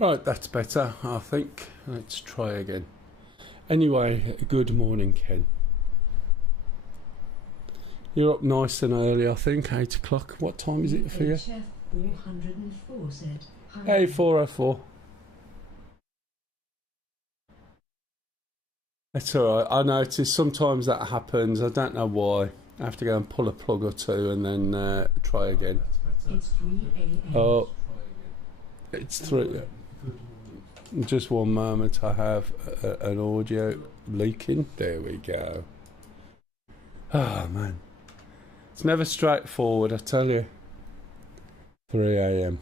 Right, that's better, I think. Let's try again. Anyway, good morning, Ken. You're up nice and early, I think, 8 o'clock. What time is it for you? Chef 404 said, hi. Hey, 4:04. It's alright. I notice sometimes that happens. I don't know why. I have to go and pull a plug or two and then try again. It's 3 a.m. Oh, it's 3. Just one moment, I have an audio leaking. There we go. Oh man, it's never straightforward, I tell you. 3 a.m.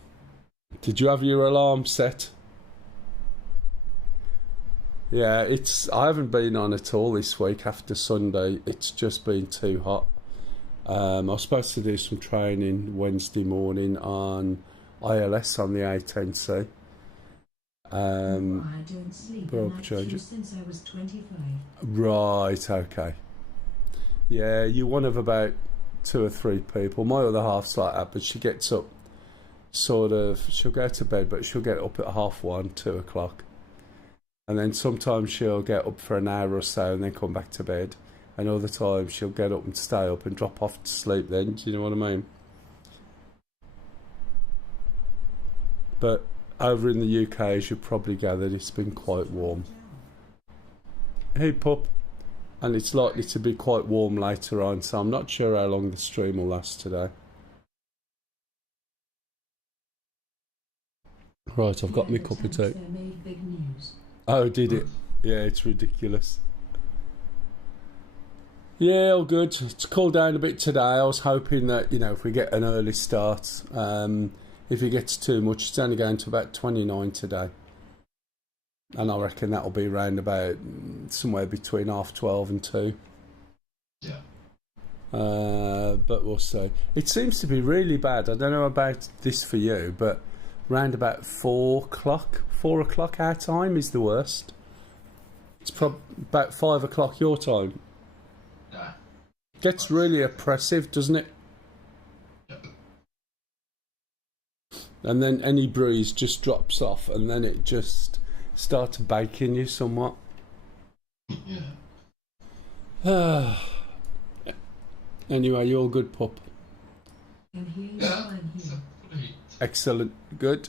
Did you have your alarm set? Yeah, I haven't been on at all this week after Sunday. It's just been too hot. I was supposed to do some training Wednesday morning on ILS on the A10C. I don't sleep Well, at night change it. since I was 25. Right, okay. Yeah, you're one of about 2 or 3 people. My other half's like that, but she gets up she'll go to bed, but she'll get up at 1:30, 2 o'clock. And then sometimes she'll get up for an hour or so and then come back to bed. And other times she'll get up and stay up and drop off to sleep then, do you know what I mean? But over in the UK, as you probably gathered, it's been quite warm. Hey pup. And it's likely to be quite warm later on, so I'm not sure how long the stream will last today. Right, I've got my cup of tea. They made big news. Oh, did it? Yeah, it's ridiculous. Yeah, all good. It's cooled down a bit today. I was hoping that, if we get an early start, if it gets too much, it's only going to about 29 today. And I reckon that'll be around about somewhere between 12:30 and 2. Yeah. But we'll see. It seems to be really bad. I don't know about this for you, but round about 4 o'clock our time is the worst. It's about 5 o'clock your time. Yeah. Gets really oppressive, doesn't it? Yep. And then any breeze just drops off, and then it just starts baking you somewhat. Yeah. Anyway, you're a good pup. And here you Yeah. are here. Excellent, good.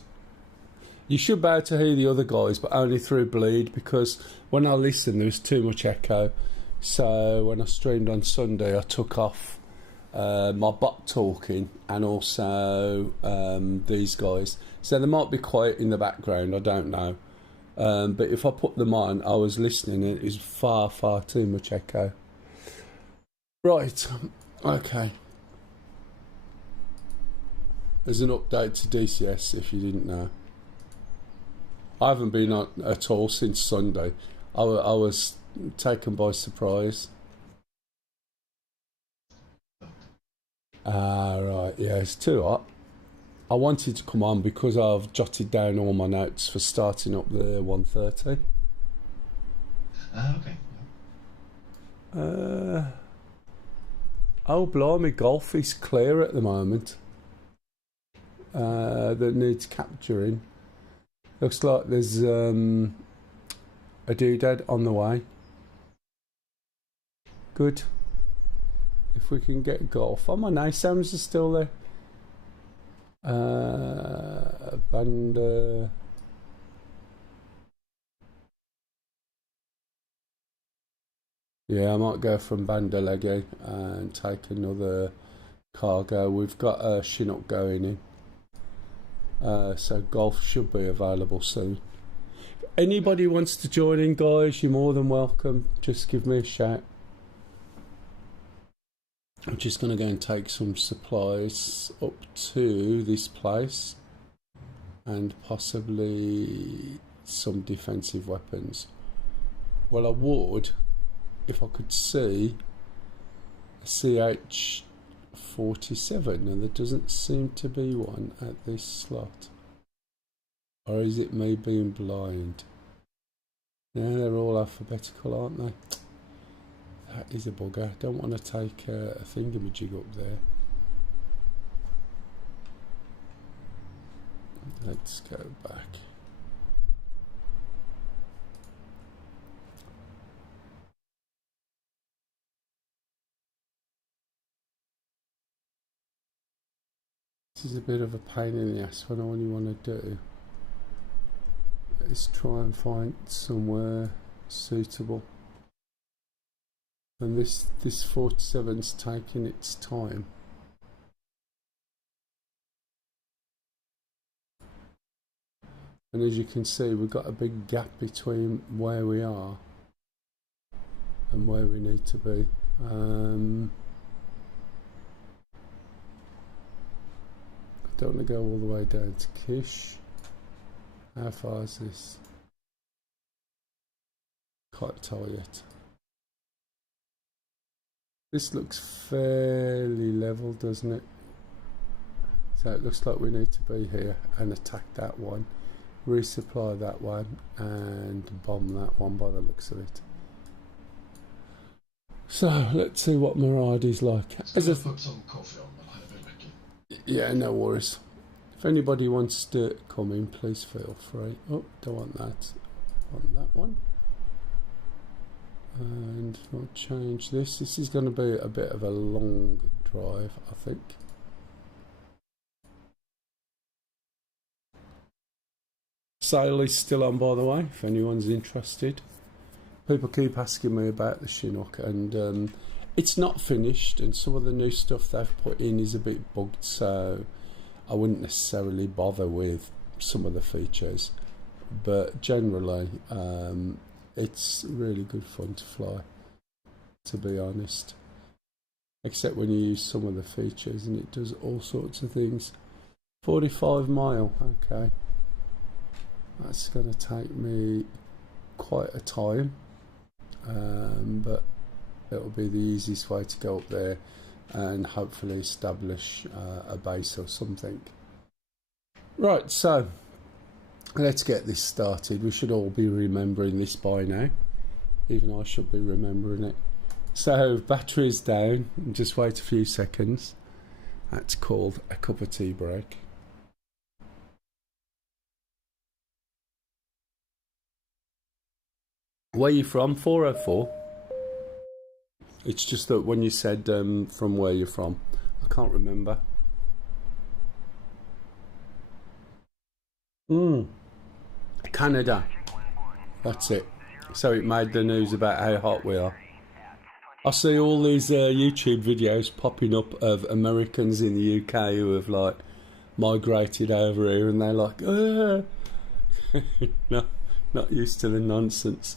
You should be able to hear the other guys, but only through bleed, because when I listened there was too much echo. So when I streamed on Sunday, I took off my bot talking and also these guys. So they might be quiet in the background, I don't know. But if I put them on, I was listening and it was far, far too much echo. Right, okay. There's an update to DCS if you didn't know. I haven't been on at all since Sunday. I was taken by surprise. Right, yeah, it's too hot. I wanted to come on because I've jotted down all my notes for starting up the 130. Okay. Oh, blimey, golf is clear at the moment. That needs capturing. Looks like there's a doodad on the way. Good. If we can get golf. Oh, my NASAMs are still there. Banda. Yeah, I might go from Bandalegi and take another cargo. We've got a Chinook going in. So golf should be available soon. Anybody wants to join in, guys, you're more than welcome. Just give me a shout. I'm just going to go and take some supplies up to this place and possibly some defensive weapons. Well, I would if I could see a CH-47, and there doesn't seem to be one at this slot. Or is it me being blind? Yeah, they're all alphabetical, aren't they? That is a bugger. Don't want to take a thingamajig up there. Let's go back. This is a bit of a pain in the ass. What I only want to do is try and find somewhere suitable. And this 47's taking its time. And as you can see, we've got a big gap between where we are and where we need to be. I don't want to go all the way down to Kish. How far is this? Can't tell yet. This looks fairly level, doesn't it? So it looks like we need to be here and attack that one, resupply that one, and bomb that one by the looks of it. So let's see what Miradi's like. Ska jag put some coffee on den här väldigt? Yeah, no worries. If anybody wants to come in, please feel free. Oh, don't want that. Want that one. And I'll change this. This is going to be a bit of a long drive, I think. Sale is still on, by the way, if anyone's interested. People keep asking me about the Chinook, and it's not finished, and some of the new stuff they've put in is a bit bugged, so I wouldn't necessarily bother with some of the features. But generally, it's really good fun to fly, to be honest. Except when you use some of the features, and it does all sorts of things. 45 mile, okay. That's going to take me quite a time, but it'll be the easiest way to go up there and hopefully establish a base or something. Right, so let's get this started. We should all be remembering this by now. Even I should be remembering it. So battery is down, just wait a few seconds. That's called a cup of tea break. Where are you from? 404. It's just that when you said from where you're from, I can't remember. Canada. That's it. So it made the news about how hot we are. I see all these YouTube videos popping up of Americans in the UK who have like migrated over here, and they're like, no, not used to the nonsense.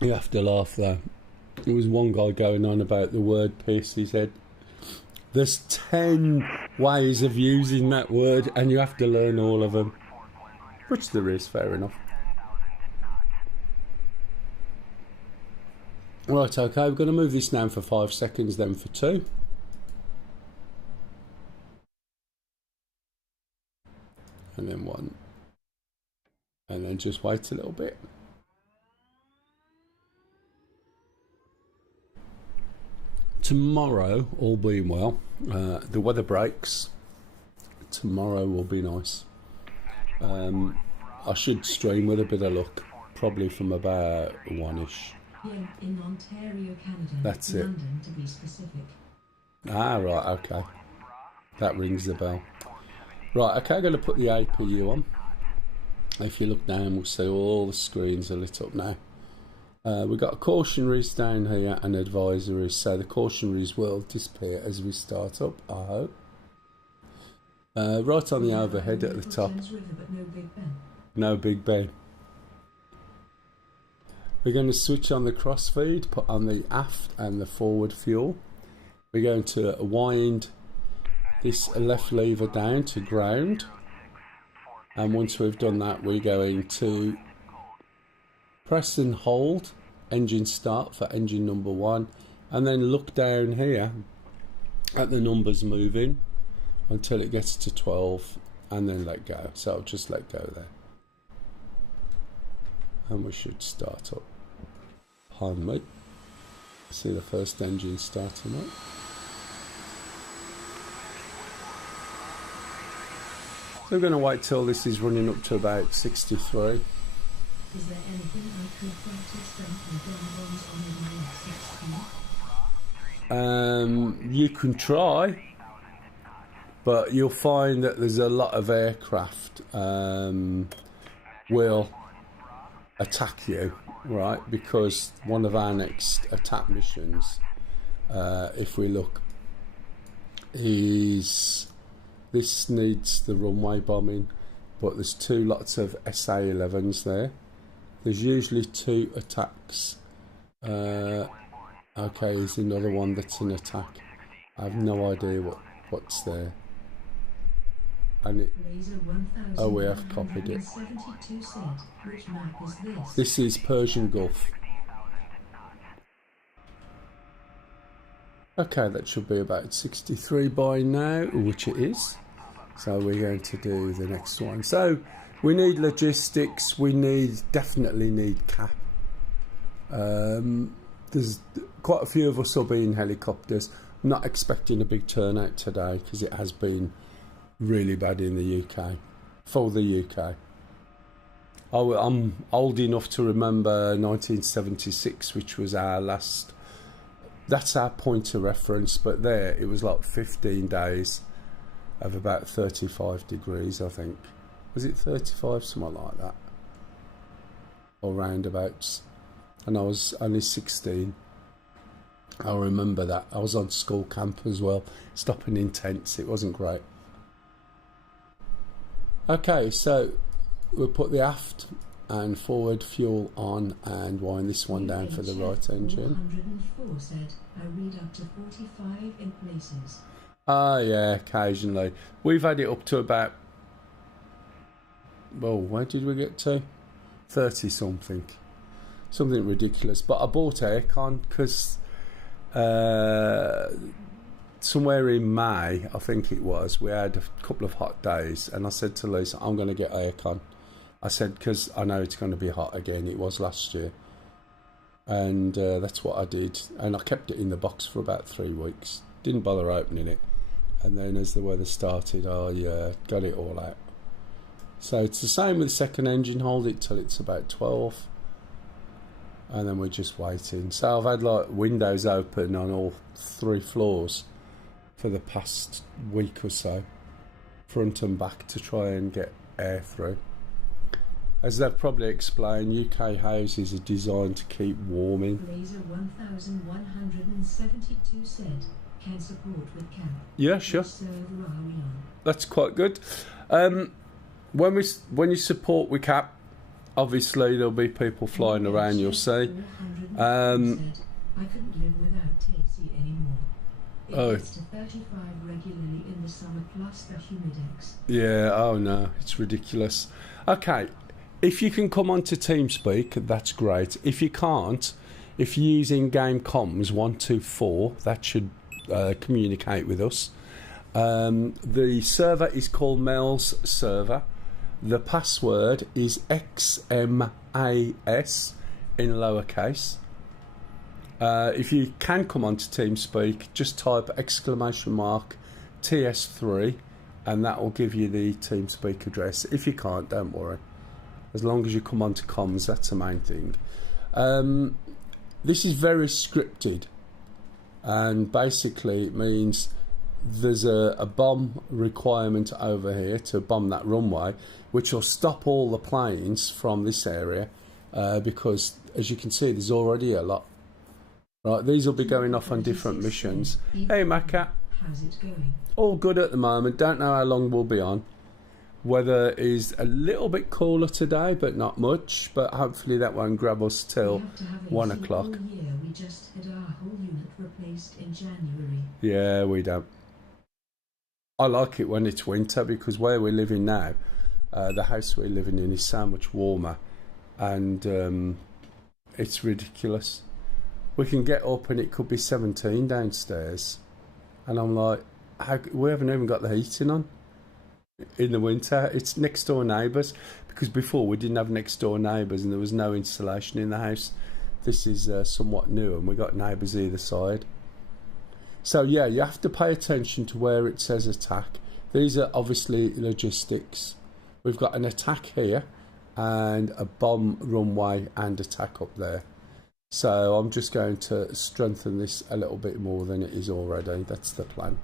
You have to laugh though. There was one guy going on about the word piss. He said, there's 10 ways of using that word and you have to learn all of them. Which there is, fair enough. Right, okay, we're going to move this now for 5 seconds, then for 2. And then 1. And then just wait a little bit. Tomorrow, all being well, the weather breaks. Tomorrow will be nice. I should stream with a bit of luck, probably from about 1ish. In Ontario, Canada. That's it. London, to be specific. Ah, right, okay. That rings the bell. Right, okay, I'm going to put the APU on. If you look down, we'll see all the screens are lit up now. We've got cautionaries down here and advisories, so the cautionaries will disappear as we start up, I hope. Right on the overhead at the top. No Big Ben. We're going to switch on the crossfeed, put on the aft and the forward fuel. We're going to wind this left lever down to ground. And once we've done that, we're going to press and hold engine start for engine number 1, and then look down here at the numbers moving until it gets to 12, and then let go. So I'll just let go there, and we should start up. Pardon me. See the first engine starting up. So we're going to wait till this is running up to about 63. Is there anything I could practice strength and gun bombs on in my F-16? You can try, but you'll find that there's a lot of aircraft will attack you, right? Because one of our next attack missions, if we look, is this needs the runway bombing, but there's lots of SA-11s there. There's usually 2 attacks. Okay, here's another one that's an attack. I have no idea what's there. And it, oh, we have copied it. Which map is this? This is Persian Gulf. Okay, that should be about 63 by now, which it is. So we're going to do the next one. So we need logistics. We definitely need cap. There's quite a few of us will be in helicopters. I'm not expecting a big turnout today because it has been really bad in the UK. For the UK. I'm old enough to remember 1976, which was our last. That's our point of reference, but there it was like 15 days of about 35 degrees, I think. Was it 35, something like that? Or roundabouts. And I was only 16. I remember that. I was on school camp as well, stopping in tents. It wasn't great. Okay, so we'll put the aft and forward fuel on and wind this one down for the right engine. 104 said, I read up to 45 in places. Ah, yeah, occasionally. We've had it up to about, well, where did we get to? 30 something. Something ridiculous. But I bought aircon because somewhere in May, I think it was, we had a couple of hot days and I said to Lisa, I'm going to get aircon. I said, because I know it's going to be hot again. It was last year. And that's what I did. And I kept it in the box for about 3 weeks. Didn't bother opening it. And then as the weather started, I got it all out. So it's the same with the second engine. Hold it till it's about 12. And then we're just waiting. So I've had like windows open on all 3 floors for the past week or so. Front and back to try and get air through. As they've probably explained, UK houses are designed to keep warming. Laser 1172 said, can support with cap. Yeah, sure. Which server are we on? That's quite good. When you support with cap, obviously there'll be people flying around. You'll see. 404 said, I couldn't live without Tasty anymore. It Oh. gets to 35 regularly in the summer plus the humidex. Yeah. Oh no, it's ridiculous. Okay. If you can come onto TeamSpeak, that's great. If you can't, if you're using game comms 124, that should communicate with us. The server is called Mel's server. The password is XMAS in lowercase. If you can come onto TeamSpeak, just type !TS3 and that will give you the TeamSpeak address. If you can't, don't worry. As long as you come onto comms, that's the main thing. This is very scripted, and basically it means there's a bomb requirement over here to bomb that runway, which will stop all the planes from this area, because as you can see, there's already a lot. Right, these will be going off on different missions. Hey, Maca. How's it going? All good at the moment. Don't know how long we'll be on. Weather is a little bit cooler today, but not much. But hopefully that won't grab us till 1 o'clock. We just had our whole unit replaced in January. Yeah, we don't. I like it when it's winter because where we're living now, the house we're living in is so much warmer, and it's ridiculous. We can get up and it could be 17 downstairs, and I'm like, we haven't even got the heating on. In the winter, it's next door neighbours, because before we didn't have next door neighbours and there was no insulation in the house. This is somewhat new, and we got neighbours either side. So yeah, you have to pay attention to where it says attack. These are obviously logistics. We've got an attack here and a bomb runway and attack up there. So I'm just going to strengthen this a little bit more than it is already. That's the plan.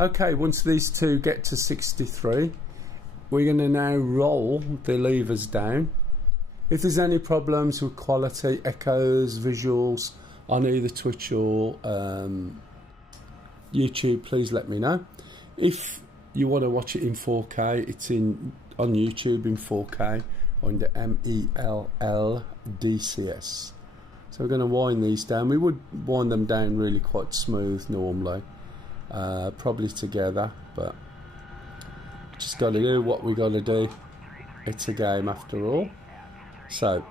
Okay, once these two get to 63, we're going to now roll the levers down. If there's any problems with quality, echoes, visuals on either Twitch or YouTube, please let me know. If you want to watch it in 4K, it's on YouTube in 4K under MELL DCS. So we're going to wind these down. We would wind them down really quite smooth normally, probably together, but just got to do what we got to do. It's a game after all. So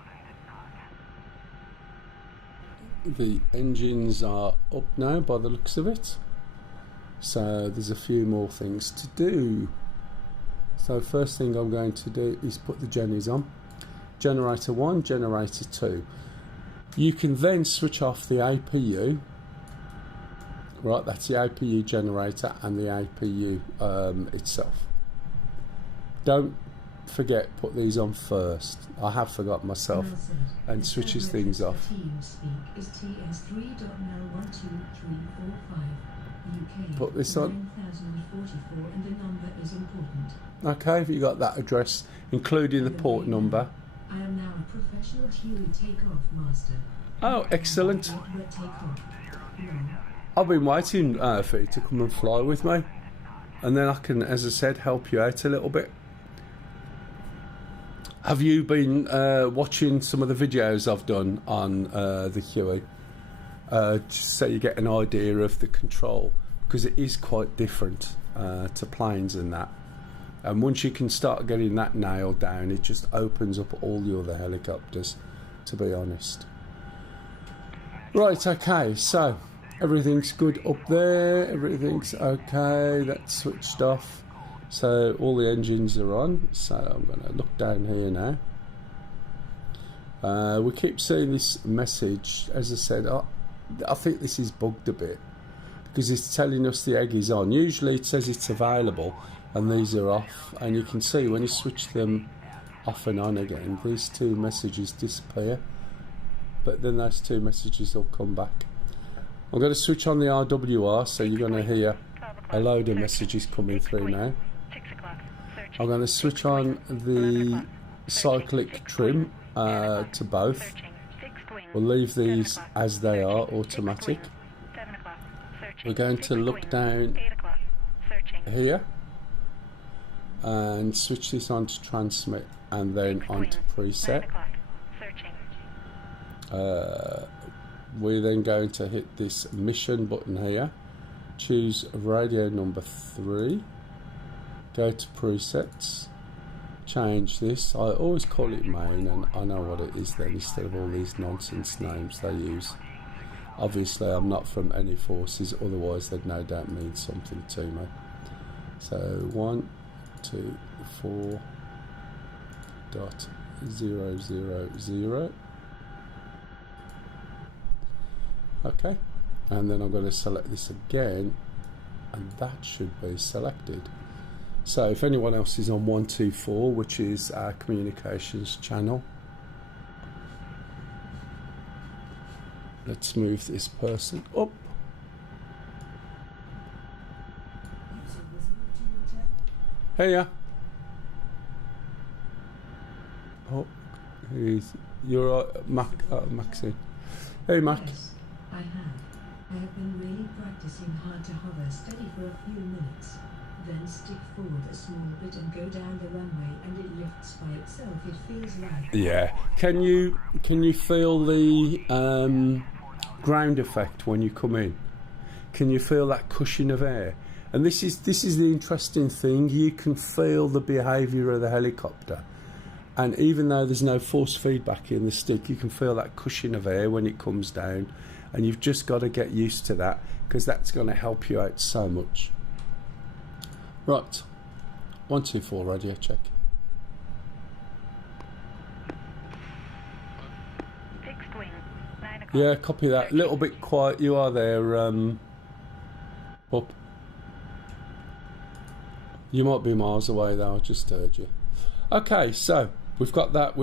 the engines are up now by the looks of it. So there's a few more things to do. So first thing I'm going to do is put the jennies on. Generator 1, generator 2. You can then switch off the APU. Right, that's the APU generator and the APU itself. Don't forget, put these on first. I have forgotten myself, and switches things off. Put this on. Okay, have you got that address, including the port number? I am now a professional Huey takeoff master. Oh, excellent. I've been waiting for you to come and fly with me, and then I can, as I said, help you out a little bit. Have you been watching some of the videos I've done on the Huey? Just so you get an idea of the control, because it is quite different to planes and that. And once you can start getting that nailed down, it just opens up all the other helicopters, to be honest. Right, okay, so everything's good up there, everything's okay, that's switched off. So all the engines are on, so I'm going to look down here now. We keep seeing this message, as I said, I think this is bugged a bit, because it's telling us the egg is on. Usually it says it's available, and these are off, and you can see when you switch them off and on again, these two messages disappear, but then those two messages will come back. I'm going to switch on the RWR, so you're going to hear a load of messages coming through now. I'm going to switch on the cyclic trim to both. We'll leave these as they are, automatic. We're going to look down here and switch this on to transmit, and then on to preset. We're then going to hit this mission button here, choose radio number 3, go to presets, change this. I always call it main, and I know what it is then, instead of all these nonsense names they use. Obviously I'm not from any forces, otherwise they'd no doubt mean something to me. So 124.000. Okay, and then I'm going to select this again, and that should be selected. So if anyone else is on 124, which is our communications channel, let's move this person up. Hey, yeah. Oh, you're Maxine. Hey, Mac. Yes, I have. I have been really practicing hard to hover steady for a few minutes, then stick forward a small bit and go down the runway, and it lifts by itself. It feels like. Yeah. Can you feel the ground effect when you come in? Can you feel that cushion of air? And this is the interesting thing. You can feel the behaviour of the helicopter, and even though there's no force feedback in the stick, you can feel that cushion of air when it comes down, and you've just got to get used to that, because that's going to help you out so much. Right, 124 radio check. Fixed wing, 9 o'clock. Yeah, copy that. A little bit quiet. You are there, up. You might be miles away though, I just heard you. Okay, so we've got that.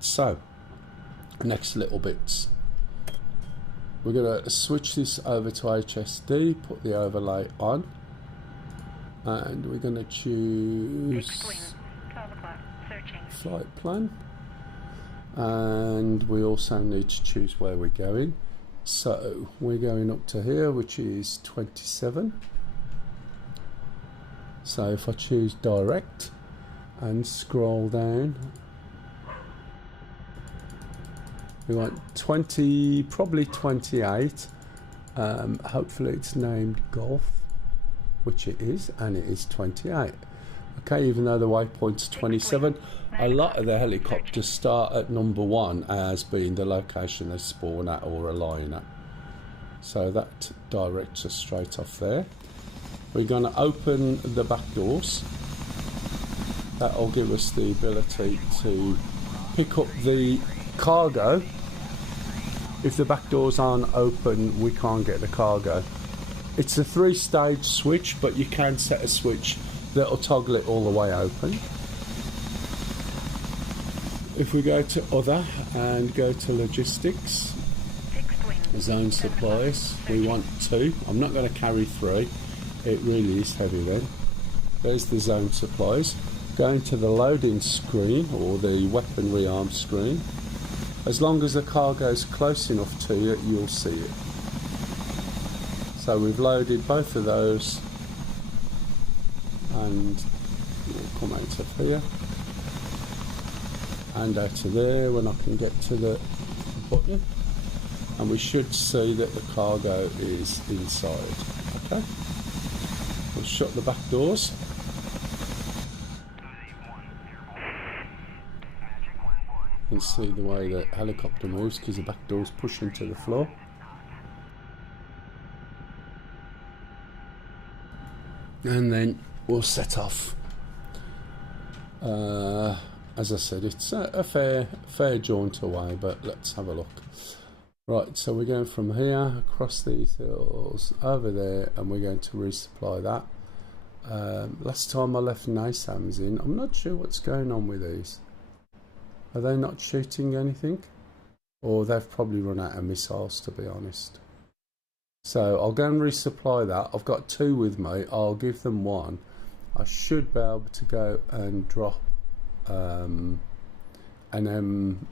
So next little bits. We're going to switch this over to HSD, put the overlay on, and we're going to choose Fixed wing, 12 o'clock, searching. flight plan, and we also need to choose where we're going. So we're going up to here, which is 27. So if I choose direct and scroll down, we want 20, probably 28. Hopefully it's named Golf, which it is, and it is 28. Okay, even though the waypoint's 27, a lot of the helicopters start at number 1 as being the location they spawn at or align at. So that directs us straight off there. We're going to open the back doors. That'll give us the ability to pick up the cargo. If the back doors aren't open, we can't get the cargo. It's a 3-stage switch, but you can set a switch that'll toggle it all the way open. If we go to other and go to logistics, zone supplies, we want 2. I'm not going to carry 3. It really is heavy then. There's the zone supplies. Going to the loading screen or the weapon rearm screen. As long as the cargo's close enough to you, you'll see it. So we've loaded both of those, and we'll come out of here and out of there when I can get to the button, and we should see that the cargo is inside. Okay, we'll shut the back doors. You can see the way the helicopter moves because the back door's pushing to the floor. And then we'll set off. As I said, it's a fair jaunt away, but let's have a look. Right, so we're going from here across these hills over there, and we're going to resupply that. Last time I left NASAMs in. I'm not sure what's going on with these. Are they not shooting anything? Or they've probably run out of missiles, to be honest. So I'll go and resupply that. I've got 2 with me. I'll give them 1. I should be able to go and drop an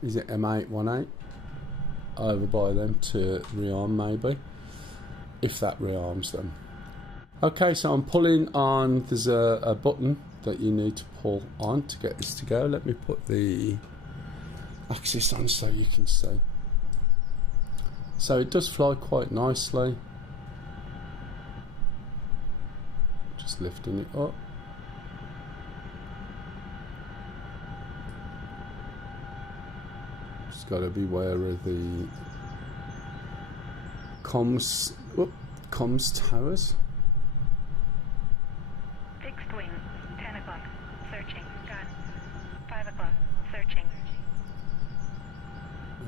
is it M818 over by them to rearm maybe, if that rearms them. Okay, so I'm pulling on, there's a button that you need to pull on to get this to go. Let me put the axis on so you can see. So it does fly quite nicely. Just lifting it up. Just got to be aware of the comms towers. Fixed wing, 10 o'clock, searching, got 5 o'clock, searching.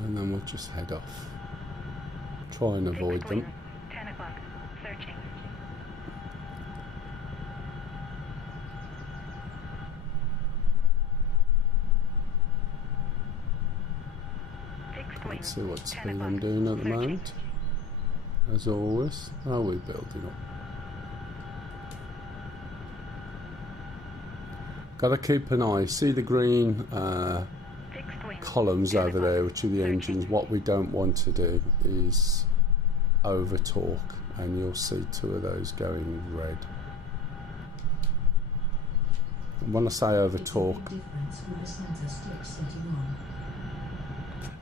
And then we'll just head off. Try and avoid them. 10 o'clock, searching. Fixed wing, Let's see what 10 speed I'm o'clock, doing at the searching. moment. As always, how are we building up? Got to keep an eye. See the green Fixed wing, columns 10 over o'clock, there, which are the searching. engines. What we don't want to do is over torque, and you'll see 2 of those going red. And when I say over It's a torque, big difference with the sensor stick setting on.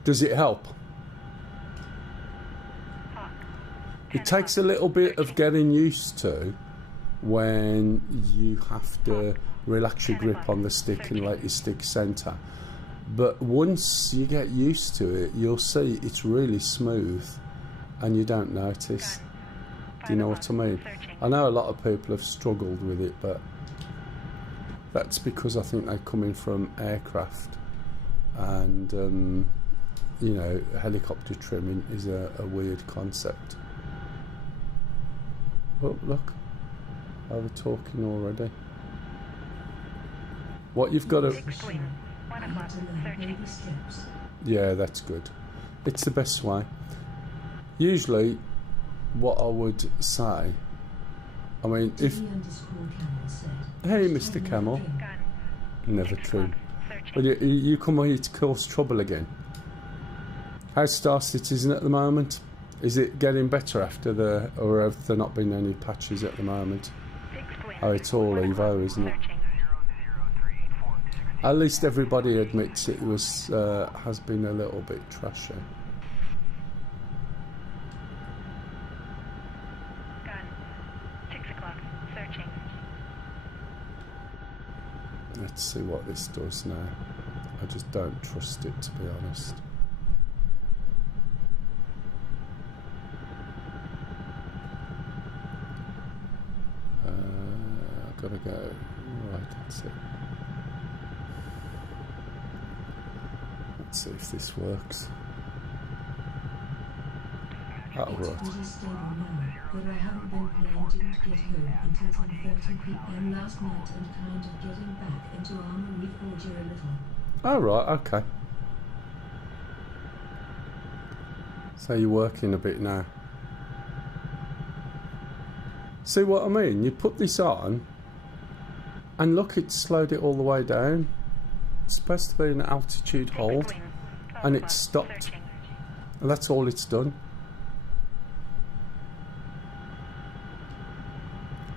does it help? Hawk, It 10 takes a o'clock, little bit of searching. getting used to when you have to relax your grip on the stick and let your stick centre. But once you get used to it, you'll see it's really smooth and you don't notice. Do you know what I mean? I know a lot of people have struggled with it, but that's because I think they come in from aircraft, and you know, helicopter trimming is a weird concept. Oh, look, over talking already. What you've got to... Fixed wing, 1 o'clock, To learn searching. baby steps. Yeah, that's good. It's the best way. Usually, what I would say, I mean, if... Hey, Mr. Camel. Never true. Well, you come here to cause trouble again. How's Star Citizen at the moment? Is it getting better after the... or have there not been any patches at the moment? Oh, it's all Evo, isn't it? At least everybody admits it was has been a little bit trashy. Gun. 6 o'clock. Searching. Let's see what this does now. I just don't trust it, to be honest. I've got to go. Right, that's it. Let's see if this works. That'll work. It's pretty stable now, but I haven't been playing Didn't Get Home until 10:30 p.m. last night and kind of getting back into Armour Reforger a little. Oh, right, okay. So you're working a bit now. See what I mean? You put this on, and look, it's slowed it all the way down. It's supposed to be an altitude hold, and it's stopped. And that's all it's done.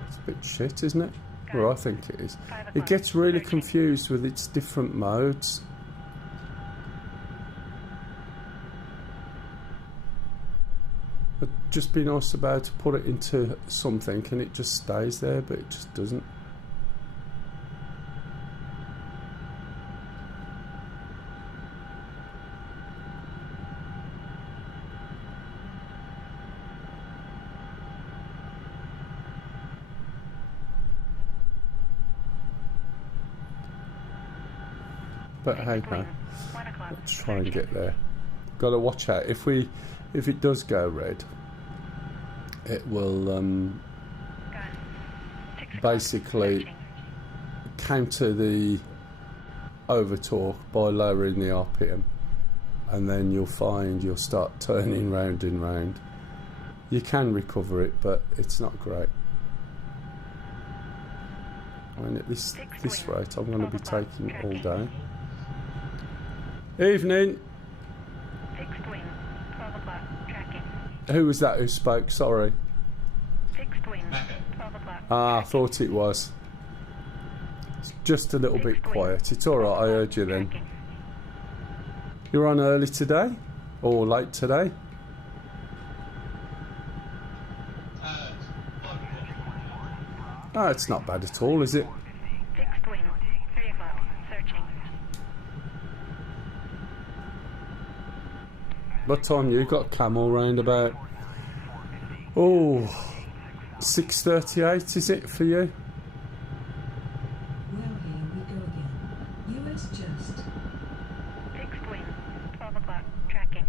It's a bit shit, isn't it? Well, I think it is. It gets really confused with its different modes. It'd just be nice about to put it into something and it just stays there, but it just doesn't. But hey, no. Let's try and get there. Got to watch out. If it does go red, it will basically counter the overtorque by lowering the RPM, and then you'll find you'll start turning round and round. You can recover it, but it's not great. I mean, at this rate, I'm going to be taking it all day. Evening. Fixed wing. 12 o'clock. Tracking. Who was that who spoke? Sorry. Fixed wing. 12 o'clock. Ah, I thought it was. It's just a little bit quiet. It's alright, I heard you then. You're on early today? Or late today? Oh, it's not bad at all, is it? Fixed wing. 3 o'clock. Searching. What time you got Camel round about? Oh, 6:38 is it for you? Well, here we go again. US just. Fixed wing. 12 o'clock. Tracking.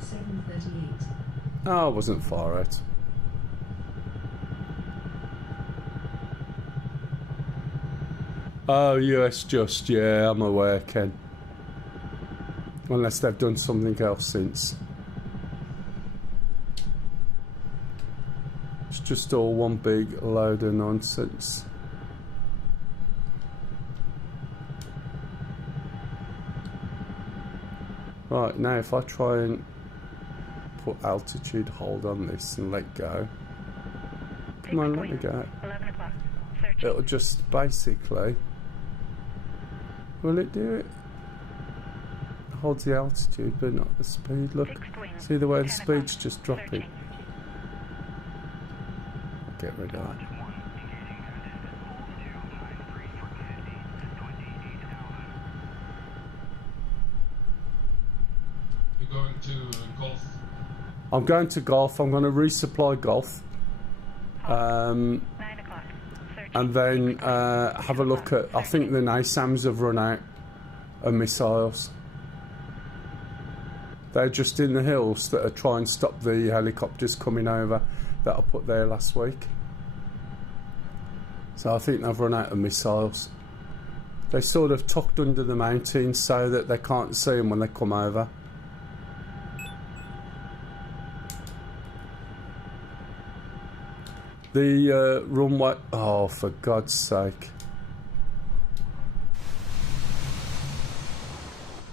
7:38. Oh, I wasn't far out. Oh, US just, yeah, I'm aware, Ken. Unless they've done something else since. It's just all one big load of nonsense. Right, now if I try and put altitude hold on this and let go. Come on, let me go. 11 o'clock. Searching. It'll just basically... Will it do it? Holds the altitude but not the speed. Look, see the way the speed's just dropping. Get rid of that. You're going to golf? I'm going to golf. I'm going to resupply golf. 9 o'clock. Searching. And then have a look at... I think the NASAMs have run out of missiles. They're just in the hills that are trying to stop the helicopters coming over that I put there last week. So I think they've run out of missiles. They're sort of tucked under the mountains so that they can't see them when they come over. The runway... Oh, for God's sake.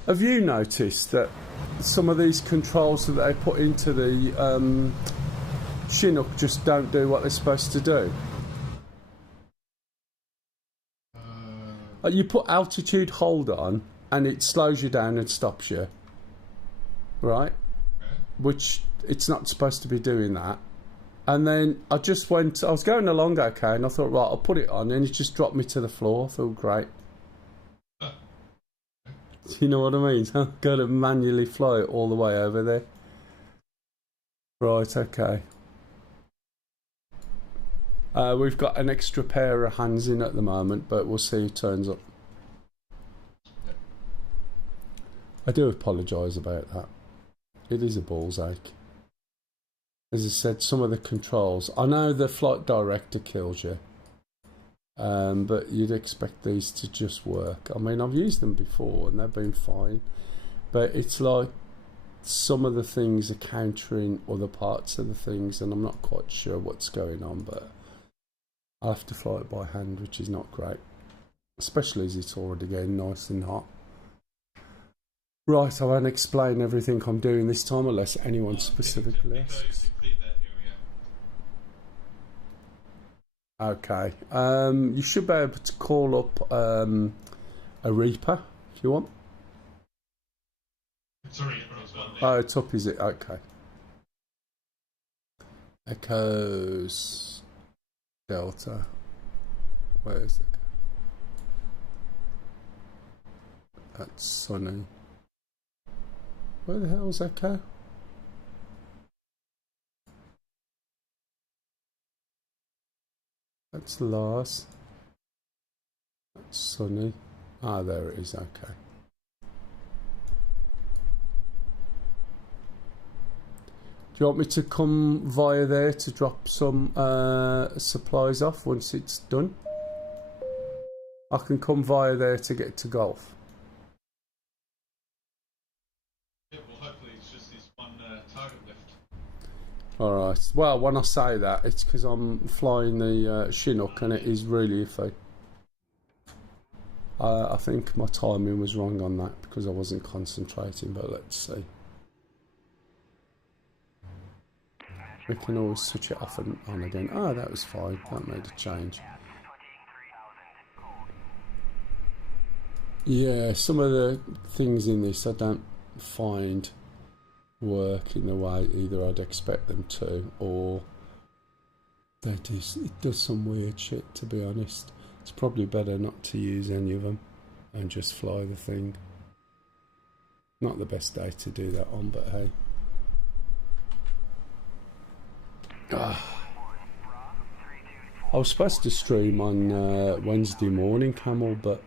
Have you noticed that some of these controls that they put into the Chinook just don't do what they're supposed to do? You put altitude hold on and it slows you down and stops you. Right? Which it's not supposed to be doing that. And then I was going along okay, and I thought, right, I'll put it on, and it just dropped me to the floor. I feel great. You know what I mean? I've got to manually fly it all the way over there. Right, okay. We've got an extra pair of hands in at the moment, but we'll see who turns up. I do apologise about that. It is a ball's ache. As I said, some of the controls... I know the flight director kills you. But you'd expect these to just work. I mean, I've used them before and they've been fine. But it's like some of the things are countering other parts of the things, and I'm not quite sure what's going on, but I'll have to fly it by hand, which is not great. Especially as it's already getting nice and hot. Right, I won't explain everything I'm doing this time unless anyone specifically asks. Okay, you should be able to call up a Reaper if you want. It's a Reaper as well. Oh, it's up, is it? Okay. Echoes Delta. Where is it? That's Sunny. Where the hell's Echo? That's Lars. That's Sunny. Ah, there it is, okay. Do you want me to come via there to drop some supplies off once it's done? I can come via there to get to golf. Yeah, well, hopefully it's just this one target lift. Alright, well, when I say that, it's because I'm flying the Chinook and it is really iffy. I think my timing was wrong on that because I wasn't concentrating, but let's see. We can always switch it off and on again. Oh, that was fine, that made a change. Yeah, some of the things in this I don't find work in the way either I'd expect them to, or it does some weird shit, to be honest. It's probably better not to use any of them and just fly the thing. Not the best day to do that on, but hey. I was supposed to stream on Wednesday morning, Camel, but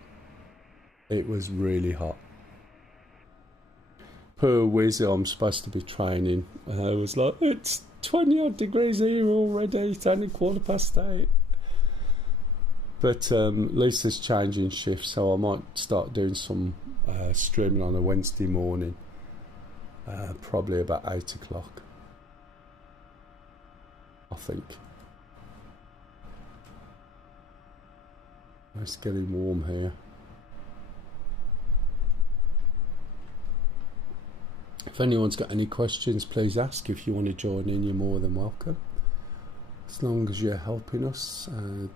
it was really hot. Poor Wiz, I'm supposed to be training. I was like, it's 20 odd degrees here already, it's only 8:15. But Lisa's changing shifts, so I might start doing some streaming on a Wednesday morning. Probably about 8 o'clock, I think. It's getting warm here. If anyone's got any questions, please ask. If you want to join in, you're more than welcome. As long as you're helping us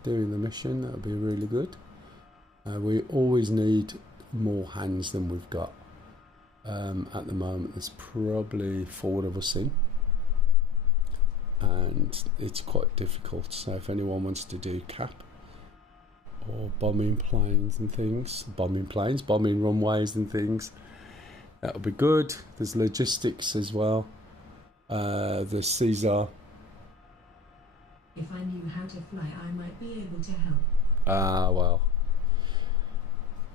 doing the mission, that would be really good. We always need more hands than we've got. At the moment, there's probably 4 of us in. And it's quite difficult. So if anyone wants to do cap or bombing planes and things, bombing runways and things, that'll be good. There's logistics as well. There's Caesar. If I knew how to fly, I might be able to help. Ah, well.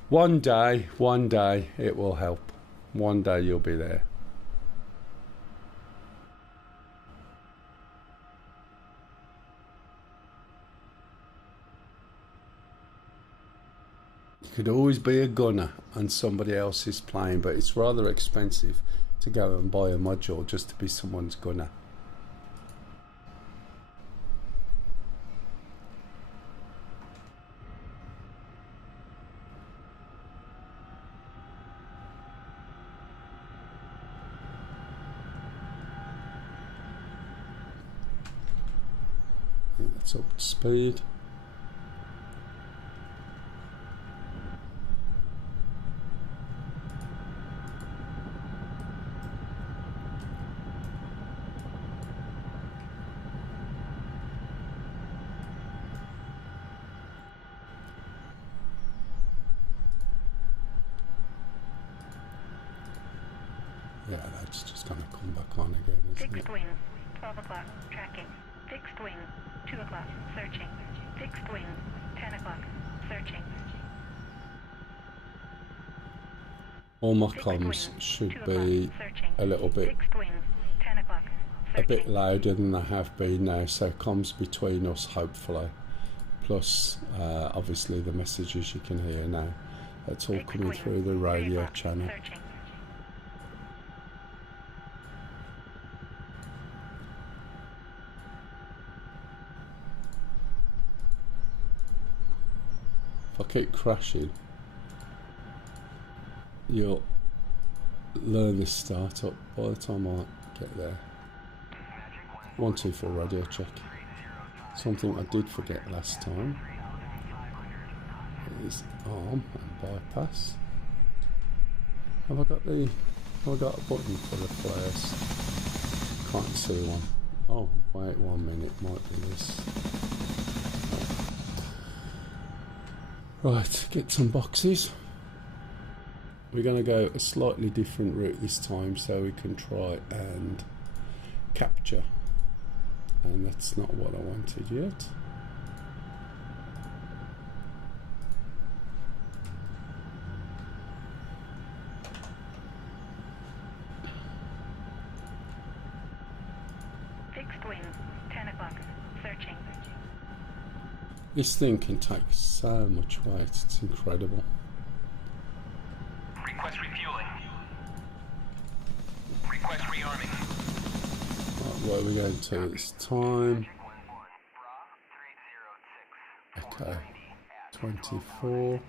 One day it will help. One day you'll be there. could always be a gunner and somebody else's plane, but it's rather expensive to go and buy a module just to be someone's gunner. I think that's up to speed. Yeah, that's just going to come back on again, isn't it? Fixed wing, 12 o'clock, tracking. Fixed wing, 2 o'clock, searching. Fixed wing, 10 o'clock, searching. All my Fixed comms wing, should 2 o'clock, be searching. a little bit Fixed wing, 10 o'clock, a searching. bit louder than they have been now, so comms between us hopefully. Plus, obviously the messages you can hear now. That's all Fixed coming wing, through the 3 radio o'clock, channel. searching. If I keep crashing, you'll learn this startup by the time I get there. 124 radio check. Something I did forget last time is arm and bypass. Have I got a button for the flares? Can't see one. Oh, wait 1 minute, might be this. Right, get some boxes. We're going to go a slightly different route this time so we can try and capture. And that's not what I wanted yet. Fixed wing, 10 o'clock, searching. This thing can take so much weight, it's incredible. Request refueling. Request rearming. Right, where are we going to this time? Okay, 24.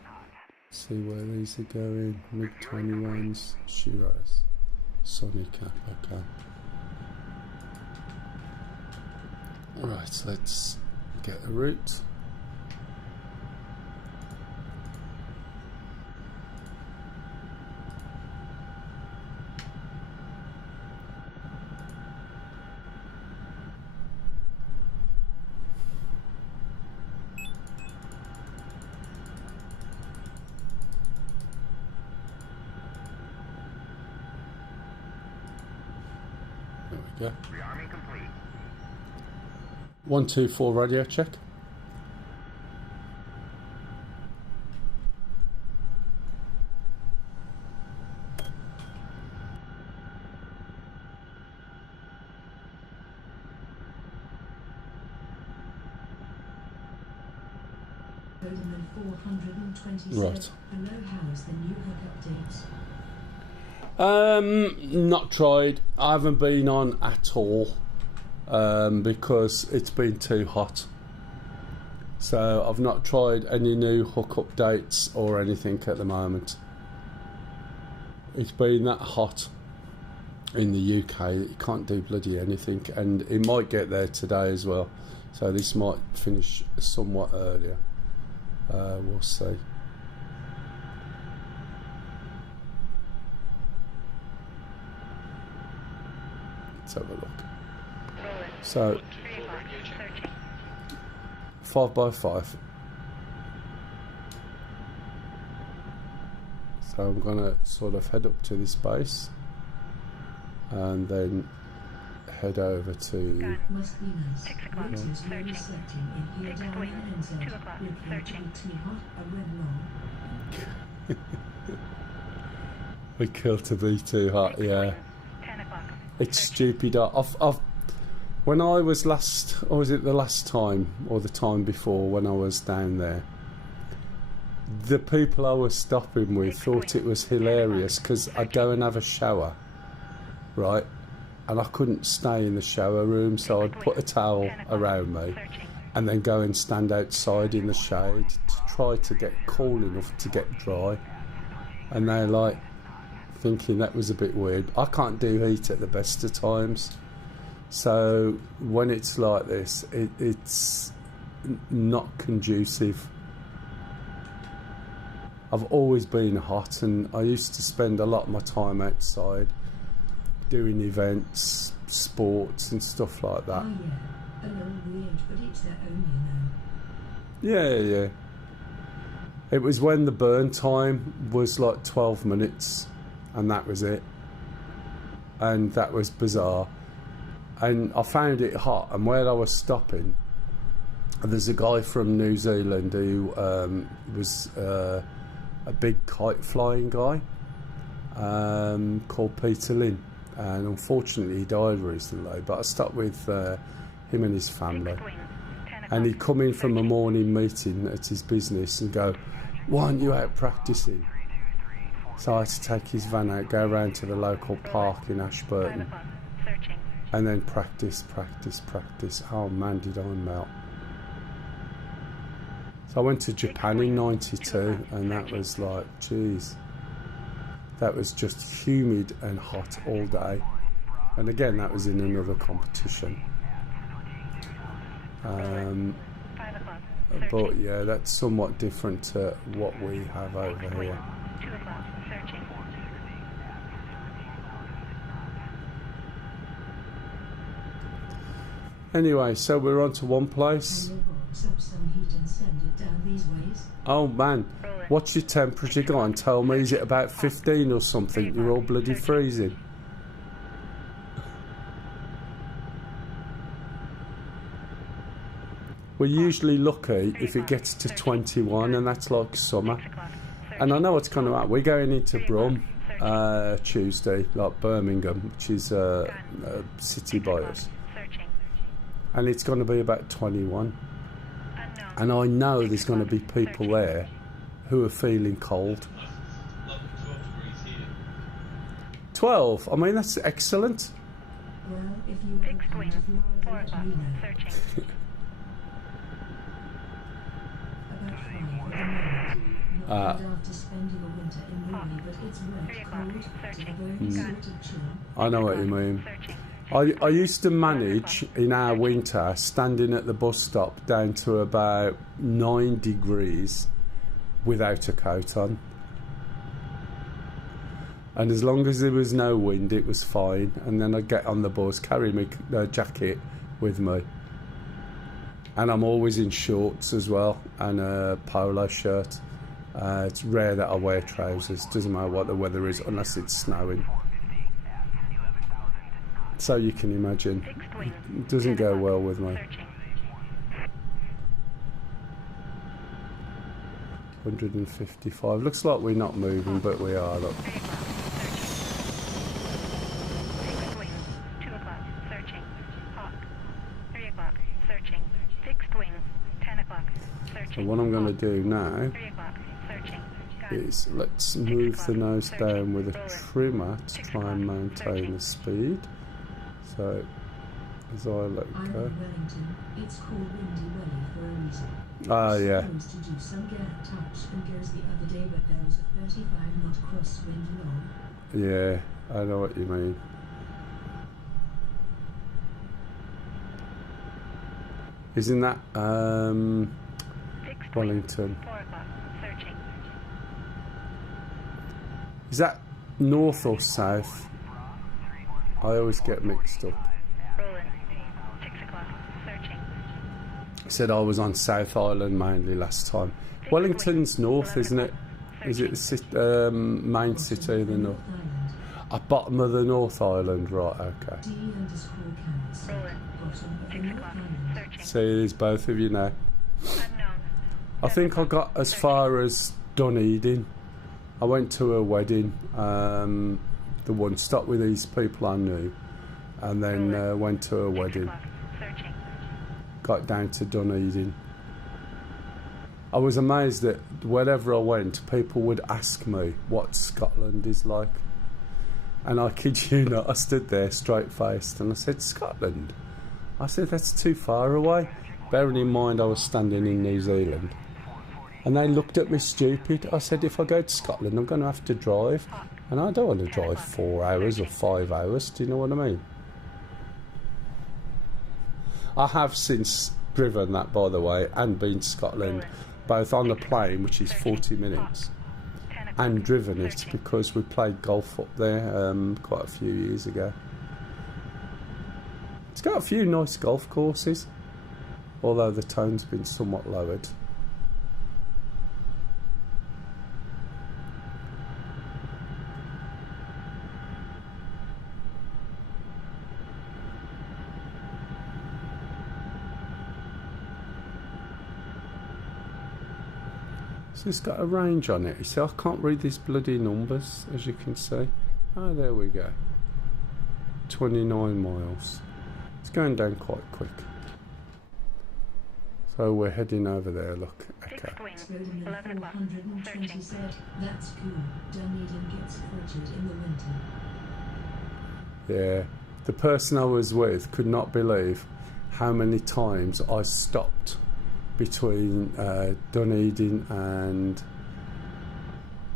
See where these are going. MiG-21s, Shiraz, Sunny Cap, okay. Right, so let's get a route. There we go. Rearming complete. 124 radio check. Odin 427. Right. Hello, how is the new hub updates? Not tried. I haven't been on at all because it's been too hot. So I've not tried any new hook updates or anything at the moment. It's been that hot in the UK that you can't do bloody anything, and it might get there today as well. So this might finish somewhat earlier. We'll see. Let's have a look. So 5x5. So I'm gonna sort of head up to this base and then head over to Must be nice. 6 o'clock, Winter's really searching. selecting in here Fixed down wing, in NZ. 2 o'clock, Report to searching. be too hot, a red long. we kill to be too hot. Fixed Yeah, wing, 10 o'clock, it's searching. stupid. I've when I was last, or was it the last time or the time before when I was down there, the people I was stopping with thought it was hilarious because I'd go and have a shower, right? And I couldn't stay in the shower room, so I'd put a towel around me and then go and stand outside in the shade to try to get cool enough to get dry. And they're like thinking that was a bit weird. I can't do heat at the best of times, so when it's like this, it's not conducive. I've always been hot, and I used to spend a lot of my time outside doing events, sports and stuff like that. Oh yeah, a little weird, but it's their own, you know. Yeah. It was when the burn time was like 12 minutes, and that was it. And that was bizarre. And I found it hot, and where I was stopping, there's a guy from New Zealand who was a big kite flying guy called Peter Lynn, and unfortunately he died recently, but I stopped with him and his family, and he'd come in from a morning meeting at his business and go, "Why aren't you out practicing?" So I had to take his van out, go around to the local park in Ashburton, and then practice. Oh man, did I melt. So I went to Japan in '92, and that was like, geez, that was just humid and hot all day. And again, that was in another competition. But yeah, that's somewhat different to what we have over here. Anyway, so we're on to one place. Oh man, what's your temperature? Go on, tell me, is it about 15 or something? You're all bloody freezing. We're usually lucky if it gets to 21, and that's like summer. And I know what's going to happen. We're going into Brum Tuesday, like Birmingham, which is a city by us. And it's going to be about 21. And I know there's going to be people there who are feeling cold. 12? I mean, that's excellent. Well, if you were Fixed wing, 4 o'clock, searching. About 5 at the moment. Not good after spending a winter in Norway, but it's wet, cold, Searching. very sort of chill. I know what you mean. Searching. I used to manage in our winter standing at the bus stop down to about 9 degrees without a coat on. And as long as there was no wind, it was fine. And then I'd get on the bus, carry my jacket with me. And I'm always in shorts as well, and a polo shirt. It's rare that I wear trousers, doesn't matter what the weather is, unless it's snowing. So you can imagine, it doesn't go well with me. 155. Looks like we're not moving, but we are. Look. Fixed wing, 2 o'clock, searching. Hawk, 3 o'clock, searching. Fixed wing, 10 o'clock, searching. So what I'm going to do now 3 o'clock, searching. is let's move the nose down with a trimmer to try and maintain the speed. So as I let I'm in go. Wellington. It's called Windy Welly for a reason. Ah, yeah. Supposed to do some gap touch and goes the other day, but there was a 35 knot crosswind long. Yeah, I know what you mean. Isn't that Fixed wing, Wellington? 4 o'clock, searching. Is that north or south? I always get mixed up. Rolling, 6 o'clock, searching. Said I was on South Island mainly last time. Wellington's north, isn't it? Is it the main city of the north? At bottom of the North Island, right, okay. D_Campus, Rolling, bottom of the 6 North o'clock, Island. searching. See, it is both of you now. Unknown. I think I got as far as Dunedin. I went to a wedding, the one stopped with these people I knew, and then went to a 6 wedding. o'clock, searching. Got down to Dunedin. I was amazed that wherever I went, people would ask me what Scotland is like. And I kid you not, I stood there straight-faced and I said, Scotland? I said, that's too far away. Bearing in mind I was standing in New Zealand. And they looked at me stupid. I said, if I go to Scotland, I'm going to have to drive. And I don't want to drive 4 hours or 5 hours, do you know what I mean? I have since driven that, by the way, and been to Scotland, both on the plane, which is 40 minutes, and driven it because we played golf up there quite a few years ago. It's got a few nice golf courses, although the tone's been somewhat lowered. So it's got a range on it. You see, I can't read these bloody numbers, as you can see. Oh, there we go. 29 miles. It's going down quite quick. So we're heading over there, look. Okay. Exploding at 420 said, that's cool. Dunedin gets frigid in the winter. Yeah. The person I was with could not believe how many times I stopped between Dunedin and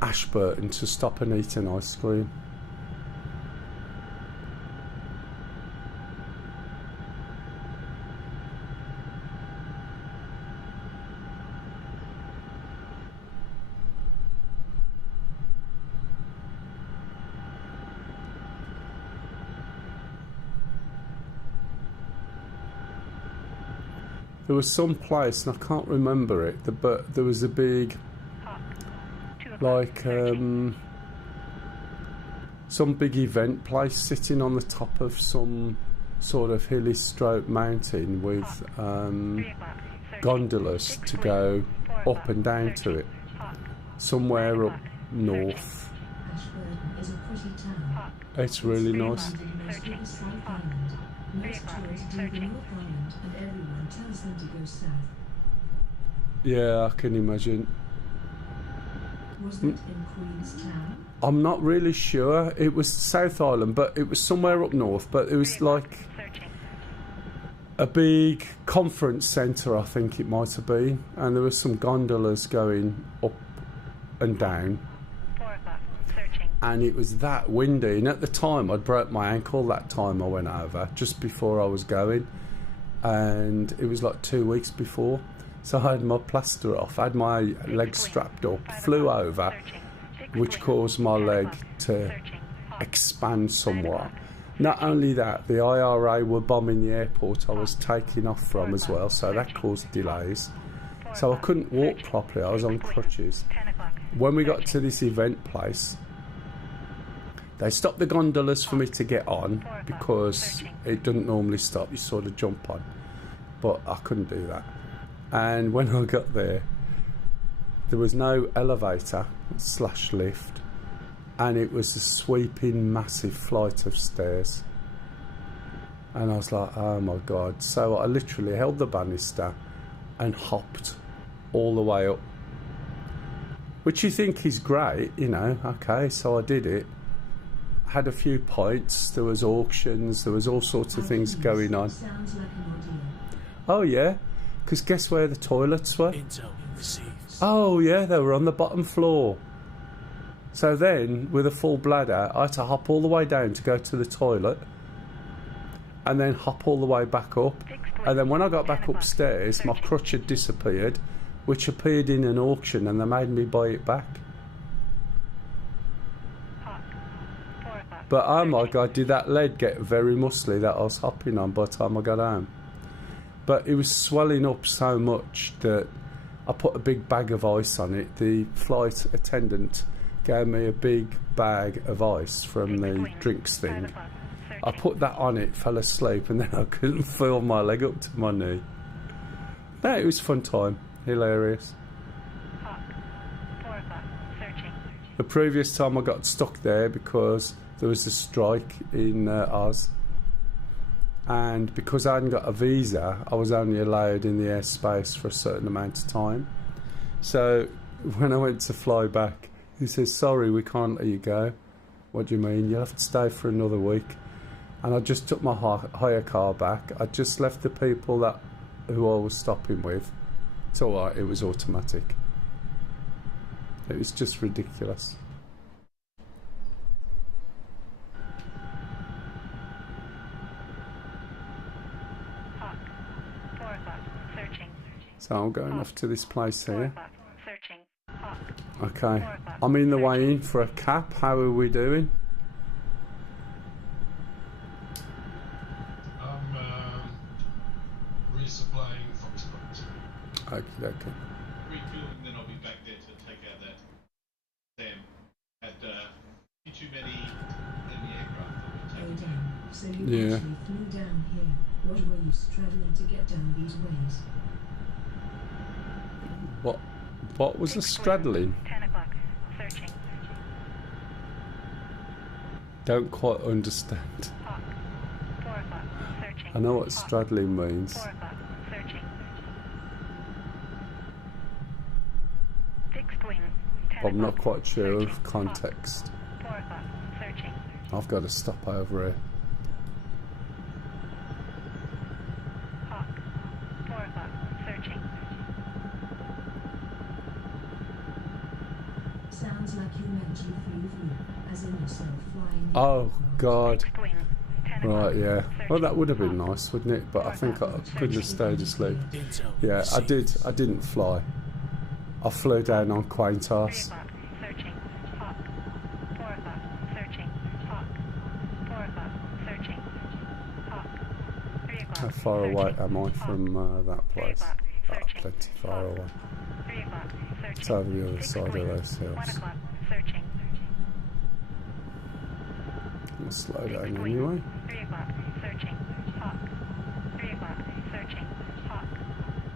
Ashburton to stop and eat an ice cream. There was some place, and I can't remember it, but there was a big, like, some big event place sitting on the top of some sort of hilly stroke mountain with gondolas to go up and down to it, somewhere up north. Ashburton is a pretty town. It's really nice. Most of the South Island. Most tourists do the North Island, and everyone tells them to go south. Yeah, I can imagine. Was that in Queenstown? I'm not really sure. It was South Island, but it was somewhere up north. But it was like a big conference centre, I think it might have been. And there were some gondolas going up and down. And it was that windy. And at the time, I'd broke my ankle that time I went over, just before I was going. And it was like 2 weeks before. So I had my plaster off, I had my legs strapped up, flew over, which caused my leg to expand somewhat. Not only that, the IRA were bombing the airport I was taking off from as well, so that caused delays. So I couldn't walk properly, I was on crutches. When we got to this event place, they stopped the gondolas for me to get on because it doesn't normally stop, you sort of jump on. But I couldn't do that. And when I got there, there was no elevator / lift, and it was a sweeping massive flight of stairs. And I was like, oh my God. So I literally held the banister and hopped all the way up, which you think is great, you know. Okay, so I did it. Had a few pints, there was auctions, there was all sorts of things going on. Sounds like an ordeal. Oh yeah, because guess where the toilets were? Intel received. Oh yeah, they were on the bottom floor. So then, with a full bladder, I had to hop all the way down to go to the toilet, and then hop all the way back up. And then when I got back upstairs, my crutch had disappeared, which appeared in an auction, and they made me buy it back. But oh my God, did that leg get very muscly that I was hopping on by the time I got home. But it was swelling up so much that I put a big bag of ice on it. The flight attendant gave me a big bag of ice from the drinks thing. I put that on it, fell asleep, and then I couldn't feel my leg up to my knee. No, it was a fun time. Hilarious. The previous time I got stuck there because there was a strike in Oz, and because I hadn't got a visa, I was only allowed in the airspace for a certain amount of time. So when I went to fly back, he says, sorry, we can't let you go. What do you mean? You'll have to stay for another week. And I just took my hire car back. I just left the people who I was stopping with. It's alright, it was automatic. It was just ridiculous. Hawk. 4 o'clock. Searching. So I'm going off to this place 4 here. o'clock. Searching. Hawk. Okay. 4 o'clock. I'm in the way in for a cap. How are we doing? I'm resupplying Foxtrot. Okay. Refueling, then I'll be back there to take out that Sam. Had too many enemy aircraft that Oh were taken. damn, so you Yeah. actually flew down here. What were you straddling to get down these ways? What was the straddling? 10 o'clock. Searching. Don't quite understand. Hawk. 4 o'clock. Searching. I know what Hawk. straddling means. 4 o'clock. Searching. Fixed wing. 10 I'm not o'clock. quite sure Searching. of context. Hawk. 4 o'clock. Searching. I've got to stop over here. Hawk. 4 o'clock. Searching. Sounds like you meant you flew, as in yourself flying. the Oh aircraft. God. Fixed wing. 10 o'clock. Right, yeah. Well, that would have been Hawk. nice, wouldn't it? But I think I could have stayed asleep. Intel Yeah, I received. did. I didn't fly. I flew down on Quaint 3 Arse. o'clock. Searching. Hawk. 4 o'clock. Searching. Hawk. 4 o'clock. Searching. Hawk. 3 o'clock. How far away Searching. am I Hawk. from that 3 place? o'clock. Oh, Searching. plenty far Hawk. away. 3 o'clock. Searching. It's over the other Fixed side of wing. those 1 hills. o'clock. Searching. I'll slow down Fixed wing. anyway. 3 o'clock. Searching. Hawk. 3 o'clock. Searching. Hawk.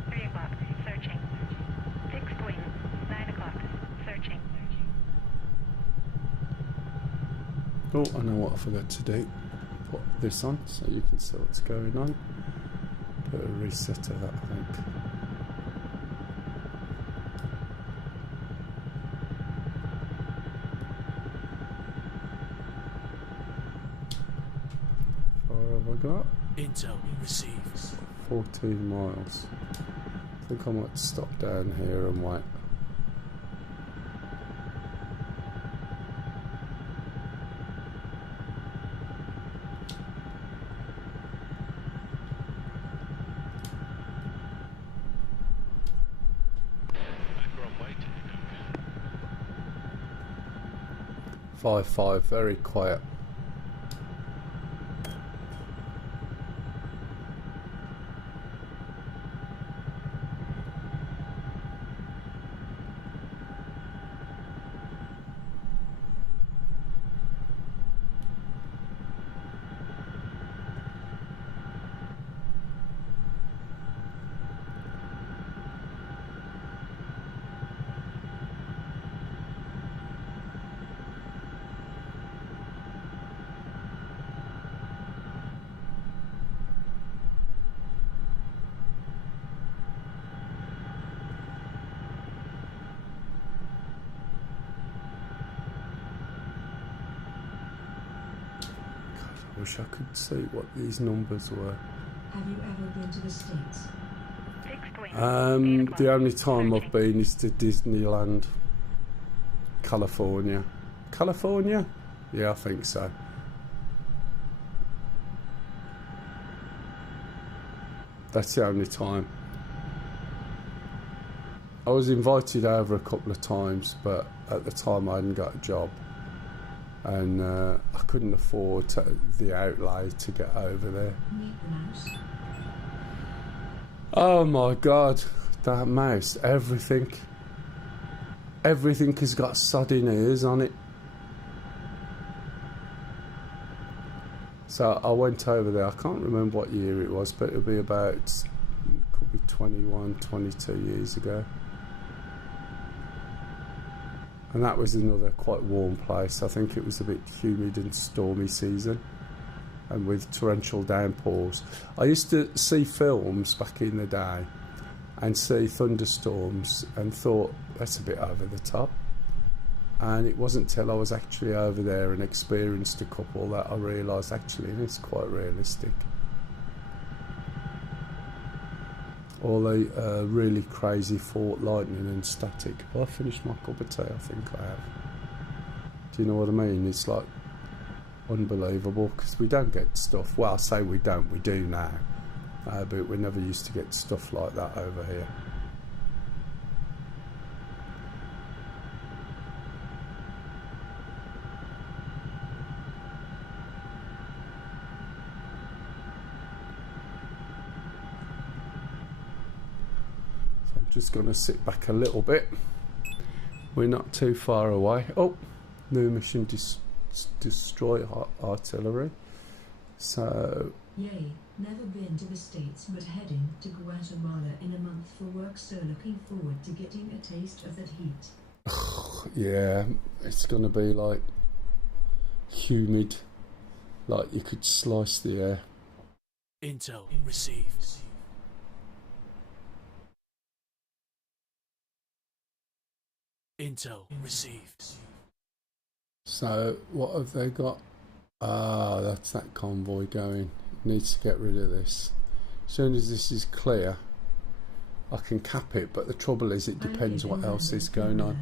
3 o'clock. Searching. Fixed wing. 9 o'clock. Searching. Oh, I know what I forgot to do. Put this on so you can see what's going on. Put a reset of that, I think. How far have I got? Intel received. 14 miles. I think I might stop down here and wait. Anchor on way to the 5-5, very quiet. I wish I could see what these numbers were. Have you ever been to the States? Fixed wing. 8 o'clock. The only time I've Searching. been is to Disneyland, California. California? Yeah, I think so. That's the only time. I was invited over a couple of times, but at the time I hadn't got a job. And I couldn't afford the outlay to get over there. Meet the mouse. Oh my God, that mouse, everything has got sodding ears on it. So I went over there, I can't remember what year it was, but it'll be about, could be 21, 22 years ago. And that was another quite warm place. I think it was a bit humid and stormy season, and with torrential downpours. I used to see films back in the day, and see thunderstorms and thought that's a bit over the top. And it wasn't till I was actually over there and experienced a couple that I realised actually it's quite realistic. All the really crazy fault lightning and static. Have I finished my cup of tea? I think I have. Do you know what I mean? It's like unbelievable because we don't get stuff. Well, I say we don't, we do now. But we never used to get stuff like that over here. Just going to sit back a little bit. We're not too far away. Oh, new mission destroy artillery. So Yay, never been to the States but heading to Guatemala in a month for work, so looking forward to getting a taste of that heat. yeah, it's going to be like humid, like you could slice the air. Intel received. Intel received. So what have they got? Ah, that's that convoy going. Needs to get rid of this. As soon as this is clear, I can cap it, but the trouble is it depends what else is going on.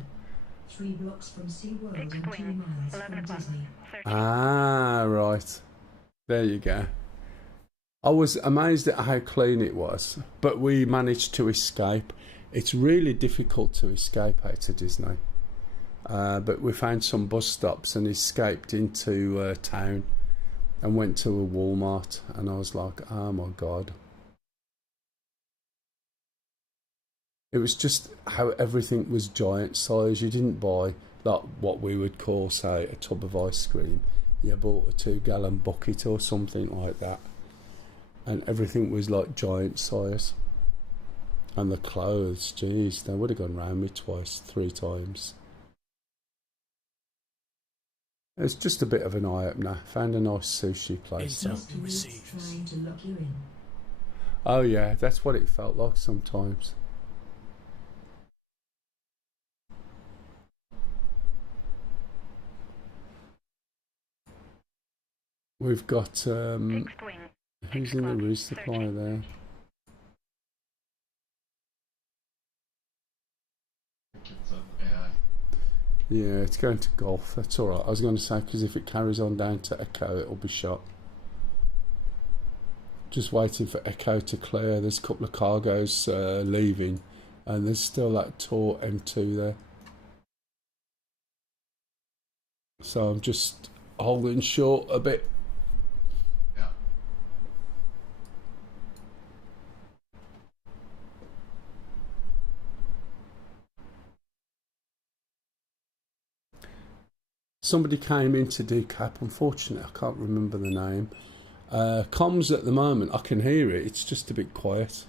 3 blocks from SeaWorld and 2 miles from Disney. Ah, right. There you go. I was amazed at how clean it was, but we managed to escape. It's really difficult to escape out of Disney. But we found some bus stops and escaped into town and went to a Walmart, and I was like, oh my God. It was just how everything was giant size. You didn't buy like what we would call, say, a tub of ice cream. You bought a 2-gallon bucket or something like that. And everything was like giant size. And the clothes, geez, they would have gone round me twice, 3 times. It was just a bit of an eye-opener. Found a nice sushi place. Intel received. Trying to lock you in. Oh yeah, that's what it felt like sometimes. We've got, who's in the resupply there? It's an AI. Yeah, it's going to golf. That's alright. I was going to say, because if it carries on down to Echo, it'll be shot. Just waiting for Echo to clear. There's a couple of cargoes leaving, and there's still that Tor M2 there. So I'm just holding short a bit. Yeah. Somebody came in to decap. Unfortunately, I can't remember the name. Comms at the moment, I can hear it. It's just a bit quiet.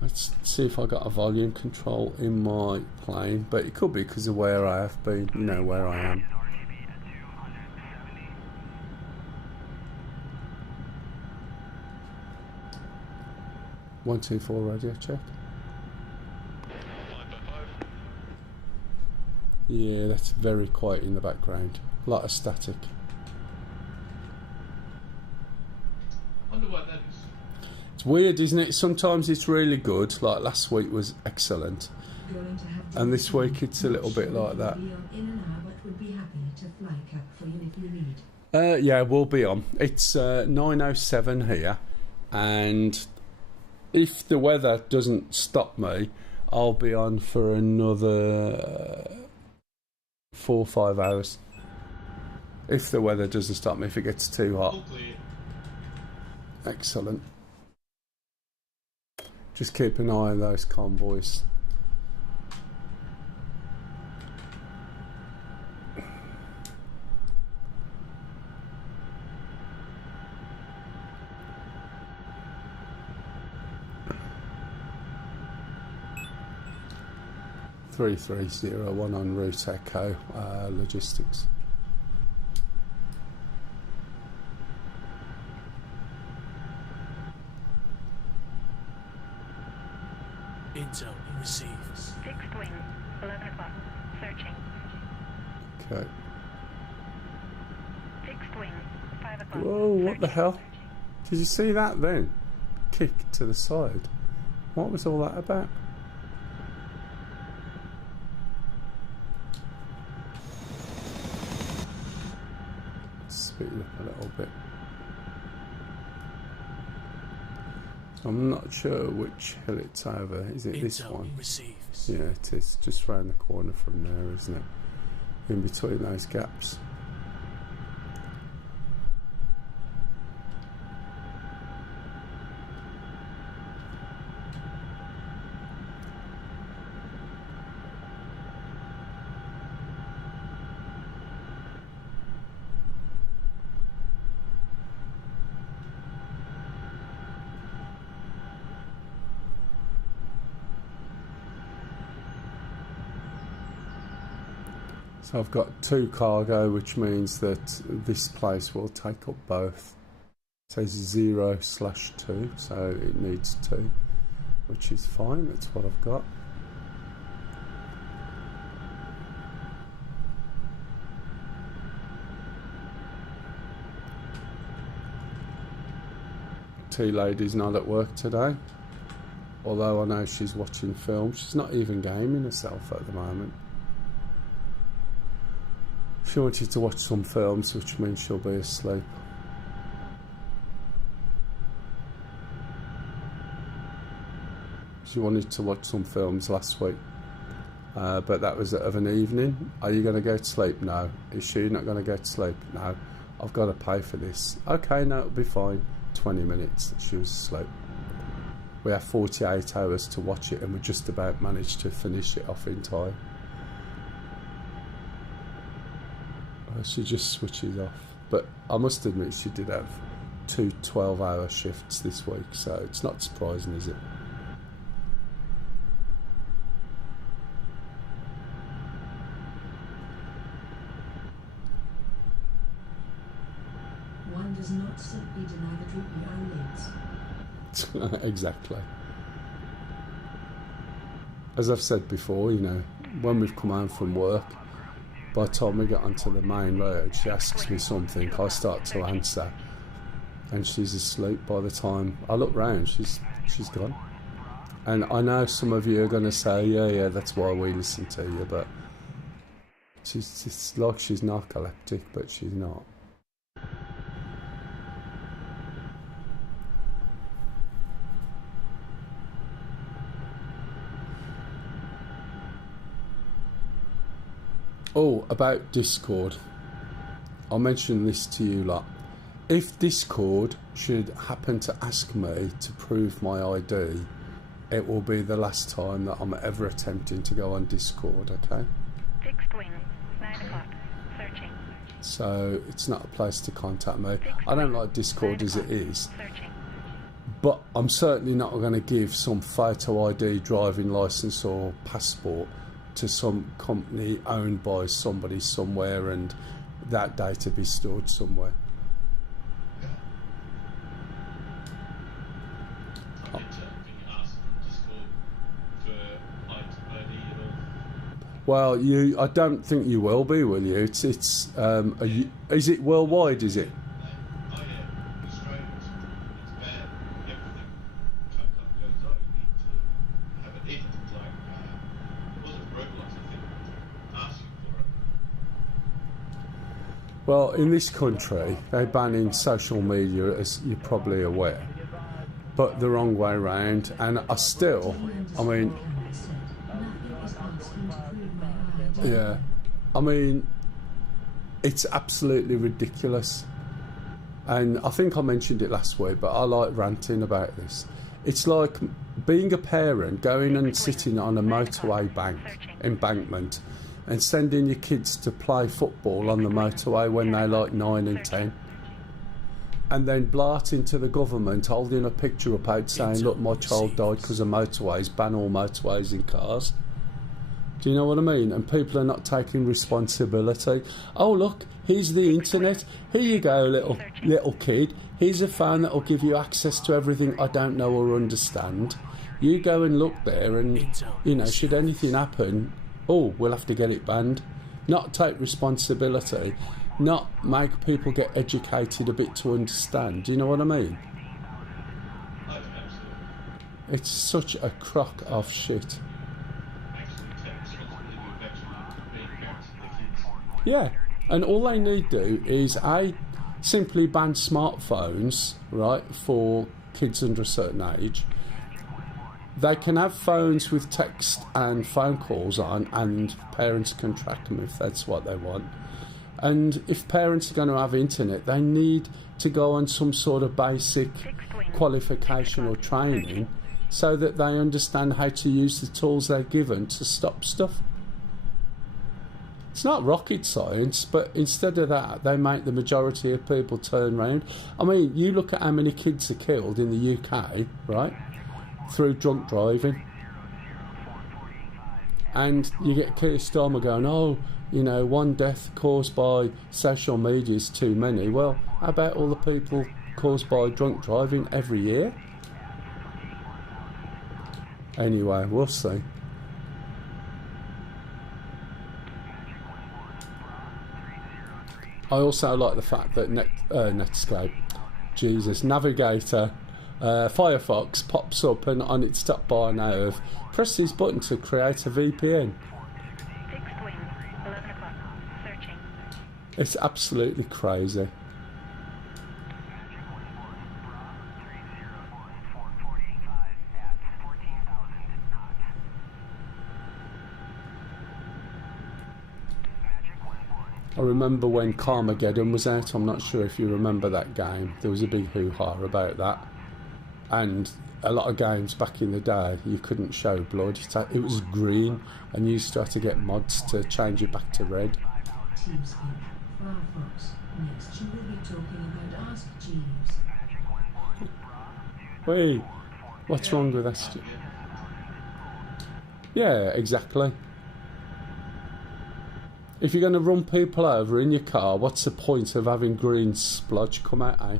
Let's see if I got a volume control in my plane, but it could be because of where I have been. You know where I am. One, 2, 4 radio check. Yeah, that's very quiet in the background. A lot of static. Wonder what that is. It's weird, isn't it? Sometimes it's really good. Like last week was excellent, Going to have to and this week it's a little bit like that. Be on in an hour, but would be happy to fly cap for you if you need. Yeah, we'll be on. It's 9:07 here, and if the weather doesn't stop me, I'll be on for another 4 or 5 hours. If the weather doesn't stop me, if it gets too hot. All clear. Excellent. Just keep an eye on those convoys. Three 301 en route Echo logistics. Intel received. Fixed wing, 11 o'clock. Searching. Okay. Fixed wing, 5 o'clock. Whoa, what the Searching. hell? Did you see that then? Kick to the side. What was all that about? Speed it up a little bit. I'm not sure which hill it's over. Is it this Intel one? received. Yeah, it is. Just round the corner from there, isn't it? In between those gaps. So I've got 2 cargo, which means that this place will take up both. It says 0/2, so it needs 2, which is fine. That's what I've got. Tea lady's not at work today, although I know she's watching film. She's not even gaming herself at the moment. She wanted to watch some films, which means she'll be asleep. She wanted to watch some films last week, but that was of an evening. Are you going to go to sleep? No. Is she not going to go to sleep? No. I've got to pay for this. Okay, no, it'll be fine. 20 minutes, she was asleep. We have 48 hours to watch it, and we just about managed to finish it off in time. She just switches off. But I must admit, she did have 2 12-hour shifts this week, so it's not surprising, is it? One does not simply deny the droopy eyelids. Exactly. As I've said before, you know, when we've come home from work, by the time we get onto the main road, she asks me something, I start to answer, and she's asleep by the time I look round. She's gone. And I know some of you are going to say, yeah, that's why we listen to you, but it's like she's narcoleptic, but she's not. Oh, about Discord. I'll mention this to you lot. If Discord should happen to ask me to prove my ID, it will be the last time that I'm ever attempting to go on Discord, okay? Fixed wing, 9 o'clock. Searching. So it's not a place to contact me. I don't like Discord as it is, Searching. but I'm certainly not going to give some photo ID, driving licence or passport to some company owned by somebody somewhere and that data be stored somewhere. Yeah. I think being asked from Discord for ID at all. Well, I don't think you will be, will you? It's is it worldwide, is it? Oh yeah, Australia, it's bad. Everything comes up and goes, oh, you need to have it in. It's like, it wasn't Roblox, I think, asking for it. Well, in this country, they're banning social media, as you're probably aware, but the wrong way round. And I mean, yeah, I mean, it's absolutely ridiculous. And I think I mentioned it last week, but I like ranting about this. It's like being a parent, going and sitting on a motorway embankment and sending your kids to play football on the motorway when they're like 9 and 10. And then blarting to the government, holding a picture up out saying, look, my child died because of motorways, ban all motorways in cars. Do you know what I mean? And people are not taking responsibility. Oh, look, here's the internet. Here you go, little kid. Here's a phone that will give you access to everything I don't know or understand. You go and look there, and Intel you know, should received. anything happen, oh, we'll have to get it banned. Not take responsibility, not make people get educated a bit to understand. Do you know what I mean? Oh, absolutely. It's such a crock of shit. Actually take responsibility of actually being parents of their kids. Yeah, and all they need to do is simply ban smartphones, right, for kids under a certain age. They can have phones with text and phone calls on, and parents can track them if that's what they want. And if parents are going to have internet, they need to go on some sort of basic qualification or training so that they understand how to use the tools they're given to stop stuff. It's not rocket science, but instead of that, they make the majority of people turn round. I mean, you look at how many kids are killed in the UK, right, through drunk driving. And you get Keir Starmer going, oh, you know, one death caused by social media is too many. Well, how about all the people caused by drunk driving every year? Anyway, we'll see. I also like the fact that Netscape, Jesus, Navigator, Firefox pops up and on its top bar now of press this button to create a VPN. Fixed wing, 11 o'clock. Searching. It's absolutely crazy. I remember when Carmageddon was out. I'm not sure if you remember that game. There was a big hoo-ha about that. And a lot of games back in the day, you couldn't show blood. It was green, and you used to have to get mods to change it back to red. TeamSpeak, Firefox. Next you will be talking about Ask Jeeves. Wait, what's wrong with that? Yeah, exactly. If you're going to run people over in your car, what's the point of having green splodge come out, eh?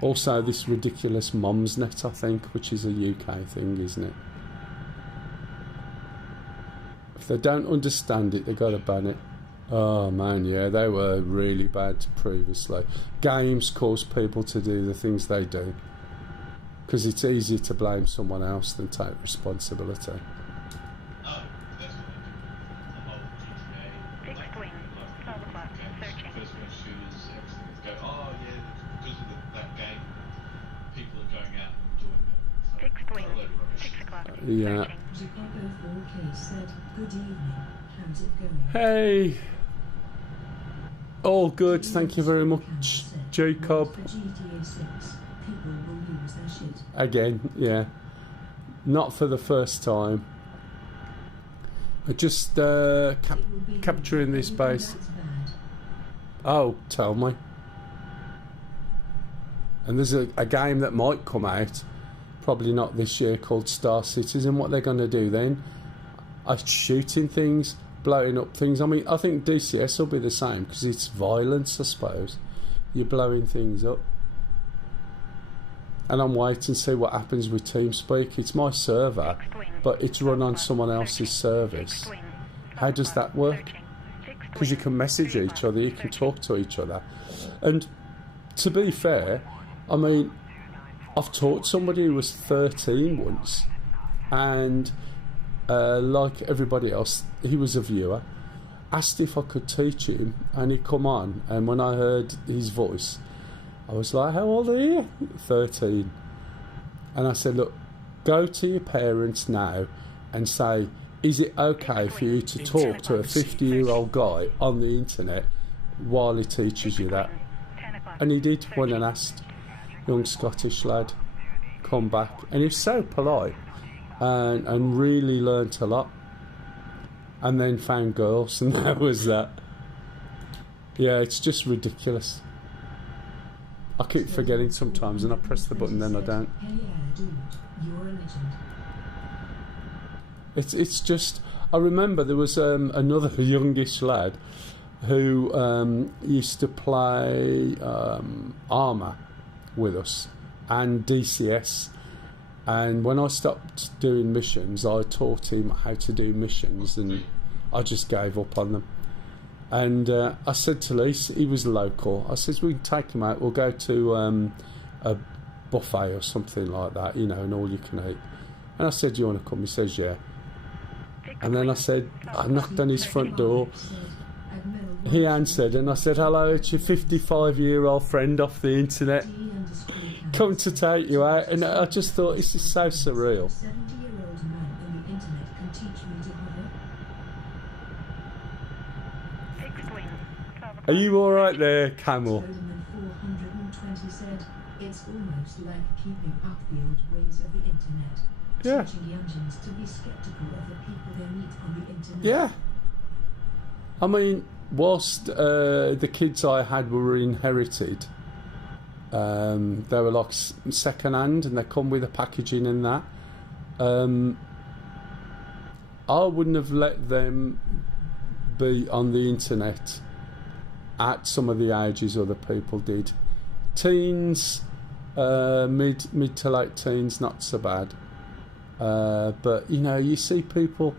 Also, this ridiculous Mumsnet, I think, which is a UK thing, isn't it? If they don't understand it, they've got to ban it. Oh man, yeah, they were really bad previously. Games cause people to do the things they do, because it's easier to blame someone else than take responsibility. Oh, that's what I do. The whole GTA. Fixed wing, 12 o'clock. Searching. First person shooters, everything. Go, oh yeah, because of that game, people are going out and doing that. So Fixed wing, it's a load of rubbish. 6 o'clock. Yeah. Searching. Chicago 4K said, good evening. How's it going? Hey! All good, thank you very much, Jacob. For GTA 6, people will use their shit. Again, yeah. Not for the first time. I just It will be capturing this anything base. that's bad. Oh, tell me. And there's a game that might come out, probably not this year, called Star Citizen. What they're going to do then? Shooting things, blowing up things. I mean, I think DCS will be the same because it's violence, I suppose. You're blowing things up. And I'm waiting to see what happens with TeamSpeak. It's my server, but it's run on someone else's service. How does that work? Because you can message each other, you can talk to each other. And to be fair, I mean, I've taught somebody who was 13 once, and like everybody else, he was a viewer, asked if I could teach him, and he'd come on, and when I heard his voice, I was like, how old are you? 13. And I said, look, go to your parents now and say, is it okay for you to talk to a 50-year-old guy on the internet while he teaches you that? And he did, went and asked. Young Scottish lad, come back. And he was so polite and really learnt a lot. And then found girls, and that was that. Yeah, it's just ridiculous. I keep forgetting sometimes, and I press the button, then I don't. Hey, yeah, dude, you're a legend. It's just, I remember there was another youngish lad, who used to play Armour with us and DCS. And when I stopped doing missions, I taught him how to do missions, and I just gave up on them. And I said to Lise, he was local, I said, we can take him out, we'll go to a buffet or something like that, you know, and all you can eat. And I said, do you want to come? He says, yeah. And then I said, I knocked on his front door. He answered, and I said, hello, it's your 55-year-old friend off the internet. Come to take you out. And I just thought, this is so surreal. 70-year-old man on the internet can teach me to hover. Fixed wing. 12 Are o'clock. you all right there, Camel? Roman 420 said, it's almost like keeping up the old ways of the internet. Yeah. Teaching youngins to be skeptical of the people they meet on the internet. Yeah. I mean, whilst the kids I had were inherited, they were like second hand, and they come with the packaging and that. I wouldn't have let them be on the internet at some of the ages other people did. Teens, mid to late teens, not so bad. But you know, you see people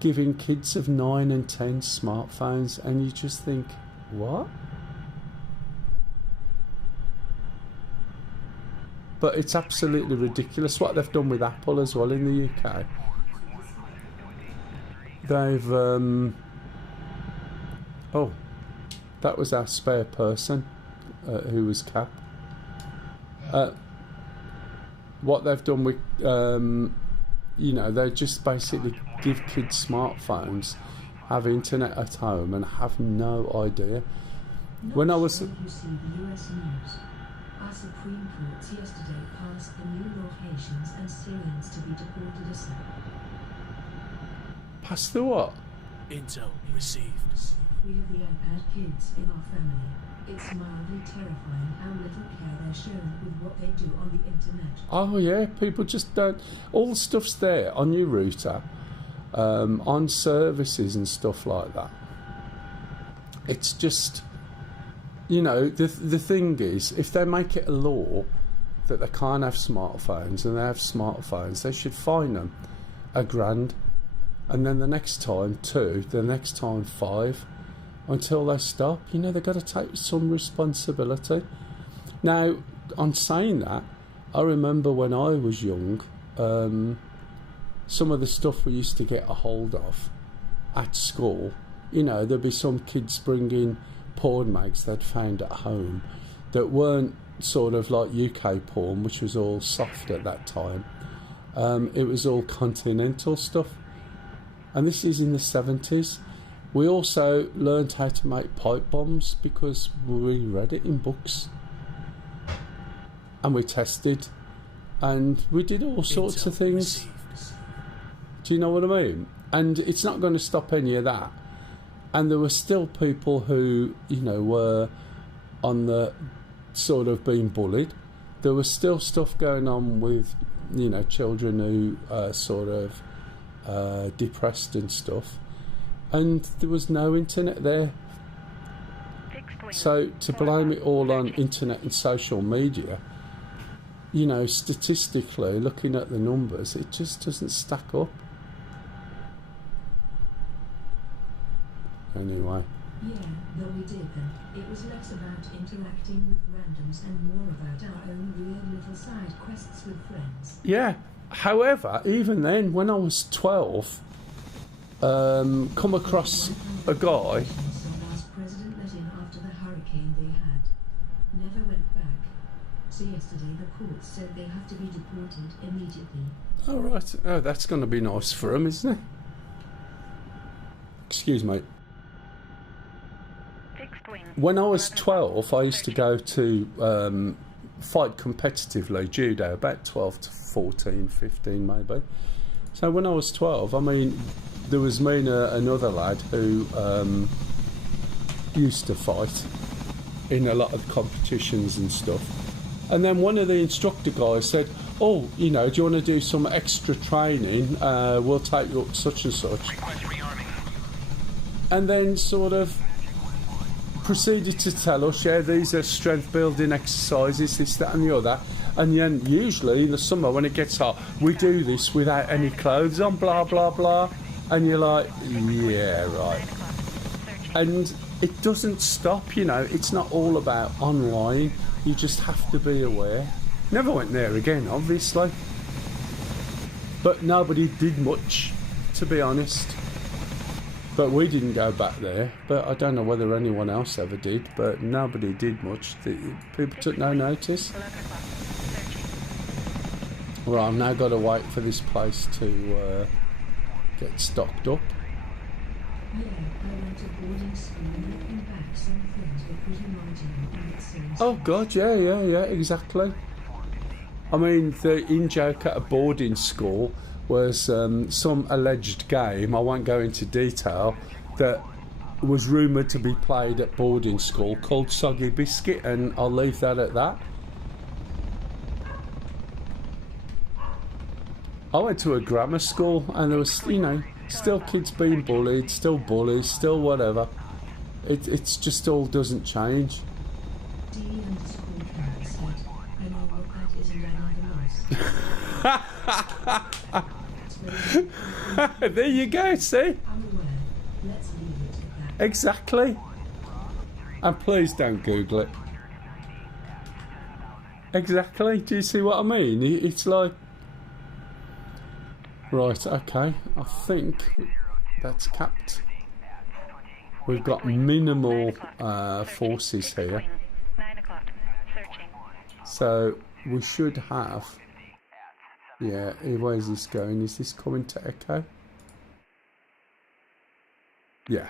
giving kids of 9 and 10 smartphones, and you just think, what? But it's absolutely ridiculous what they've done with Apple as well in the UK. They've oh, that was our spare person who was Cap. What they've done with you know, they just basically give kids smartphones, have internet at home, and have no idea. When I was You see the US news. Our Supreme Courts yesterday passed the new law Haitians and Syrians to be deported aside. past the what? Intel received. We have the iPad kids in our family. It's mildly terrifying how little care they're shown with what they do on the internet. Oh yeah, people just don't. All the stuff's there on your router, on services and stuff like that. It's just, you know, the thing is, if they make it a law that they can't have smartphones and they have smartphones, they should fine them £1,000, and then the next time 2, the next time 5, until they stop. You know, they've got to take some responsibility. Now, on saying that, I remember when I was young, some of the stuff we used to get a hold of at school, you know, there'd be some kids bringing porn mags they'd found at home that weren't sort of like UK porn, which was all soft at that time. It was all continental stuff. And this is in the 70s. We also learned how to make pipe bombs because we read it in books. And we tested. And we did all sorts of things. Do you know what I mean? And it's not going to stop any of that. And there were still people who, you know, were on the sort of being bullied. There was still stuff going on with, you know, children who sort of depressed and stuff. And there was no internet there. So to blame it all on internet and social media, you know, statistically, looking at the numbers, it just doesn't stack up. Anyway. Yeah, though we did then. It was less about interacting with randoms and more about our own weird little side quests with friends. Yeah. However, even then, when I was 12, come across a guy. Last president let in after the hurricane they had. Never went back. So yesterday the court said they have to be deported immediately. Oh, right. Oh, that's going to be nice for him, isn't it? Excuse me. When I was 12, I used to go to fight competitively, judo, about 12 to 14, 15 maybe. So when I was 12, I mean, there was me and another lad who used to fight in a lot of competitions and stuff. And then one of the instructor guys said, oh, you know, do you want to do some extra training? We'll take you up such and such. And then sort of proceeded to tell us, yeah, these are strength building exercises, this, that and the other. And then usually in the summer when it gets hot, we do this without any clothes on, blah, blah, blah. And you're like, yeah, right. And it doesn't stop, you know. It's not all about online. You just have to be aware. Never went there again, obviously. But nobody did much, to be honest. But we didn't go back there. But I don't know whether anyone else ever did. But nobody did much. People took no notice. Well, I've now got to wait for this place to get stocked up. Yeah, I went to boarding school and looking back, some things were pretty marginal and it seems... Oh God, yeah, exactly. I mean, the in-joke at a boarding school was some alleged game, I won't go into detail, that was rumoured to be played at boarding school called Soggy Biscuit, and I'll leave that at that. I went to a grammar school and there was, you know, still kids being bullied, still bullies, still whatever. It's just all doesn't change. D_Cat said, I know what that is and I know the most. There you go, see? I'm aware. Let's leave it at that. Exactly. And please don't Google it. Exactly. Do you see what I mean? It's like... Right, okay. I think that's capped. We've got minimal forces here. 9 o'clock. Searching. So we should have... Yeah, where's this going? Is this coming to Echo? Yeah.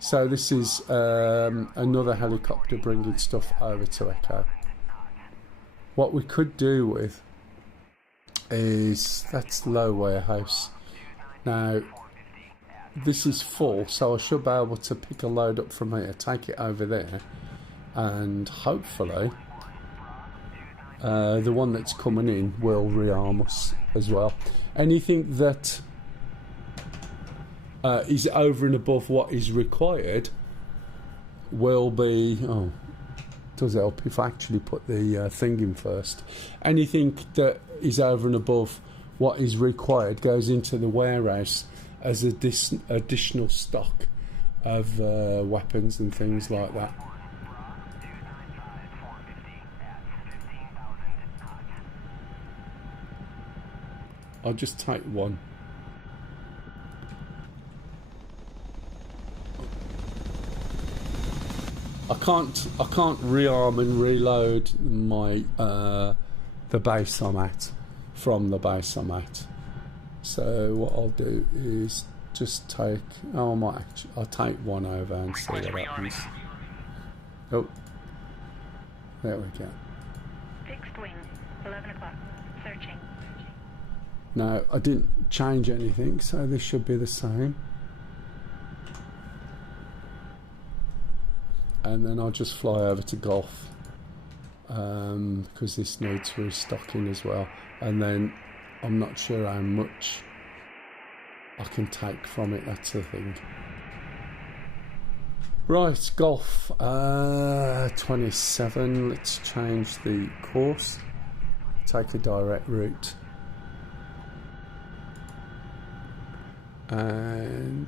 So this is another helicopter bringing stuff over to Echo. What we could do with is... That's low warehouse. Now, this is full, so I should be able to pick a load up from here, take it over there, and hopefully the one that's coming in will rearm us as well. Anything that is over and above what is required will be... Oh, it does help if I actually put the thing in first. Anything that is over and above what is required goes into the warehouse as additional stock of weapons and things like that. I'll just take one. I can't rearm and reload my the base I'm at from the base I'm at. So what I'll do is just take... Oh, I'll take one over and see what happens. Oh, there we go. Fixed wing. 11 o'clock. Searching. No, I didn't change anything, so this should be the same. And then I'll just fly over to Golf because this needs restocking as well. And then I'm not sure how much I can take from it, that's the thing. Right, Golf 27, let's change the course, take a direct route. And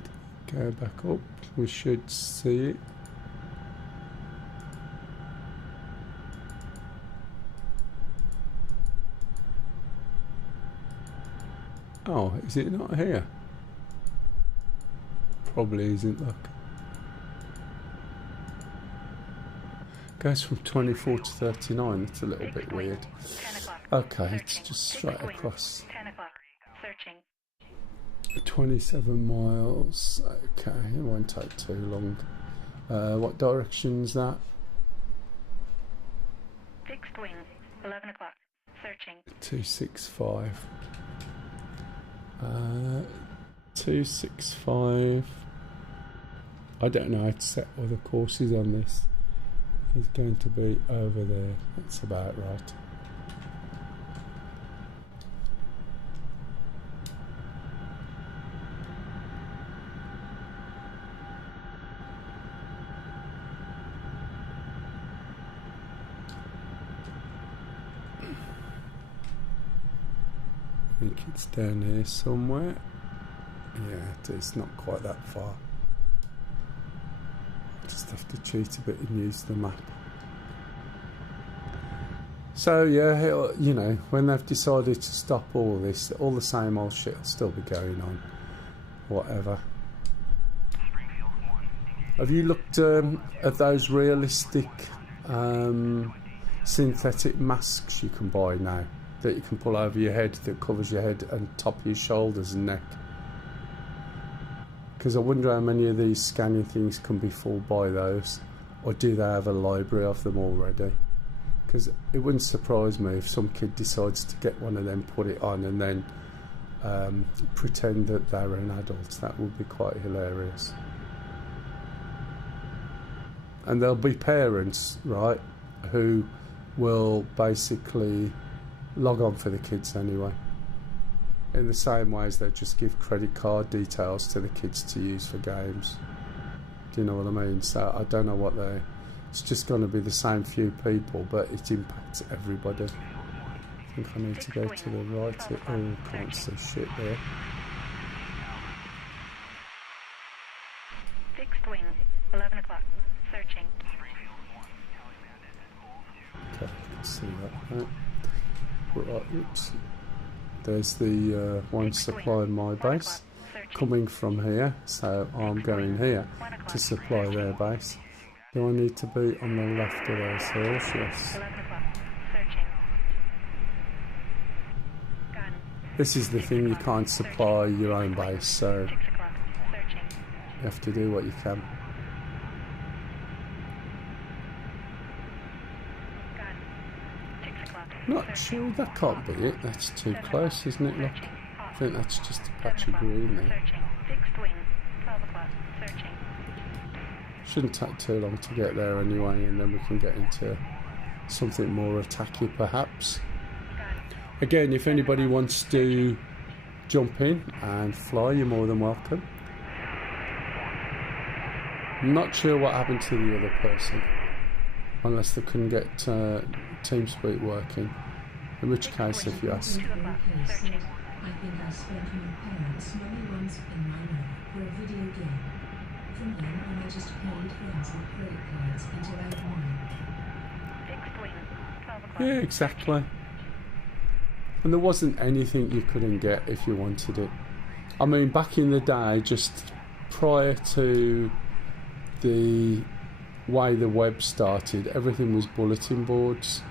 go back up, we should see it. Oh, is it not here? Probably isn't, look. Goes from 24 to 39, that's a little bit weird. 10 o'clock. Okay, it's Searching. just straight Fixed wing. across. 10 o'clock. Searching. 27 miles, okay, it won't take too long. What direction's that? Fixed wing. 11 o'clock. Searching. 265. 265. I don't know how to set other courses on this. He's going to be over there. That's about right. think it's down here somewhere. Yeah, it's not quite that far. Just have to cheat a bit and use the map. So yeah, you know, when they've decided to stop all this, all the same old shit will still be going on. Whatever. Have you looked at those realistic synthetic masks you can buy now that you can pull over your head, that covers your head and top of your shoulders and neck? Because I wonder how many of these scanning things can be fooled by those, or do they have a library of them already? Because it wouldn't surprise me if some kid decides to get one of them, put it on, and then pretend that they're an adult. That would be quite hilarious. And there'll be parents, right, who will basically log on for the kids anyway, in the same way as they just give credit card details to the kids to use for games. Do you know what I mean? So I don't know what they... It's just going to be the same few people, but it impacts everybody. I think I need to go to the right. Oh, can't see shit there. Fixed wing, 11 o'clock. Searching. Okay, I can see that now. Right, oops. There's the one supplying my base coming from here, so I'm going here to supply their base. Do I need to be on the left of those hills? Yes. This is the thing, you can't supply your own base, so you have to do what you can. Not sure, that can't be it. That's too close, isn't it? Look, I think that's just a patch of green there. Shouldn't take too long to get there anyway, and then we can get into something more attacky perhaps. Again, if anybody wants to jump in and fly, you're more than welcome. I'm not sure what happened to the other person, unless they couldn't get TeamSpeak working, in which case, if you ask. I think I spent my parents' money once in my life for a video game. From then on I just paid friends with credit cards until I had mine. Yeah, exactly. And there wasn't anything you couldn't get if you wanted it. I mean, back in the day, just prior to the way the web started, everything was bulletin boards,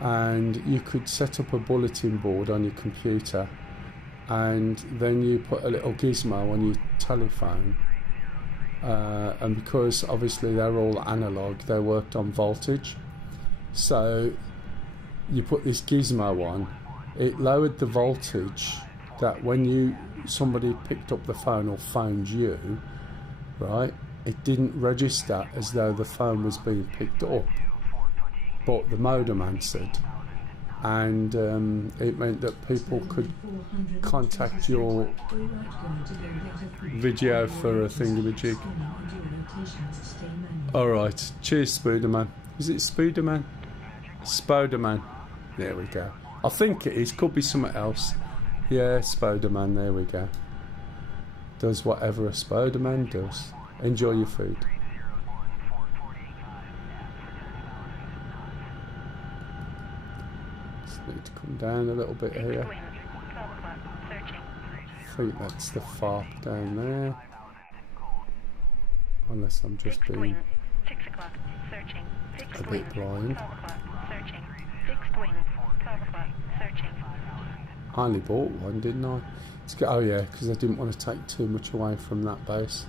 and you could set up a bulletin board on your computer, and then you put a little gizmo on your telephone, and because obviously they're all analog, they worked on voltage, so you put this gizmo on, it lowered the voltage that when somebody picked up the phone or phoned you, right, it didn't register as though the phone was being picked up, but the modem answered, and it meant that people could contact your video for a thingamajig. Alright, cheers Spooderman. Is it Spooderman? Spoderman. There we go. I think it is, could be something else. Yeah, Spoderman, there we go. Does whatever a Spoderman does. Enjoy your food. Just need to come down a little bit here. I think that's the FARP down there. Unless I'm just being a bit blind. I only bought one, didn't I? Oh yeah, because I didn't want to take too much away from that base.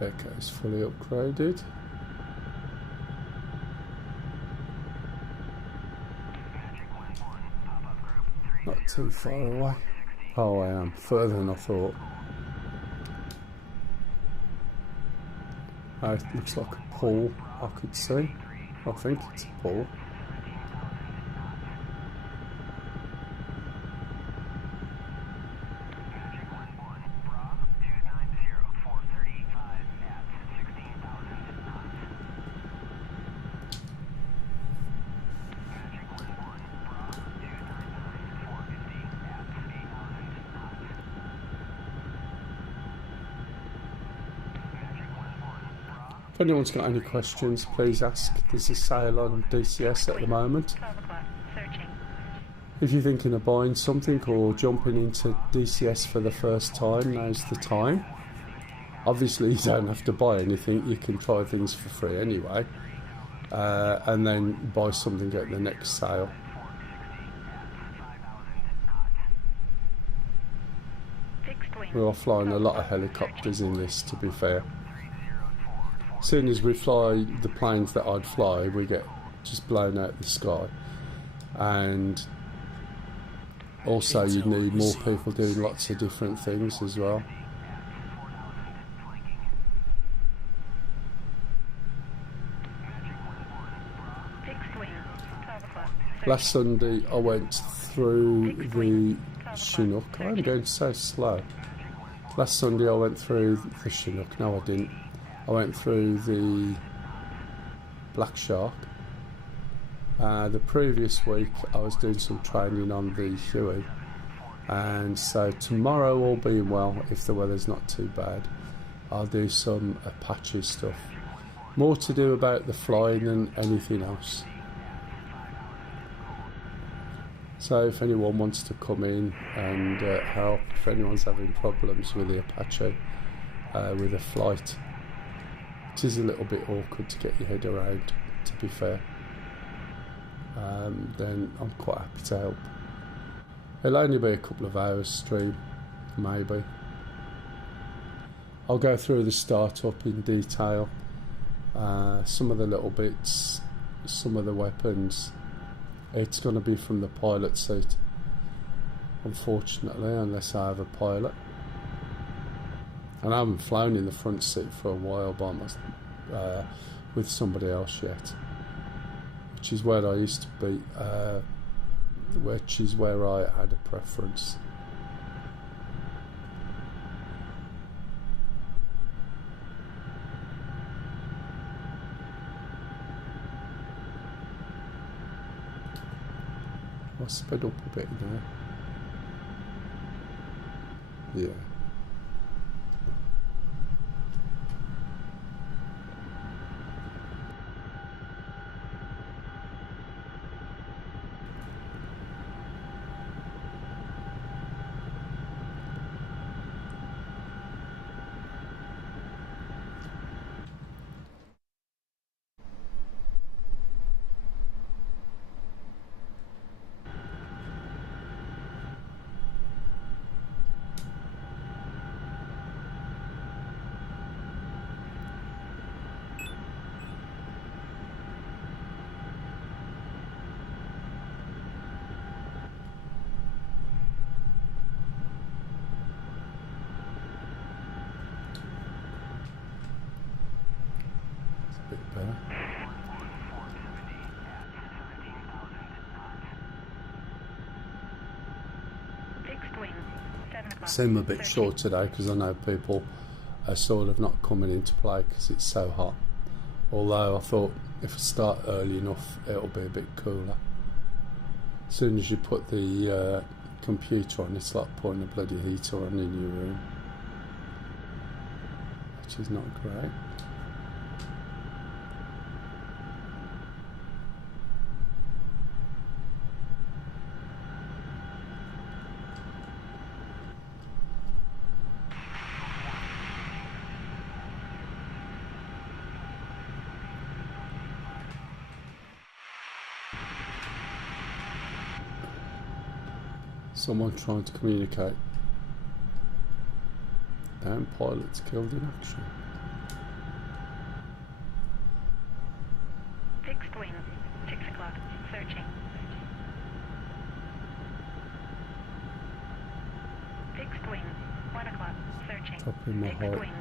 Echo's fully upgraded. Not too far away. Oh, I am. Further than I thought. It looks like a pool I could see. I think it's a pool. If anyone's got any questions, please ask. There's a sale on DCS at the moment. 12 o'clock. Searching. If you're thinking of buying something or jumping into DCS for the first time, now's the time. Obviously, you don't have to buy anything. You can try things for free anyway. And then buy something at the next sale. Fixed wing. We are flying a lot of helicopters in this, to be fair. As soon as we fly the planes that I'd fly, we get just blown out the sky. And also you need more people doing lots of different things as well. Fixed wing. 12 o'clock. Last Sunday I went through the Chinook. I'm going so slow. Last Sunday I went through the Chinook. No, I didn't. I went through the Black Shark. The previous week I was doing some training on the Huey. And so tomorrow, all being well, if the weather's not too bad, I'll do some Apache stuff. More to do about the flying than anything else. So if anyone wants to come in and help, if anyone's having problems with the Apache, with a flight, it is a little bit awkward to get your head around, to be fair, then I'm quite happy to help. It'll only be a couple of hours stream, maybe. I'll go through the startup in detail, some of the little bits, some of the weapons. It's going to be from the pilot seat, unfortunately, unless I have a pilot. And I haven't flown in the front seat for a while with somebody else yet, which is where I used to be, which is where I had a preference. I'll sped up a bit now. Yeah. Bit better. Fixed wing. 7 o'clock. Seem a bit short today because I know people are sort of not coming into play because it's so hot. Although I thought if I start early enough, it'll be a bit cooler. As soon as you put the computer on, it's like putting a bloody heater on in your room, which is not great. Someone trying to communicate. Damn pilots killed in action. Fixed wing. 6 o'clock. Searching. Fixed wing. 1 o'clock. Searching. Top in my Fixed heart. wing.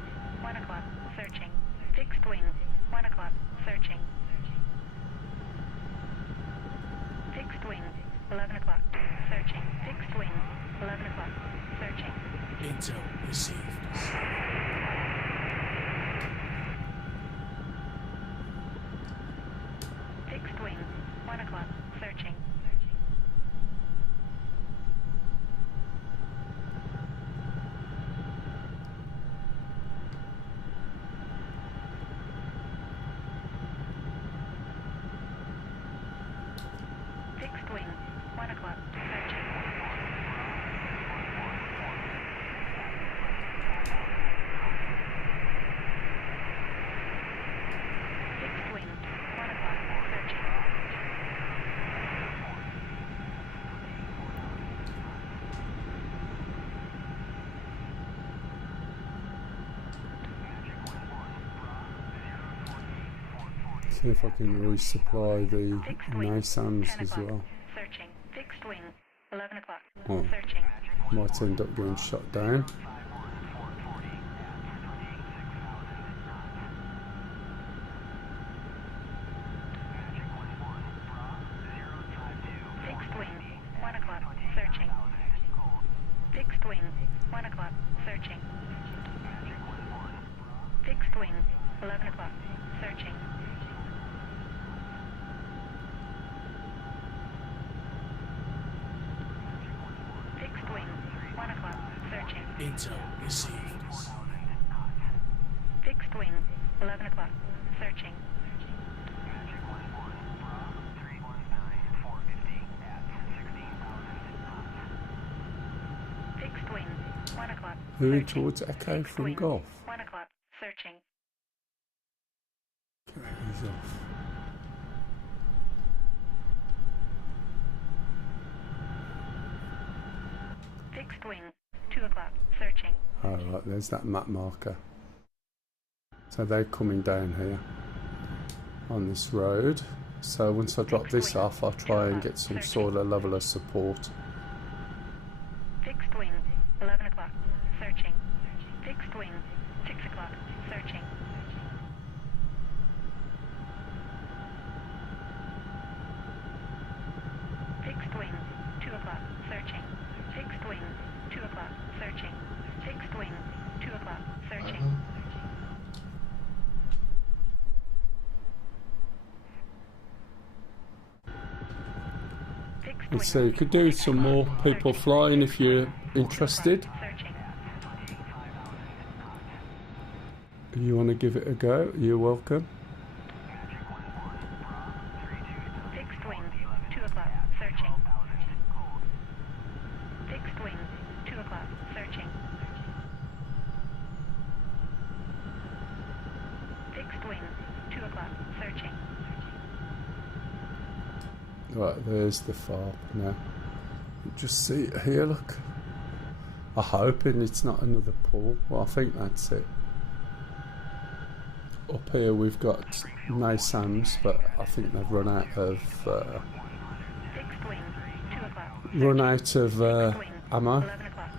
1 o'clock. Searching. Fixed wing. 1 o'clock. Searching. Fixed wing. 11 o'clock. Searching. Fixed wing. 11 o'clock. Searching. Intel received. Fixed wing. 1 o'clock. Searching. See if I can resupply the Fixed wing, NASAMs 10 as o'clock. well. Searching. Fixed wing, 11 o'clock. Oh. Searching. Might end up getting shot down. Fixed wing, 1 o'clock. Searching. Fixed wing, 1 o'clock. Searching. Fixed wing, 11 o'clock. Searching. Fixed wing, 1 o'clock. Searching. Intel received. Fixed wing, 11 o'clock. Searching. Fixed wing, 1 o'clock. Moving Searching. towards Echo Fixed from wing, Golf. 1 o'clock. Searching. Okay, he's off. Fixed wing, 2 o'clock. Searching. Alright, there's that map marker. So they're coming down here on this road. So once I drop this off, I'll try and get some sort of level of support. Fixed wing, 11 o'clock. Searching. Fixed wing, 6 o'clock. Searching. Fixed wing, 2 o'clock. Searching. Fixed wing, 2 o'clock. Searching. Fixed wing, 2 o'clock. Searching. Fixed And wing, so you could do some more people flying if you're interested. searching. You want to give it a go, you're welcome. Fixed wing, 2 o'clock. Searching. Fixed wing, 2 o'clock. Searching. Fixed wing, 2 o'clock. Searching. Right, there's the FARP now. You just see it here, look. I'm hoping it's not another pool. Well, I think that's it. Up here we've got NASAMs, but I think they've run out of Fixed wing, 2 o'clock. run out of Fixed wing, ammo. 11 o'clock.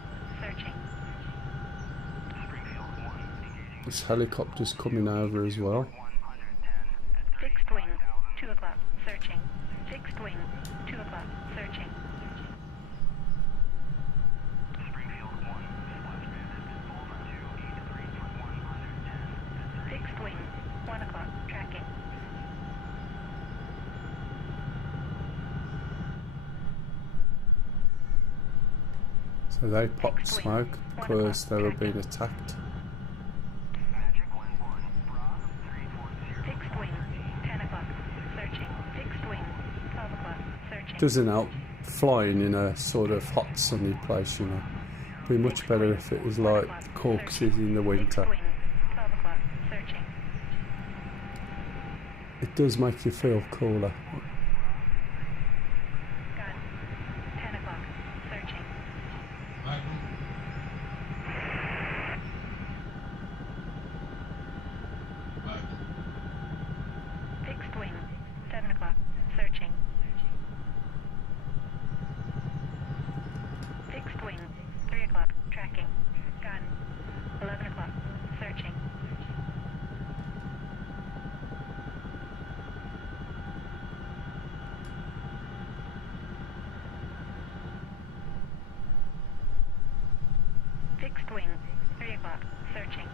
Searching. This helicopter's coming over as well. Fixed wing, 2 o'clock. Searching. Fixed wing, 2 o'clock. Searching. Fixed wing, 1 o'clock. Tracking. So they popped smoke because they were being attacked. Fixed wing, 10 o'clock. Searching. Fixed wing, 12 o'clock. Searching. Doesn't help flying in a sort of hot sunny place, you know. Be much better if it was like Corks is in the winter. Fixed wing, 12 o'clock. Searching. It does make you feel cooler. Gun, 10 o'clock. Searching. Magnum. Magnum. Fixed wing, 7 o'clock. Searching. Fixed wing, 3 o'clock. Tracking. Gun, 11 o'clock. Searching. Fixed wing, 3 o'clock. Searching.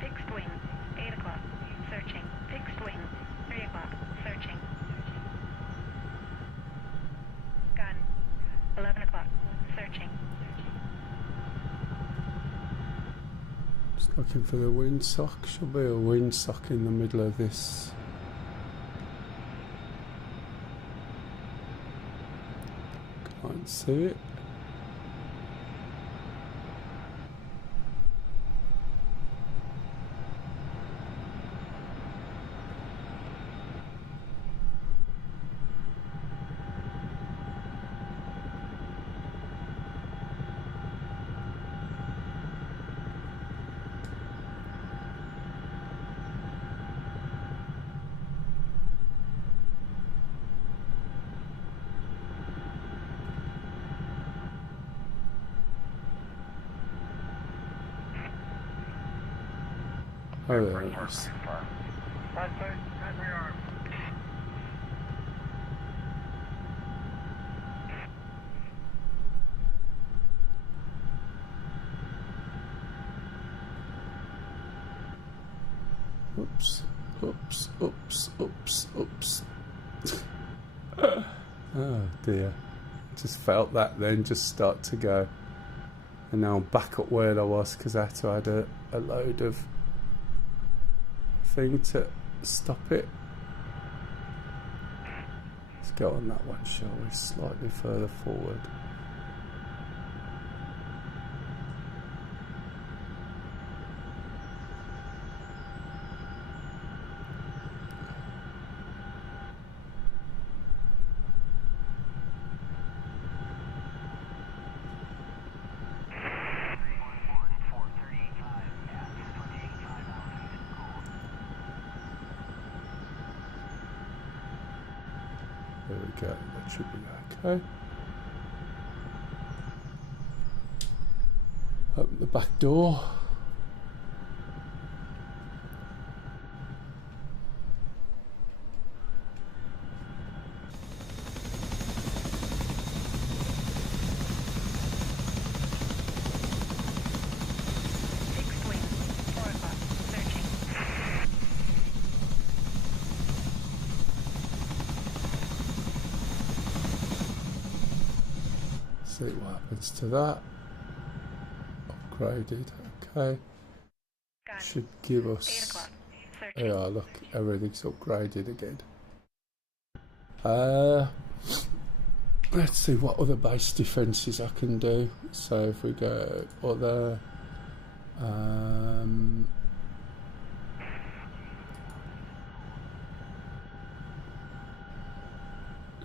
Fixed wing, 8 o'clock. Searching. Fixed wing, 3 o'clock. Searching. Gun, 11 o'clock. Searching. Just looking for the windsock. Should be a windsock in the middle of this. Can't see it. Oh, there it is. Oops, oops, oops, oops, oops. Oh dear. Just felt that then just start to go. And now I'm back at where I was because I had to add a load of thing to stop it. Let's go on that one, shall we? Slightly further forward. There we go, that should be okay. Open the back door. Fixed wing, 4 o'clock, searching. See what happens to that. Upgraded, okay. Gun, Should give 8 us. o'clock, searching. Yeah, look, everything's upgraded again. Let's see what other base defences I can do. So if we go other,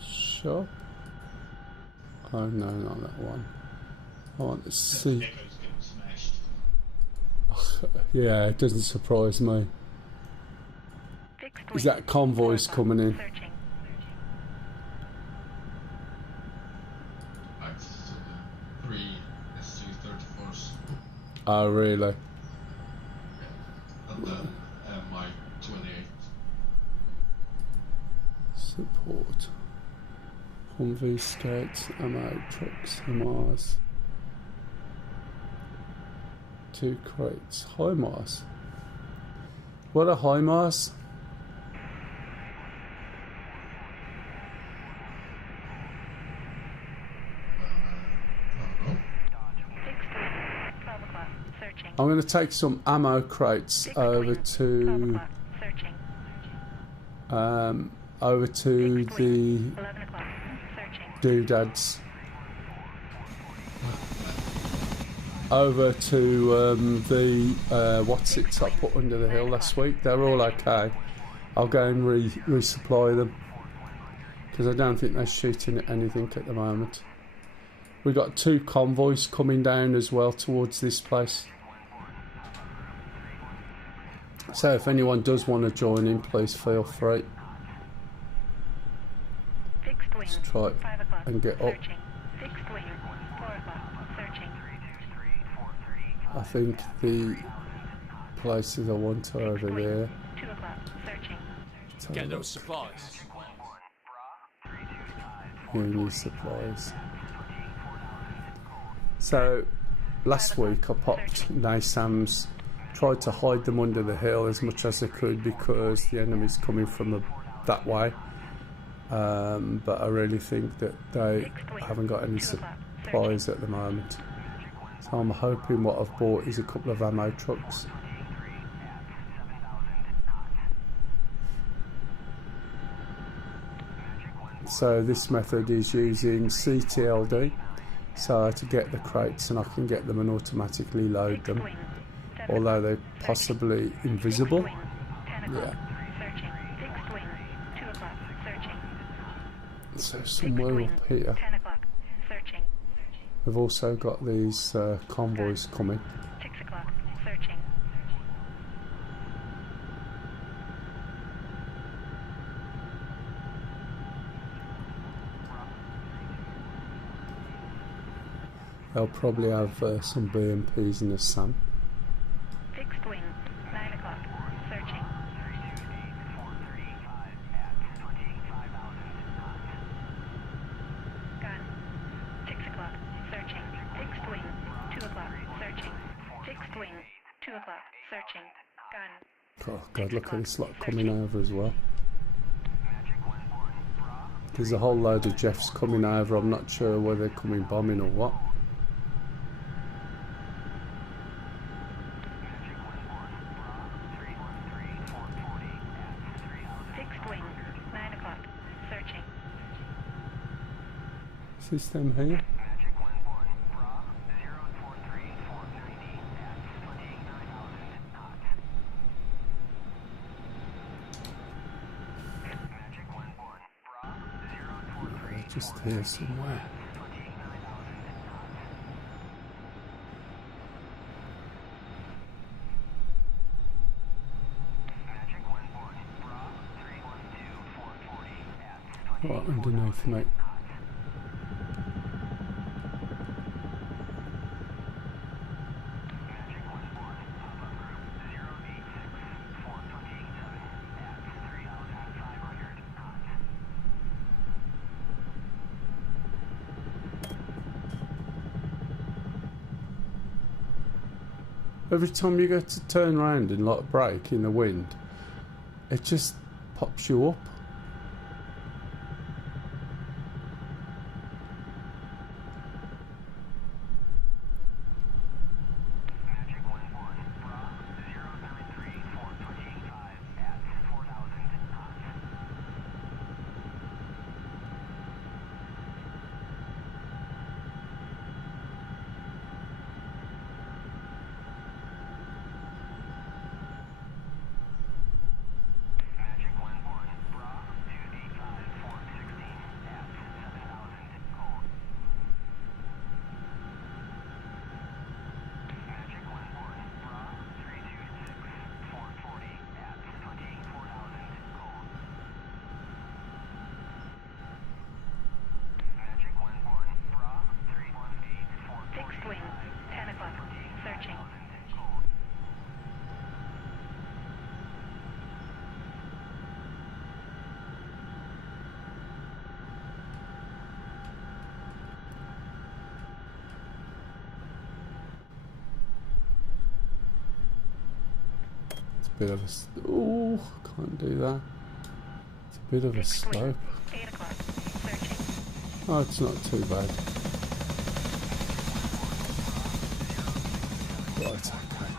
shop. Oh no, not that one. I want to see. Echo's getting smashed. Yeah, it doesn't surprise me. Fixed Is wing, that convoys 4 o'clock, coming in? searching. Access to the 3 SU-34s. Oh really? And then my 28. Support. Humvee, Scouts, ammo, trucks, HIMARS. 2 crates. HIMARS. What are HIMARS? I don't know. Fixed wing, 12 o'clock, searching. I'm going to take some ammo crates Fixed over wing, 12 to o'clock, searching. over to Fixed the wing, 11 o'clock, searching. doodads. Over to the what's it I put under the hill last week. They're all okay. I'll go and resupply them because I don't think they're shooting at anything at the moment. We've got 2 convoys coming down as well towards this place. So if anyone does want to join in, please feel free. Fixed wing, Let's try 5 o'clock, and get up. searching. Fixed wing, 4 o'clock, searching. I think the places I want are over there. 2 o'clock, searching. Let's have a Get look. those supplies. New supplies. So last week I popped NASAMs, tried to hide them under the hill as much as I could because the enemy's coming from that way. But I really think that they haven't got any supplies at the moment. So I'm hoping what I've bought is a couple of ammo trucks. So this method is using CTLD, so to get the crates and I can get them and automatically load them, Wing, 7 although they're possibly invisible. Wing, 10 o'clock, Yeah. searching. Fixed wing, 2 o'clock, searching. So somewhere up here 10 o'clock, searching. we've also got these convoys coming. 6 o'clock, searching. They'll probably have some BMPs in the sun. Fixed wing, 9 o'clock, 2 o'clock. Searching. Gun. Oh God, look at this lot coming over as well. There's a whole load of Jeffs coming over. I'm not sure whether they're coming bombing or what. Fixed wing. 9 o'clock. Searching. Is this them here? Just here somewhere. Right underneath, mate. Every time you go to turn around and like brake in the wind, it just pops you up. Fixed wing. 10 o'clock. Searching. It's a bit of a... Ooh, can't do that. It's a bit of a Fixed wing. slope. 8 o'clock. Searching. Oh, it's not too bad. Right, okay.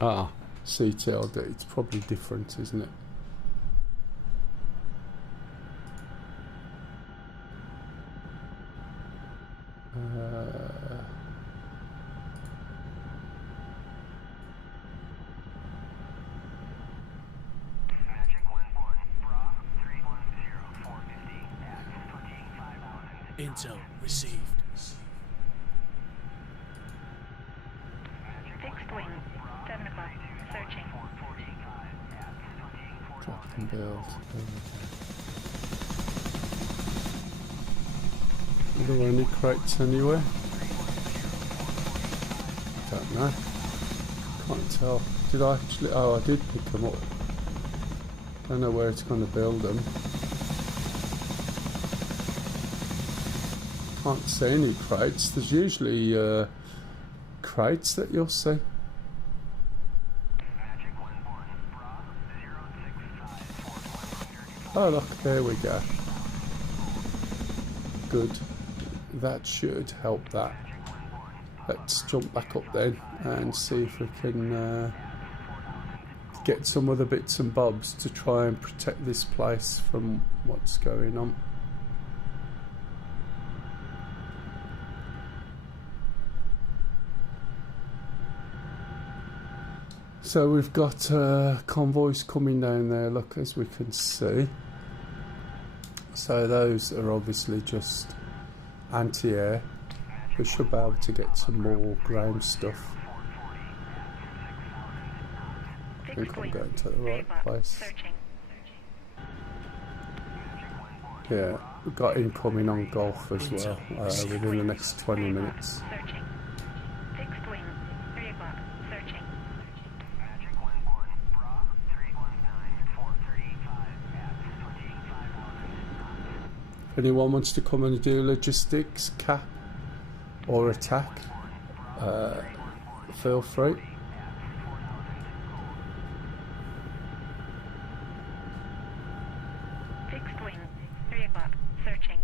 Ah, CTLD. It's probably different, isn't it? Intel received. Fixed wing. 7 o'clock. Searching. Drop and build. Are there any crates anywhere? Don't know. Can't tell. Did I actually? Oh, I did pick them up. Don't know where it's going to build them. Can't see any crates. There's usually crates that you'll see. Oh look, there we go. Good. That should help that. Let's jump back up then and see if we can get some other bits and bobs to try and protect this place from what's going on. So we've got convoys coming down there, look, as we can see. So those are obviously just anti-air. We should be able to get some more ground stuff. I think I'm going to the right place. Yeah, we've got incoming on Golf as well within the next 20 minutes. If anyone wants to come and do logistics, cap or attack, feel free. Fixed wing, 3 o'clock, searching.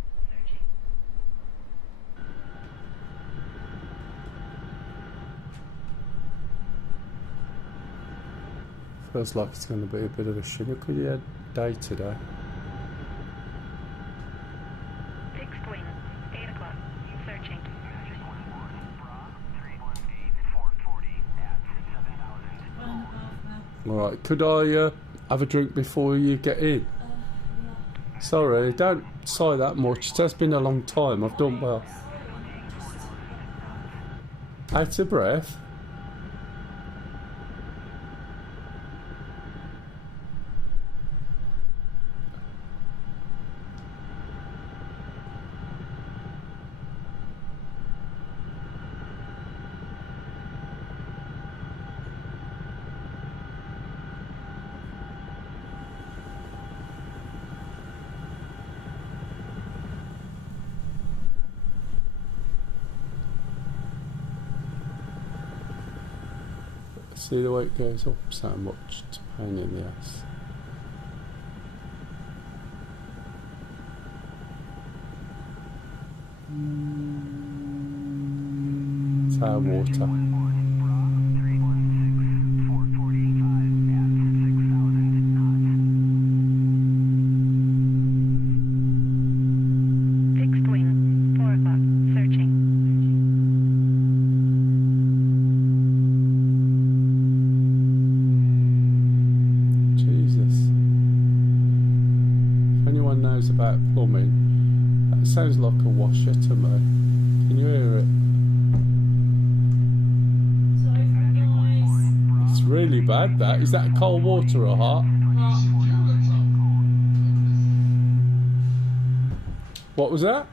Feels like it's going to be a bit of a shimmy day today. Fixed wing, 8 o'clock, searching. Alright, could I have a drink before you get in? Sorry, don't sigh that much. It has been a long time. I've done well. Out of breath? See the way it goes up so much, it's a pain in the ass. It's our water. Fixed wing, 4 o'clock, searching. Jesus. If anyone knows about plumbing, that sounds like a washer to me. Can you hear it? Sorry for the noise. It's really bad, that. Is that cold water or hot? What was that?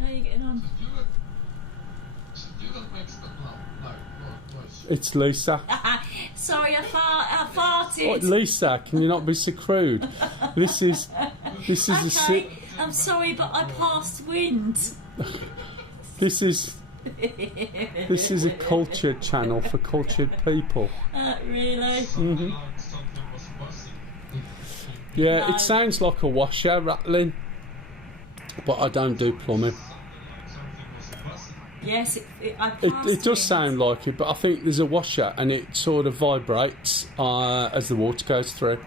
How are you getting on? It's Lisa. Sorry, I farted. What, Lisa? Can you not be so crude? This is Okay, I'm sorry, but I passed wind. this is a cultured channel for cultured people. Really? Hmm. Yeah, No. it sounds like a washer rattling, but I don't do plumbing. Yes, I passed It does wind. sound like it, but I think there's a washer and it sort of vibrates as the water goes through.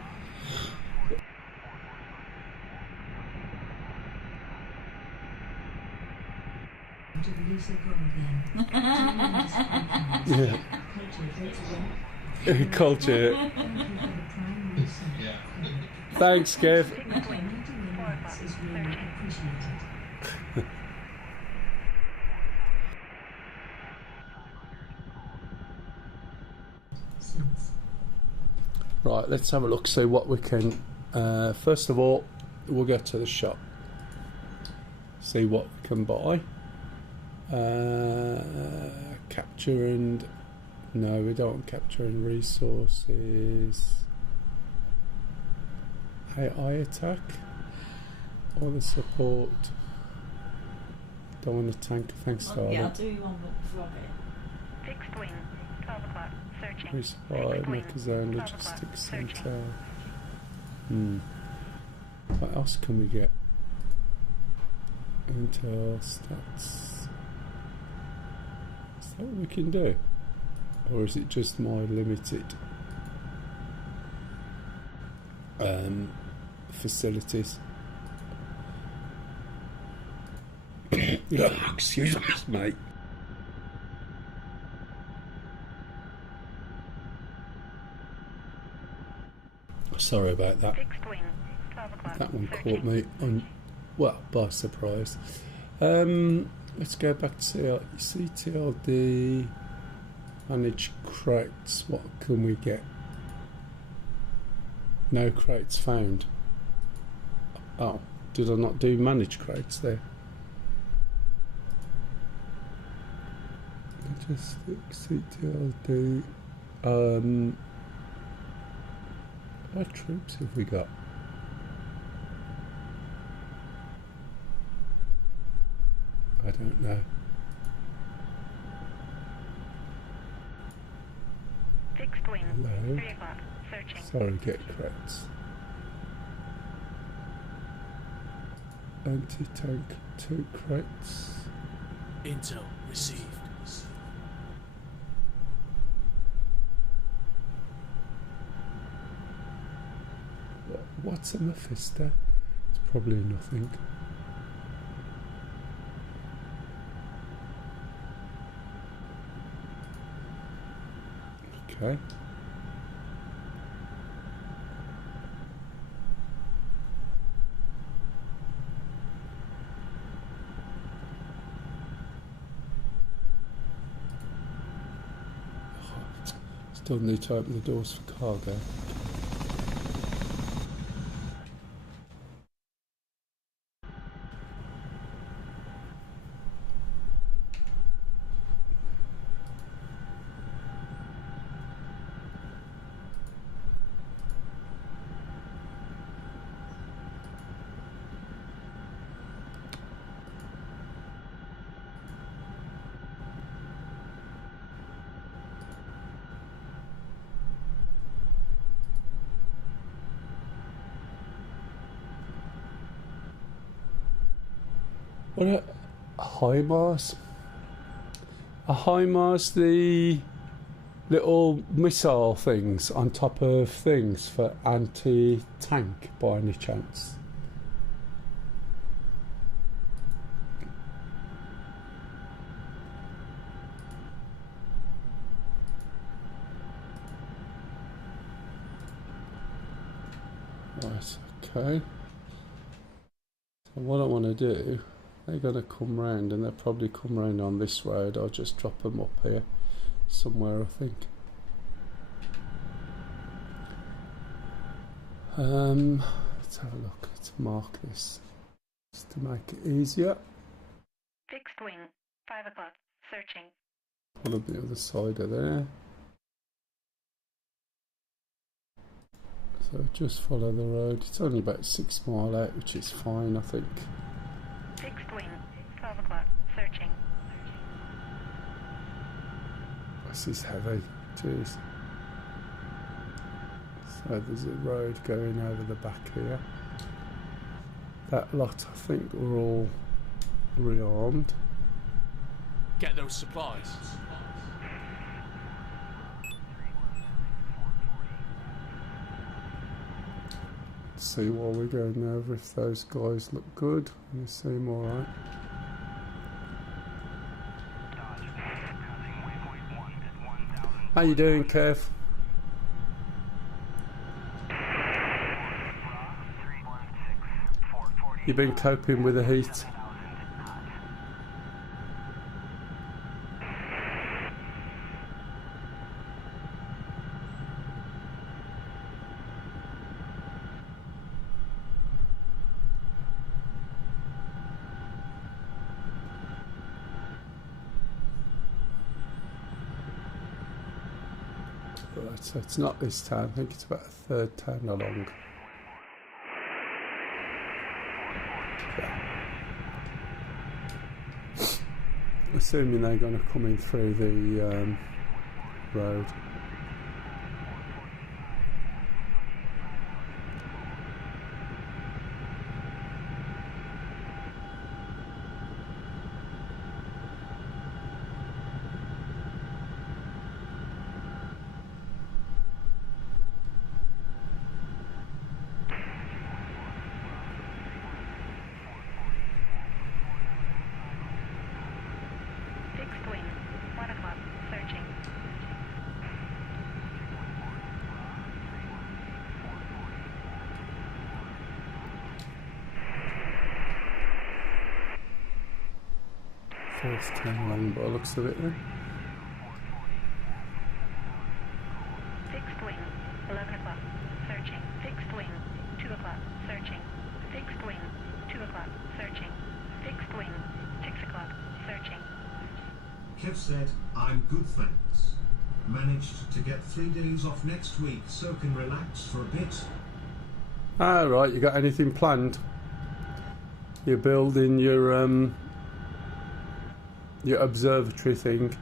To the Lisa Gold then. Yeah. Culture, Culture. thank you for the prime research. Yeah. Thanks, Kev. Fixed wing, 4 o'clock, This is really searching. appreciated. Since Right, let's have a look, see what we can. First of all, we'll go to the shop, see what we can buy. Capture and. No, we don't want capture and resources. AI attack or the support. Don't want a tank, thanks, darling. Yeah, I'll do you one from it. Fixed wing, 12 o'clock, searching. Resupply, Fixed wing, make a zone 12 o'clock, logistics searching. centre. What else can we get? Intel stats. Is that what we can do? Or is it just my limited facilities? Excuse me, mate. Sorry about that. Fixed wing, 12 o'clock, That one searching. caught me by surprise. Let's go back to CTLD. Manage crates. What can we get? No crates found. Oh, did I not do manage crates there? Logistics, CTLD. What troops have we got? I don't know. Fixed wing. Hello. 3 o'clock. Searching. Sorry, get credits. Anti-tank 2 credits. Intel received. What's a Mephisto? It's probably nothing. Okay. Still need to open the doors for cargo. What a HIMARS? A HIMARS, the little missile things on top of things for anti-tank by any chance? Right, okay. So what I want to do, they're going to come round, and they'll probably come round on this road. I'll just drop them up here somewhere, I think. Let's have a look. Let's mark this just to make it easier. Fixed wing. 5 o'clock. Searching. Put on the other side of there. So just follow the road. It's only about 6 miles out, which is fine, I think. Fixed wing. 12 o'clock. Searching. This is heavy. Jeez. So there's a road going over the back here. That lot, I think, were all rearmed. Get those supplies. See while we're going over if those guys look good. You seem alright. How you doing, Kev? You been coping with the heat? Right, so it's not this town. I think it's about a third town along. Assuming they're going to come in through the road. Fixed wing. 1 o'clock. Searching. First turn along by the looks of it then. Fixed wing. 11 o'clock. Searching. Fixed wing. 2 o'clock. Searching. Fixed wing. 2 o'clock. Searching. Fixed wing. 6 o'clock. Searching. Kev said, I'm good thanks. Managed to get 3 days off next week so can relax for a bit. Right, you got anything planned? You're building your your observatory thing.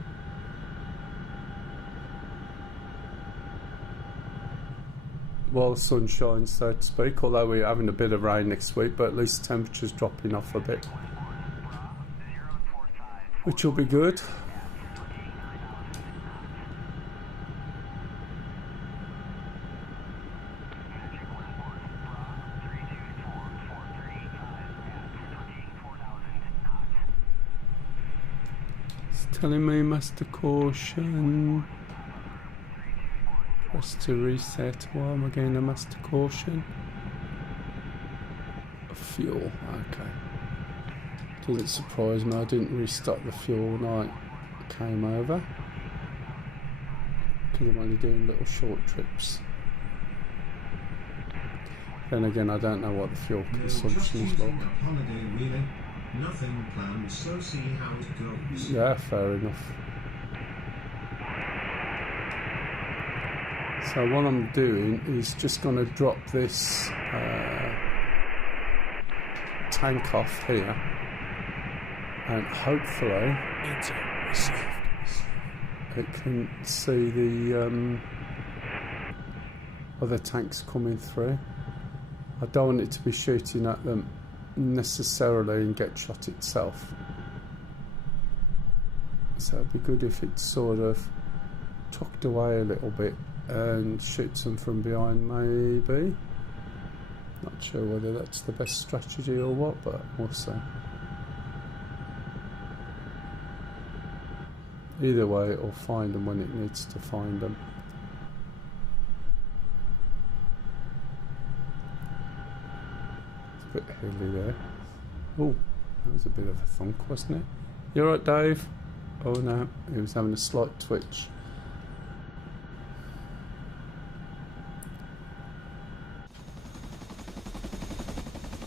While the sun shines, so to speak, although we're having a bit of rain next week, but at least the temperature's dropping off a bit, which will be good. It's telling me master caution. Press to reset. Why am I getting a master caution? Fuel, okay. Doesn't surprise me, I didn't restock the fuel when I came over, because I'm only doing little short trips. Then again, I don't know what the fuel You're just consumption is using like. a holiday, really. Nothing planned, so see how it goes. Yeah, fair enough. So what I'm doing is just going to drop this tank off here, and hopefully Intel received. it can see the other tanks coming through. I don't want it to be shooting at them necessarily and get shot itself. So it'd be good if it's sort of tucked away a little bit and shoots them from behind, maybe. Not sure whether that's the best strategy or what, but we'll see. Either way, it'll find them when it needs to find them. It's a bit hilly there. Oh, that was a bit of a thunk, wasn't it? You alright, Dave? Oh no, he was having a slight twitch.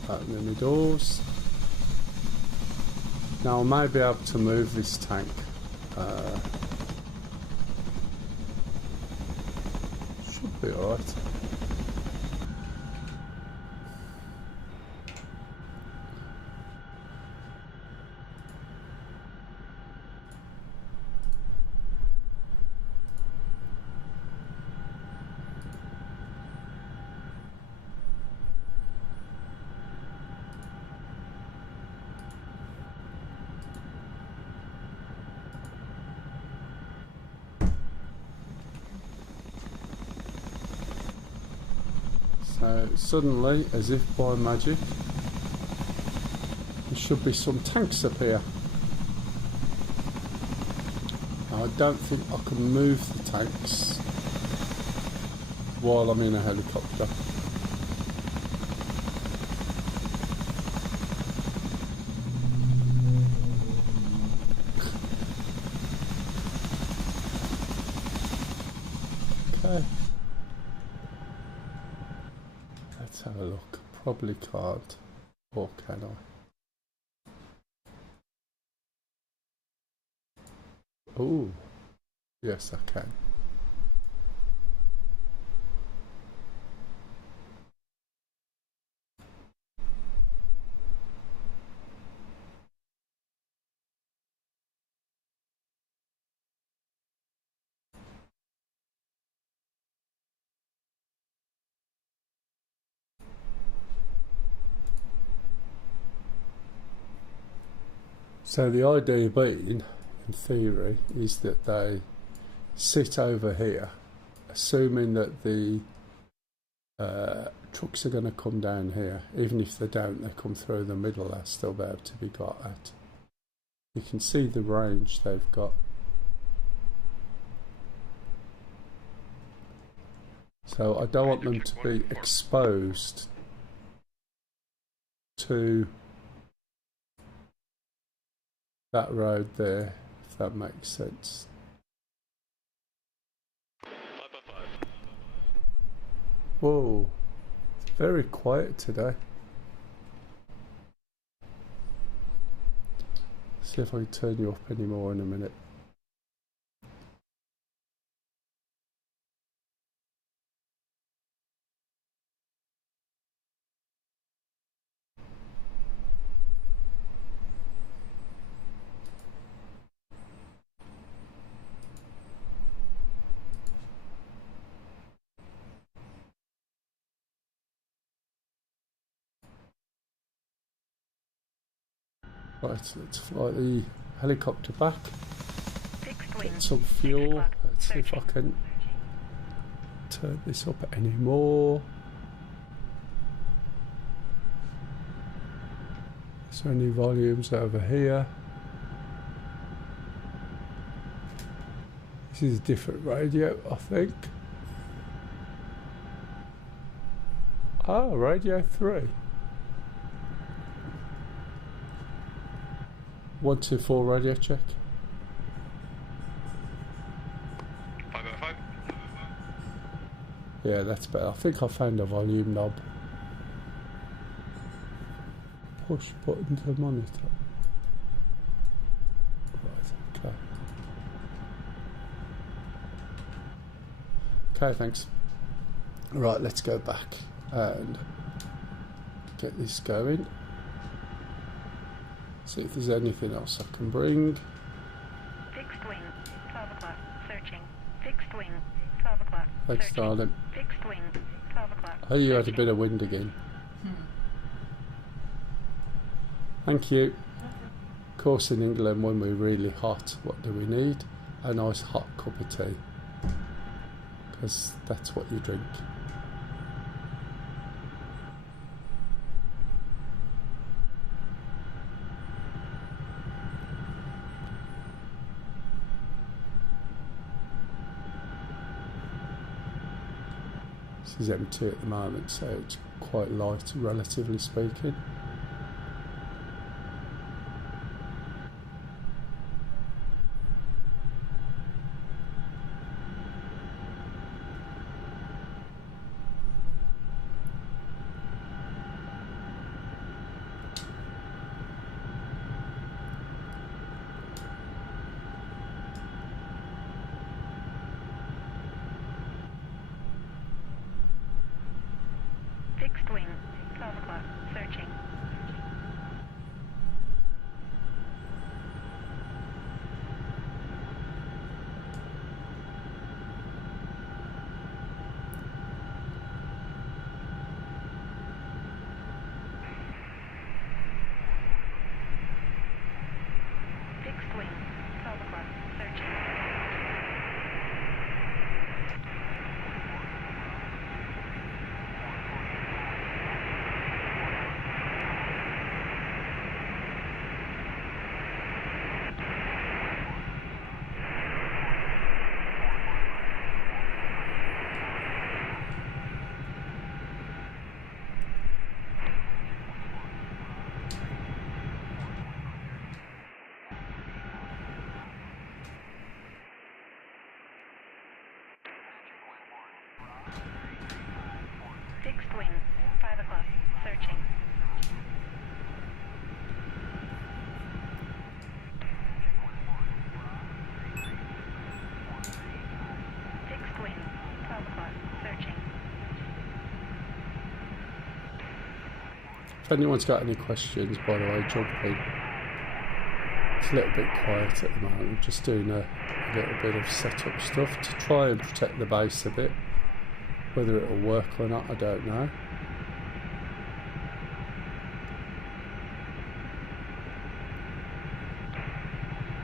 Opening the doors. Now I may be able to move this tank. Should be alright. So suddenly, as if by magic, there should be some tanks up here. Now, I don't think I can move the tanks while I'm in a helicopter. Okay. Let's have a look. Probably can't. Or can I? Oh, yes, I can. So the idea being, in theory, is that they sit over here, assuming that the trucks are going to come down here. Even if they don't, they come through the middle, they'll still be able to be got at. You can see the range they've got. So I don't want them to be exposed to that road there, if that makes sense. Whoa, it's very quiet today. See if I can turn you up any more in a minute. Right, let's fly the helicopter back. Fixed wing. Get some 6 fuel. o'clock. Let's see if I Searching. can turn this up any more. Is there any volumes over here? This is a different radio, I think. Ah, radio 3. 124 radio check. 505. Yeah, that's better. I think I found a volume knob. Push button to monitor. Right, okay. Okay, thanks. Right, let's go back and get this going. See if there's anything else I can bring. Fixed wing. 12 o'clock. Searching. Fixed wing. 12 o'clock. Thanks, Searching. darling. Fixed wing. 12 o'clock. Oh, you had a Searching. bit of wind again. Thank you. Of course, in England, when we're really hot, what do we need? A nice hot cup of tea. Because that's what you drink. This is empty at the moment, so it's quite light, relatively speaking. Fixed wing. 12 o'clock. Searching. Fixed wing. 12 o'clock. Searching. Fixed wing. 5 o'clock. Searching. Fixed wing. 12 o'clock. Searching. If anyone's got any questions, by the way, jump in. It's a little bit quiet at the moment. I'm just doing a little bit of setup stuff to try and protect the base a bit. Whether it'll work or not, I don't know.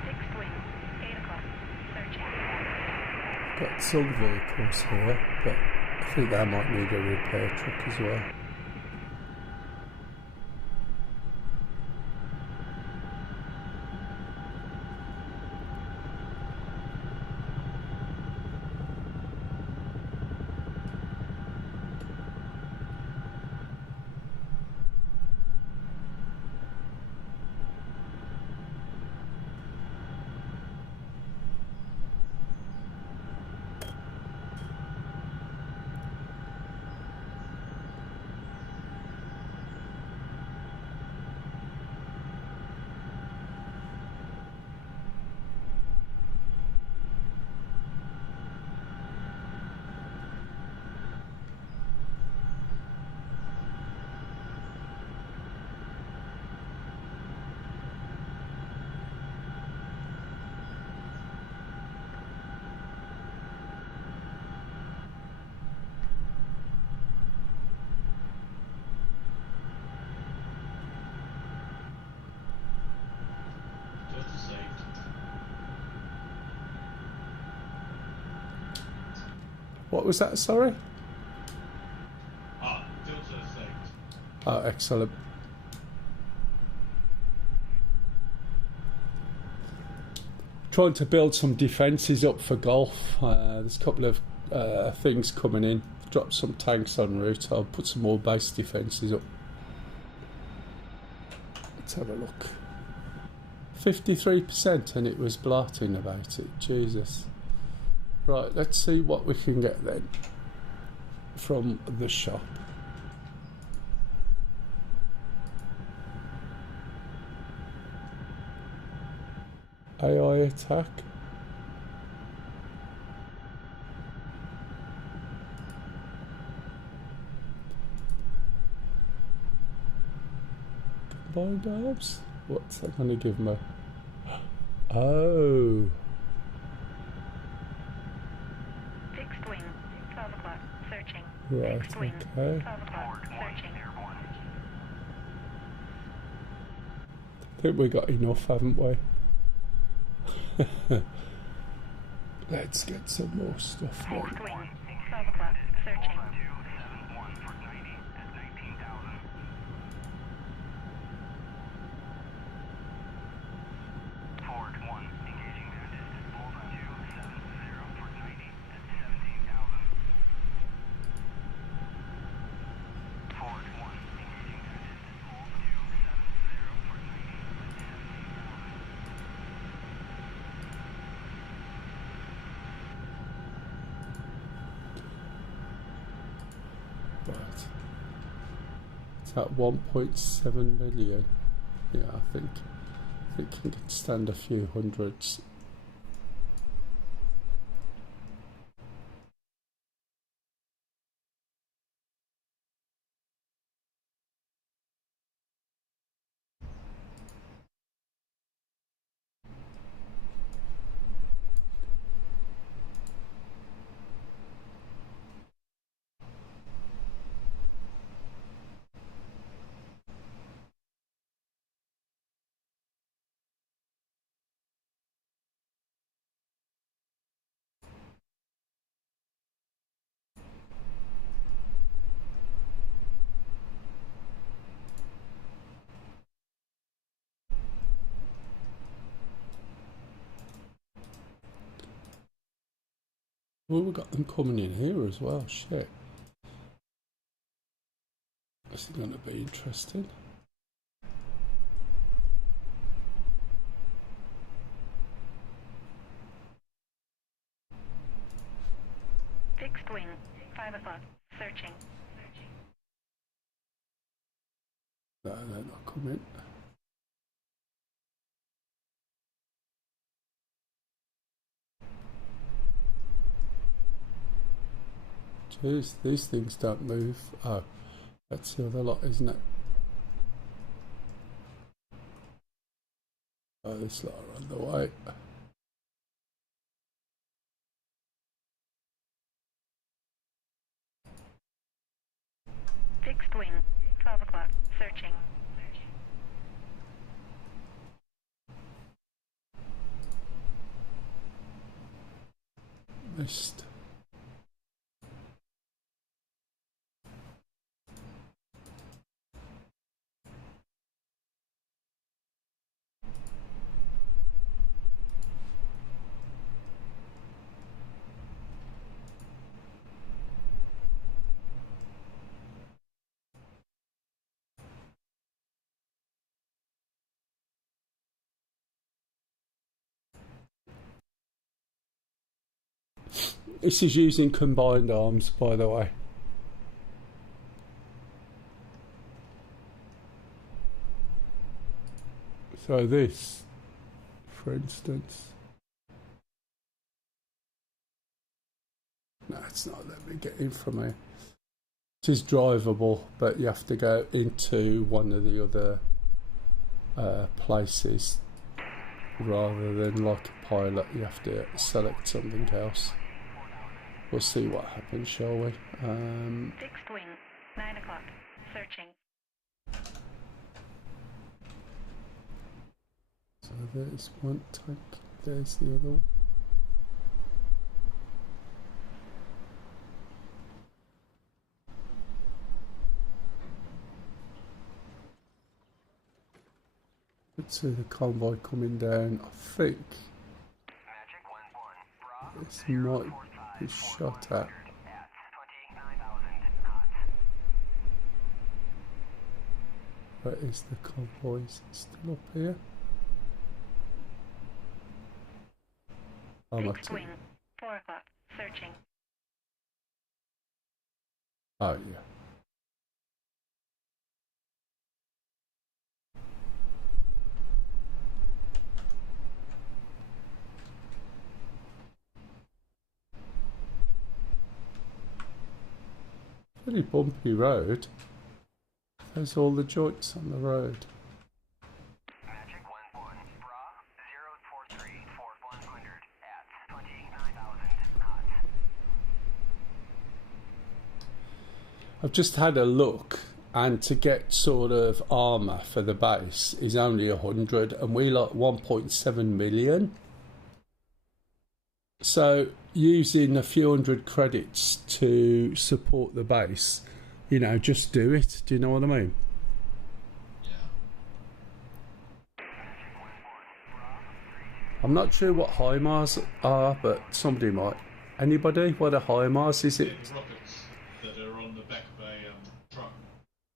Fixed wing. 8 o'clock. Searching. Got some vehicles here, but I think they might need a repair truck as well. What was that, sorry? Filter effect. Oh, excellent. Trying to build some defences up for golf. There's a couple of things coming in. Drop some tanks en route. I'll put some more base defences up. Let's have a look. 53%, and it was blarting about it. Jesus. Right, let's see what we can get then from the shop. AI attack. Combined arms? What's that going to give me? Oh. Fixed wing, 12 o'clock, searching. Right, Fixed wing, okay. 12 o'clock, searching. I think we got enough, haven't we? Let's get some more stuff then. Fixed wing, 12 o'clock, searching. Right. It's at 1.7 million. Yeah, I think it can stand a few hundreds. Well, we've got them coming in here as well. Shit. This is going to be interesting. Fixed wing, 5 o'clock, searching. No, they're not coming. Jeez, these things don't move. Oh, that's the other lot, isn't it? Oh, this lot are on the way. Fixed wing, 12 o'clock, searching. Missed. This is using combined arms, by the way. So this, for instance. No, it's not. Let me get in from here. It is drivable, but you have to go into one of the other places rather than like a pilot. You have to select something else. We'll see what happens, shall we? Fixed wing, 9 o'clock, searching. So there's one tank, there's the other one. Let's see the convoy coming down. I think this might be shot at. Where is the convoy? Is it still up here? Oh, Fixed wing, 4 o'clock, searching. Oh, yeah. Pretty bumpy road. There's all the joints on the road. Magic 1-1, Bra 043 for 100 at 29,000 knots. I've just had a look, and to get sort of armour for the base is only 100, and we like 1.7 million. So using a few hundred credits to support the base, you know, just do it. Do you know what I mean? Yeah. I'm not sure what HIMARS are, but somebody might. Anybody? What a HIMARS is it? The rockets that are on the back of a truck.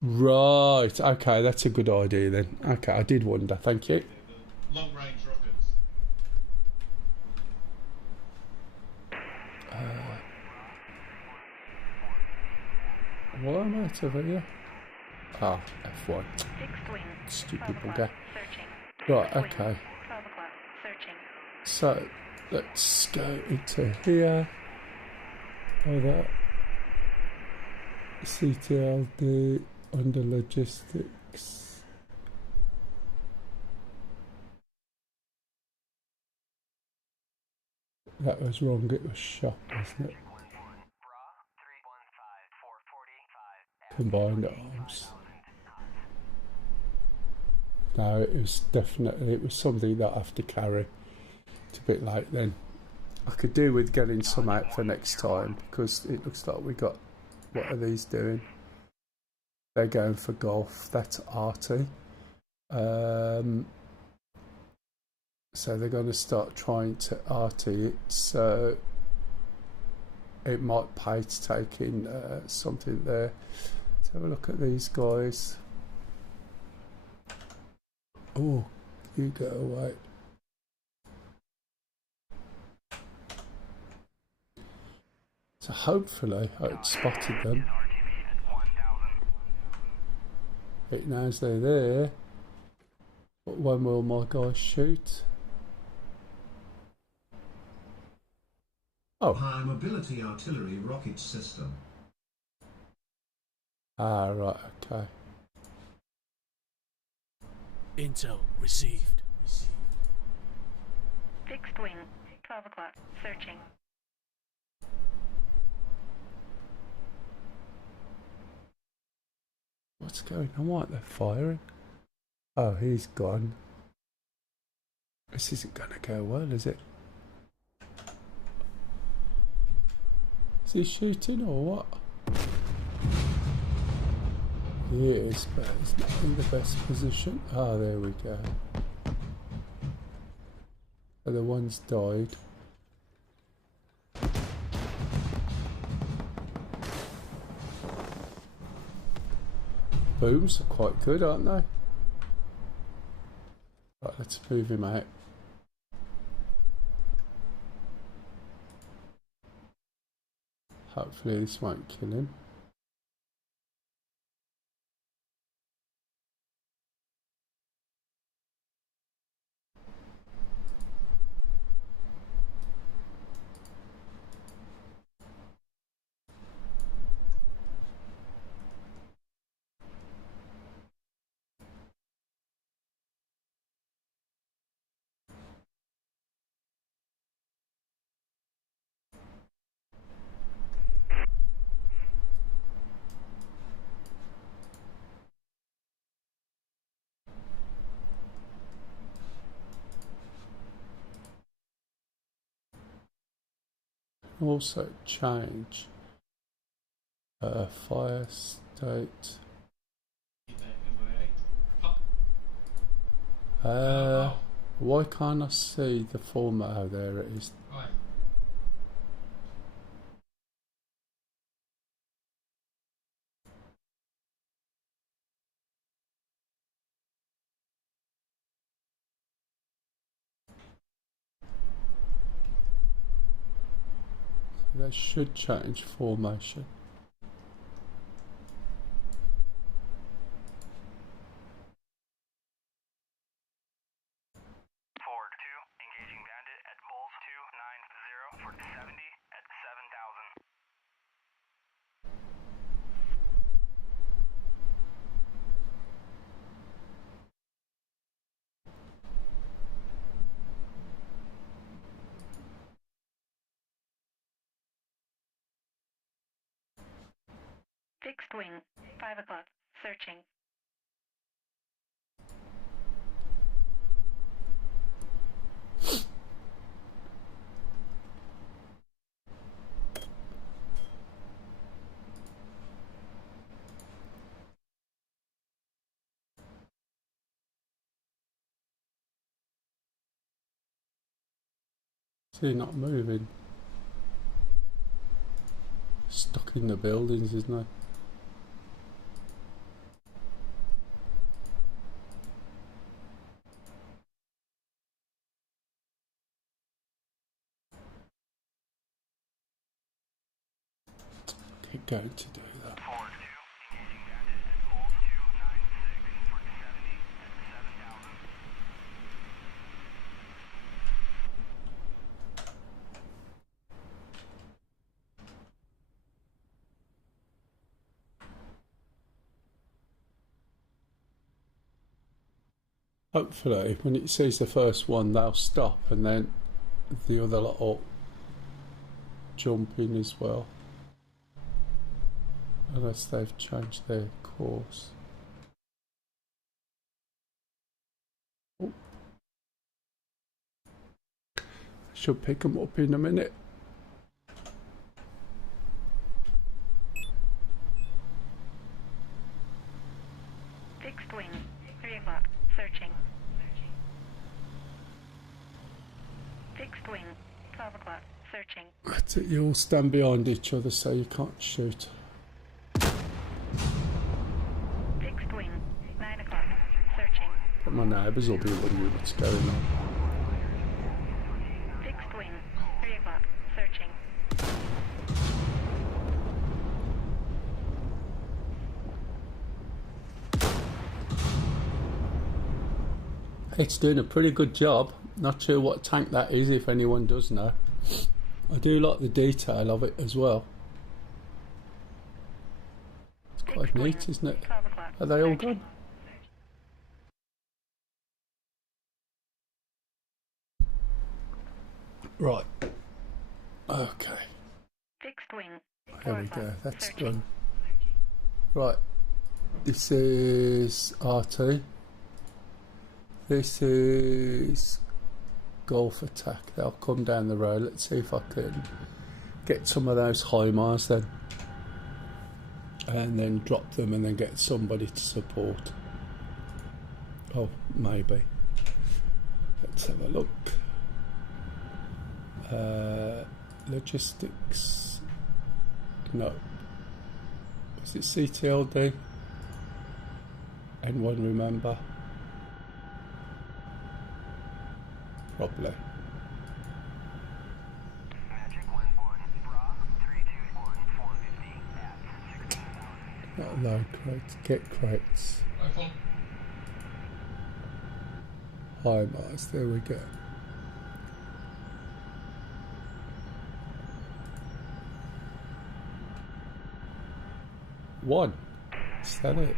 Right, okay, that's a good idea then. Okay, I did wonder, thank you. The long range rockets. Why am I out of here? Ah, F1. Fixed wing, Stupid 12 o'clock, bugger. searching. Right, Fixed wing, okay. 12 o'clock, searching. So, let's go into here. Oh, that. CTLD under logistics. That was wrong, it was shop, wasn't it? Combined arms. No, it was definitely, it was something that I have to carry. It's a bit late then. I could do with getting some out for next time, because it looks like we got, what are these doing? They're going for golf, that's arty. So they're going to start trying to arty it, so it might pay to take in something there. Let's have a look at these guys. Oh, you go away. So hopefully I'd spotted them. It knows they're there. But when will my guys shoot? Oh. High mobility artillery rocket system. Ah, right, okay. Intel received. Fixed wing, 12 o'clock, searching. What's going on? What, they're firing? Oh, he's gone. This isn't going to go well, is it? Is he shooting or what? He is, but he's not in the best position. Ah, there we go. So the one's died. Booms are quite good, aren't they? Right, let's move him out. Hopefully this won't kill him. Also change fire state. Why can't I see the format? Oh, there it is. Right. So that should change formation. Forward 2, engaging bandit at Bulls 290 for 70 at 7,000. Fixed wing, 5 o'clock, searching. See, not moving. Stuck in the buildings, isn't it? Keep going to do that. Forward 2, engaging bandit at Bulls 296 for 70 at 7,000. Hopefully, when it sees the first one, they'll stop and then the other lot will jump in as well. Unless they've changed their course. Oh. Should pick them up in a minute. Fixed wing, 3 o'clock, searching. Fixed wing, 12 o'clock, searching. That's it, you all stand behind each other so you can't shoot. Fixed wing, 9 o'clock, searching. But my neighbours will be wondering what's going on. Fixed wing, 3 o'clock, searching. It's doing a pretty good job. Not sure what tank that is, if anyone does know. I do like the detail of it as well. It's quite Fixed neat, wing, isn't it? 12 o'clock, Are they all searching. gone? Right. Okay. Fixed wing, There 4 we o'clock, go. That's searching. done. Right. This is RT. This is Golf Attack. They'll come down the road. Let's see if I can get some of those high mars then. And then drop them and then get somebody to support. Oh, maybe. Let's have a look. Logistics. No. Was it CTLD? Anyone remember? Probably. Magic 1-1, Bra 321 450 at 16,000. Not low crates. Get crates. Rifle. High mars. There we go. One. Is that it?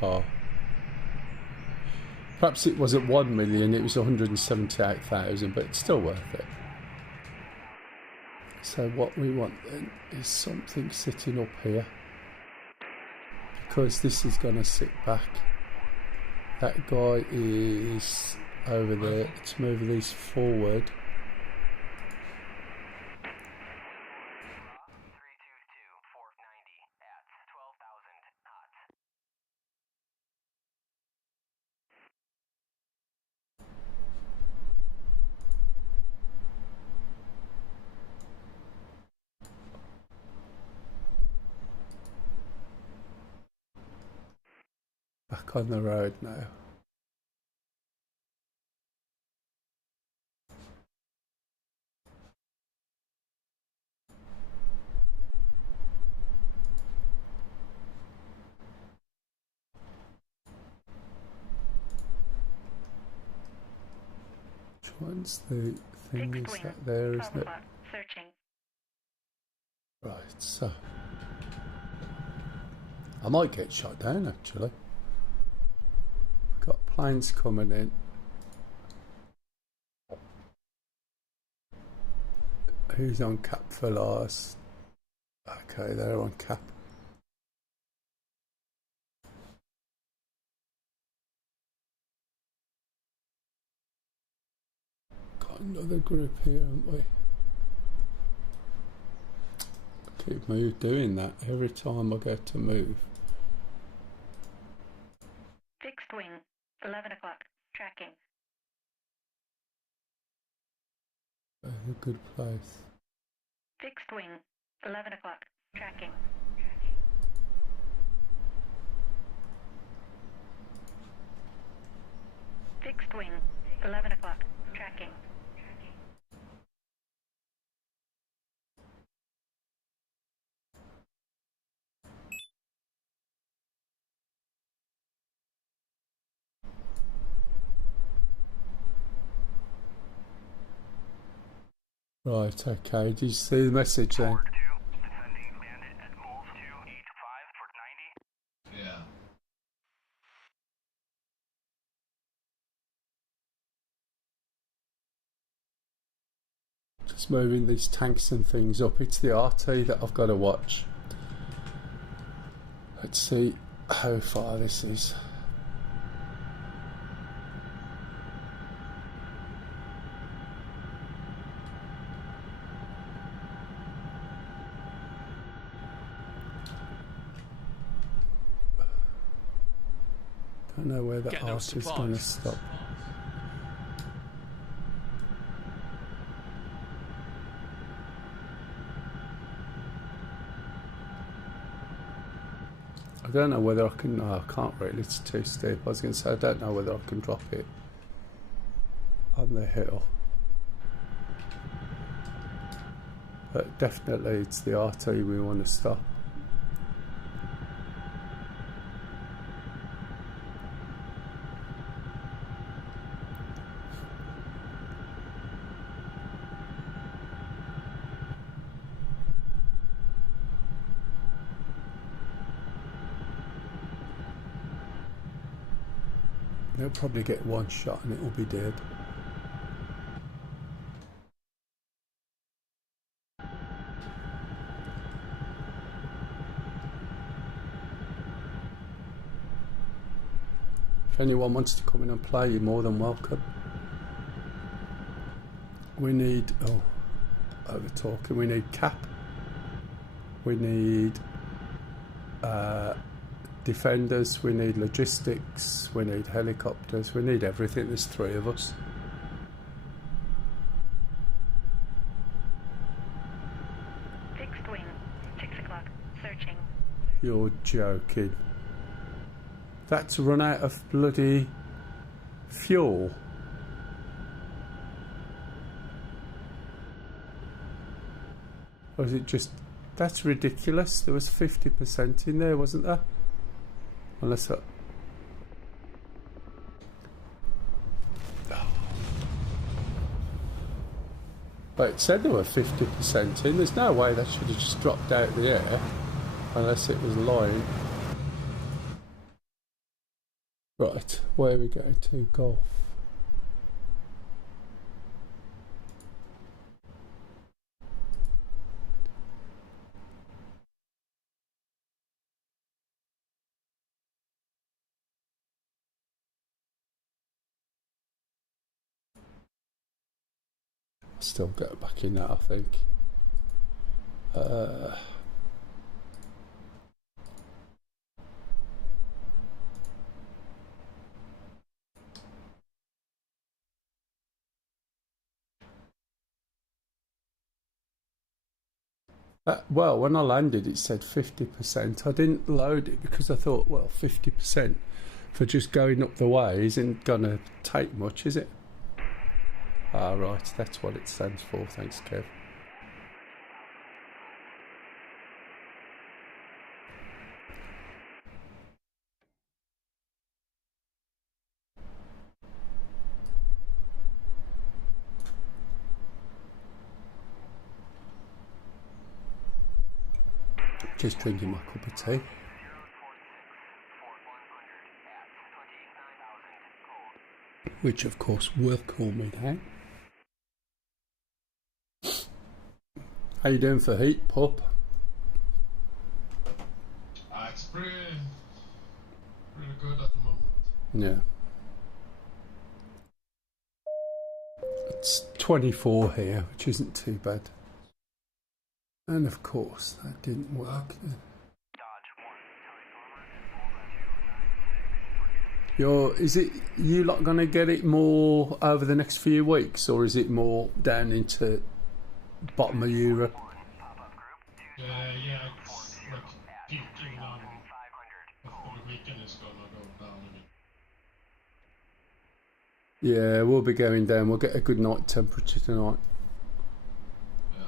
Oh. Perhaps it wasn't 1 million, it was 178,000, but it's still worth it. So what we want then is something sitting up here, because this is going to sit back. That guy is over there. Let's move these forward. 322 490 at back on the road now. Which one's the thing? Fixed Is wing, that there, 12 isn't it? o'clock. Searching. Right, so I might get shot down actually. Got planes coming in. Who's on cap for last? Okay, they're on cap. Got another group here, haven't we? Keep doing that every time I go to move. Fixed wing, 11 o'clock. Tracking. A good place. Fixed wing, 11 o'clock. Tracking. Fixed wing, 11 o'clock. Tracking. Right, okay. Did you see the message then? Forward 2, descending bandit at moles 285 for 90. Yeah. Just moving these tanks and things up. It's the RT that I've got to watch. Let's see how far this is. Don't know where the Get those arch is going to supplies. stop. I don't know whether I can. No, I can't really. It's too steep. I was going to say I don't know whether I can drop it on the hill. But definitely, it's the RT we want to stop. They'll probably get one shot and it will be dead. If anyone wants to come in and play, you're more than welcome. We need, over talking, we need cap. We need defenders, we need logistics, we need helicopters, we need everything. There's 3 of us. Fixed wing, 6 o'clock. Searching. You're joking. That's run out of bloody fuel. Or is it just... That's ridiculous. There was 50% in there, wasn't there? Unless I... But it said there were 50% in. There's no way that should have just dropped out of the air. Unless it was lying. Right, where are we going to? Golf. Still go back in that, I think. Well, when I landed, it said 50%. I didn't load it because I thought, well, 50%. for just going up the way isn't going to take much, is it? Ah, right, that's what it stands for. Thanks, Kev. Just drinking my cup of tea. Which, of course, will cool me down. How you doing for heat, pup? It's pretty good at the moment. Yeah. It's 24 here, which isn't too bad. And of course, that didn't work. Is it you lot going to get it more over the next few weeks, or is it more down into bottom of Europe? Yeah, it's like peaking on after the weekend is gonna go down again. Yeah, we'll be going down. We'll get a good night temperature tonight. Yeah.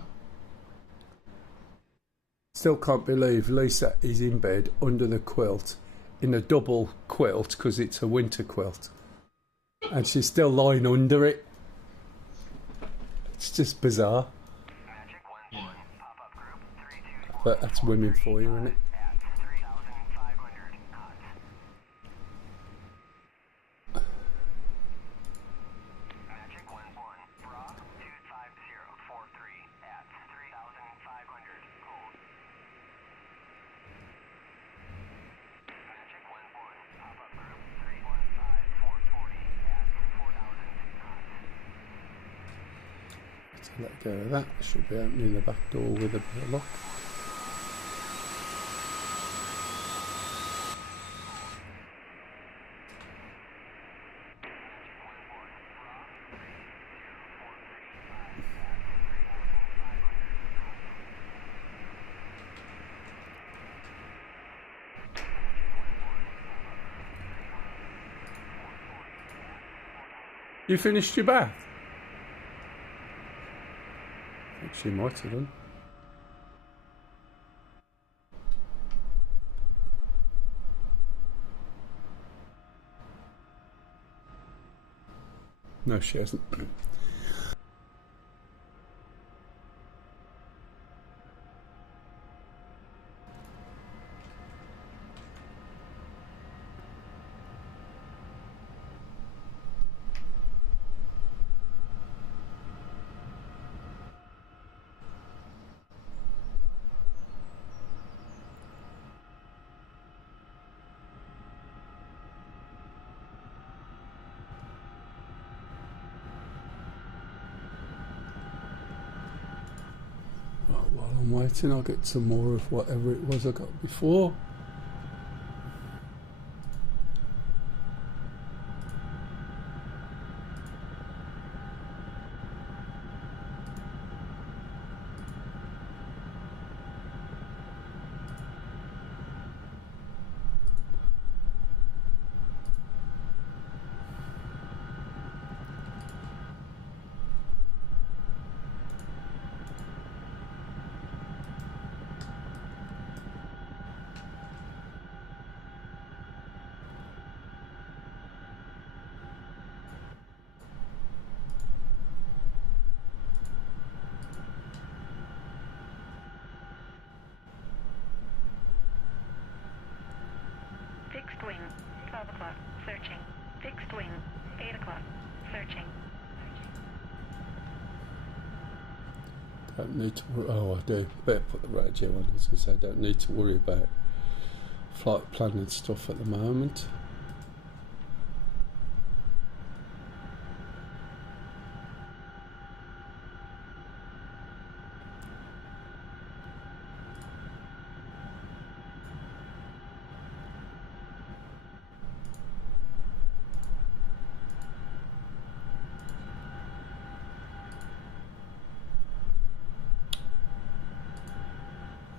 Still can't believe Lisa is in bed under the quilt in a double quilt because it's a winter quilt, and she's still lying under it. It's just bizarre. Yeah. But that's women for you, isn't it? So let go of that. Should be opening the back door with a bit of luck. You finished your bath? I think she might have done. No, she hasn't. While I'm waiting, I'll get some more of whatever it was I got before. Fixed wing, 12 o'clock, searching. Fixed wing, 8 o'clock, searching. Don't need to worry. Oh, I do. Better put the radio on. I was going to say, I don't need to worry about flight planning stuff at the moment.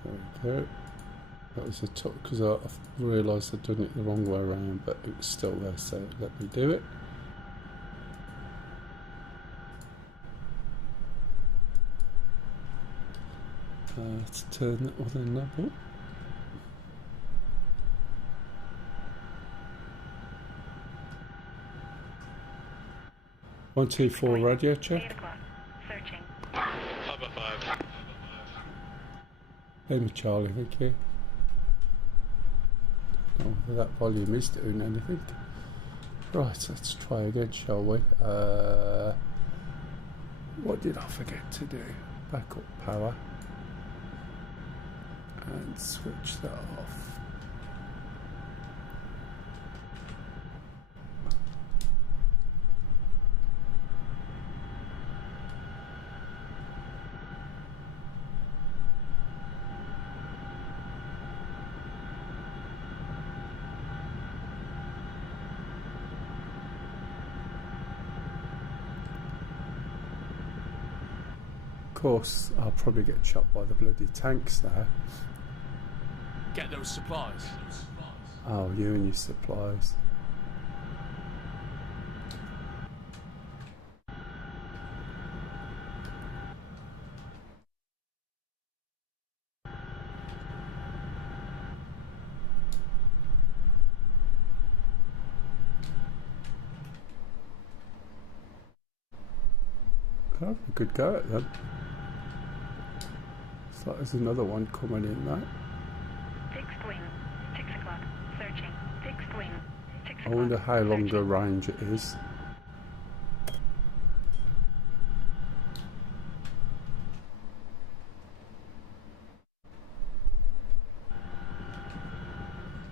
There we go. That was a tough, because I realised I'd done it the wrong way around, but it was still there, so let me do it. Let's turn that other knob up. One, two, four, radio check. 8 o'clock. Searching. 5 Amy Charlie, thank you. Don't know whether that volume is doing anything. Right, let's try again, shall we? What did I forget to do? Backup power. And switch that off. Of course, I'll probably get shot by the bloody tanks now. Get those supplies. Oh, you and your supplies. Oh, a good go at them. Looks like there's another one coming in there. Fixed wing. 6 o'clock. Searching. Fixed wing. 6 I o'clock. wonder how long the Searching. range it is.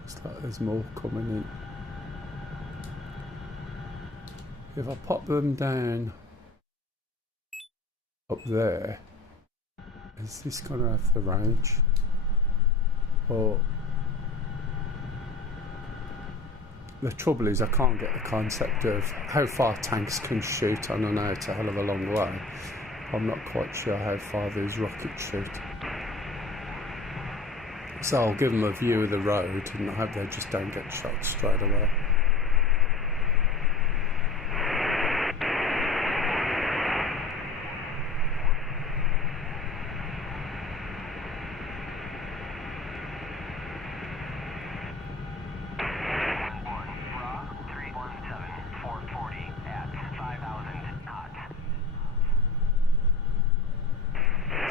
Looks like there's more coming in. If I pop them down up there, is this going to have the range? Or the trouble is I can't get the concept of how far tanks can shoot. I don't know, it's a hell of a long way. I'm not quite sure how far these rockets shoot. So I'll give them a view of the road and I hope they just don't get shot straight away.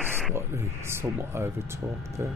Slightly, somewhat over-talked there.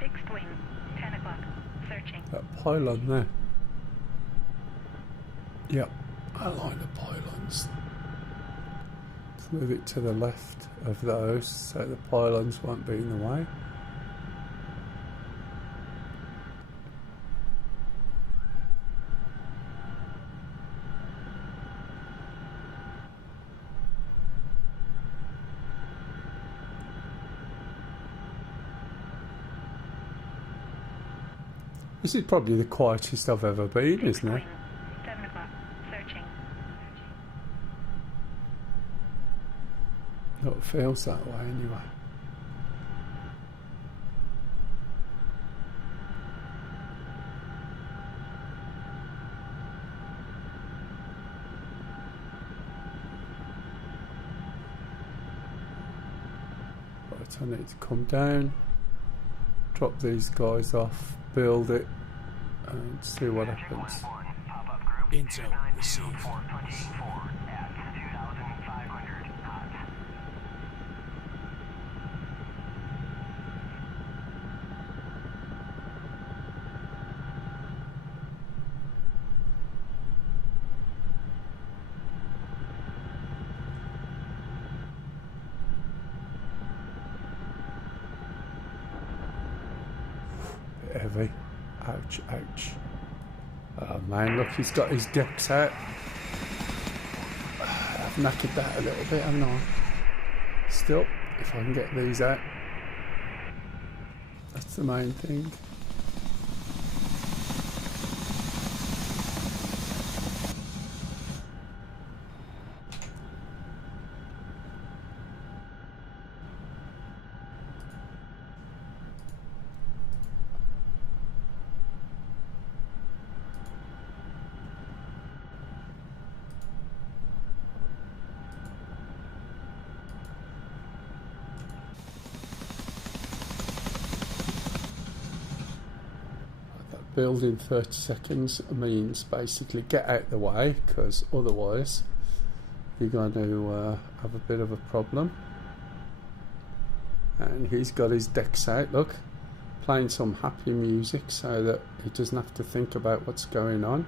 Fixed wing. 10 o'clock. Searching. That pylon there. Yep, a line of pylons. Let's move it to the left of those so the pylons won't be in the way. This is probably the quietest I've ever been, isn't it? 7 o'clock. Searching. No, it feels that way anyway. Right, I need to come down, drop these guys off, build it, and see what happens. Intel received. bit heavy. Ouch, ouch. Oh man, look, he's got his decks out. I've knackered that a little bit, haven't I? Still, if I can get these out. That's the main thing. Build in 30 seconds means basically get out the way, because otherwise you're going to have a bit of a problem. And he's got his decks out, look, playing some happy music so that he doesn't have to think about what's going on.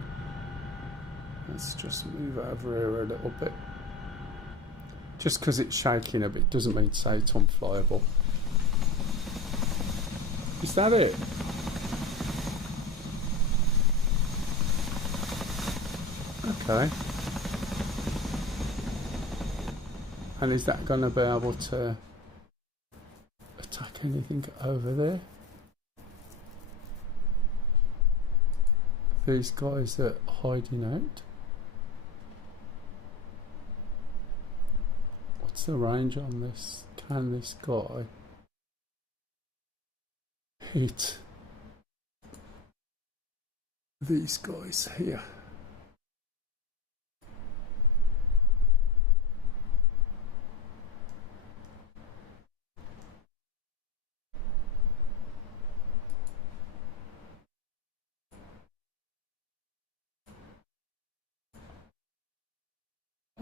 Let's just move over here a little bit. Just because it's shaking a bit doesn't mean to say it's unflyable. Is that it? Okay. And is that going to be able to attack anything over there? These guys are hiding out. What's the range on this? Can this guy hit these guys here?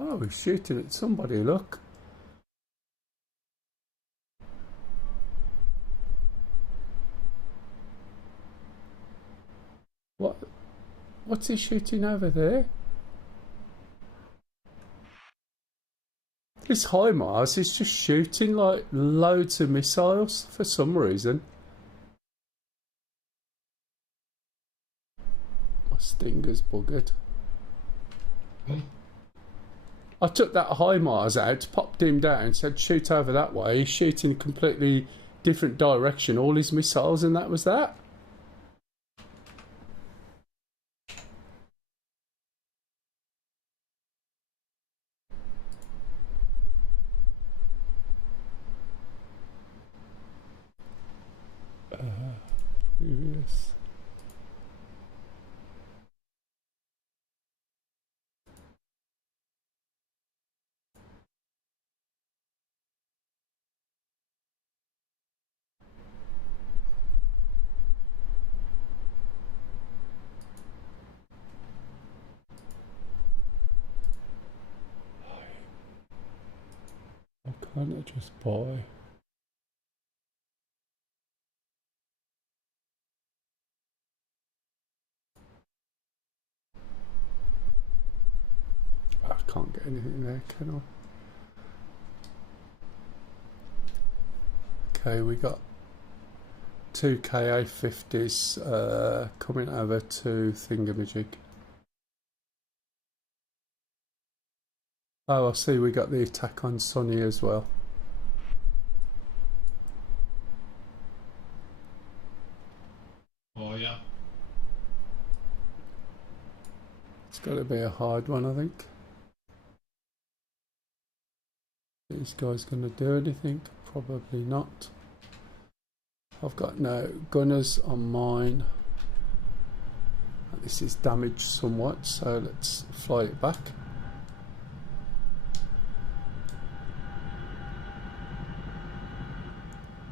Oh, he's shooting at somebody, look. What's he shooting over there? This HIMARS is just shooting like loads of missiles for some reason. My stinger's buggered. I took that HIMARS out, popped him down, said shoot over that way. He's shooting a completely different direction, all his missiles, and that was that. Previous. Why can't I just buy? I can't get anything there, can I? Okay, we got two KA-50s coming over to Thingamajig. Oh, I see we got the attack on Sunny as well. Oh, yeah. It's got to be a hard one, I think. These guys going to do anything? Probably not. I've got no gunners on mine. This is damaged somewhat, so let's fly it back.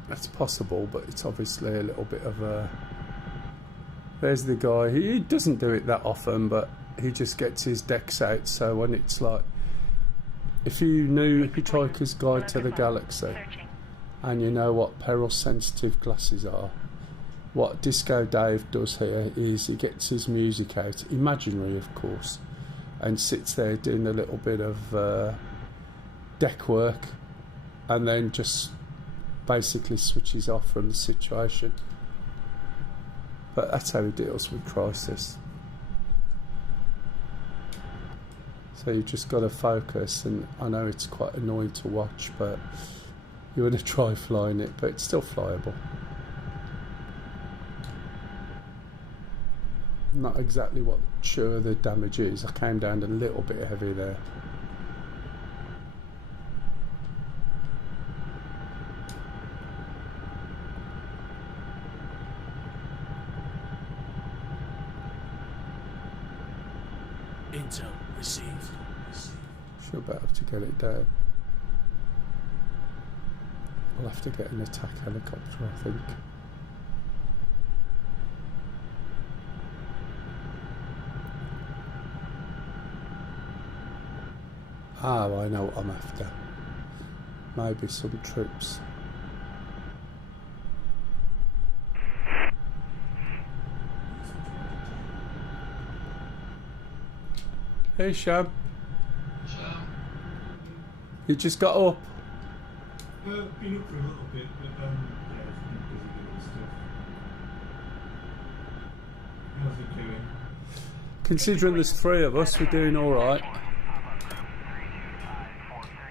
That's possible, but it's obviously a little bit of a... There's the guy. He doesn't do it that often, but he just gets his decks out, so when it's like... If you knew Hitchhiker's Guide to the Galaxy, and you know what peril sensitive glasses are, what Disco Dave does here is he gets his music out, imaginary of course, and sits there doing a little bit of deck work, and then just basically switches off from the situation. But that's how he deals with crisis. So you just got to focus, and I know it's quite annoying to watch, but you want to try flying it, but it's still flyable. Not exactly what sure the damage is. I came down a little bit heavy there. Intel received. Should be able to get it down. I'll have to get an attack helicopter, I think. Oh, I know what I'm after. Maybe some troops. Hey, Sham. You just got up. Been up for a little bit, but yeah, it's been busy doing stuff. How's it going? Considering there's 3 of us, we're doing alright.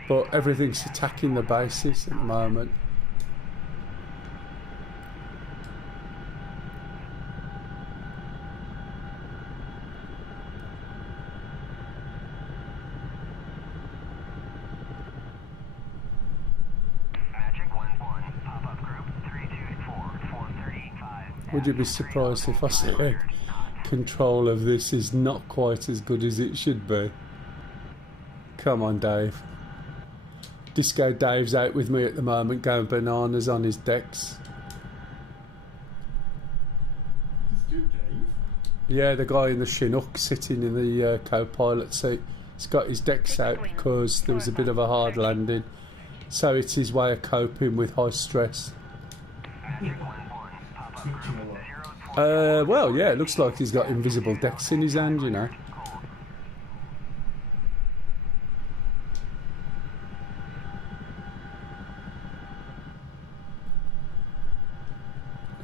But everything's attacking the bases at the moment. Would you be surprised if I said control of this is not quite as good as it should be? Come on, Dave. Disco Dave's out with me at the moment, going bananas on his decks. Disco Dave? Yeah, the guy in the Chinook sitting in the co-pilot seat. He's got his decks out because there was a bit of a hard landing. So it's his way of coping with high stress. Well, yeah, it looks like he's got invisible decks in his hand, you know.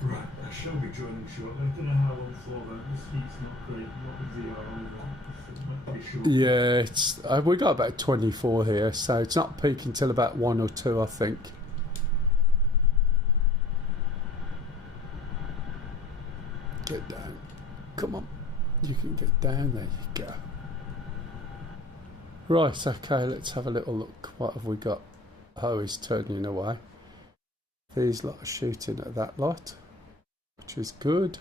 Right, I shall be joining shortly. I don't know how long for, but this heat's not great, not with VR either. It might be short. Yeah, it's we got about 24 here, so it's not peaking till about 1 or 2, I think. Get down. Come on. You can get down. There you go. Right, okay, let's have a little look. What have we got? Oh, he's turning away. These lot are shooting at that lot, which is good.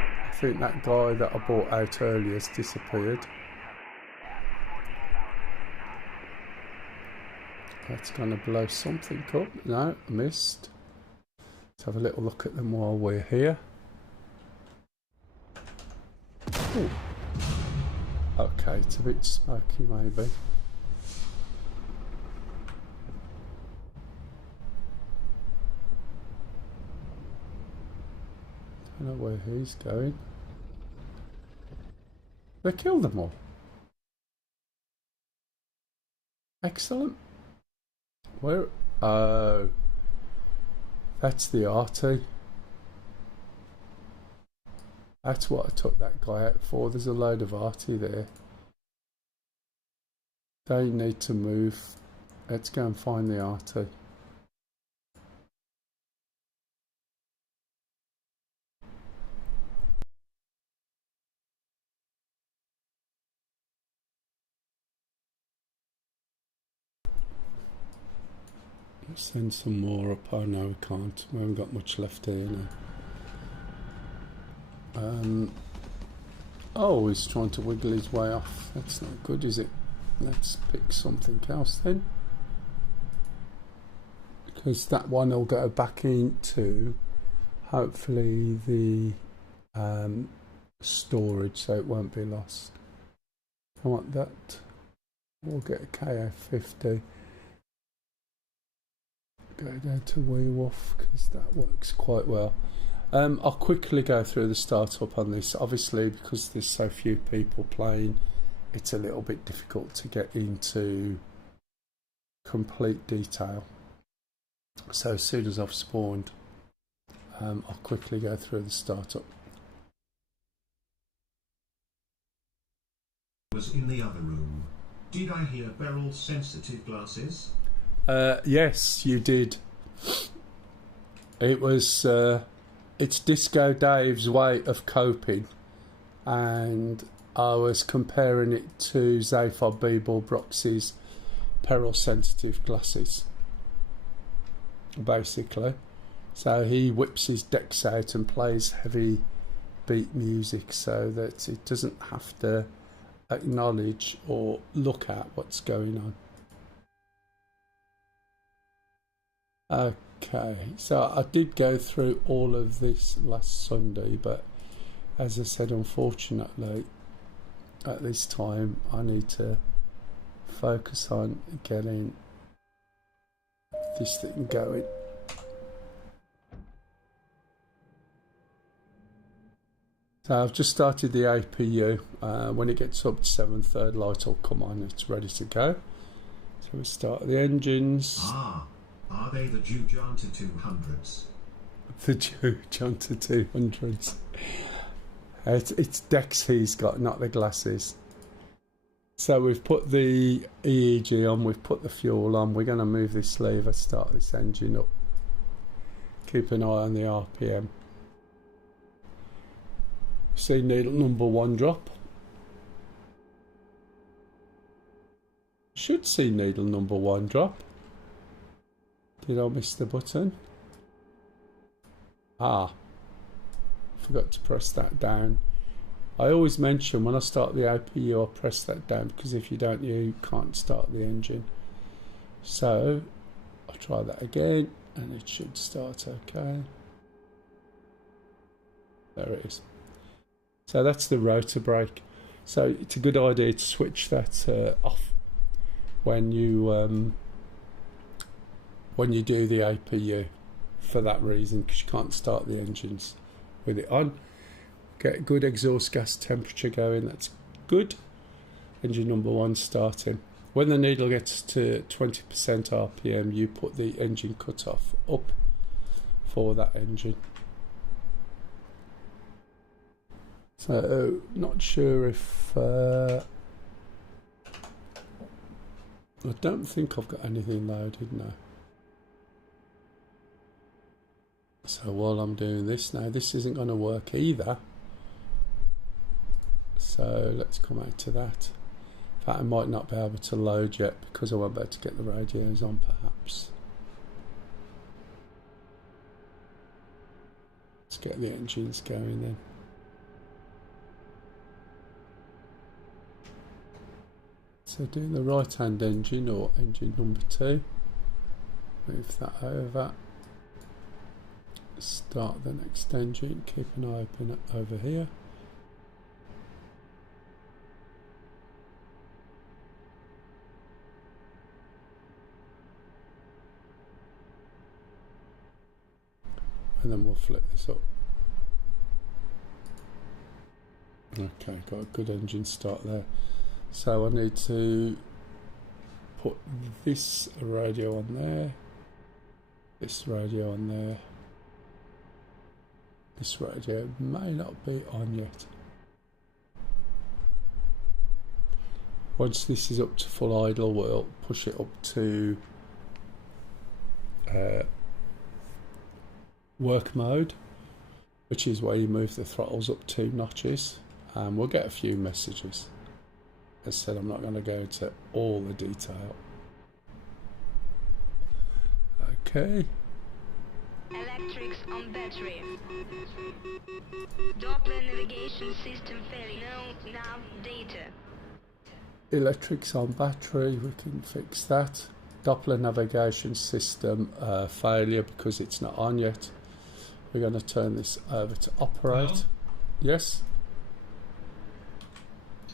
I think that guy that I bought out earlier has disappeared. That's going to blow something up. No, missed. Let's have a little look at them while we're here. Ooh. Okay, it's a bit smoky maybe. Don't know where he's going. They killed them all. Excellent. Where? Oh. That's the RT. That's what I took that guy out for. There's a load of RT there. They need to move. Let's go and find the RT. Let's send some more up. Oh no, we can't. We haven't got much left here now. Oh, he's trying to wiggle his way off. That's not good, is it? Let's pick something else then. Because that one will go back into, hopefully, the storage, so it won't be lost. I want that. We'll get a KF50. Go down to Weewolf because that works quite well. I'll quickly go through the startup on this. Obviously, because there's so few people playing, it's a little bit difficult to get into complete detail. So as soon as I've spawned, I'll quickly go through the startup. Was in the other room. Did I hear barrel sensitive glasses? Yes, you did. It was it's Disco Dave's way of coping, and I was comparing it to Zaphod Beeblebrox's peril sensitive glasses, basically. So he whips his decks out and plays heavy beat music so that it doesn't have to acknowledge or look at what's going on. Okay, so I did go through all of this last Sunday, but as I said, unfortunately at this time I need to focus on getting this thing going. So I've just started the APU. When it gets up to 7/3 light will come on, it's ready to go. So we start the engines. Are they the Jujanta 200s? The Jujanta 200s. It's decks he's got, not the glasses. So we've put the EEG on, we've put the fuel on, we're going to move this lever, start this engine up. Keep an eye on the RPM. See needle number 1 drop. Should see needle number 1 drop. Did I miss the button? Forgot to press that down. I always mention when I start the APU I press that down, because if you don't you can't start the engine. So I'll try that again and it should start okay. There it is. So that's the rotor brake. So it's a good idea to switch that off when you do the APU, for that reason, because you can't start the engines with it on. Get good exhaust gas temperature going, that's good. Engine number 1 starting. When the needle gets to 20% RPM, you put the engine cutoff up for that engine. So, not sure if... I don't think I've got anything loaded now. So while I'm doing this now, this isn't going to work either. So let's come out to that. In fact, I might not be able to load yet because I won't be able to get the radios on perhaps. Let's get the engines going then. So doing the right hand engine, or engine number 2. Move that over. Start the next engine, keep an eye open over here. And then we'll flip this up. Okay, got a good engine start there. So I need to put this radio on there, this radio on there. This radio may not be on yet. Once this is up to full idle, we'll push it up to work mode, which is where you move the throttles up 2 notches, and we'll get a few messages. As I said, I'm not going to go into all the detail. Okay. Electrics on battery. Doppler navigation system failure. No nav data. Electrics on battery, we can fix that. Doppler navigation system failure because it's not on yet. We're going to turn this over to operate. Hello? Yes?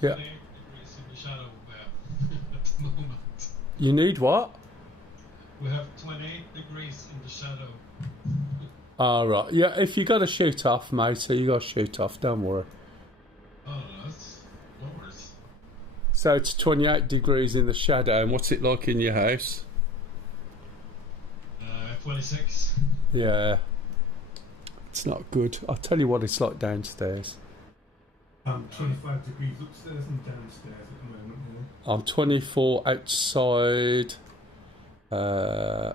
Yeah. 28 degrees in the shadow at the moment. You need what? We have 28 degrees in the shadow. Right. Yeah, if you got to shoot off, mate, so you got to shoot off, don't worry. Oh, that's worse. So it's 28 degrees in the shadow, and what's it like in your house? 26. Yeah. It's not good. I'll tell you what it's like downstairs. 25 degrees upstairs and downstairs at the moment, yeah. I'm 24 outside. I'm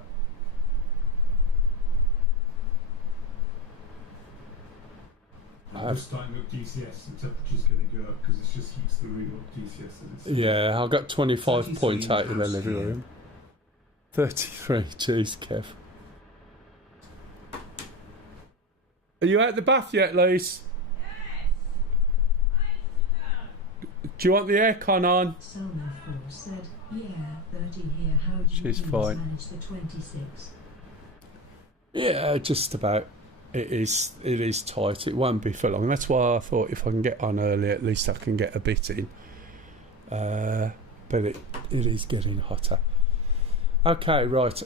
just starting up DCS, the temperature's going to go up because it just heats the room up. DCS as it's Yeah, I've got 25.8 in the living here. room. 33, jeez, Kev. Are you out the bath yet, Lise? Do you want the aircon on? Salman 4 said, yeah, 30 here. How do you She's please fine. manage the 26? Yeah, just about. It is tight. It won't be for long. That's why I thought if I can get on early, at least I can get a bit in. But it is getting hotter. Okay, right.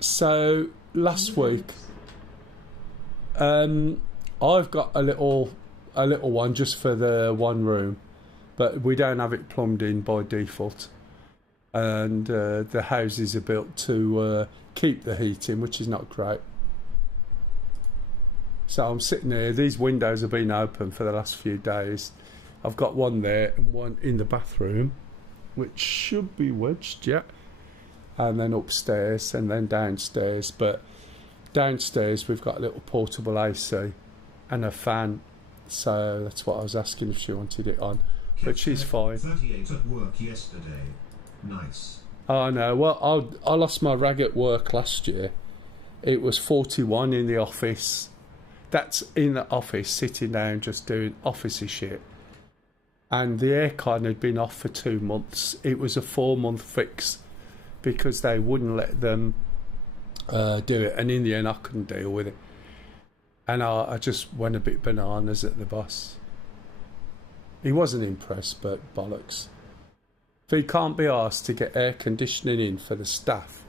So last week, I've got a little one just for the one room, but we don't have it plumbed in by default. And the houses are built to keep the heat in, which is not great. So I'm sitting here, these windows have been open for the last few days. I've got one there and one in the bathroom, which should be wedged, yeah. And then upstairs and then downstairs. But downstairs we've got a little portable AC and a fan. So that's what I was asking if she wanted it on. But she's fine. 38 at work yesterday. Nice. Oh no, well I lost my rag at work last year. It was 41 in the office. That's in the office, sitting down, just doing officey shit. And the aircon had been off for 2 months. It was a 4-month fix because they wouldn't let them do it. And in the end, I couldn't deal with it. And I just went a bit bananas at the boss. He wasn't impressed, but bollocks. If he can't be asked to get air conditioning in for the staff,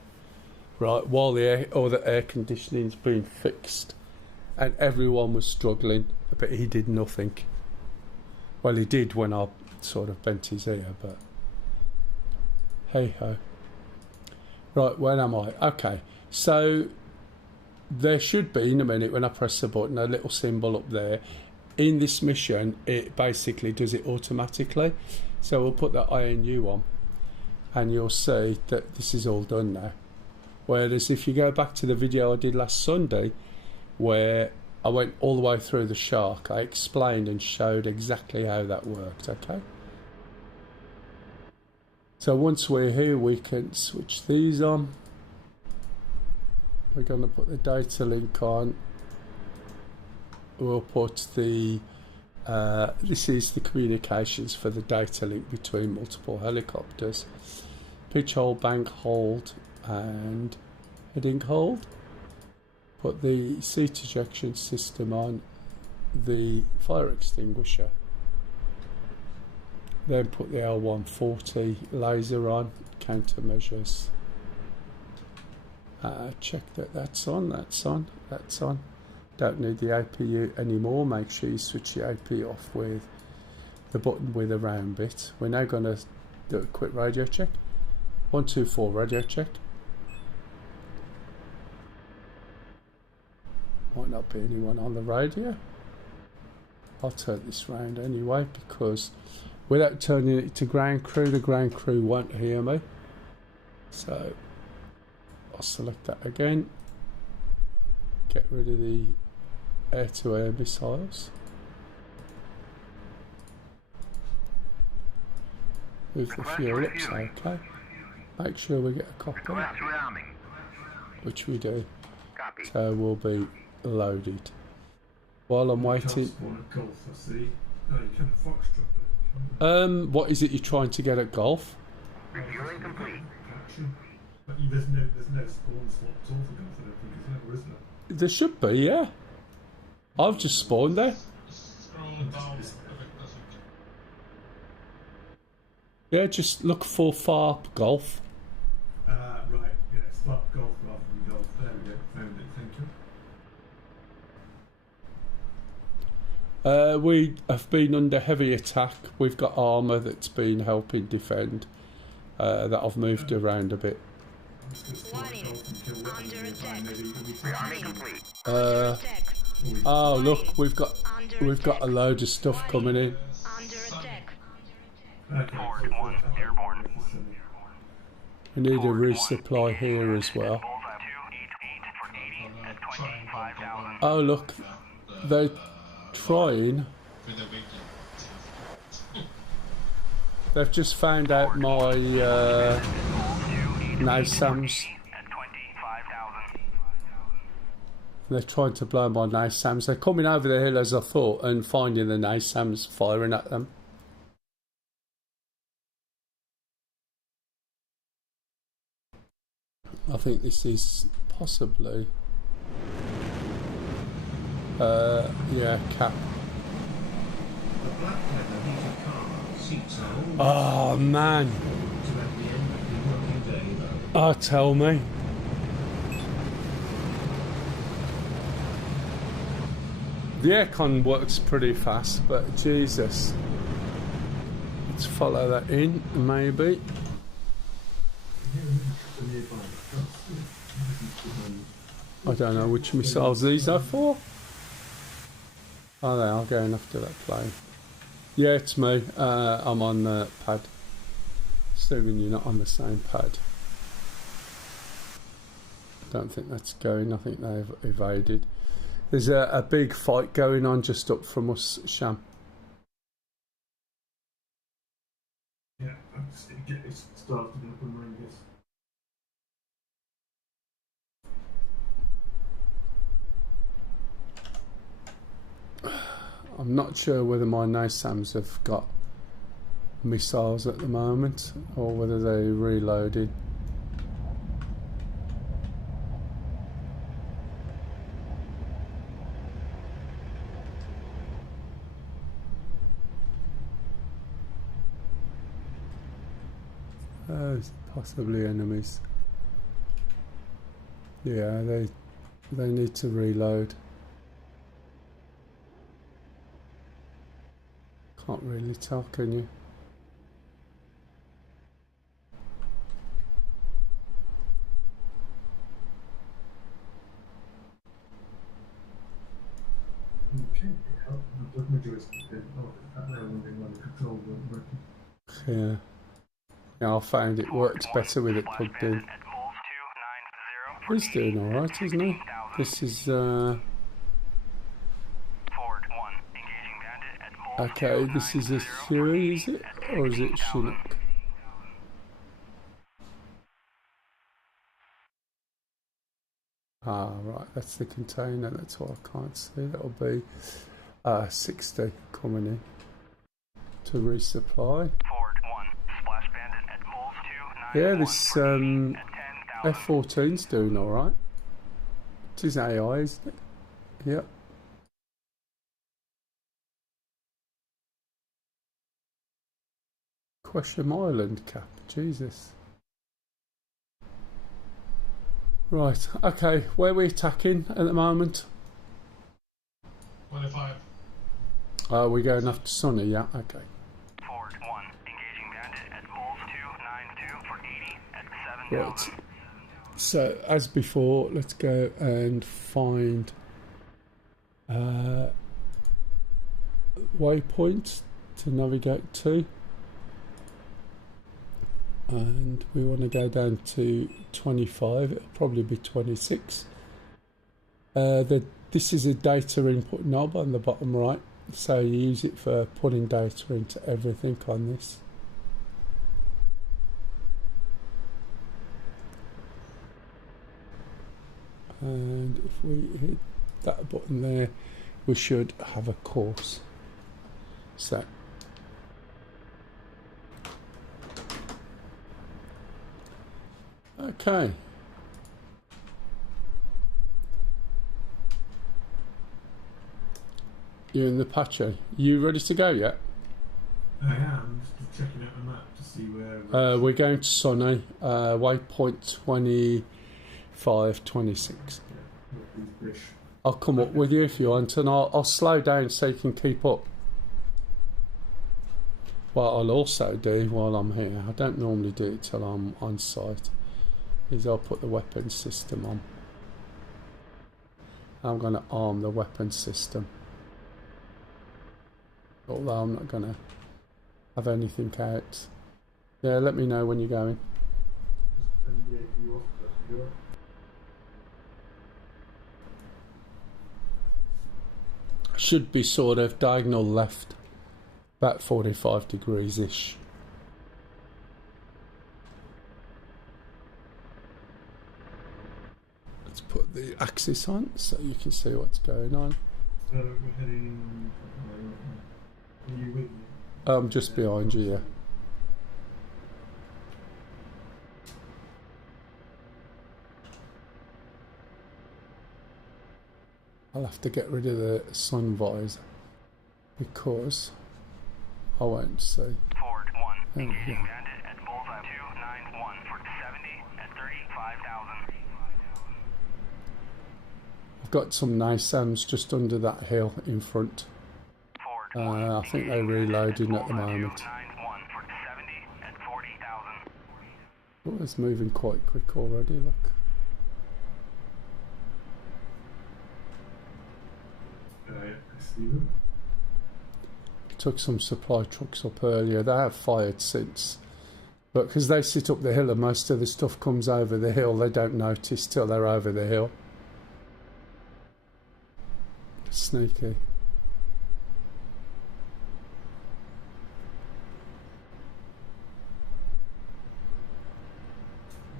right, while the air conditioning's been fixed, and everyone was struggling, but he did nothing. Well, he did when I sort of bent his ear, but hey ho. Right, where am I? Okay, so there should be, in a minute when I press the button, a little symbol up there. In this mission, it basically does it automatically. So we'll put that INU on, and you'll see that this is all done now. Whereas if you go back to the video I did last Sunday, where I went all the way through the shark, I explained and showed exactly how that worked, okay? So once we're here, we can switch these on. We're going to put the data link on. We'll put the, this is the communications for the data link between multiple helicopters. Pitch, hold, bank, hold, and heading hold. Put the seat ejection system on, the fire extinguisher, then put the L140 laser on, countermeasures. Check that that's on. Don't need the APU anymore. Make sure you switch your APU off with the button with a round bit. We're now going to do a quick radio check. 124 radio check. Might not be anyone on the radio. I'll turn this round anyway, because without turning it to ground crew, the ground crew won't hear me. So I'll select that again. Get rid of the air-to-air missiles. Move the fuel up, so okay. Make sure we get a copy, which we do. So we'll be loaded. While I'm waiting, what is it you're trying to get at golf? Refueling complete. There's no spawn slot at all for golf, I don't think, isn't there? There should be, yeah. I've just spawned there. Yeah, just look for FARP golf. Right, yeah, it's FARP golf rather than golf. There we go, found it, thank you. We have been under heavy attack. We've got armour that's been helping defend. That I've moved around a bit. Oh look, we've got a load of stuff coming in. Under attack. Forward 1, airborne. We need a resupply here as well. Bullseye 288 for 80 at 25,000. Oh look, they're trying. With the weekend. They've just found out my NASAMs. At 25,000. They're trying to blow my NASAMs. They're coming over the hill as I thought and finding the NASAMs firing at them. I think this is possibly yeah, Cap. The black leather heated car seats are all Oh man, to at the end of the working day though. oh tell me. The aircon works pretty fast, but Jesus. Let's follow that in, maybe. I don't know which missiles these are for. Oh, they are going after that plane. Yeah, it's me. I'm on the pad. Assuming you're not on the same pad. Don't think that's going. I think they've evaded. There's a big fight going on just up from us, Sham. Yeah, I'm just going to get this started up and running this. I'm not sure whether my NASAMs have got missiles at the moment or whether they reloaded. Oh, possibly enemies. Yeah, they need to reload. Can't really tell, can you? Yeah. Yeah, I found it works better with it plugged in. He's doing alright, isn't he? This is okay, this is a Huey, is it? Or is it Chinook? Ah, right, that's the container, that's what I can't see. That'll be 60 coming in to resupply. Yeah, this F-14's doing alright. It is AI, isn't it? Yep. Quesham Island, Cap. Jesus. Right, okay, where are we attacking at the moment? 105. We're going after Sonny, yeah, okay. Forward 1, engaging bandit at Bulls 292 for 80 at 7,000. Right. So, as before, let's go and find waypoints to navigate to. And we want to go down to 25, it'll probably be 26. This is a data input knob on the bottom right, so you use it for putting data into everything on this. And if we hit that button there, we should have a course set. Okay. You're in the Pache. You ready to go yet? I am just checking out the map to see where. We're going to Sonny, waypoint 25, 26. I'll come up with you if you want, and I'll slow down so you can keep up. What I'll also do while I'm here, I don't normally do it till I'm on site, is I'll put the weapons system on. I'm going to arm the weapon system. Although I'm not going to have anything out. Yeah, let me know when you're going. Should be sort of diagonal left, about 45 degrees-ish. Let's put the axis on so you can see what's going on. So we're heading... Are you with me? I'm just behind you, yeah. I'll have to get rid of the sun visor because I won't see. Forward 1, There we engaging go. bandit at bullseye 291 for 70 at 35,000. I've got some nice sounds just under that hill in front. Forward 1, I think they're reloading at the moment. 291 for 70 at 40,000. Oh, it's moving quite quick already, look. I see them. Took some supply trucks up earlier. They have fired since. But because they sit up the hill and most of the stuff comes over the hill, they don't notice till they're over the hill. Sneaky.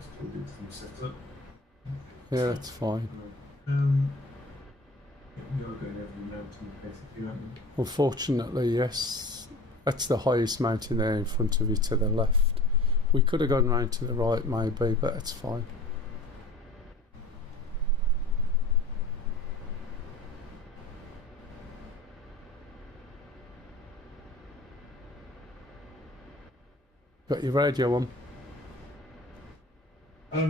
Still did some setup. Yeah, that's fine. You're going over the mountain basically, aren't you? Unfortunately, yes. That's the highest mountain there in front of you to the left. We could have gone round to the right maybe, but that's fine. Got your radio on? It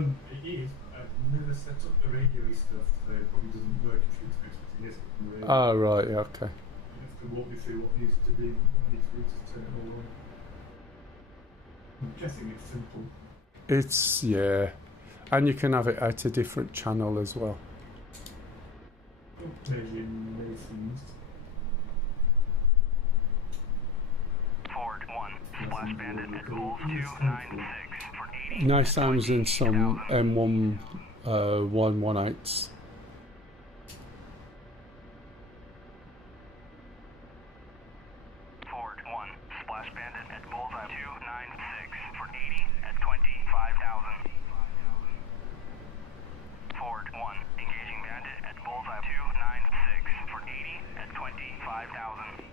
is. I've never set up the radio stuff, so it probably doesn't work if you expect it to listen from the radio. Oh, right, yeah, okay. You have to walk me through what needs to be, what needs to be to turn it all on. I'm guessing it's simple. It's, yeah. And you can have it at a different channel as well. Maybe in Masons. Forward 1, splash bandit at bulls 296 for 80. No sounds in some M1 118s. Forward 1, splash bandit at bullseye 296 for 80 at 25,000. Forward 1, engaging bandit at bullseye 296 for 80 at 25,000.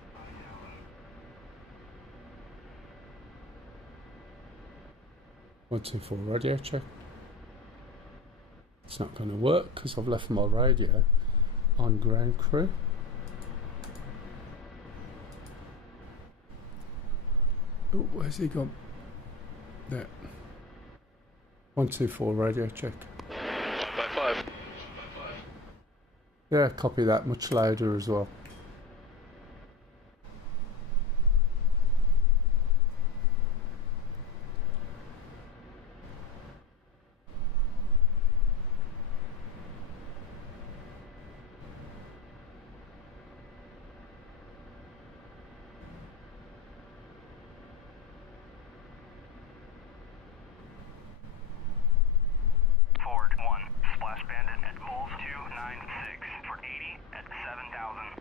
One, two, four, radio check. It's not going to work because I've left my radio on ground crew. Oh, where's he gone? There. 124 radio check. 555. Yeah, copy that much louder as well. Forward 1, splash bandit at bulls 296 for 80 at 7,000.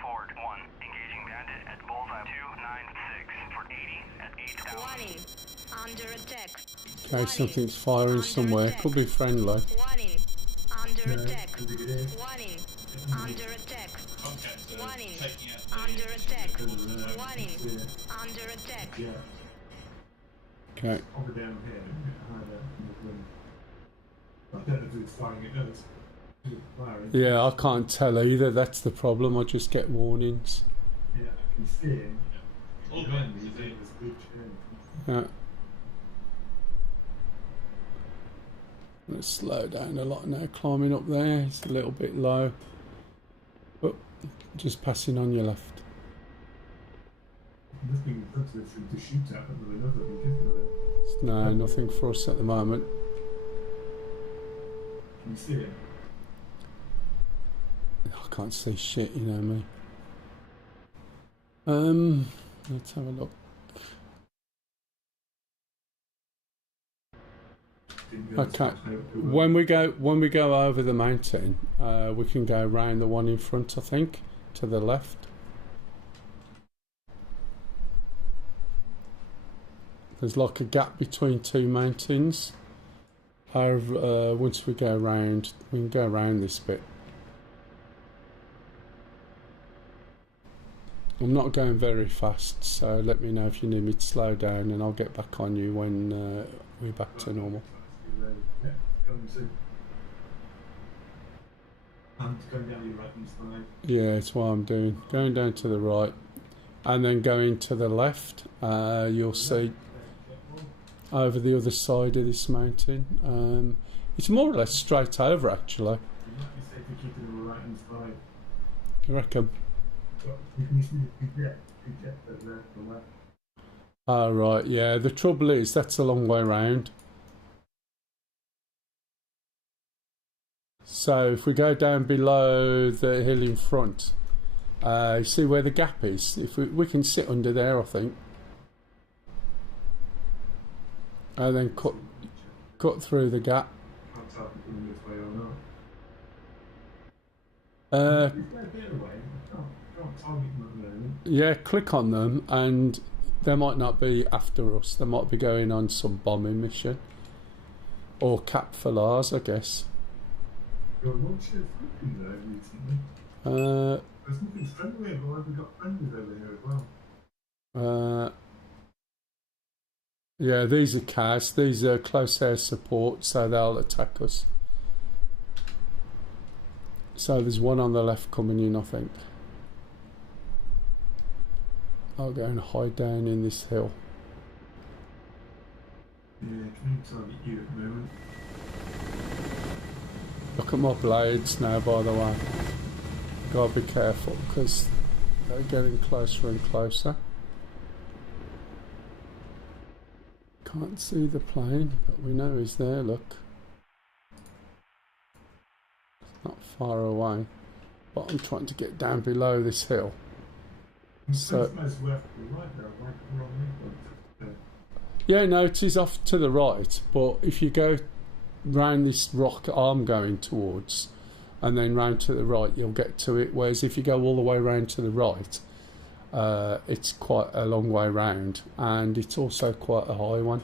Forward 1, engaging bandit at bullseye 296 for 80 at 8,000. Warning. Under attack. Okay, something's firing somewhere. Could be friendly. Warning. Under attack. I think it is. Warning. Under attack. Contact, Warning. taking out the Under attack. Warning. Yeah. Under attack. Yeah. Okay. Over down here, a bit higher in the wind. I don't know if it's firing it does. It's firing. Yeah, I can't tell either. That's the problem. I just get warnings. Yeah, I can see him. All Behind guns me, are he's there. in this big turn. Yeah. Let's slow down a lot now. Climbing up there. It's a little bit low. But just passing on your left. Nothing in front of us to shoot at other than another, because No, nothing for us at the moment. Can you see it? I can't see shit, you know me. Let's have a look. Okay. When we go over the mountain, we can go around the one in front, I think, to the left. There's like a gap between two mountains. However, once we go around, we can go around this bit. I'm not going very fast, so let me know if you need me to slow down, and I'll get back on you when we're back to normal. Yeah, I'm going down your right hand side. Yeah, it's what I'm doing. Going down to the right, and then going to the left. You'll see over the other side of this mountain. It's more or less straight over, actually. You might be safe to keep it on the right hand side. You reckon? You can see the jet that's there to the left. Oh, right, yeah. The trouble is, that's a long way round. So if we go down below the hill in front, you see where the gap is? If we can sit under there, I think. And then cut through the gap. Can't tell if it's going this way or not. Is there a bit away? Can't target them at the moment. Yeah, click on them, and they might not be after us. They might be going on some bombing mission. Or cap for ours, I guess. Your launcher is looking there recently. There's nothing friendly, but we've got friendlies over here as well. Yeah, these are CAS. These are close air support, so they'll attack us. So there's one on the left coming in, I think. I'll go and hide down in this hill. Yeah, can you target you at the moment? Look at my blades now, by the way. Gotta be careful, because they're getting closer and closer. Can't see the plane, but we know he's there, look. It's not far away. But I'm trying to get down below this hill. So, yeah, no, it is off to the right, but if you go round this rock I'm going towards and then round to the right, you'll get to it, whereas if you go all the way round to the right, it's quite a long way round, and it's also quite a high one.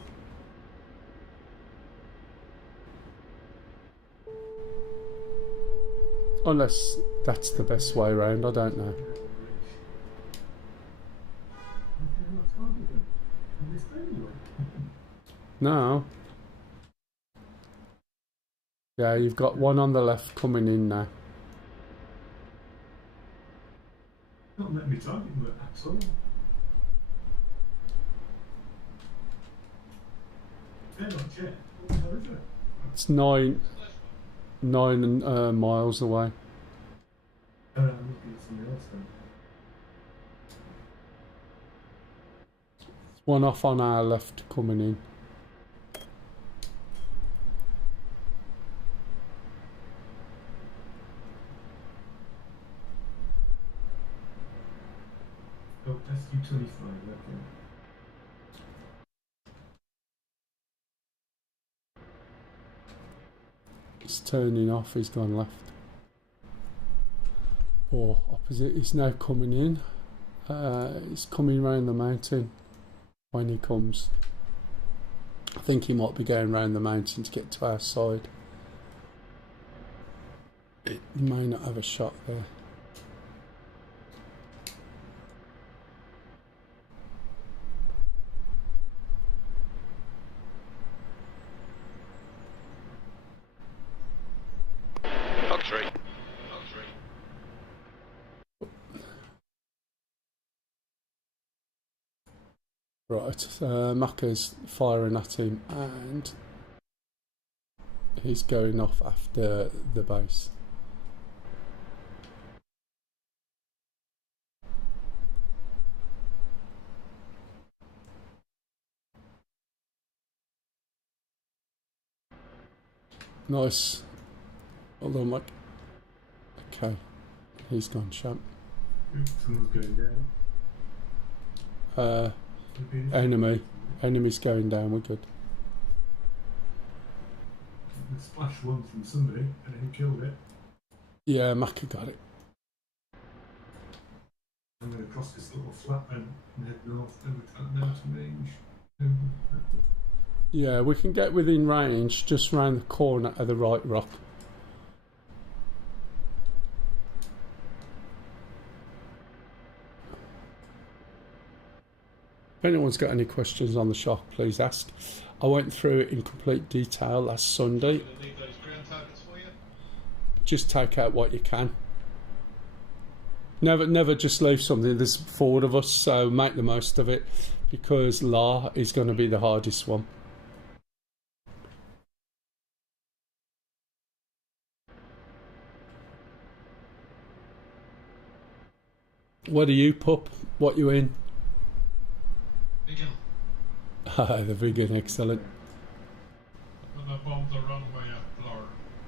Unless that's the best way round, I don't know. No. Yeah, you've got one on the left coming in now. Don't let me target them at all. They're not jet. What the hell is it? It's nine miles away. I'm looking at something else then. One off on our left coming in. Oh, SQ-25, okay. He's turning off, he's gone left. Or opposite, he's now coming in. He's coming round the mountain when he comes. I think he might be going round the mountain to get to our side. He may not have a shot there. Right, Macca's firing at him and he's going off after the base. Nice. Hold on, Mike. Okay. He's gone, champ. Someone's going down. Enemy's going down, we're good. The splash one from somebody and he killed it. Yeah, Macca got it. I'm going to cross this little flat and head north over to that mountain range. Yeah, we can get within range just round the corner of the right rock. If anyone's got any questions on the shock, please ask. I went through it in complete detail last Sunday. Do they need those ground targets for you? Just take out what you can. Never just leave something that's forward of us, so make the most of it, because La is going to be the hardest one. What are you, pup? What you in? Eagle. The vegan, excellent. I'm gonna bomb the runway at Florida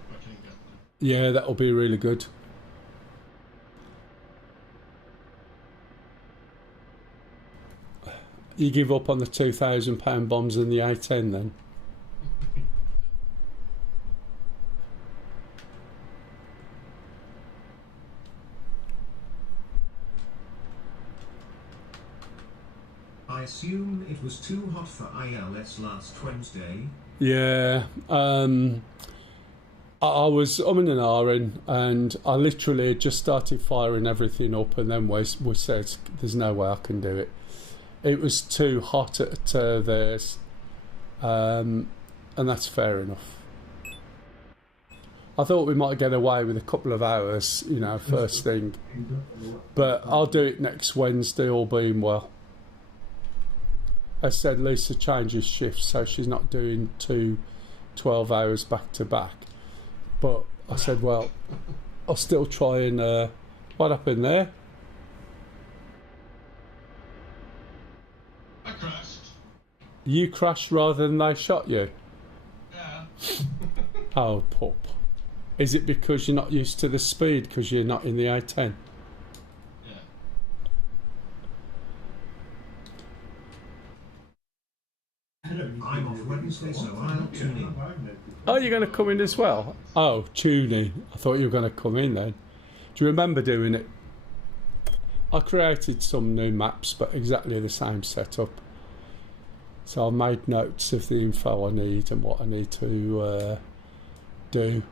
if I can get them. Yeah, that'll be really good. You give up on the £2,000 bombs and the A10 then? I assume it was too hot for ILS last Wednesday. Yeah, I was umming and ahhing, and I literally just started firing everything up, and then we said, there's no way I can do it. It was too hot at theirs, and that's fair enough. I thought we might get away with a couple of hours, you know, first thing. But I'll do it next Wednesday, all being well. I said Lisa changes shifts, so she's not doing 12 hours back to back. But I said, well, I'll still try and... what happened there? I crashed. You crashed rather than they shot you? Yeah. Oh, pup. Is it because you're not used to the speed because you're not in the A10? Yeah. I'm off Wednesday, so I'll tune in. Oh, you're going to come in as well? Oh, tuning. I thought you were going to come in then. Do you remember doing it? I created some new maps, but exactly the same setup. So I made notes of the info I need and what I need to do.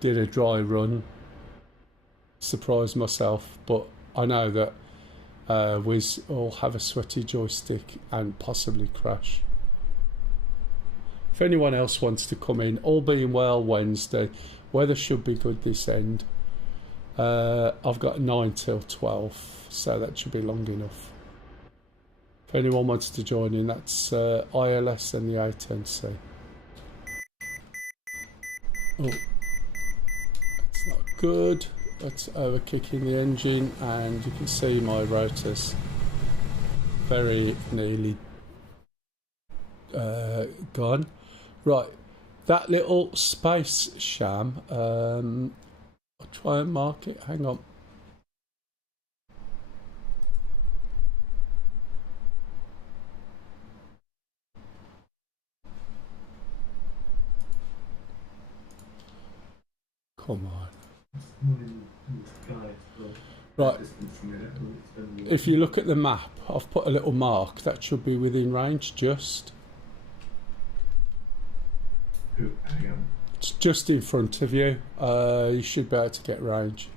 Did a dry run. Surprised myself, but I know that we all have a sweaty joystick and possibly crash. If anyone else wants to come in, all being well Wednesday, weather should be good this end. I've got 9 till 12, so that should be long enough. If anyone wants to join in, that's ILS and the A10C. Oh, that's not good. That's overkicking the engine, and you can see my rotors very nearly gone. Right, that little space sham, I'll try and mark it, hang on. Come on. Right, if you look at the map, I've put a little mark that should be within range, just. It's just in front of you. You should be able to get range.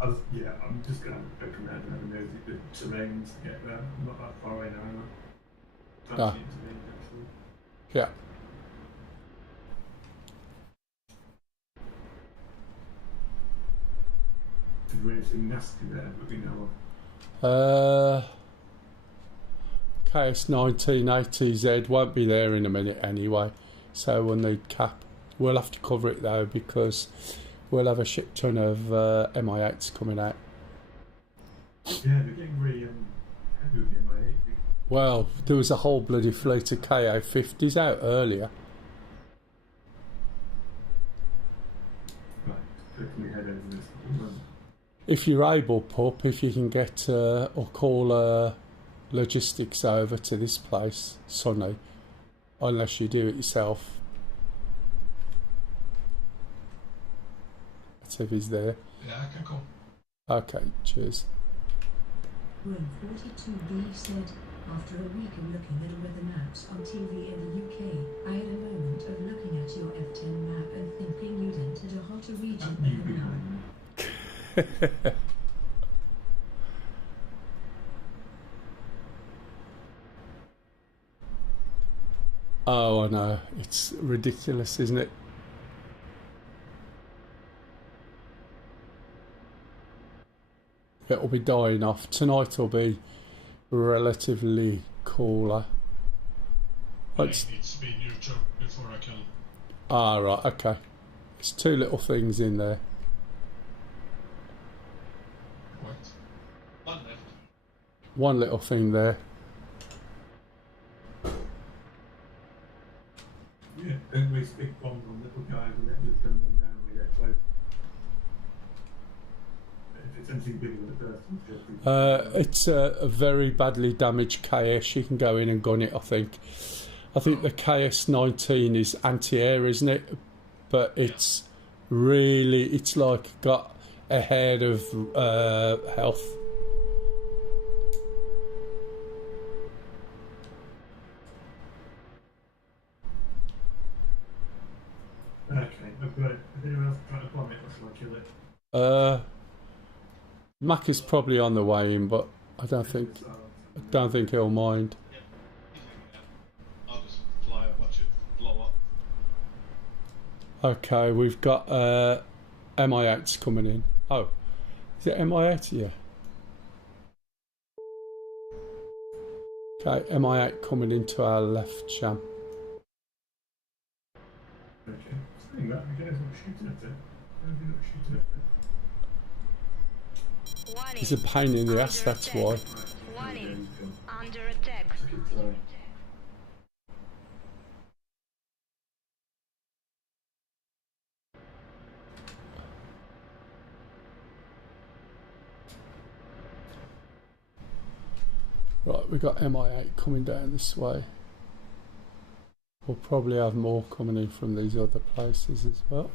Yeah, I'm just going to look around and have a nosy at the terrain to get there. I'm not that far away now. Yeah. Is there anything nasty there that we know of? KS 1980Z won't be there in a minute anyway, so we'll need cap. We'll have to cover it though because we'll have a shit ton of MI8s coming out. Yeah, they're getting really heavy with the MI8. Well, there was a whole bloody fleet of KA50s out earlier. if you're able, Pup, if you can get or call logistics over to this place, Sonny, unless you do it yourself. Let's see if he's there. Yeah, I can call. Okay, cheers. Room 42B said, after a week of looking at weather maps on TV in the UK, I had a moment of looking at your F10 map and thinking you'd entered a hotter region by now. Oh, I know. It's ridiculous, isn't it? It'll be dying off. Tonight will be relatively cooler. I need to be neutral before I kill. Ah, right, okay. There's two little things in there. What? One left. One little thing there. Yeah, don't waste big bombs on little guys and let them gun them down when they get close. If it's anything bigger than a person, It's a very badly damaged KS. You can go in and gun it, I think. I think the KS-19 is anti-air, isn't it? But it's really, it's like got a head of health. okay, I've got it. Is anyone else trying to bomb it or shall I kill it? Mac is probably on the way in, but I don't think he'll mind. I'll just fly and watch it blow up. Okay, we've got MI8s coming in. Oh, is it MI8? Yeah. Okay, MI8 coming into our left, Sham. Okay, saying that, you guys not shooting at it. Why are you not shooting at it? It's a pain in the ass, that's why. Warning. Under attack. Right, we've got MI8 coming down this way. We'll probably have more coming in from these other places as well.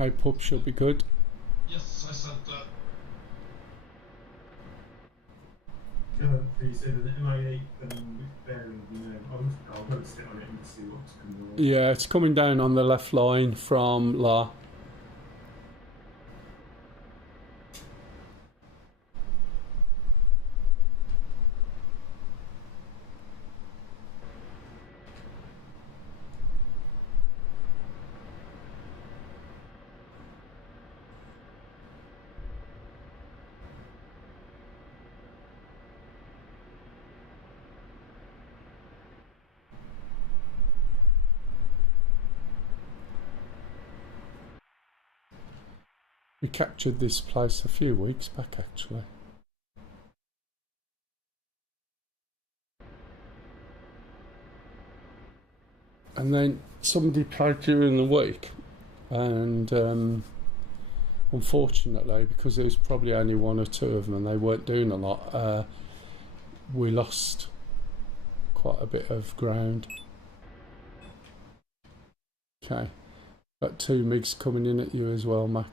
Okay, Pup should be good. Yes, I sent that. You said that MI8 bearing, you know, I'll go sit on it and see what's going on. Yeah, it's coming down on the left line from La. We captured this place a few weeks back, actually. And then somebody played during the week, and unfortunately, because there was probably only one or two of them and they weren't doing a lot, we lost quite a bit of ground. Okay, got two MiGs coming in at you as well, Mac.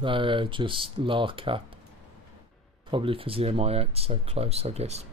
They're just LARCAP, probably because the MI8's so close, I guess.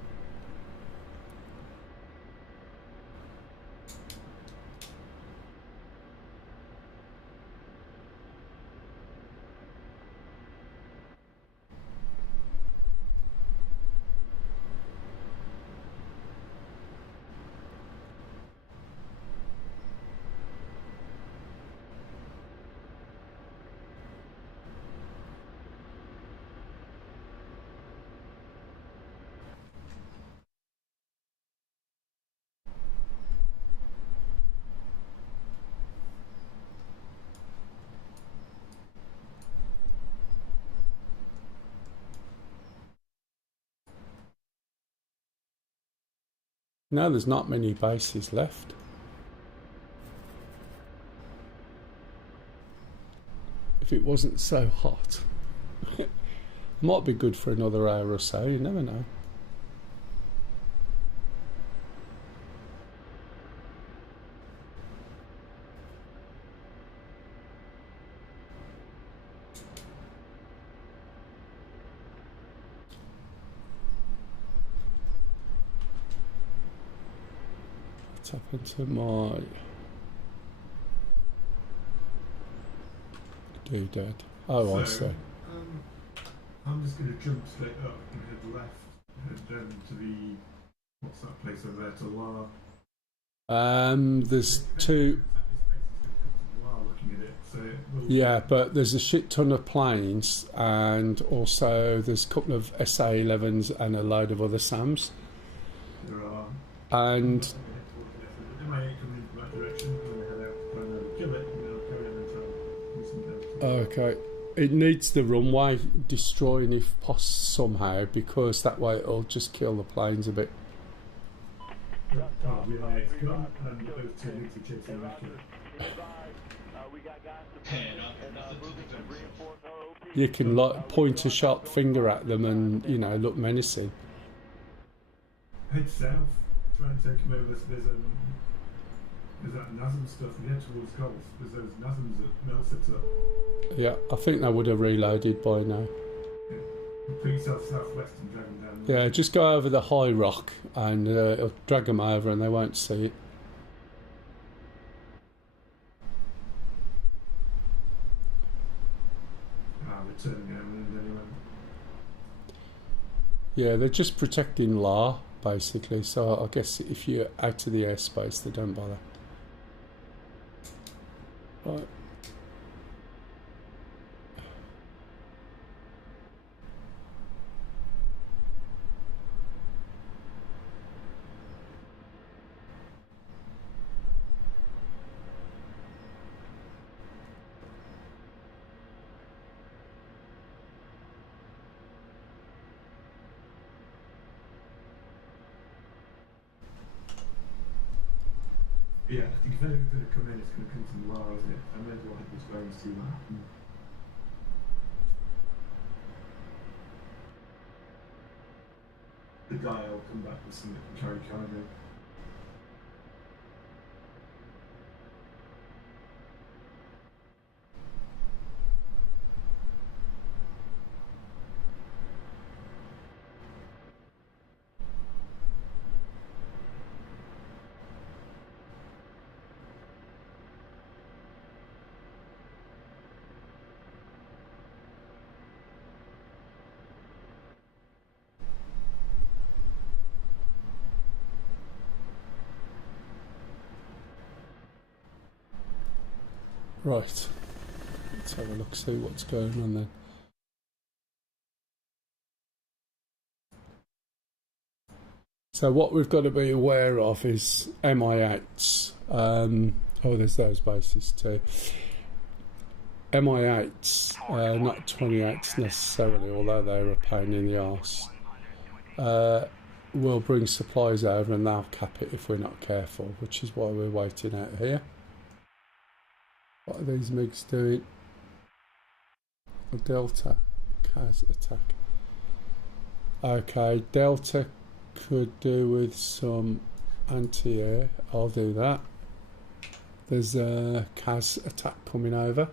No, there's not many bases left. If it wasn't so hot, it might be good for another hour or so, you never know. What's happened to my doodad? Oh, I see. I'm just going to jump straight up and head left, head to the, what's that place over there, to La. There's two. Yeah, but there's a shit ton of planes, and also there's a couple of SA-11s and a load of other SAMs. There are. And okay, it needs the runway destroying if possible somehow, because that way it'll just kill the planes a bit. Oh, yeah, it's gone, and those two need to chase him back. You can like point a sharp finger at them and, you know, look menacing. Head south, try and take him over. There's that NASM stuff, and head towards Gulf. There's those NASMs that Mel set up. Yeah, I think they would have reloaded by now. Yeah. Put yourself southwest and drag them down. Yeah, just go over the high rock and it'll drag them over and they won't see it. Yeah, they're just protecting La, basically, so I guess if you're out of the airspace, they don't bother. Right. Yeah, I think if anything's going to come in, it's going to come from La, isn't it? I may as well head this way and see what happens. The guy will come back with something to carry cargo. Right, let's have a look, see what's going on then. So what we've got to be aware of is MI8s. Oh, there's those bases too. MI8s, not 28s necessarily, although they're a pain in the arse. Will bring supplies over and they'll cap it if we're not careful, which is why we're waiting out here. What are these MiGs doing? A Delta CAS attack. Okay, Delta could do with some anti-air. I'll do that. There's a CAS attack coming over.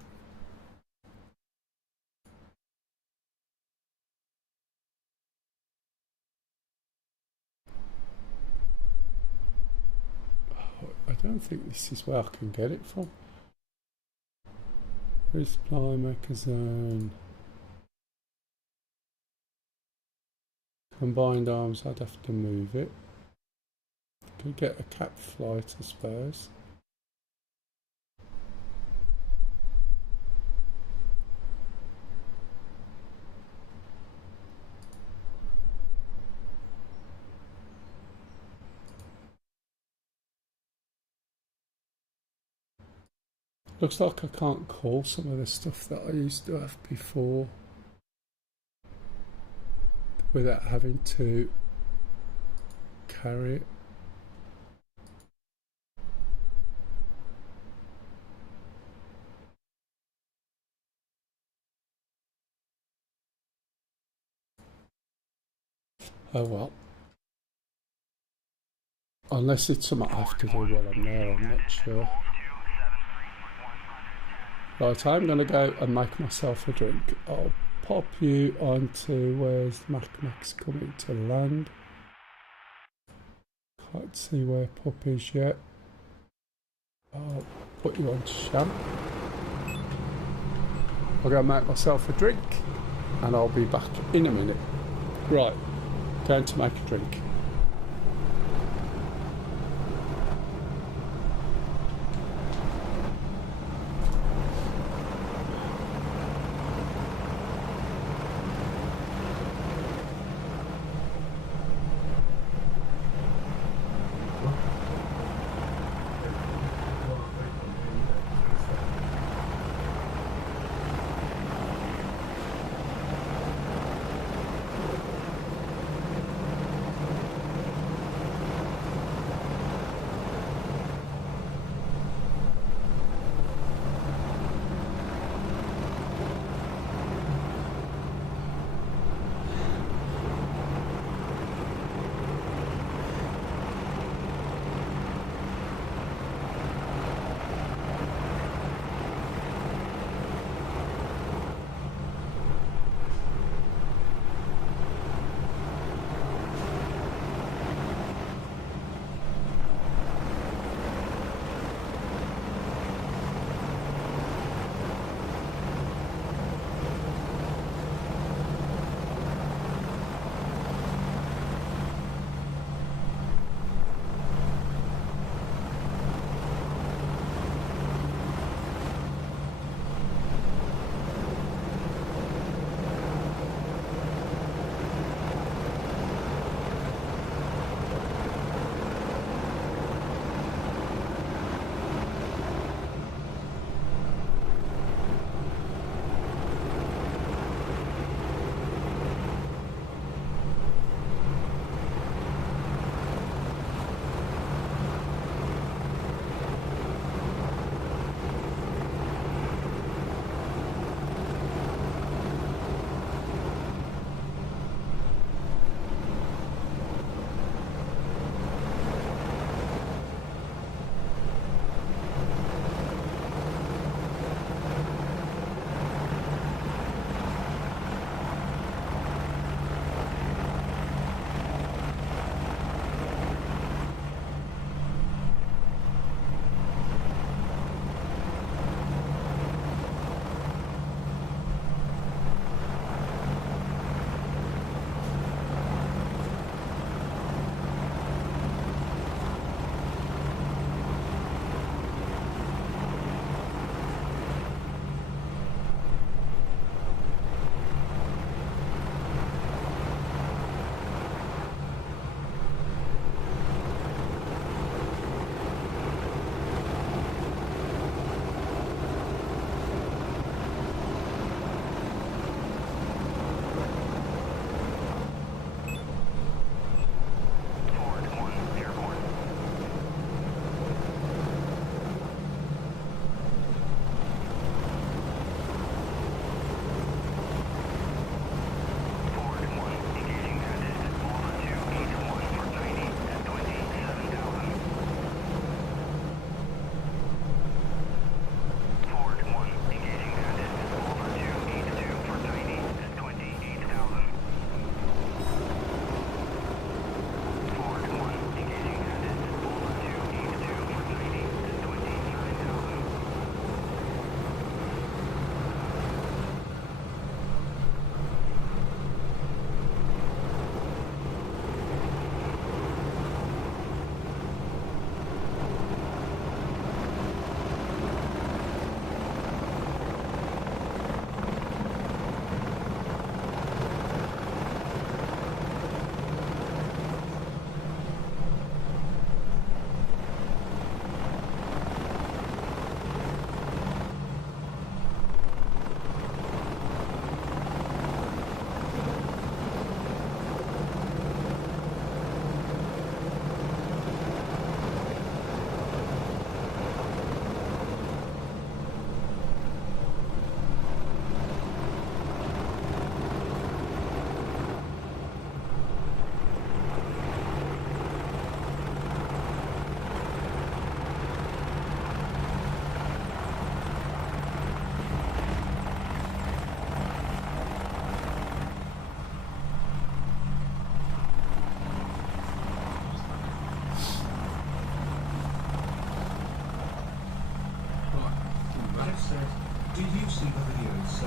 Oh, I don't think this is where I can get it from. Resupply Mecha Zone. Combined arms, I'd have to move it. Could get a cap flight, I suppose. Looks like I can't call some of the stuff that I used to have before without having to carry it. Oh well. Unless it's something I have to do while I'm there, I'm not sure. Right, I'm going to go and make myself a drink. I'll pop you onto where's Max coming to land. Can't see where Pup is yet. I'll put you on Sham. I'll go and make myself a drink and I'll be back in a minute. Right, going to make a drink.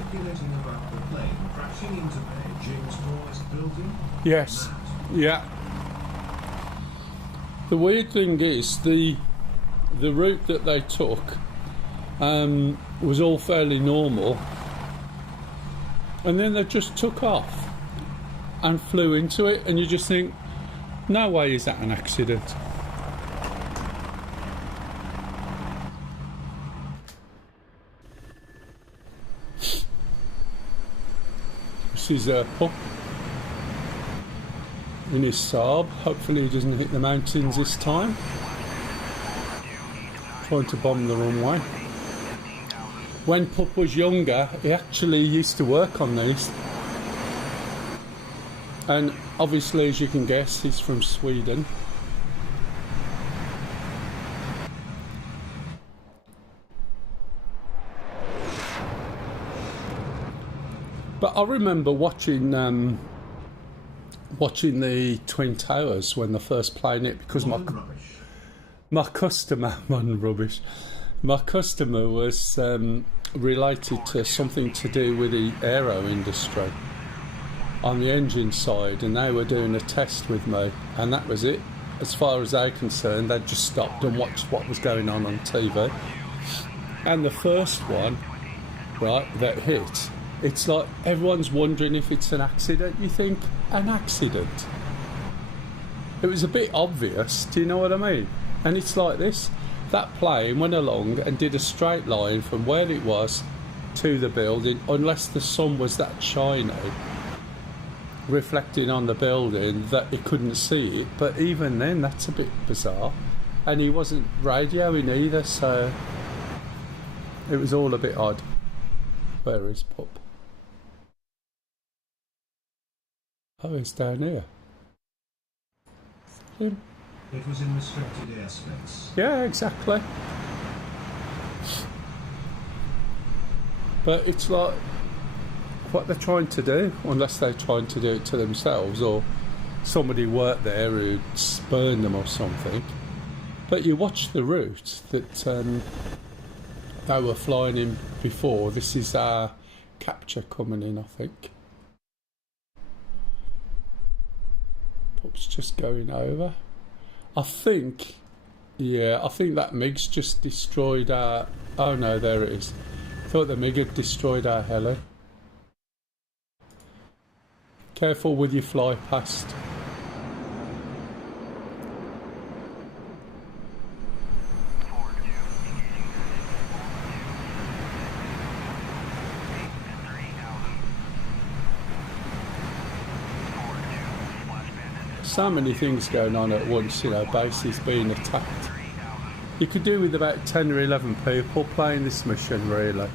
speculating about the plane crashing into Beijing's tallest building? Yes. Yeah. The weird thing is the route that they took was all fairly normal, and then they just took off and flew into it, and you just think, no way is that an accident. This is a pup in his Saab. Hopefully he doesn't hit the mountains this time. Trying to bomb the runway. When Pup was younger, he actually used to work on these. And obviously, as you can guess, he's from Sweden. But I remember watching the Twin Towers when they first playing it, because my customer, modern rubbish. My customer was related to something to do with the aero industry on the engine side, and they were doing a test with me, and that was it. As far as they're concerned, they just stopped and watched what was going on TV. And the first one, right, that hit, it's like everyone's wondering if it's an accident. You think, an accident? It was a bit obvious, do you know what I mean? And it's like this. That plane went along and did a straight line from where it was to the building, unless the sun was that shiny, reflecting on the building, that he couldn't see it. But even then, that's a bit bizarre. And he wasn't radioing either, so it was all a bit odd. Where is Pup? Oh, he's down here. Him. It was in restricted airspace. Yeah, exactly. But it's like what they're trying to do, unless they're trying to do it to themselves, or somebody worked there who spurned them or something. But you watch the route that they were flying in before. This is our capture coming in, I think. Pup's just going over. I think that MiG's just destroyed our... Oh no, there it is. I thought the MiG had destroyed our heli. Careful with your fly past. So many things going on at once, you know, bases being attacked. You could do with about 10 or 11 people playing this mission, really.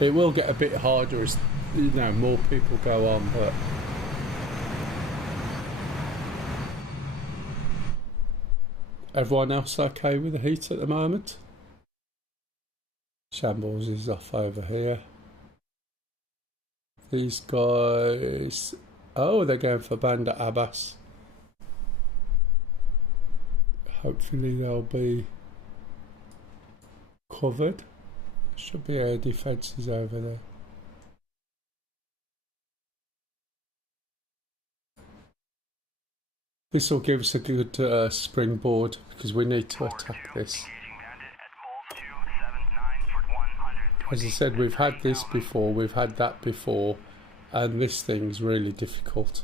It will get a bit harder as, you know, more people go on, but... Everyone else okay with the heat at the moment? Shambles is off over here. These guys... Oh, they're going for Bandit Abbas. Hopefully they'll be covered. Should be air defences over there. This will give us a good springboard, because we need to attack this. As I said, we've had this before, we've had that before, and this thing's really difficult.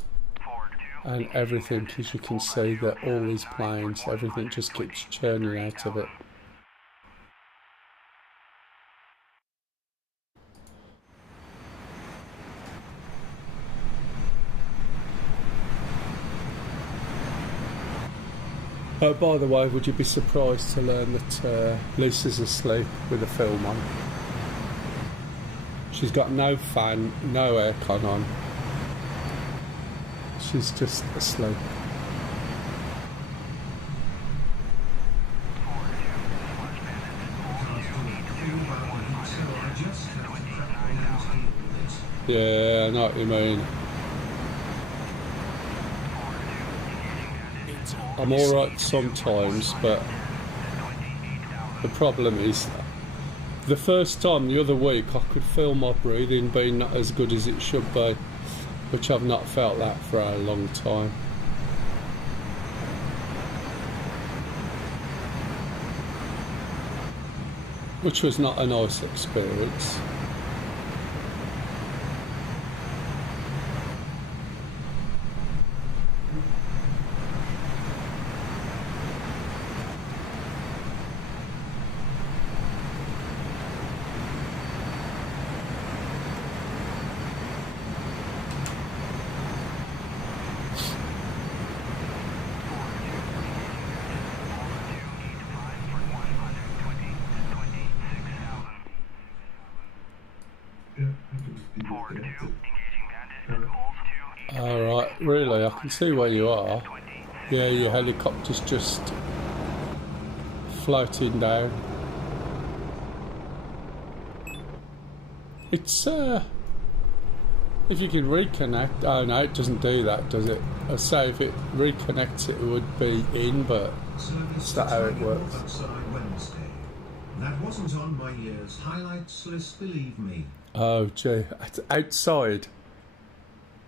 And everything, as you can see, that all these planes, everything just keeps churning out of it. Oh, by the way, would you be surprised to learn that Lisa's asleep with the film on? She's got no fan, no aircon on. She's just asleep. Yeah, I know what you mean. I'm alright sometimes, but the problem is The first time the other week I could feel my breathing being not as good as it should be, which I've not felt that for a long time. Which was not a nice experience. Alright, really, I can see where you are. Yeah, your helicopter's just floating down. It's, if you can reconnect... Oh no, it doesn't do that, does it? I say if it reconnects it would be in, but it's not how it works. That wasn't on my year's highlights list, believe me. Oh gee, outside.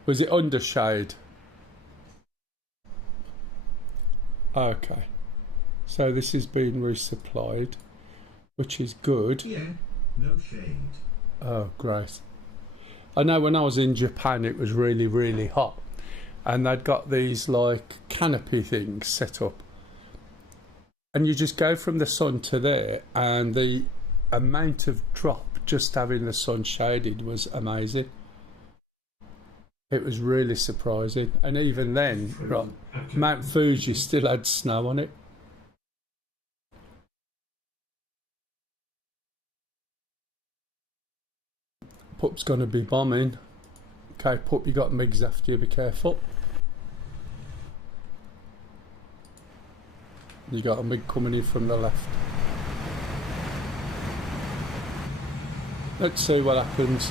Was it under shade? Okay. So this is being resupplied, which is good. Yeah, no shade. Oh, great. I know when I was in Japan it was really, really hot. And they'd got these like canopy things set up. And you just go from the sun to there and the amount of drop just having the sun shaded was amazing. It was really surprising. And even then, right, Mount Fuji still had snow on it. Pup's going to be bombing. Okay, Pup, you got MiGs after you, be careful. You got a MiG coming in from the left. Let's see what happens.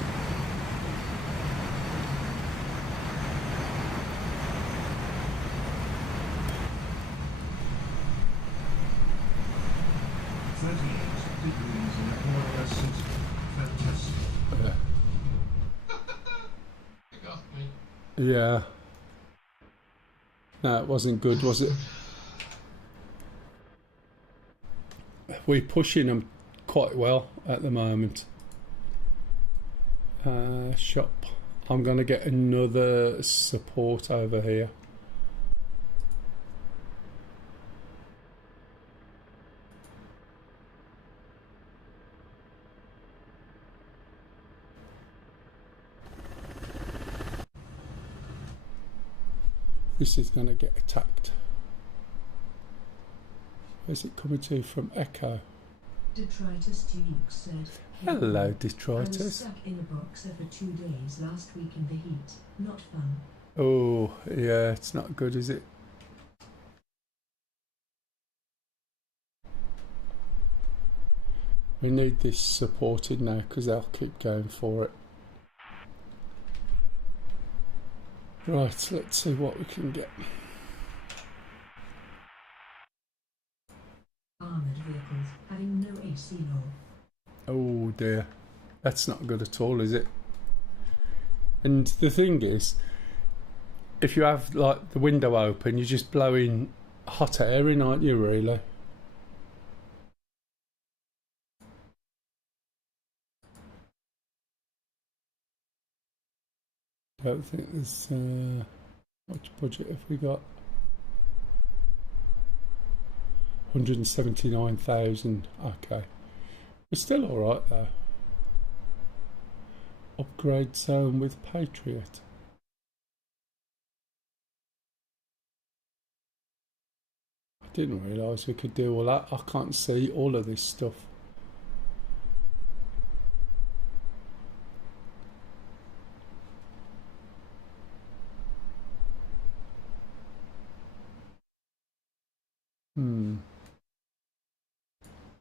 Yeah. No, it wasn't good, was it? We're pushing them quite well at the moment. Shop. I'm going to get another support over here. This is going to get attacked. Where's it coming to from? Echo. Detritus Duke said, Hello, I Detritus. was stuck in a boxer for 2 days last week in the heat. Not fun. Oh, yeah, it's not good, is it? We need this supported now because they'll keep going for it. Right, let's see what we can get. Armoured vehicles having no AC law. Oh dear, that's not good at all, is it? And the thing is, if you have like the window open, you're just blowing hot air in, aren't you, really? I don't think there's much budget have we got? 179,000. Okay, we're still all right though. Upgrade zone with Patriot. I didn't realise we could do all that. I can't see all of this stuff.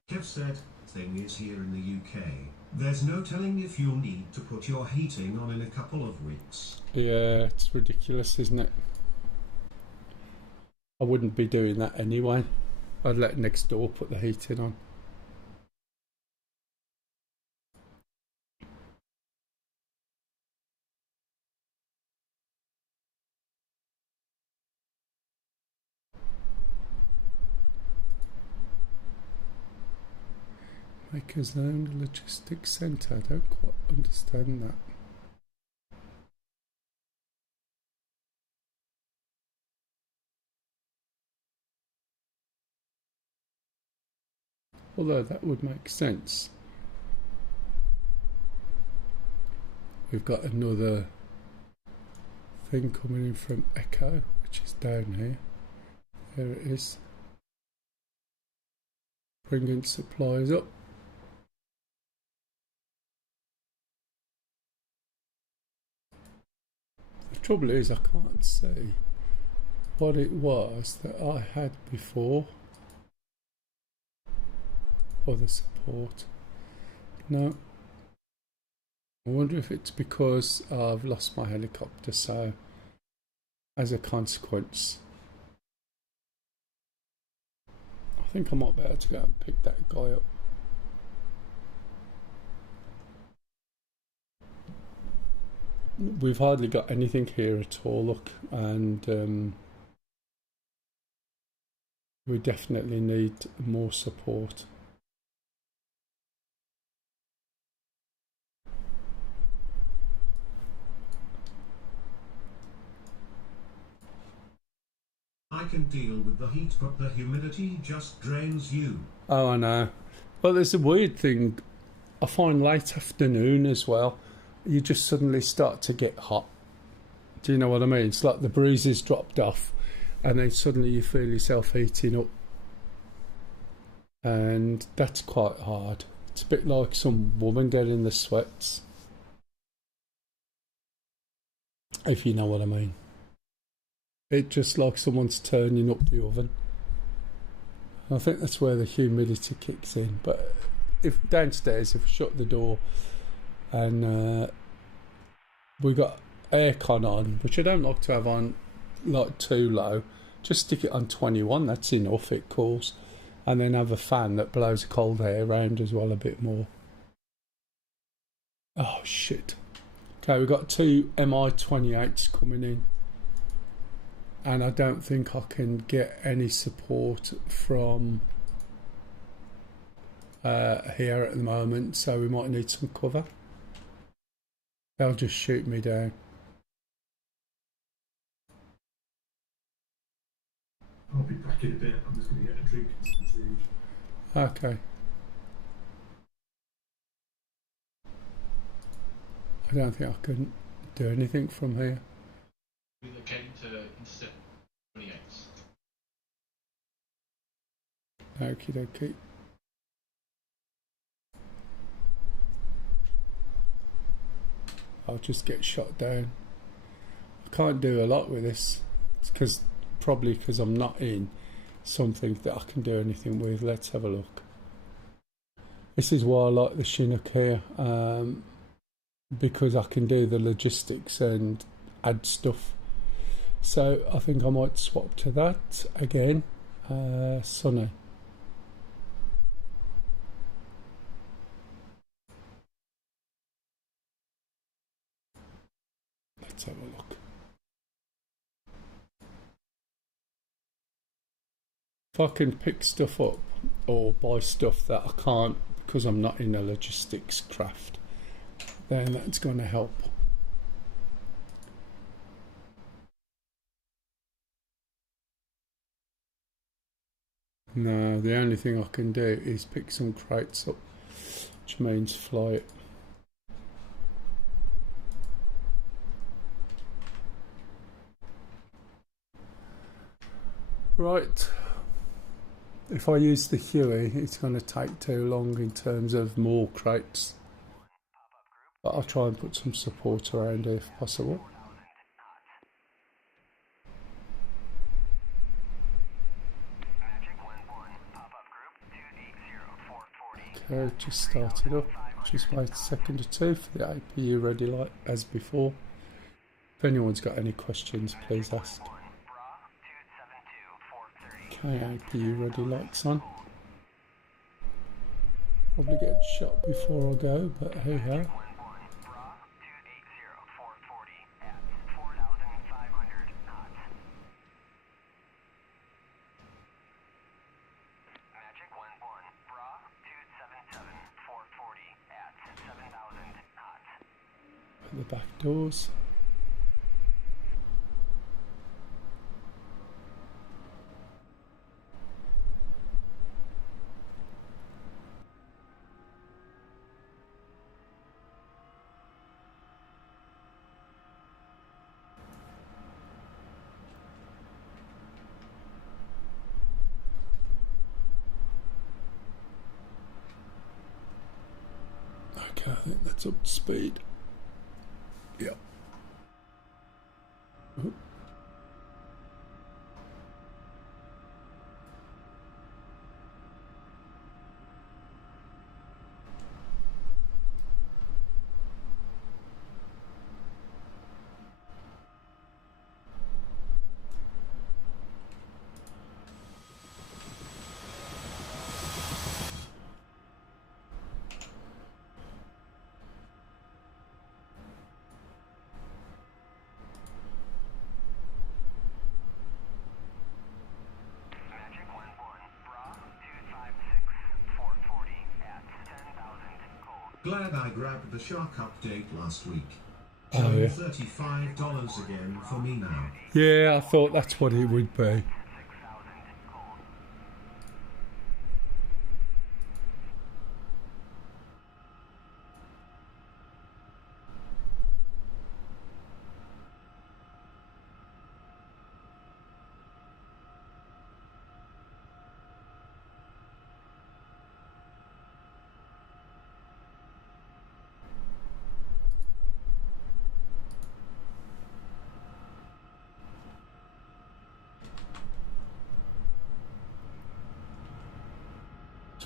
Kev said, thing is here in the UK, there's no telling if you'll need to put your heating on in a couple of weeks. Yeah, it's ridiculous, isn't it? I wouldn't be doing that anyway. I'd let next door put the heating on. Make us known the logistics centre. I don't quite understand that. Although that would make sense. We've got another thing coming in from Echo, which is down here. There it is. Bringing supplies up. The trouble is I can't see what it was that I had before for the support. No. I wonder if it's because I've lost my helicopter, so as a consequence I think I might be able to go and pick that guy up. We've hardly got anything here at all, look, and we definitely need more support. I can deal with the heat, but the humidity just drains you. Oh, I know. Well, there's a weird thing. I find late afternoon as well, you just suddenly start to get hot. Do you know what I mean? It's like the breezes dropped off and then suddenly you feel yourself heating up. And that's quite hard. It's a bit like some woman getting the sweats. If you know what I mean. It's just like someone's turning up the oven. I think that's where the humidity kicks in. But if downstairs, if we shut the door and we got aircon on, which I don't like to have on like too low, just stick it on 21, that's enough, it cools. And then have a fan that blows cold air around as well a bit more. Oh shit. Okay, we've got two Mi-28s coming in. And I don't think I can get any support from here at the moment, so we might need some cover. They'll just shoot me down. I'll be back in a bit. I'm just going to get a drink and some food. Okay. I don't think I can do anything from here. Relocating to intercept 28s. Okie dokie. I'll just get shot down. I can't do a lot with this. It's probably because I'm not in something that I can do anything with. Let's have a look. This is why I like the Chinook here, because I can do the logistics and add stuff. So I think I might swap to that again. Sunny. Let's have a look. If I can pick stuff up or buy stuff that I can't because I'm not in a logistics craft, then that's going to help. No, the only thing I can do is pick some crates up, which means fly it. Right. If I use the Huey, it's going to take too long in terms of more crates. But I'll try and put some support around here if possible. Okay, just started up. Just wait a second or two for the APU ready light as before. If anyone's got any questions, please ask. Okay, APU ready lights on. Probably get shot before I go, but hey ho. the back doors. Okay, I think that's up to speed. Yep. Ooh. Glad I grabbed the shark update last week. Oh, yeah. $35 again for me now. Yeah, I thought that's what it would be.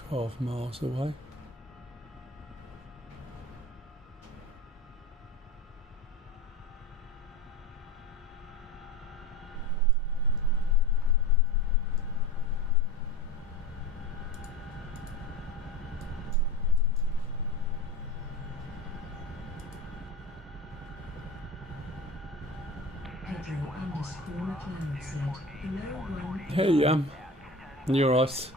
$12 miles away. Pedro_McLeod said, hello one. Hey, you're right.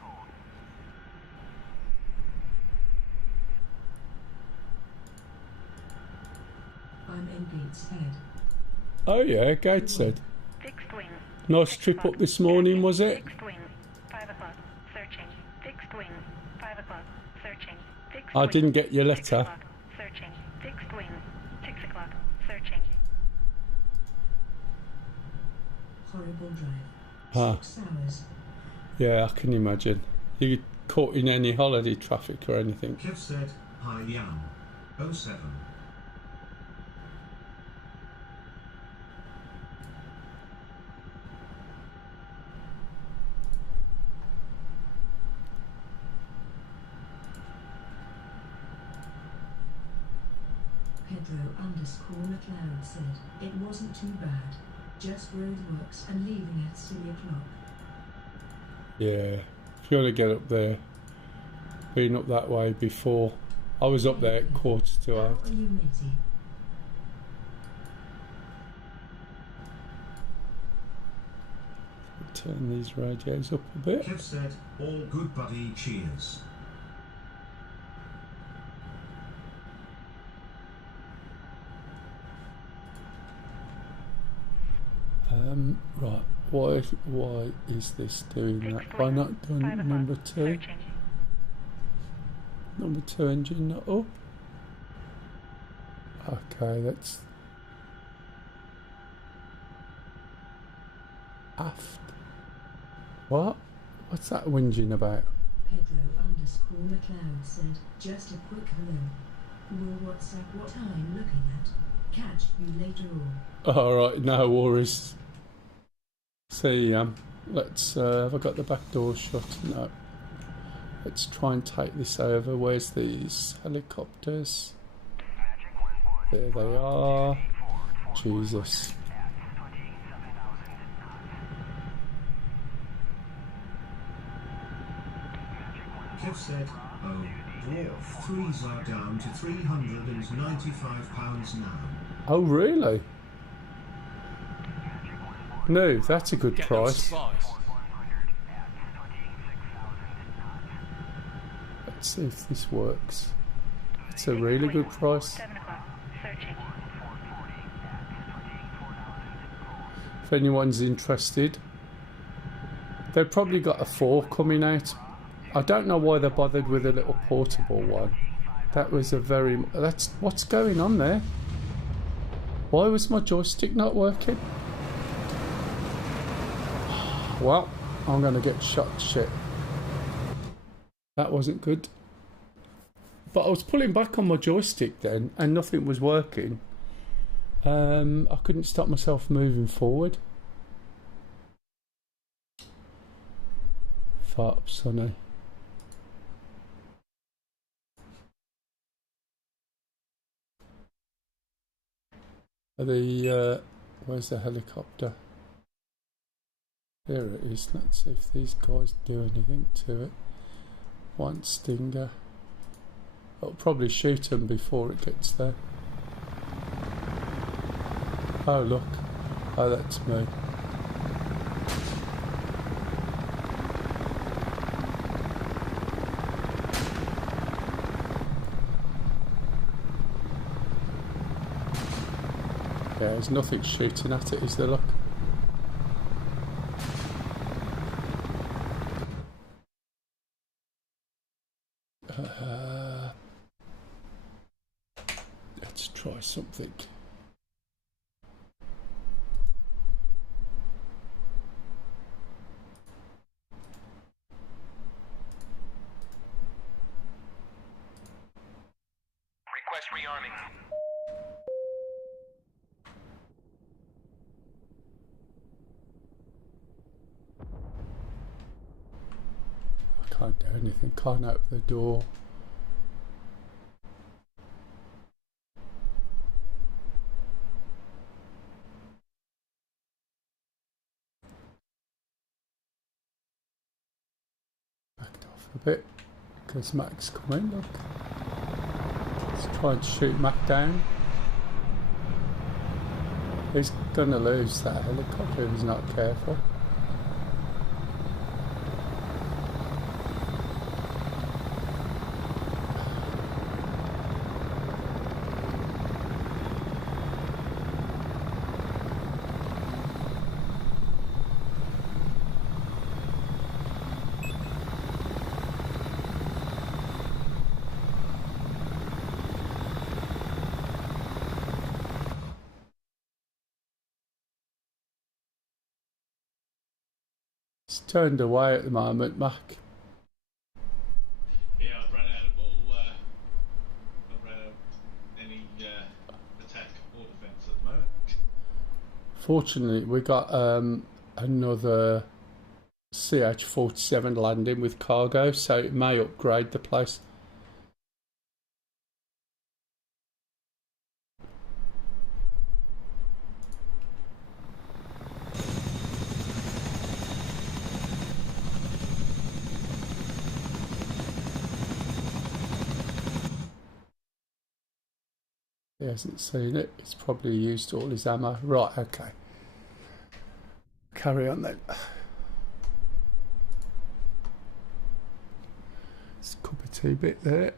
I'm in Gateshead. Oh yeah, Gateshead. Fixed wing. Nice trip up this morning, was it? Fixed wing. 5 o'clock. Searching. Fixed wing. 5 o'clock. Searching. Fixed I didn't get your 6 letter. o'clock. Searching. Fixed wing. 6 o'clock. Searching. Horrible drive. Ah, 6 hours. yeah, I can imagine. You get caught in any holiday traffic or anything? Kev said, hi Yam. 07. Pedro_McLeod said, it wasn't too bad. Just roadworks and leaving at silly o'clock. Yeah, if you want to get up there, been up that way before. I was up there at 7:45. How are you, matey? Turn these radios up a bit. Kev said, all good buddy, cheers. Right, why is this doing that? Why not done number 2? Number 2 engine not up. Okay, that's aft. What? What's that whinging about? Pedro_McLeod said, just a quick hello. We'll WhatsApp what I'm looking at. Catch you later on. Alright, no worries. See, let's, have I got the back door shut? No. Let's try and take this over. Where's these helicopters? There they are. Jesus. Kev said, oh, dwarf threes are down to £395 now. Oh, really? No, that's a good price. Let's see if this works. It's a really good price. 7 o'clock. Searching. if anyone's interested. They've probably got a 4 coming out. I don't know why they bothered with a little portable one. That was a very... That's what's going on there. Why was my joystick not working? Well, I'm going to get shot to shit. That wasn't good. But I was pulling back on my joystick then and nothing was working. I couldn't stop myself moving forward. Fart up, Sonny. Where's the helicopter? There it is. Let's see if these guys do anything to it. One Stinger. I'll probably shoot them before it gets there. Oh look. Oh, that's me. Yeah, there's nothing shooting at it, is there? Look. Let's try something. Request rearming. I can't do anything, can't open the door. Backed off a bit because Mac's coming, look. Let's try and shoot Mac down. He's gonna lose that helicopter if he's not careful. It's turned away at the moment, Mac. Yeah, I've run out of all. I've run out of any attack or defence at the moment. Fortunately, we got another CH-47 landing with cargo, so it may upgrade the place. He hasn't seen it. He's probably used all his ammo. Right, okay. Carry on then. It's a cup of tea bit there.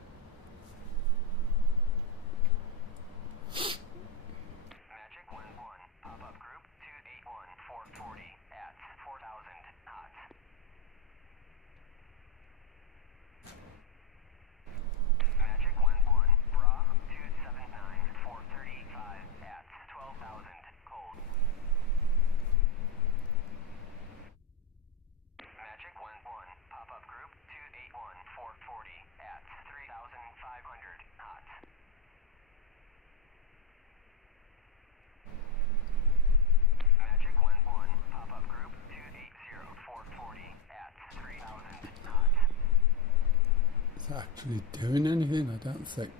Magic 1-1. Pop-up group 281-440 at 4,000 knots. Magic 1-1. Bra 279-435 at 12,000 cold. Magic 1-1. Pop-up group 281-440 at 3,500 knots. Magic 1-1. Pop-up group 280-440 at 3,000 knots. Is that actually doing anything? I don't think.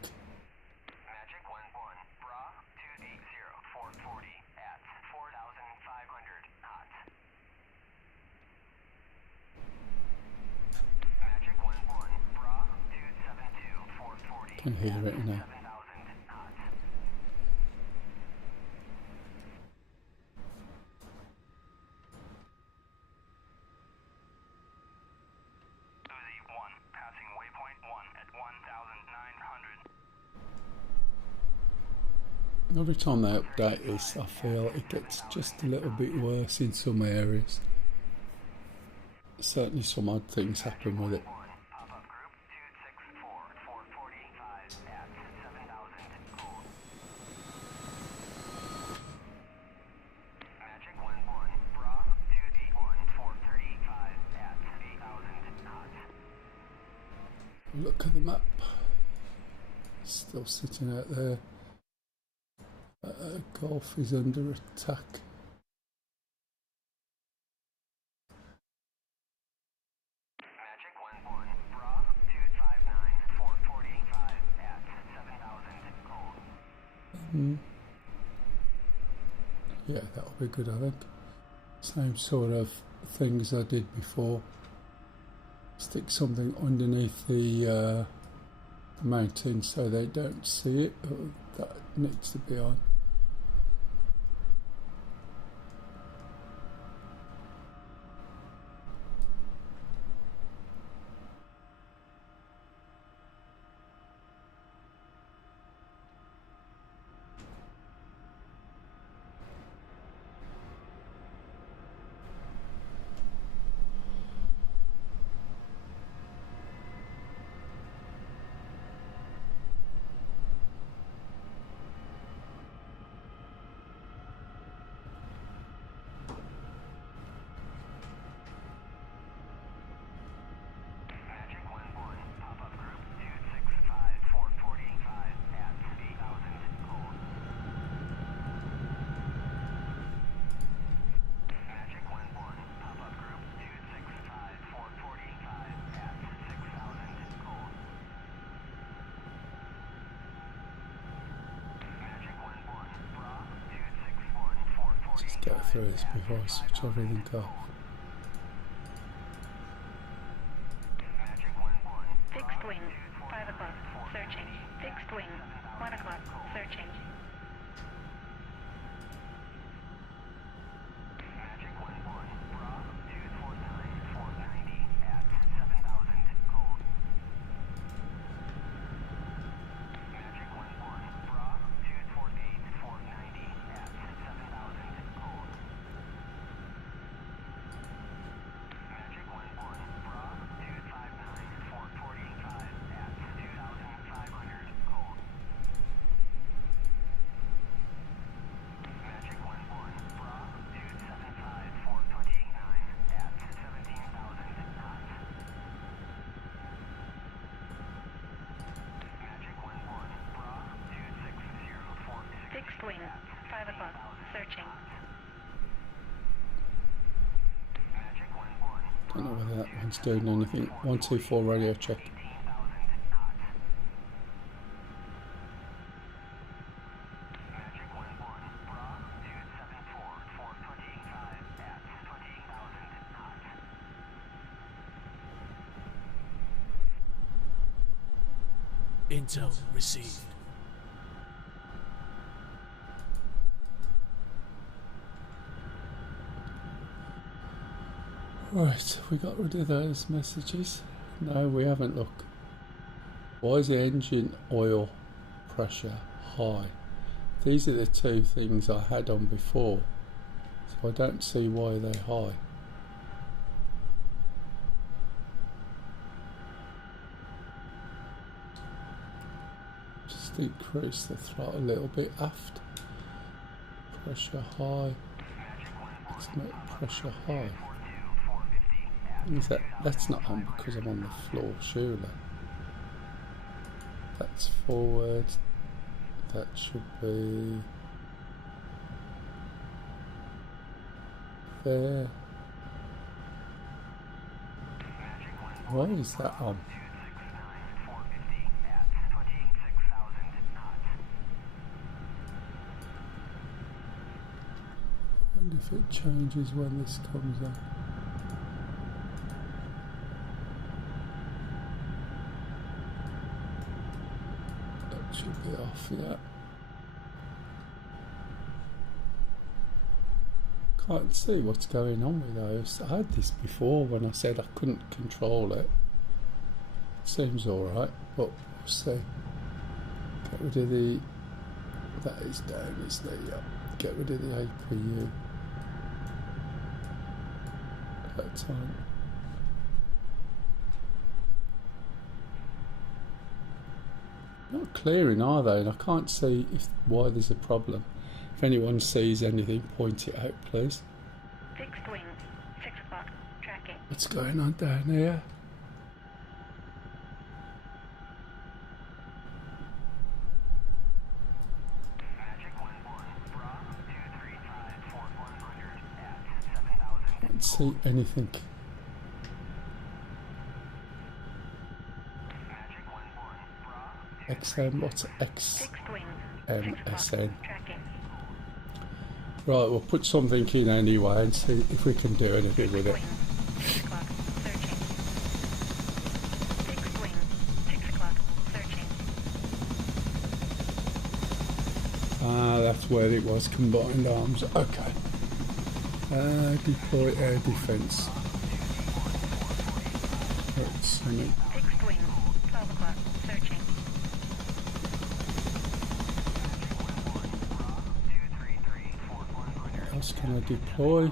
Magic 1-1. Bra 280-440 at 4,500 knots. Magic 1-1. Bra 272-440 Can hear it now. 7,000 knots. Uzi 1, passing waypoint 1 at 1,900. Every time they update this, I feel it gets just a little bit worse in some areas. Certainly some odd things happen with it. Look at the map. Still sitting out there. Golf is under attack. Magic 1-1, Bra 259, 445 at 7,000 gold. Yeah, that'll be good, I think. Same sort of things I did before. Stick something underneath the mountain so they don't see it. Oh, that needs to be on. Just get through this before I switch everything off. Fixed wing, 5 o'clock, searching. Fixed wing, 1 o'clock, searching. Magic 1-1, Bra 249, 490 at 7,000 gold. Magic 1-1, Bra 248, 490 at 7,000 gold. Magic 1-1, Bra 259, 445 at 2,500 gold. Magic 1-1, Bra 275, 429 at 17,000 knots. Magic 1-1, Bra 260, 460 Fixed wing, 5 o'clock, searching. Magic 1-1, Don't know whether that one's doing anything. 124 radio check. 18,000 knots. Magic 1-1, Bra 274, 425 at 20,000 knots. Intel received. Right, we got rid of those messages. No, we haven't. Look. Why is the engine oil pressure high? These are the two things I had on before, so I don't see why they're high. Just increase the throttle a little bit aft. Pressure high. Let's make pressure high. Is that's not on because I'm on the floor, surely. That's forward. That should be there. Why is that on? I wonder if it changes when this comes on. Should be off, yeah. Can't see what's going on with those. I had this before when I said I couldn't control it. Seems alright, but we'll see. Get rid of the that is down, isn't it? Yeah. Get rid of the APU. That's on. Not clearing, are they? And I can't see why there's a problem. If anyone sees anything, point it out, please. Fixed wing, 6 o'clock, tracking. What's going on down here? Can't see anything. XM, what's XMSN? Right, we'll put something in anyway and see if we can do anything with it. Ah, that's where it was, combined arms. Okay. Deploy air defence. Let's see. Fixed wing, 12 o'clock, searching. What else can I deploy?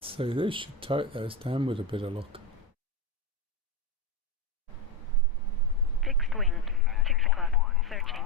So this should take those down with a bit of luck. Fixed wing, 6 o'clock, searching.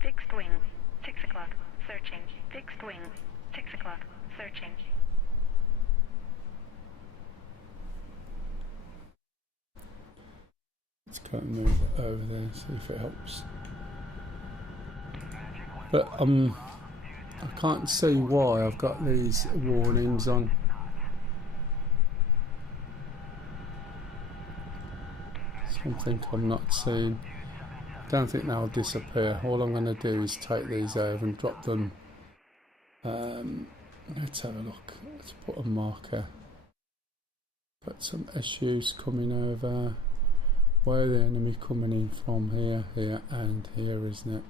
Fixed wing, 6 o'clock, searching. Fixed wing, 6 o'clock, searching. Let's go and move it over there, see if it helps. But I can't see why I've got these warnings on. Something I'm not seeing. Don't think they'll disappear. All I'm going to do is take these over and drop them. Let's have a look. Let's put a marker. Got some issues coming over. Where the enemy coming in from? Here, here, and here, isn't it?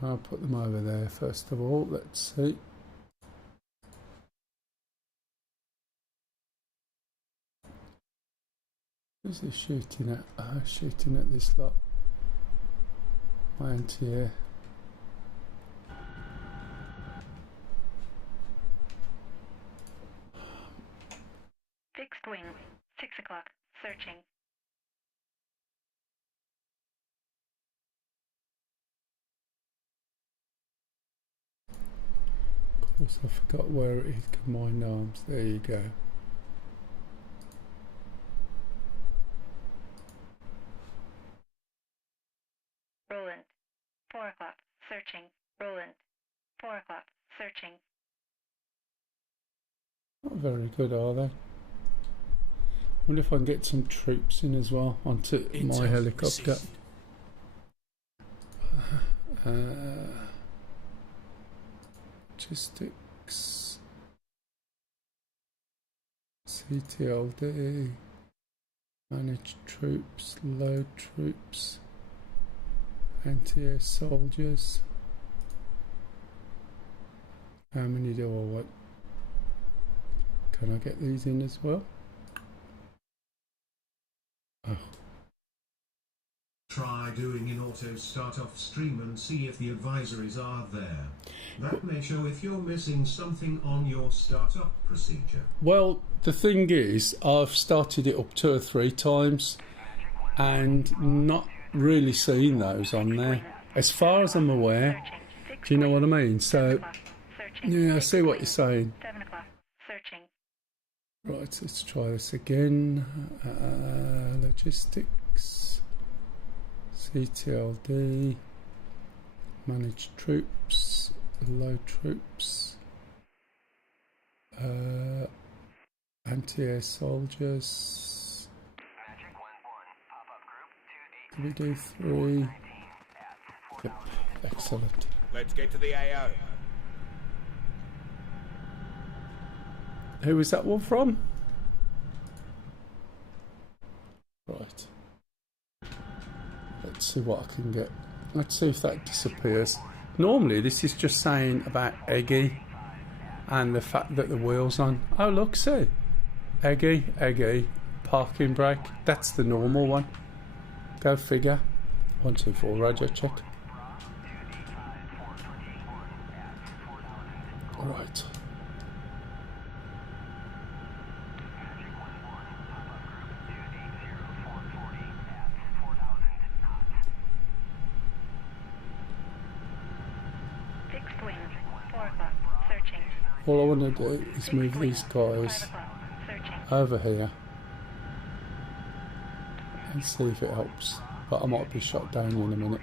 I'll put them over there first of all. Let's see. Who's he shooting at? Shooting at this lot. My anti-air. Fixed wing, 6 o'clock, searching. Of course, I forgot where it is. Combined arms. There you go. Roland, 4 o'clock, searching. Roland, 4 o'clock, searching. Not very good, are they? Wonder if I can get some troops in as well onto my helicopter. Logistics. CTLD. Manage troops. Load troops. Anti-air soldiers. How many do I want? Can I get these in as well? Oh. Try doing an auto start off stream and see if the advisories are there. That may show if you're missing something on your startup procedure. Well, the thing is, I've started it up 2 or 3 times and not really seen those on there. As far as I'm aware, do you know what I mean? So, yeah, I see what you're saying. 7 o'clock, searching. Right, let's try this again. Logistics. CTLD, manage troops, load troops, anti-air soldiers. Can we do 3? Yep, excellent. Let's get to the AO. Who was that one from? Right. Let's see what I can get. Let's see if that disappears. Normally this is just saying about Eggy and the fact that the wheel's on. Oh look, see. Eggy, parking brake. That's the normal one. Go figure. 124 radio check. Alright. All I want to do is move these guys over here and see if it helps, but I might be shot down in a minute.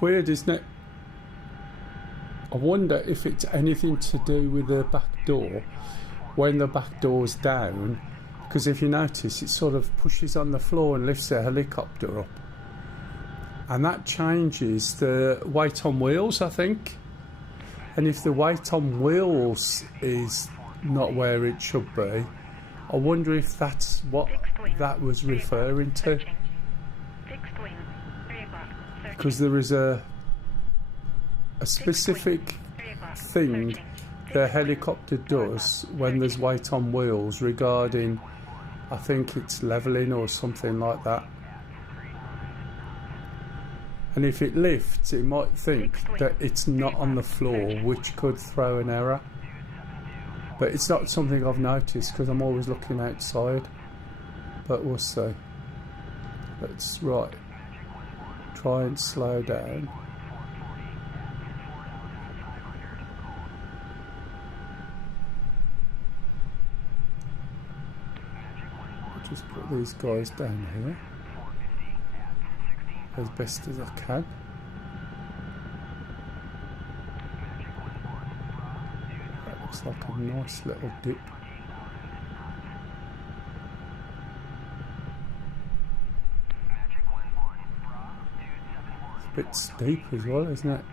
Weird, isn't it? I wonder if it's anything to do with the back door when the back door's down, because if you notice it sort of pushes on the floor and lifts the helicopter up, and that changes the weight on wheels, I think. And if the weight on wheels is not where it should be, I wonder if that's what that was referring to. Because there is a specific thing the helicopter does when there's weight on wheels regarding, I think it's levelling or something like that. And if it lifts, it might think that it's not on the floor, which could throw an error. But it's not something I've noticed because I'm always looking outside. But we'll see. Let's try and slow down. I'll just put these guys down here as best as I can. That looks like a nice little dip. Bit steep as well, isn't it?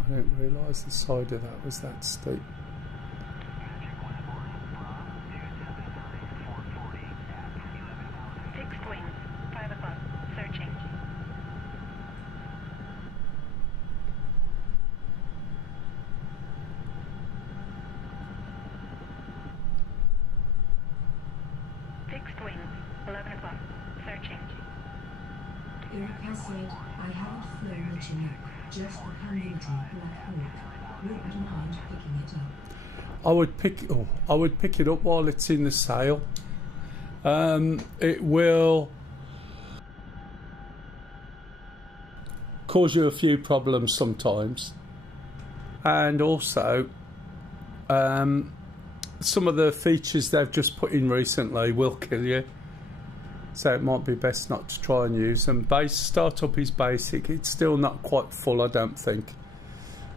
I didn't realise the side of that was that steep. Fixed wing, 5 o'clock, searching. Fixed wing, 11 o'clock, searching. Erica said, I haven't flown the Chinook, just the Panity Black Hawk. Wouldn't mind picking it up. I would pick it up while it's in the sale. It will cause you a few problems sometimes, and also some of the features they've just put in recently will kill you. So it might be best not to try and use them. Startup is basic. It's still not quite full, I don't think.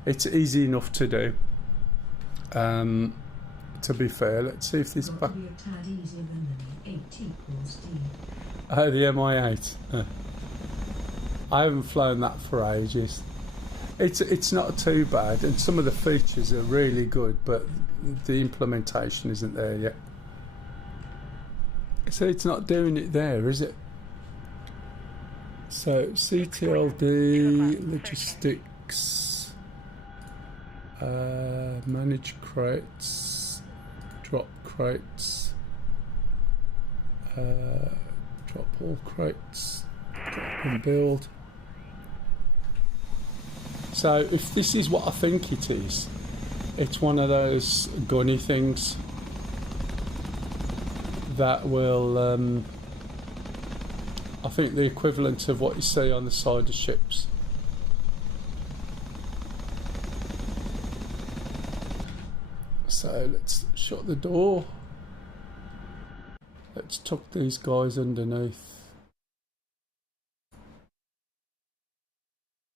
It's easy enough to do. To be fair, let's see if this back. Oh, the MI8. I haven't flown that for ages. It's not too bad, and some of the features are really good, but the implementation isn't there yet. So it's not doing it there, is it? So CTLD, logistics, manage crates, drop crates, drop all crates, drop and build. So if this is what I think it is, it's one of those gunny things. that will, I think, the equivalent of what you see on the side of ships. So let's shut the door. Let's tuck these guys underneath.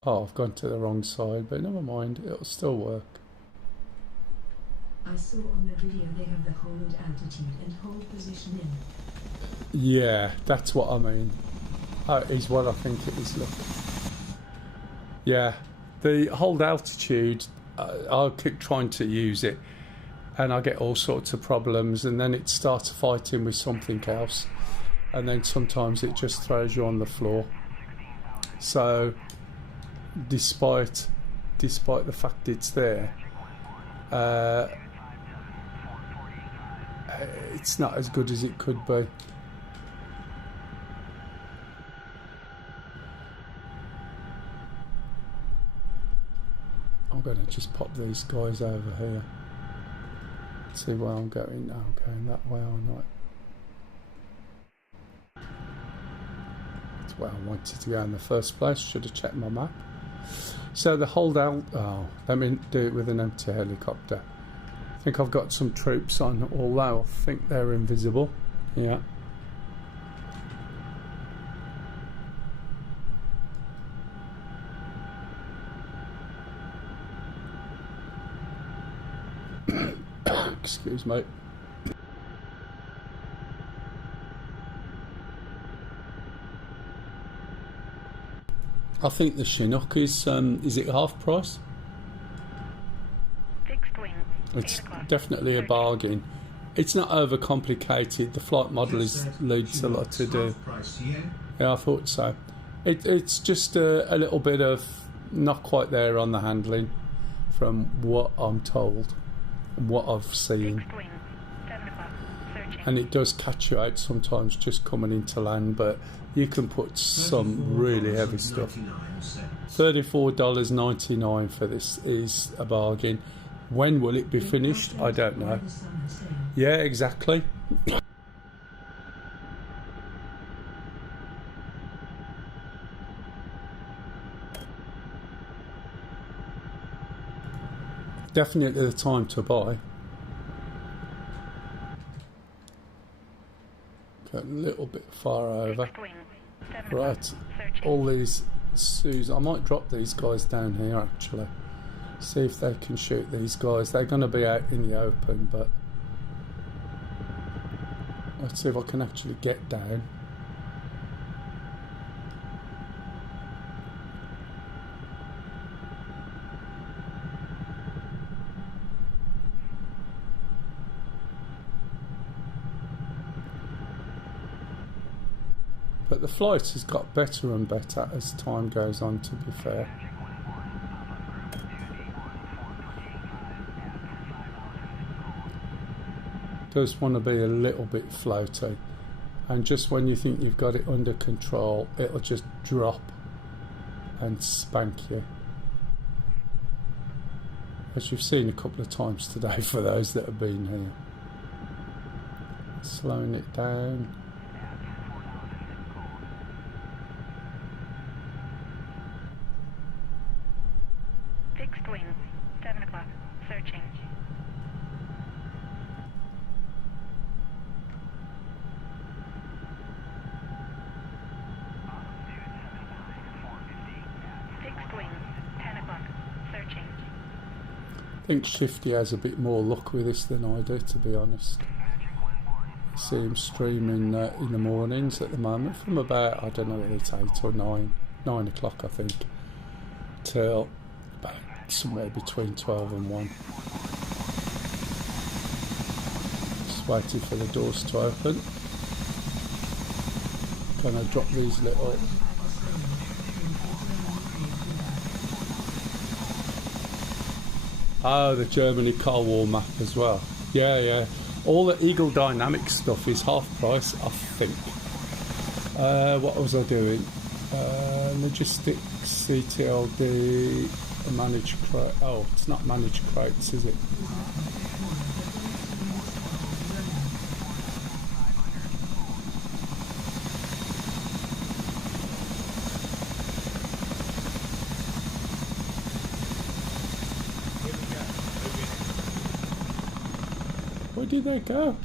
Oh, I've gone to the wrong side, but never mind, it'll still work. I saw on the video they have the hold altitude and hold position in. Yeah, that's what I mean. Is what I think it is, look. Yeah, the hold altitude, I'll keep trying to use it and I get all sorts of problems, and then it starts fighting with something else, and then sometimes it just throws you on the floor. So despite the fact it's there, it's not as good as it could be. I'm going to just pop these guys over here. See where I'm going now. I'm going that way, aren't I? That's where I wanted to go in the first place. Should have checked my map. So the hold out. Oh, let me do it with an empty helicopter. I think I've got some troops on, although I think they're invisible. Yeah. Excuse me. I think the Chinook is it half price? Fixed wing. It's definitely a bargain. It's not overcomplicated. The flight model leads a lot to do. Yeah, I thought so. It's just a little bit of not quite there on the handling, from what I'm told and what I've seen. And it does catch you out sometimes just coming into land, but you can put some really heavy stuff. $34.99 for this is a bargain. When will it be finished? I don't know. Yeah, exactly. Definitely the time to buy. Go a little bit far over. Right, all these Sues. I might drop these guys down here actually. See if they can shoot these guys. They're going to be out in the open, but let's see if I can actually get down. But the flight has got better and better as time goes on, to be fair. Does want to be a little bit floaty, and just when you think you've got it under control, it'll just drop and spank you, as you've seen a couple of times today for those that have been here. Slowing it down. Fixed wing, 7 o'clock, searching. Fixed wing, 10 o'clock, searching. I think Shifty has a bit more luck with this than I do, to be honest. I see him streaming in the mornings at the moment from about, I don't know whether it's 8 or 9 o'clock I think, till about somewhere between 12 and 1. Just waiting for the doors to open. Gonna drop these little... Oh, the Germany Cold War map as well. Yeah, yeah. All the Eagle Dynamics stuff is half price, I think. What was I doing? Logistics, CTLD, managed crate. Oh, it's not managed crates, is it? Where did they go?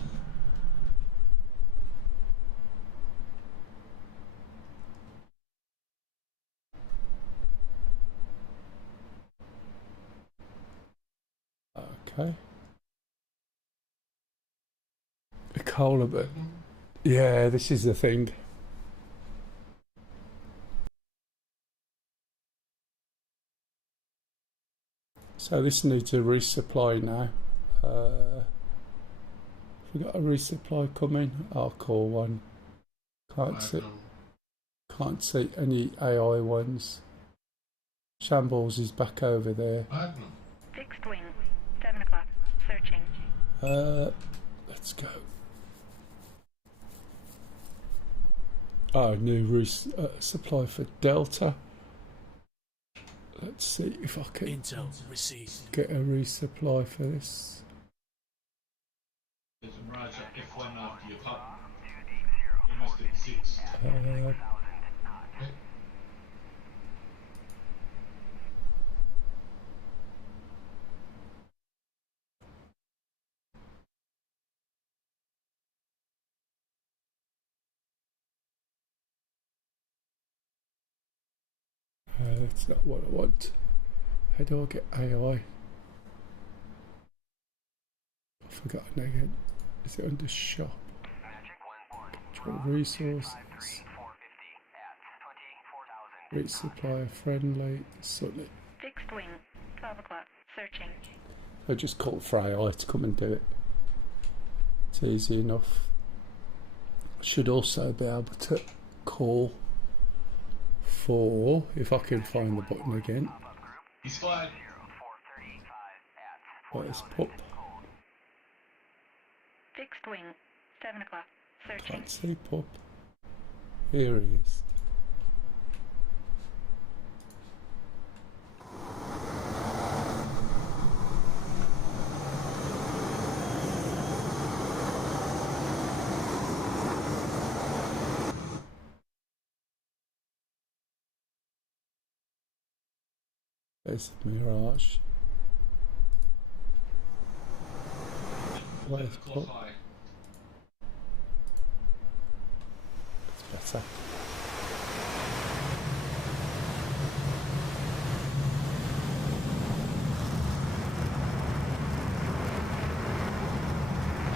Okay. A cola bit. Yeah, this is the thing. So this needs a resupply now. We got a resupply coming. I'll call one. Can't see any AI ones. Shambles is back over there. Fixed wing, 7 o'clock, searching. Let's go. Oh, new supply for Delta. Let's see if I can Intel received. Get a resupply for this. There's a Mirage F1 after your pup. Almost at 6. That's not what I want. How do I get AI? I've forgotten again. Is it under shop? Control resources. Resupply friendly. Sunny. Fixed wing, 12 o'clock, searching. I just call for AI to come and do it. It's easy enough. I should also be able to call for, if I can find the button again. He's fired. Where's Pup? Fixed wing, 7 o'clock, searching. Can't see Pup. Here he is. There's the Mirage. Where's Pup? It's better.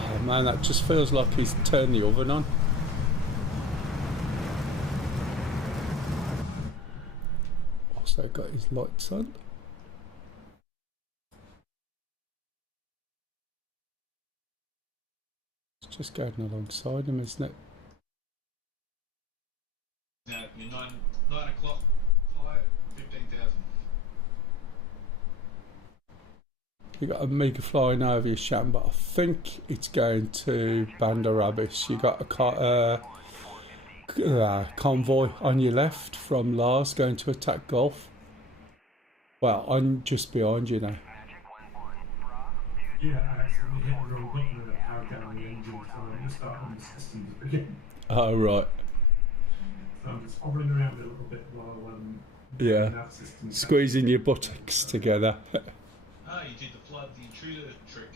Oh man, that just feels like he's turned the oven on. Also got his lights on. It's just going alongside him, isn't it? Now, you're 9 o'clock, high, 15,000. You got a Mega flying over your Sham, but I think it's going to Bandar Abbas. You got a convoy on your left from Lars going to attack Gulf. Well, I'm just behind you now. Yeah, I accidentally hit the wrong button and it powered down the engine, so I'm going to start on the systems again. Oh, right. So I'm just hovering around a little bit while Yeah. Squeezing your buttocks together. Ah, you did the flood the intruder trick.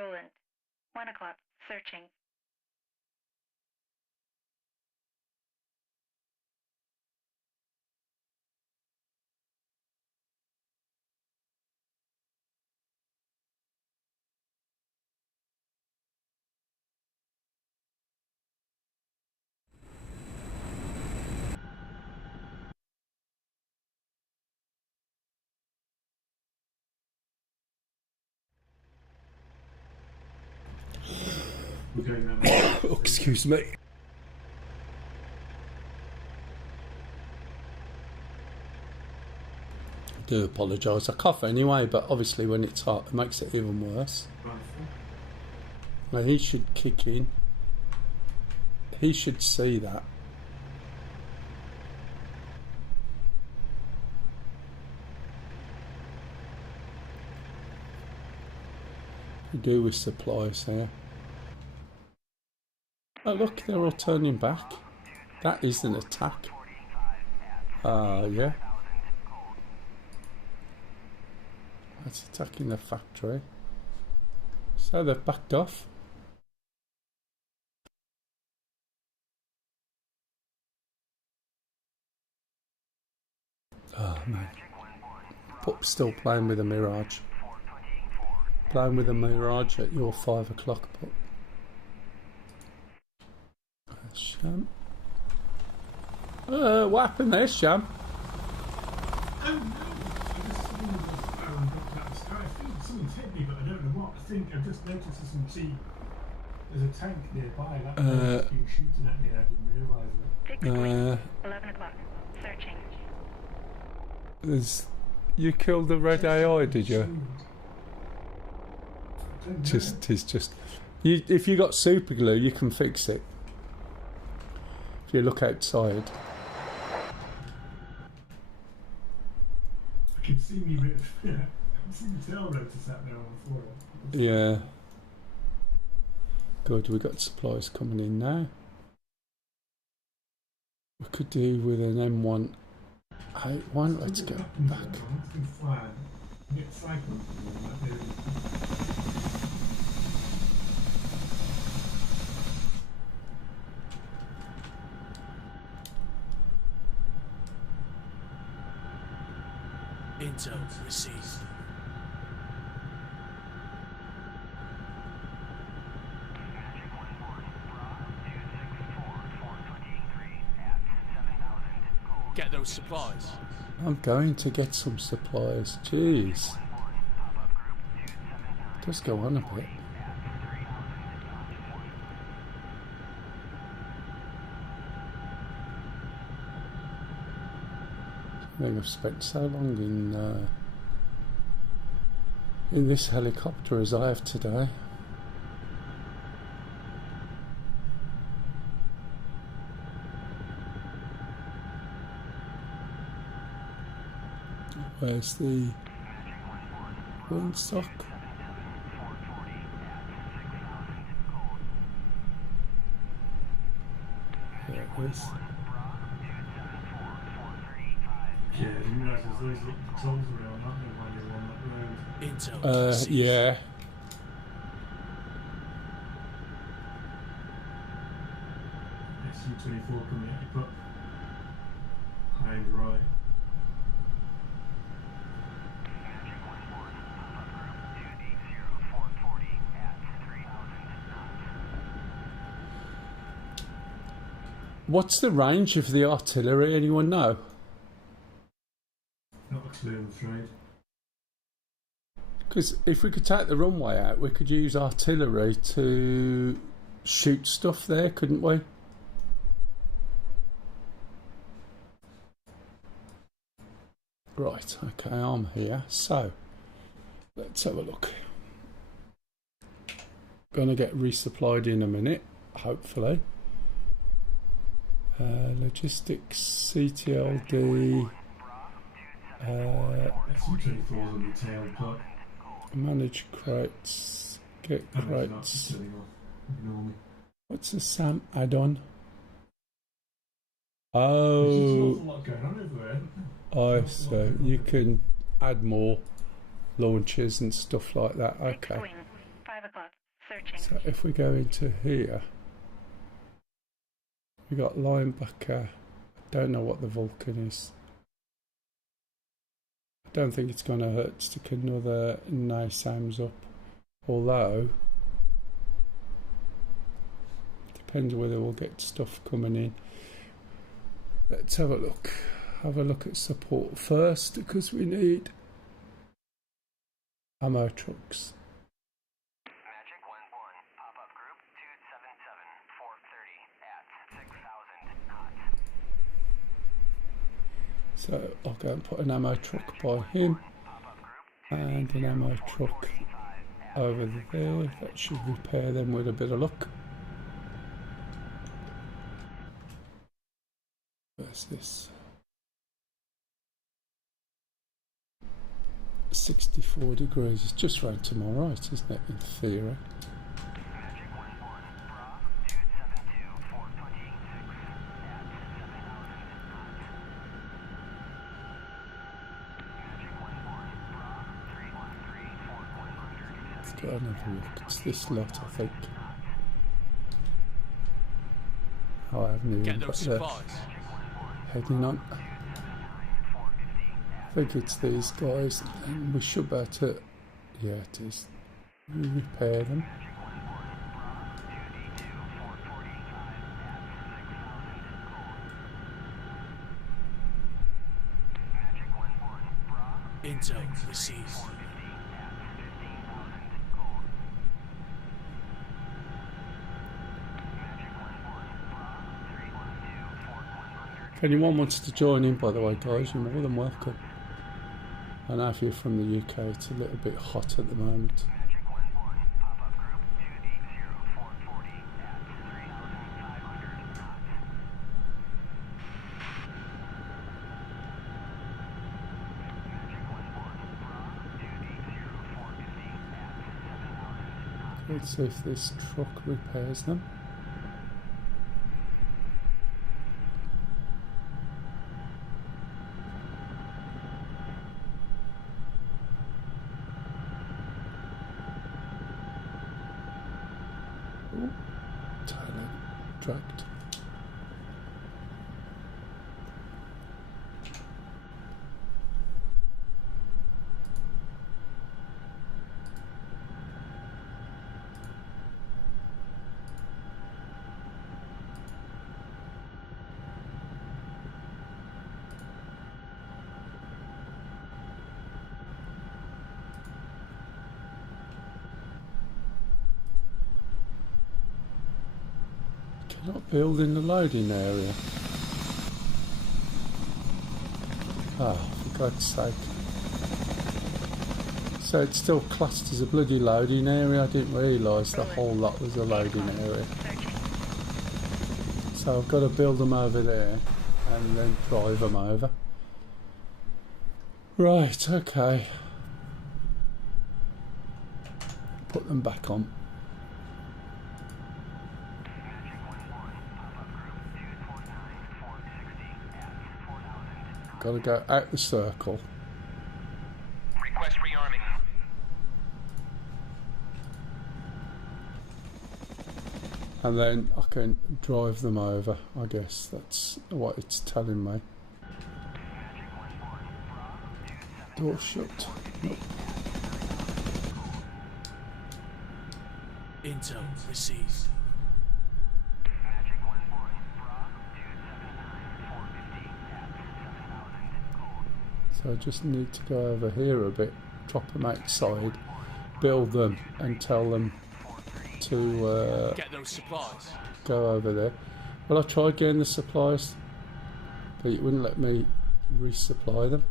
Roland. 1 o'clock. Searching. We're going around. Oh, excuse me. I do apologise. I cough anyway, but obviously when it's hot, it makes it even worse. Now he should kick in. He should see that. We do with supplies here. Oh look, they're all turning back. That is an attack. Yeah. That's attacking the factory. So they've backed off. Oh man. Pup's still playing with a Mirage. Playing with a Mirage at your 5 o'clock, Pup. Sham. What happened there, Sham? Oh no! I think someone's hit me, but I don't know what. I think I've just noticed there's a tank nearby. That guy's been shooting at me and I didn't realise it. 11 o'clock. Searching. You killed the red AI, did you? If you got super glue, you can fix it. If you look outside. I can see me rip. I can see the tail rotor sat there on the floor. Yeah. Good, we got supplies coming in now. We could do with an M1 A1. Let's go back. Intel received. Get those supplies. I'm going to get some supplies. Jeez. Just go on a bit. I think I've spent so long in this helicopter as I have today. Where's the windsock? There it is. Yeah, I didn't realise there's those little patrols around, aren't there, while you're on that road? Intel. Yeah. SU-24 coming at you, but high and right. What's the range of the artillery? Anyone know? Not a clue, I'm afraid. Because if we could take the runway out, we could use artillery to shoot stuff there, couldn't we? Right, okay, I'm here. So, let's have a look. Gonna get resupplied in a minute, hopefully. Logistics, CTLD, manage crates, get crates. What's the SAM add-on? Oh, I see. You can add more launches and stuff like that. Okay. 5 o'clock. Searching. So if we go into here, we got linebacker. I don't know what the Vulcan is. I don't think it's going to hurt to stick another NASAMS up, although depends whether we'll get stuff coming in. Let's have a look. Have a look at support first, because we need ammo trucks. Magic 1-1, pop-up group 277, 430 at 6,000 knots. So I'll go and put an ammo truck by him and an ammo truck over there. That should repair them with a bit of luck. Where's this? 64 degrees. It's just round to my right, isn't it, in theory? Let's go and have a look. It's this lot, I think. Oh, I haven't even got the heading on. I think it's these guys, and we should be able to, yeah, it is, repair them. Intel received. If anyone wants to join in, by the way, guys, you're more than welcome. I know if you're from the UK, it's a little bit hot at the moment. Let's see if this truck repairs them. Dragged. Not build in the loading area. Ah, for God's sake. So it's still classed as a bloody loading area. I didn't realise the whole lot was a loading area. So I've got to build them over there and then drive them over. Right, okay. Put them back on. Got to go out the circle. Request rearming. And then I can drive them over. I guess that's what it's telling me. Door shut. Nope. Intel received. So I just need to go over here a bit, drop them outside, build them and tell them to get those supplies. Go over there. Well, I tried getting the supplies, but it wouldn't let me resupply them.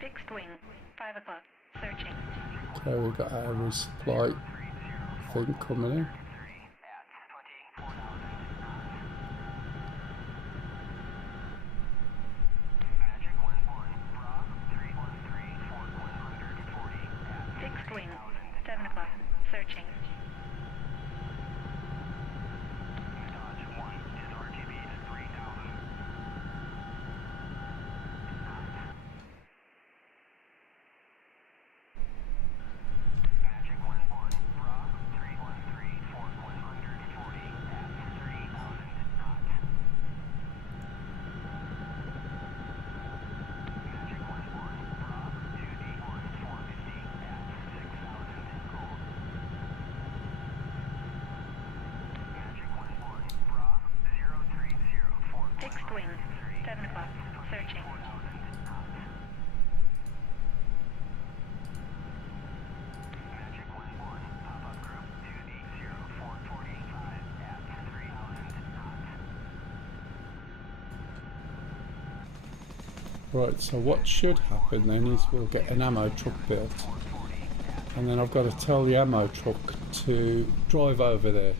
Fixed wing, 5 o'clock, searching. Okay, we've got our resupply thing coming in. Searching. Dodge 1 is RTB at 3000. Magic 11, Bra 313 for 140 at 30,000 knots. Magic 11, Bra 281 450 at 6,000 cold. Magic 11, Bra 030 for Fixed wing. 7 o'clock. Searching. 4,000 knots. Magic 11, pop-up group 280 445 at 3,000 knots. Right, so what should happen then is we'll get an ammo truck built, and then I've got to tell the ammo truck to drive over there,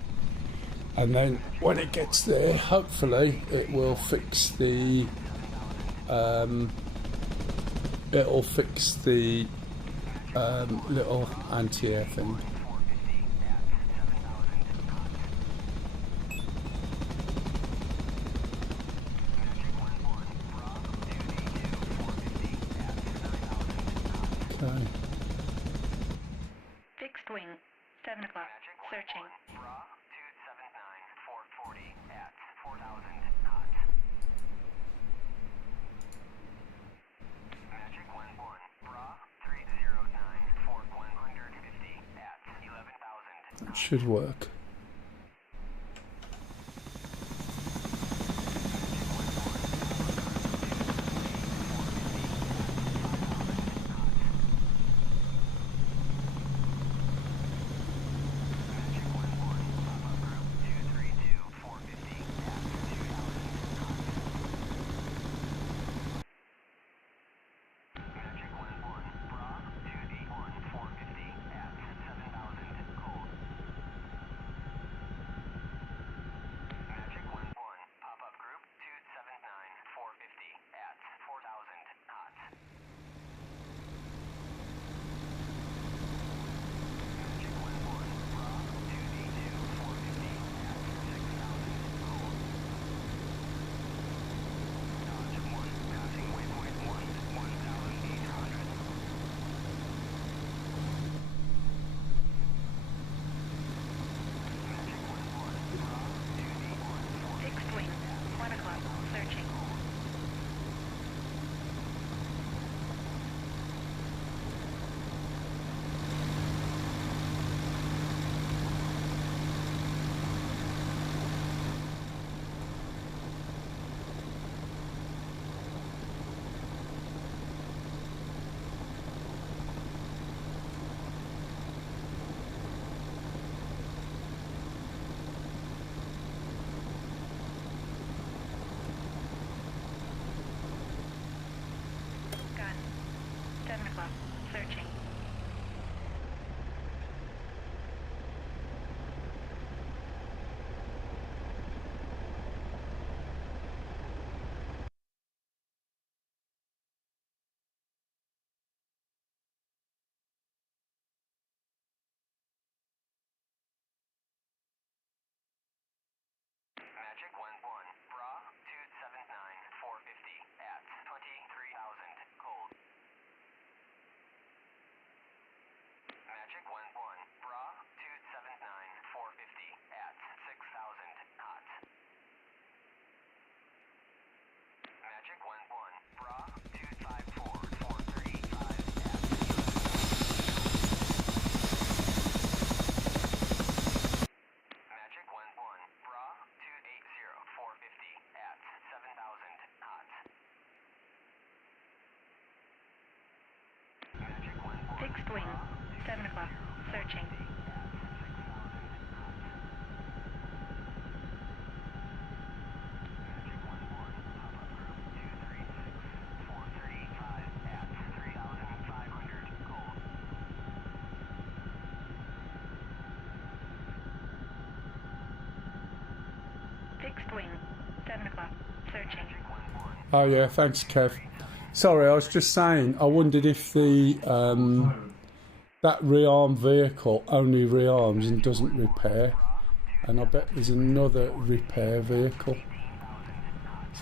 and then when it gets there, hopefully it will fix the little anti-air thing. Okay. Fixed wing. 7 o'clock. Searching. Bra 279 440 at 4,000 knots. Magic 11, Bra 309 for 150 at 11,000 That should work. Fixed wing. 1 o'clock. Searching. Gun. 7 o'clock. Searching. Magic 11, Bra 279 450 at 23,000 cold. Magic 11, Bra 279 450 at 6,000 knots. Magic 11, Bra 254 435 at 11,000. Magic 11, Bra 280 450 at 7,000 knots. Magic 11, Fixed wing. 7 o'clock. Searching. Fixed wing. 7 o'clock. Searching. Oh yeah, thanks Kev. Sorry, I was just saying, I wondered if the that rearm vehicle only rearms and doesn't repair. And I bet there's another repair vehicle.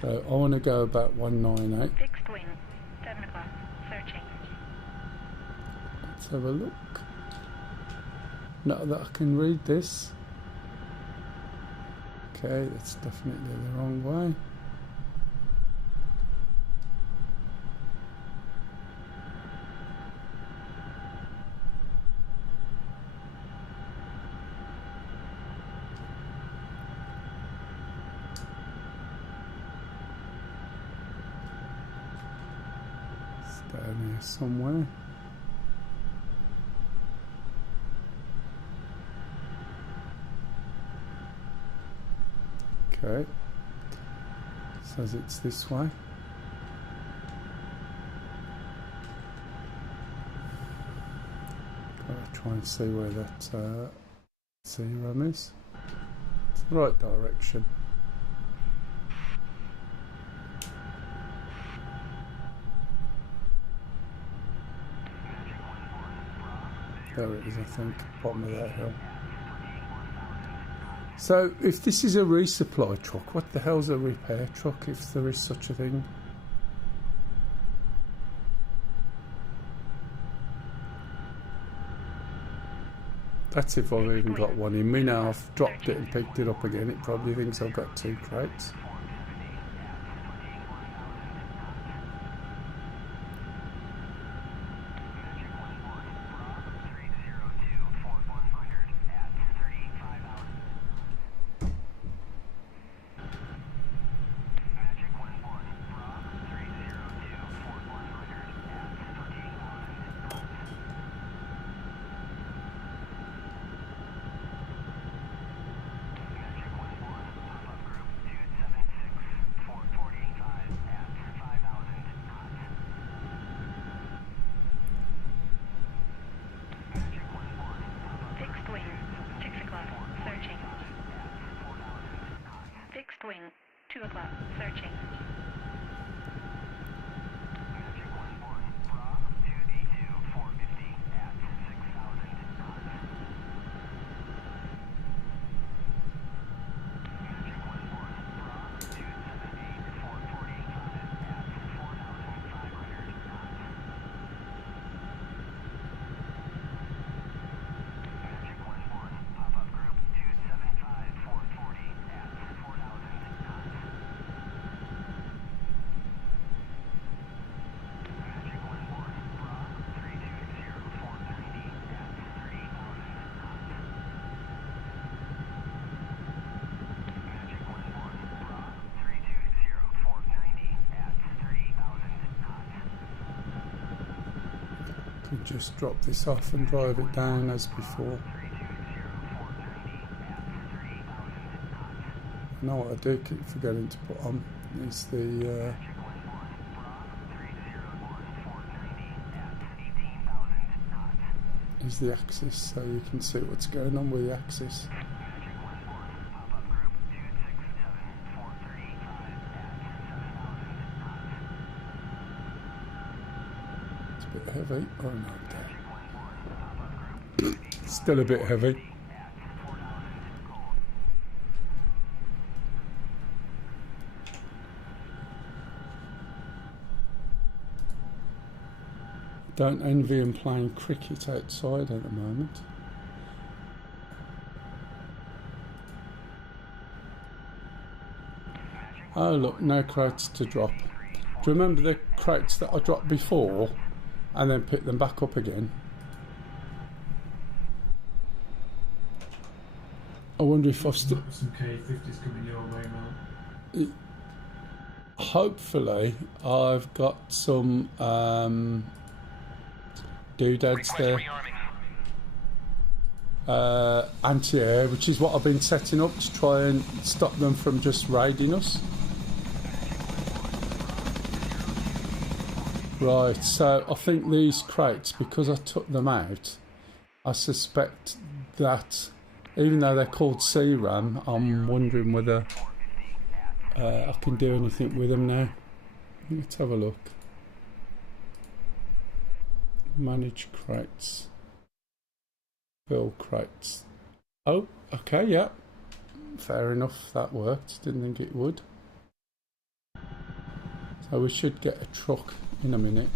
So I want to go about 198. Fixed wing, 7 o'clock, searching. Let's have a look. Not that I can read this. Okay, that's definitely the wrong way. Down here somewhere. Okay, says it's this way. Gotta try and see where that CRM is. It's the right direction. There it is, I think, bottom of that hill. So, if this is a resupply truck, what the hell's a repair truck, if there is such a thing? That's if I've even got one in me. Now I've dropped it and picked it up again, it probably thinks I've got 2 crates. Wing, 2 o'clock, searching. Could just drop this off and drive it down as before. Now what I do keep forgetting to put on is the axis, so you can see what's going on with the axis. Bit heavy. Oh no, still a bit heavy. Don't envy him playing cricket outside at the moment. Oh look, no crates to drop. Do you remember the crates that I dropped before? And then pick them back up again. I wonder if I've still... Some K50s coming your way, Mark. Hopefully, I've got some doodads there. Anti-air, which is what I've been setting up to try and stop them from just raiding us. Right, so I think these crates, because I took them out, I suspect that even though they're called CRAM, I'm wondering whether I can do anything with them now. Let's have a look. Manage crates. Bill crates. Oh, okay, yeah. Fair enough, that worked. Didn't think it would. So we should get a truck in a minute.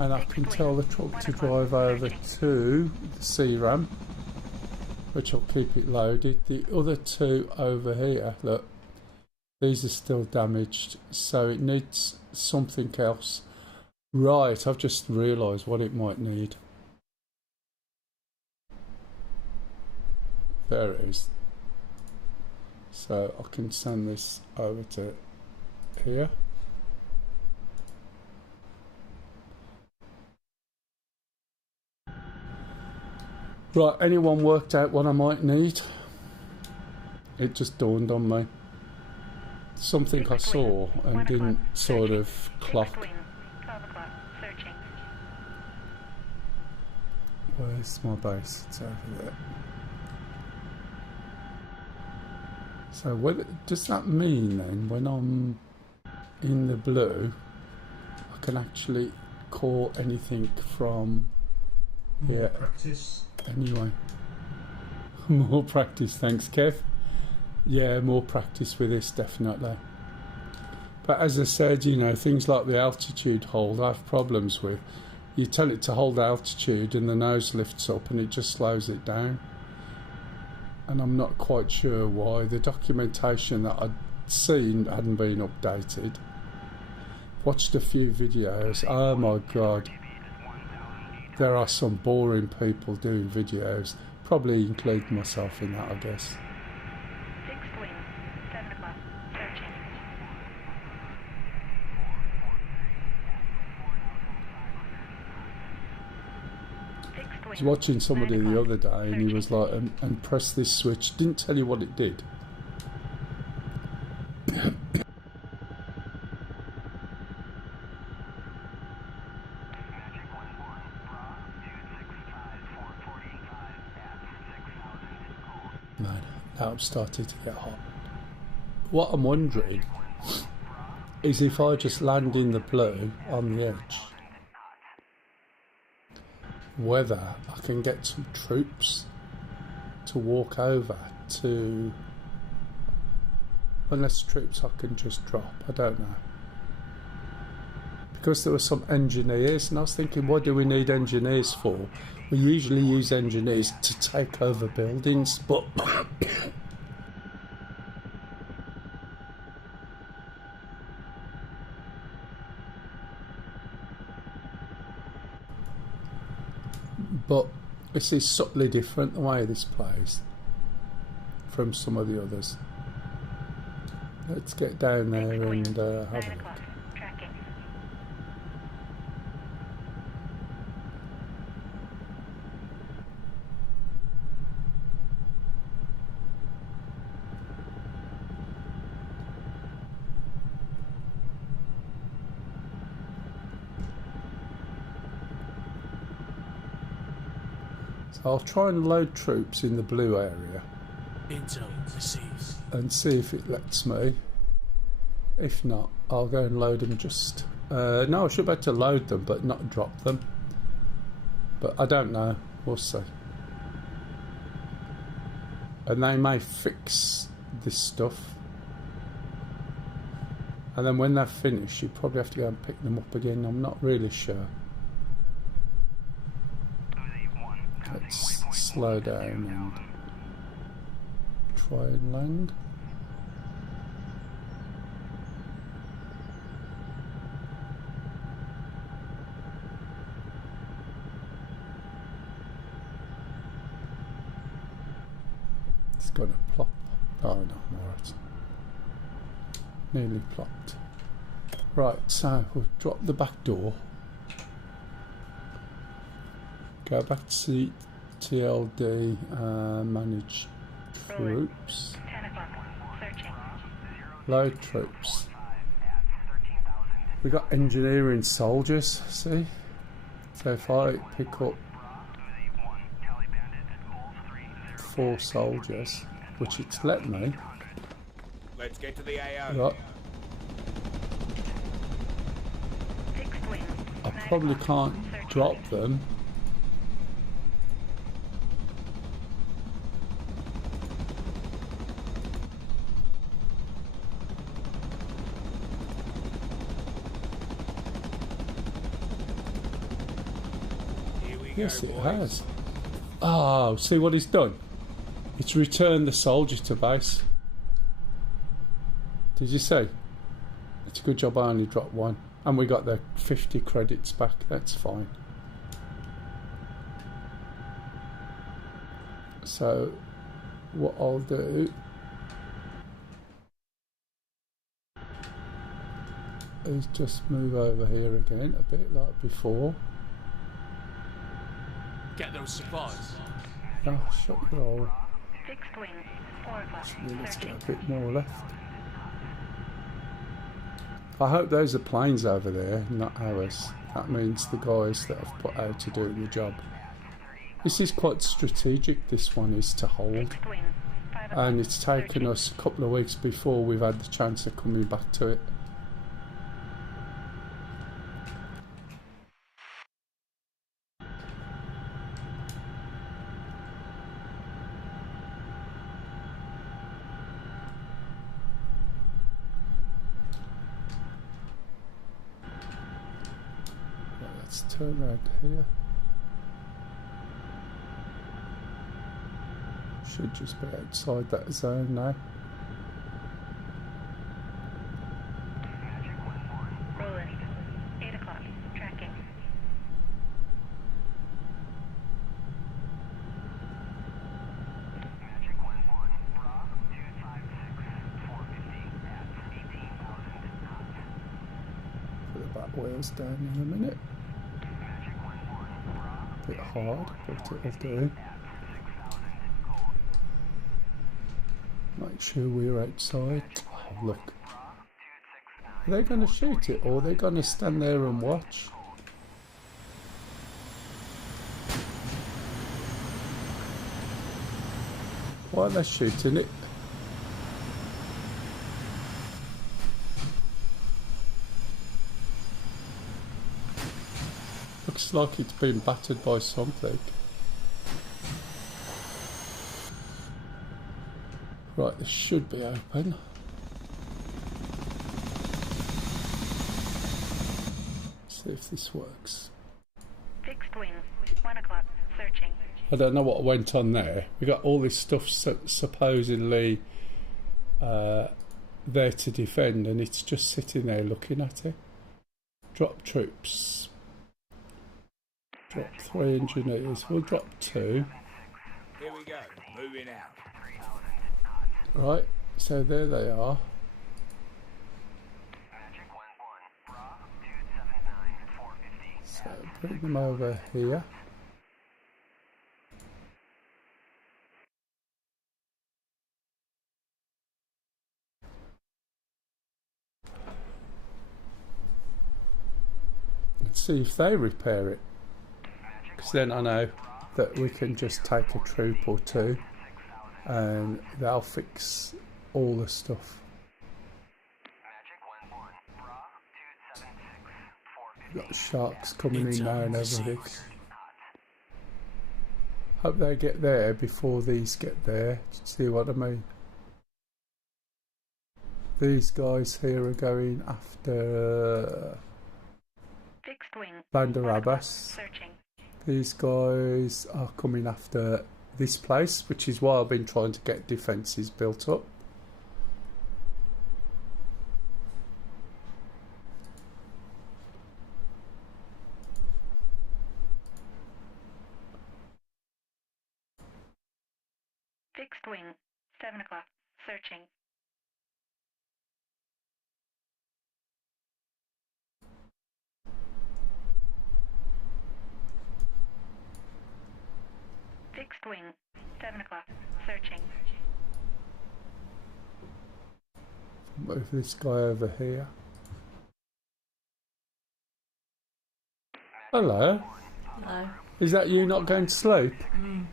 And I can tell the truck to drive over to the C-Ram, which will keep it loaded. The other two over here, look, these are still damaged, so it needs something else. Right, I've just realised what it might need. There it is. So I can send this over to here. Right, anyone worked out what I might need? It just dawned on me. Something I saw and didn't sort of clock. Where's my base? It's over there. So does that mean then when I'm in the blue I can actually call anything from here? Practice. Anyway. More practice, thanks Kev. Yeah, more practice with this, definitely. But as I said, you know, things like the altitude hold I have problems with. You tell it to hold altitude and the nose lifts up and it just slows it down. And I'm not quite sure why. The documentation that I'd seen hadn't been updated. Watched a few videos. Oh my god. There are some boring people doing videos. Probably include myself in that, I guess. I was watching somebody the other day and he was like, and press this switch. Didn't tell you what it did. Man, now I'm starting to get hot. What I'm wondering is if I just land in the blue on the edge, whether I can get some troops to walk over to, unless troops I can just drop, I don't know. Because there were some engineers and I was thinking, what do we need engineers for? We usually use engineers to take over buildings, but but this is subtly different the way this plays from some of the others. Let's get down there and have a look. So I'll try and load troops in the blue area. Intel received. And see if it lets me. If not, I'll go and load them just... no, I should be able to load them, but not drop them. But I don't know. We'll see. And they may fix this stuff. And then when they're finished, you probably have to go and pick them up again. I'm not really sure. Let's slow down and try and land. It's got to plop. Oh no, alright. Nearly plopped. Right, so we'll drop the back door. Go back to TLD, manage troops. Load troops. We got engineering soldiers, see? So if I pick up 4 soldiers, which it's let me. Let's get to the AO. Right. I probably can't drop them Yes, it has. Oh, see what he's done? It's returned the soldier to base. Did you see? It's a good job I only dropped one. And we got the 50 credits back. That's fine. So, what I'll do is just move over here again, a bit like before. Get those supplies. Oh, shut your hole. Fixed wing, 4 o'clock. Let's get a bit more left. I hope those are planes over there, not ours. That means the guys that I've put out to do the job. This is quite strategic, this one is to hold. And it's taken us a couple of weeks before we've had the chance of coming back to it. Let's turn around here. Should just be outside that zone now. Roland, 8 o'clock, tracking. Magic 1-1, Bra 256, 450 at 18,000 knots. Put the back wheels down in a minute. Magic 1-1, Bra A bit hard, but it'll do. Make sure we're outside. Oh, look. Are they going to shoot it or are they going to stand there and watch? Why are they shooting it? Looks like it's been battered by something. Right, this should be open. See if this works. Fixed wing, 1 o'clock, searching. I don't know what went on there. We got all this stuff supposedly there to defend, and it's just sitting there looking at it. Drop troops. Drop 3 engineers. We'll drop 2. Here we go, moving out. Right, so there they are. So bring them over here. Let's see if they repair it. Because then I know that we can just take a troop or 2. And they'll fix all the stuff. We've got sharks coming in now and everything. Hope they get there before these get there. See what I mean? These guys here are going after Bandar Abbas. These guys are coming after this place, which is why I've been trying to get defences built up. Fixed wing, 7 o'clock, searching. Fixed wing, 7 o'clock, searching. Move this guy over here. Hello. Hello. Is that you not going to sleep?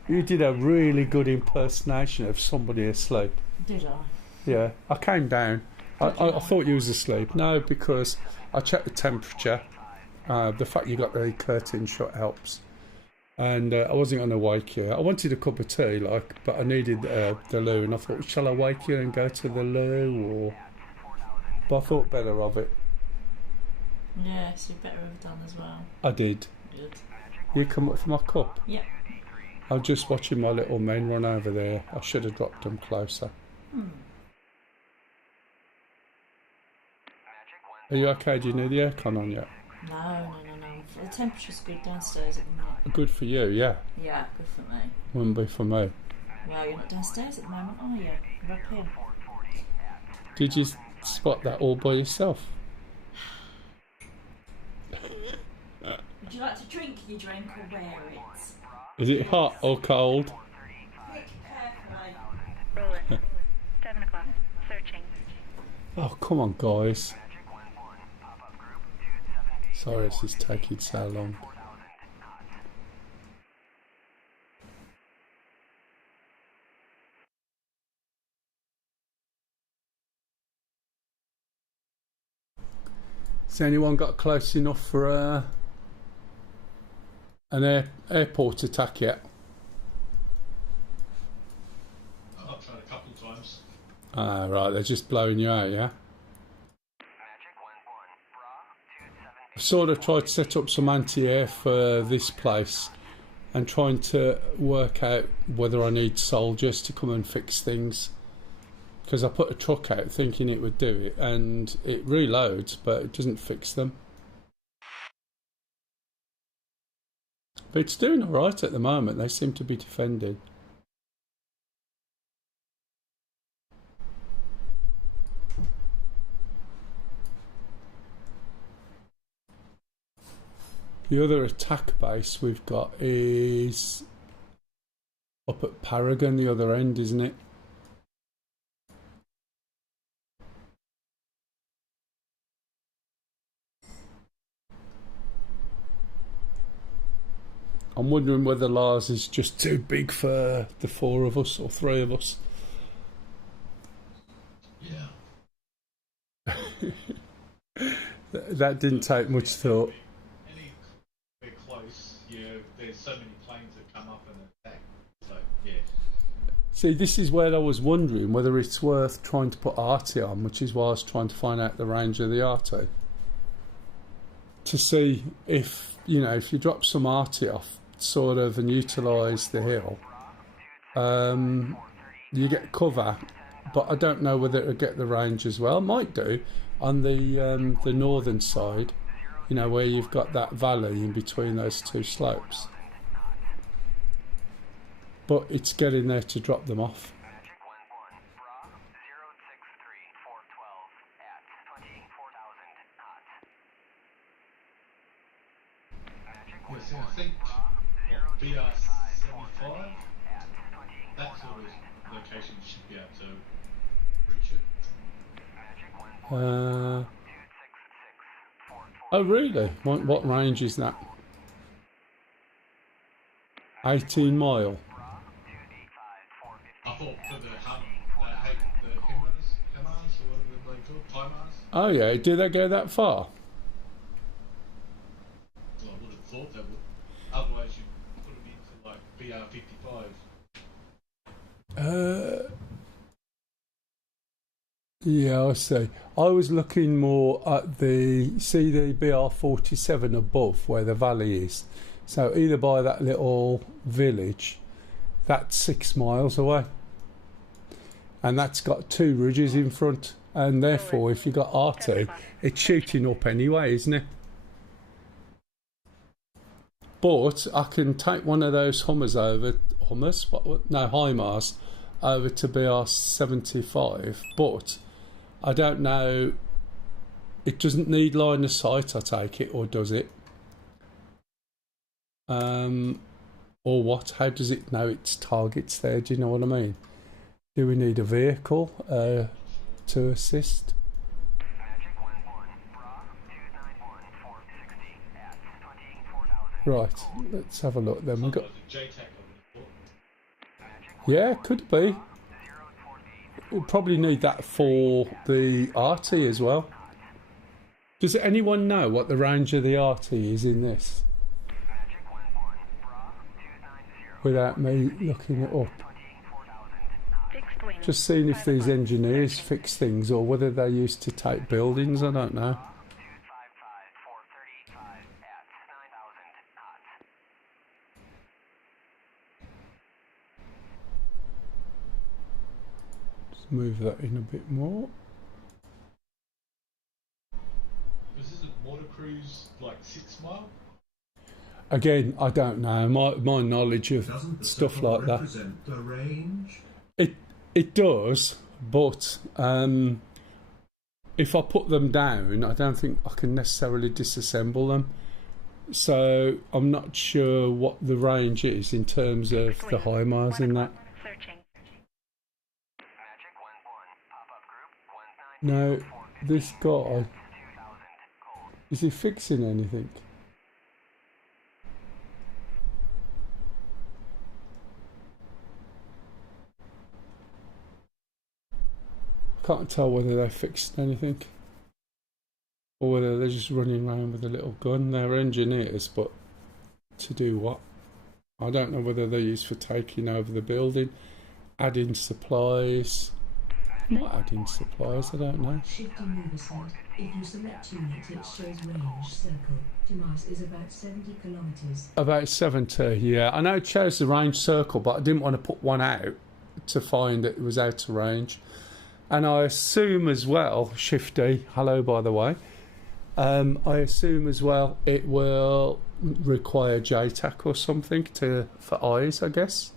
You did a really good impersonation of somebody asleep. Did I? Yeah, I came down. I thought you was asleep. No, because I checked the temperature. The fact you got the curtain shut helps. And I wasn't going to wake you. I wanted a cup of tea, but I needed the loo, and I thought, shall I wake you and go to the loo, But I thought better of it. Yes, you better have done as well. I did. Good. You come up for my cup? Yeah. I'm just watching my little men run over there. I should have dropped them closer. Are you okay? Do you need the aircon on yet? No. The temperature's good downstairs at the minute. Good for you, yeah. Yeah, good for me. Wouldn't be for me. Well, you're not downstairs at the moment, are you? You're up here. Did you spot that all by yourself? Would you like to drink your drink or wear it? Is it hot or cold? Pick carefully. Roller. 7 o'clock. Searching. Oh, come on, guys. Sorry this is taking so long. Has anyone got close enough for an airport attack yet? I've tried a couple of times. Ah, right, they're just blowing you out, yeah? I've sort of tried to set up some anti-air for this place and trying to work out whether I need soldiers to come and fix things. Because I put a truck out thinking it would do it, and it reloads, but it doesn't fix them. But it's doing alright at the moment, they seem to be defending. The other attack base we've got is up at Paragon, the other end, isn't it? I'm wondering whether Lars is just too big for the four of us or three of us. Yeah. That didn't take much thought. We're close. There's so many planes that come up and attack. So yeah. See, this is where I was wondering whether it's worth trying to put RT on, which is why I was trying to find out the range of the RT. To see if, if you drop some RT off, sort of, and utilise the hill, you get cover, but I don't know whether it'll get the range as well. Might do on the northern side, where you've got that valley in between those two slopes. But it's getting there to drop them off. Yes, I think BR75, that sort of location should be able to reach it. Oh really? What range is that? 18 mile. I thought for the HIMARS, or whatever they call HIMARS. Oh yeah, do they go that far? Well, I would have thought they would. Otherwise, you put them into like BR55. Yeah, I see. I was looking more at the BR47 above where the valley is. So either by that little village, that's 6 miles away. And that's got 2 ridges in front. And therefore, if you've got RT, it's shooting up anyway, isn't it? But I can take one of those HIMARS over to BR75, but I don't know, it doesn't need line of sight, I take it, or does it? Or what? How does it know its targets there? Do you know what I mean? Do we need a vehicle to assist? Right, let's have a look then. We've got... Yeah, could be. We'll probably need that for the RT as well. Does anyone know what the range of the RT is in this? Without me looking it up. Just seeing if these engineers fix things or whether they used to take buildings, I don't know. move that in a bit more. Was this a water cruise like 6 mile? Again, I don't know. My knowledge of Doesn't the stuff circle like that. represent the range? It does, but if I put them down, I don't think I can necessarily disassemble them. So I'm not sure what the range is in terms of the HIMARS in that. No, this guy, is he fixing anything? I can't tell whether they fixed anything or whether they're just running around with a little gun. They're engineers, but to do what? I don't know whether they're used for taking over the building, adding supplies. Might add in supplies, I don't know. Shifting oversight. If you select unit, it shows range circle. Demise is about 70 kilometers. About 70, yeah. I know it shows the range circle, but I didn't want to put one out to find that it was out of range. And I assume as well, Shifty, hello by the way, I assume as well it will require JTAC or something for eyes, I guess.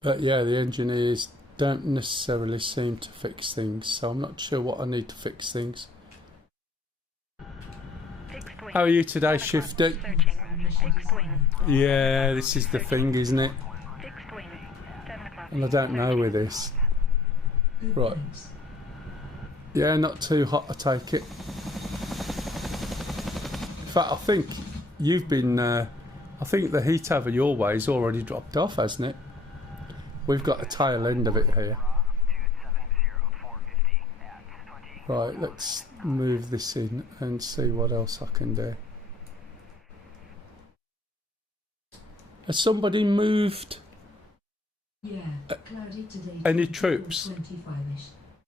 But yeah, the engineers don't necessarily seem to fix things, so I'm not sure what I need to fix things. How are you today, Shifty? Yeah, this is the thing, isn't it? And I don't know with this. Right. Yeah, not too hot, I take it. In fact, I think you've been... I think the heat over your way's already dropped off, hasn't it? We've got the tail end of it here. Right, let's move this in and see what else I can do. Has somebody moved any troops?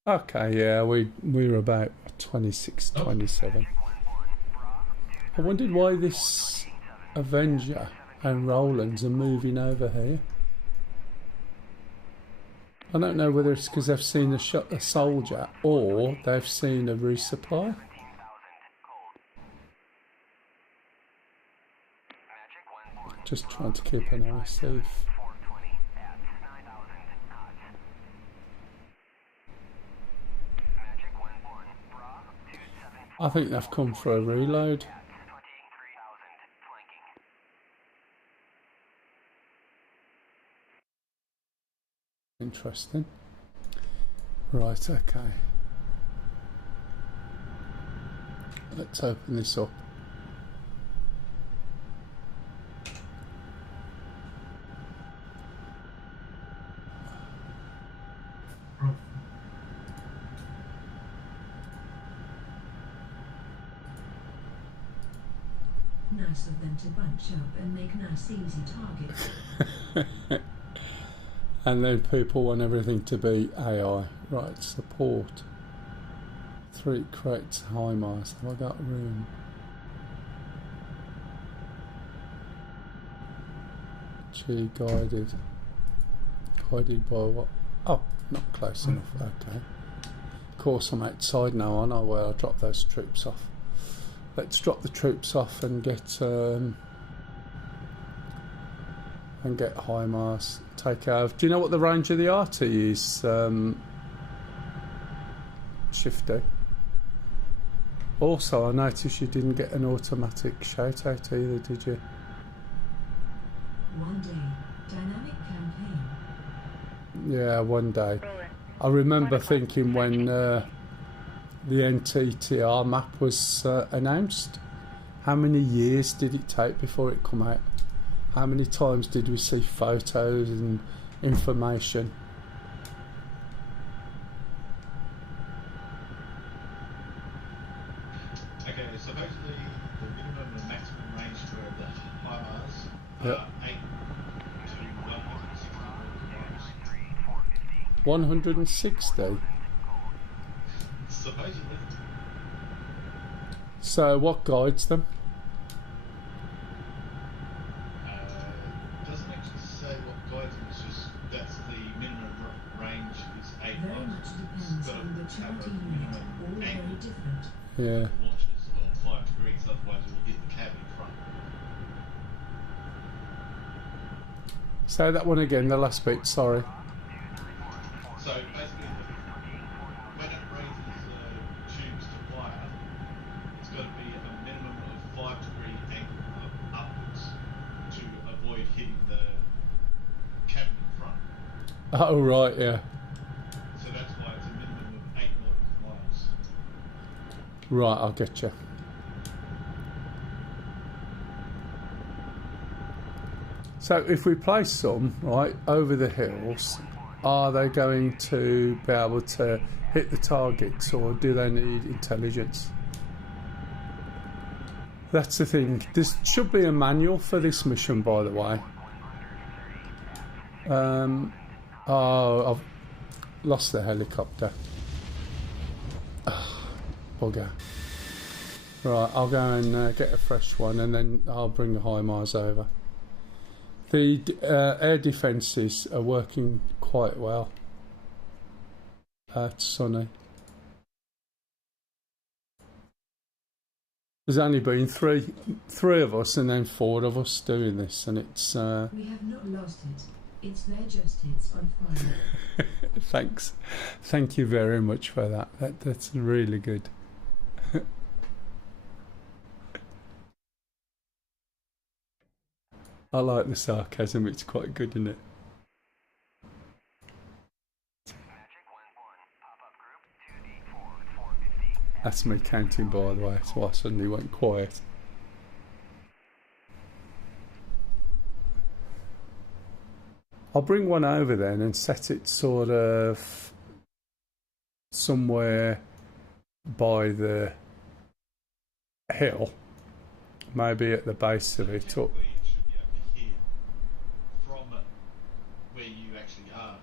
Okay, yeah, we're about 26, 27. I wondered why this Avenger and Roland's are moving over here. I don't know whether it's because they've seen a soldier or they've seen a resupply. Just trying to keep an eye safe. I think they've come for a reload. Interesting. Right, okay. Let's open this up. Nice of them to bunch up and make nice easy targets. And then people want everything to be AI. Right, support. 3 crates, HIMARS. Have I got room? G guided. Guided by what? Oh, not close enough. Okay. Of course I'm outside now, I know where I drop those troops off. Let's drop the troops off and get HIMARS. Take over. Do you know what the range of the RT is, Shifty? Also, I noticed you didn't get an automatic shout out either, did you? One day, dynamic campaign. Yeah, one day. I remember thinking when the NTTR map was announced, how many years did it take before it come out? How many times did we see photos and information? Okay, supposedly the minimum and maximum range for the HIMARS Yep. 8 to 160 kilometers. 160? Supposedly. So what guides them? Doesn't actually say what guides them, it's just very much depends on the charity unit, all very different. Yeah. Launch it sort of 5 degrees, otherwise it will hit the cab in front. Say that one again, the last bit, sorry. So basically, when it raises tubes to fire, it's got to be a minimum of 5-degree angle upwards to avoid hitting the cabin in front. Oh, right, yeah. So that's why it's a minimum of 8 nautical miles. Right, I'll get you. So if we place some, right, over the hills, are they going to be able to hit the targets, or do they need intelligence? That's the thing. There should be a manual for this mission, by the way. Oh, I've lost the helicopter. Oh, bugger. Right, I'll go and get a fresh one, and then I'll bring the HIMARS over. The air defences are working quite well. It's sunny. There's only been three of us, and then 4 of us doing this, and it's. We have not lost it. It's there, just it's on fire. Thanks, thank you very much for that. That's really good. I like the sarcasm. It's quite good, isn't it? That's me counting, by the way, so I suddenly went quiet. I'll bring one over then and set it sort of somewhere by the hill, maybe at the base of it. Or, It should be able to hit from where you actually are.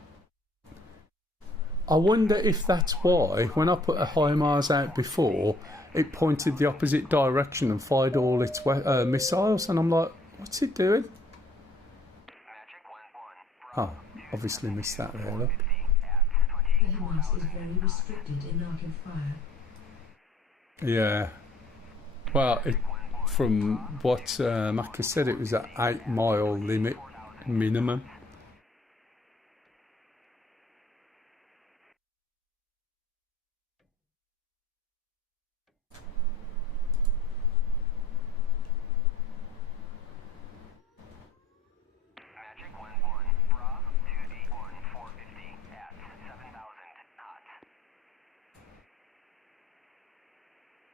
I wonder if that's why, when I put a HIMARS out before, it pointed the opposite direction and fired all its missiles, and I'm like, what's it doing? Oh, obviously missed that there, look. The HIMARS is very restricted in arc of fire. Yeah. Well, from what Macca said, it was an 8-mile limit minimum.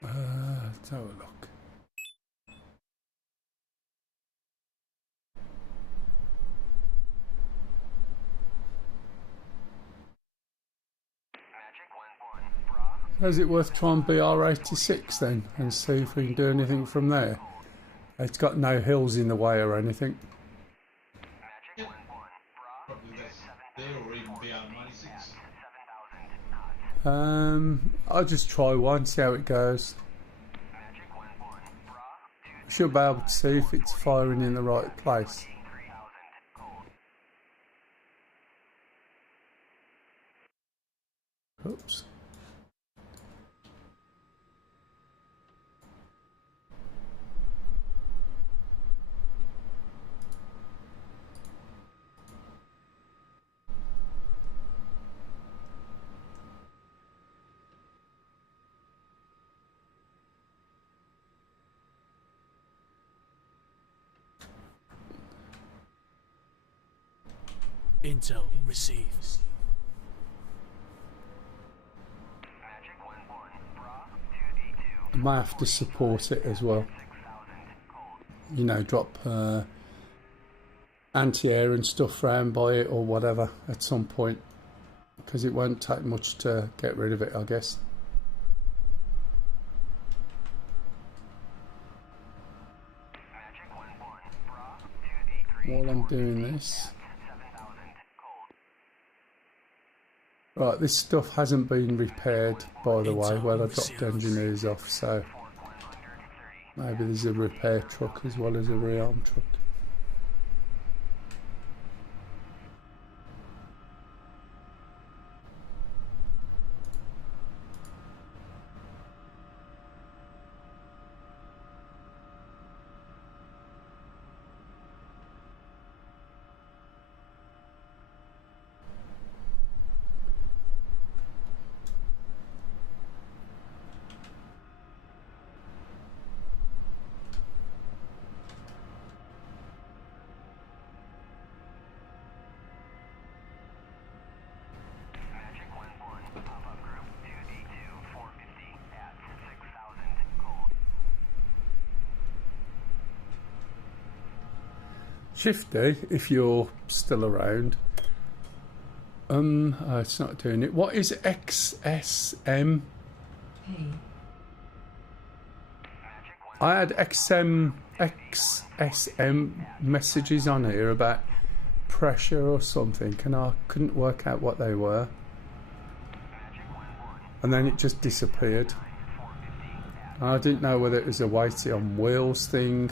Let's have a look. So is it worth trying BR86 then and see if we can do anything from there? It's got no hills in the way or anything. Probably that's there, or even BR96. I'll just try one, see how it goes. I should be able to see if it's firing in the right place. Oops. Intel received. I might have to support it as well. You know, drop anti-air and stuff round by it or whatever at some point, because it won't take much to get rid of it, I guess. While I'm doing this, right, this stuff hasn't been repaired, by the way, where I dropped engineers off, so maybe there's a repair truck as well as a rearm truck. Shifty, if you're still around. Oh, it's not doing it. What is XSM? Hey. I had XSM messages on here about pressure or something, and I couldn't work out what they were. And then it just disappeared. And I didn't know whether it was a weighty on wheels thing,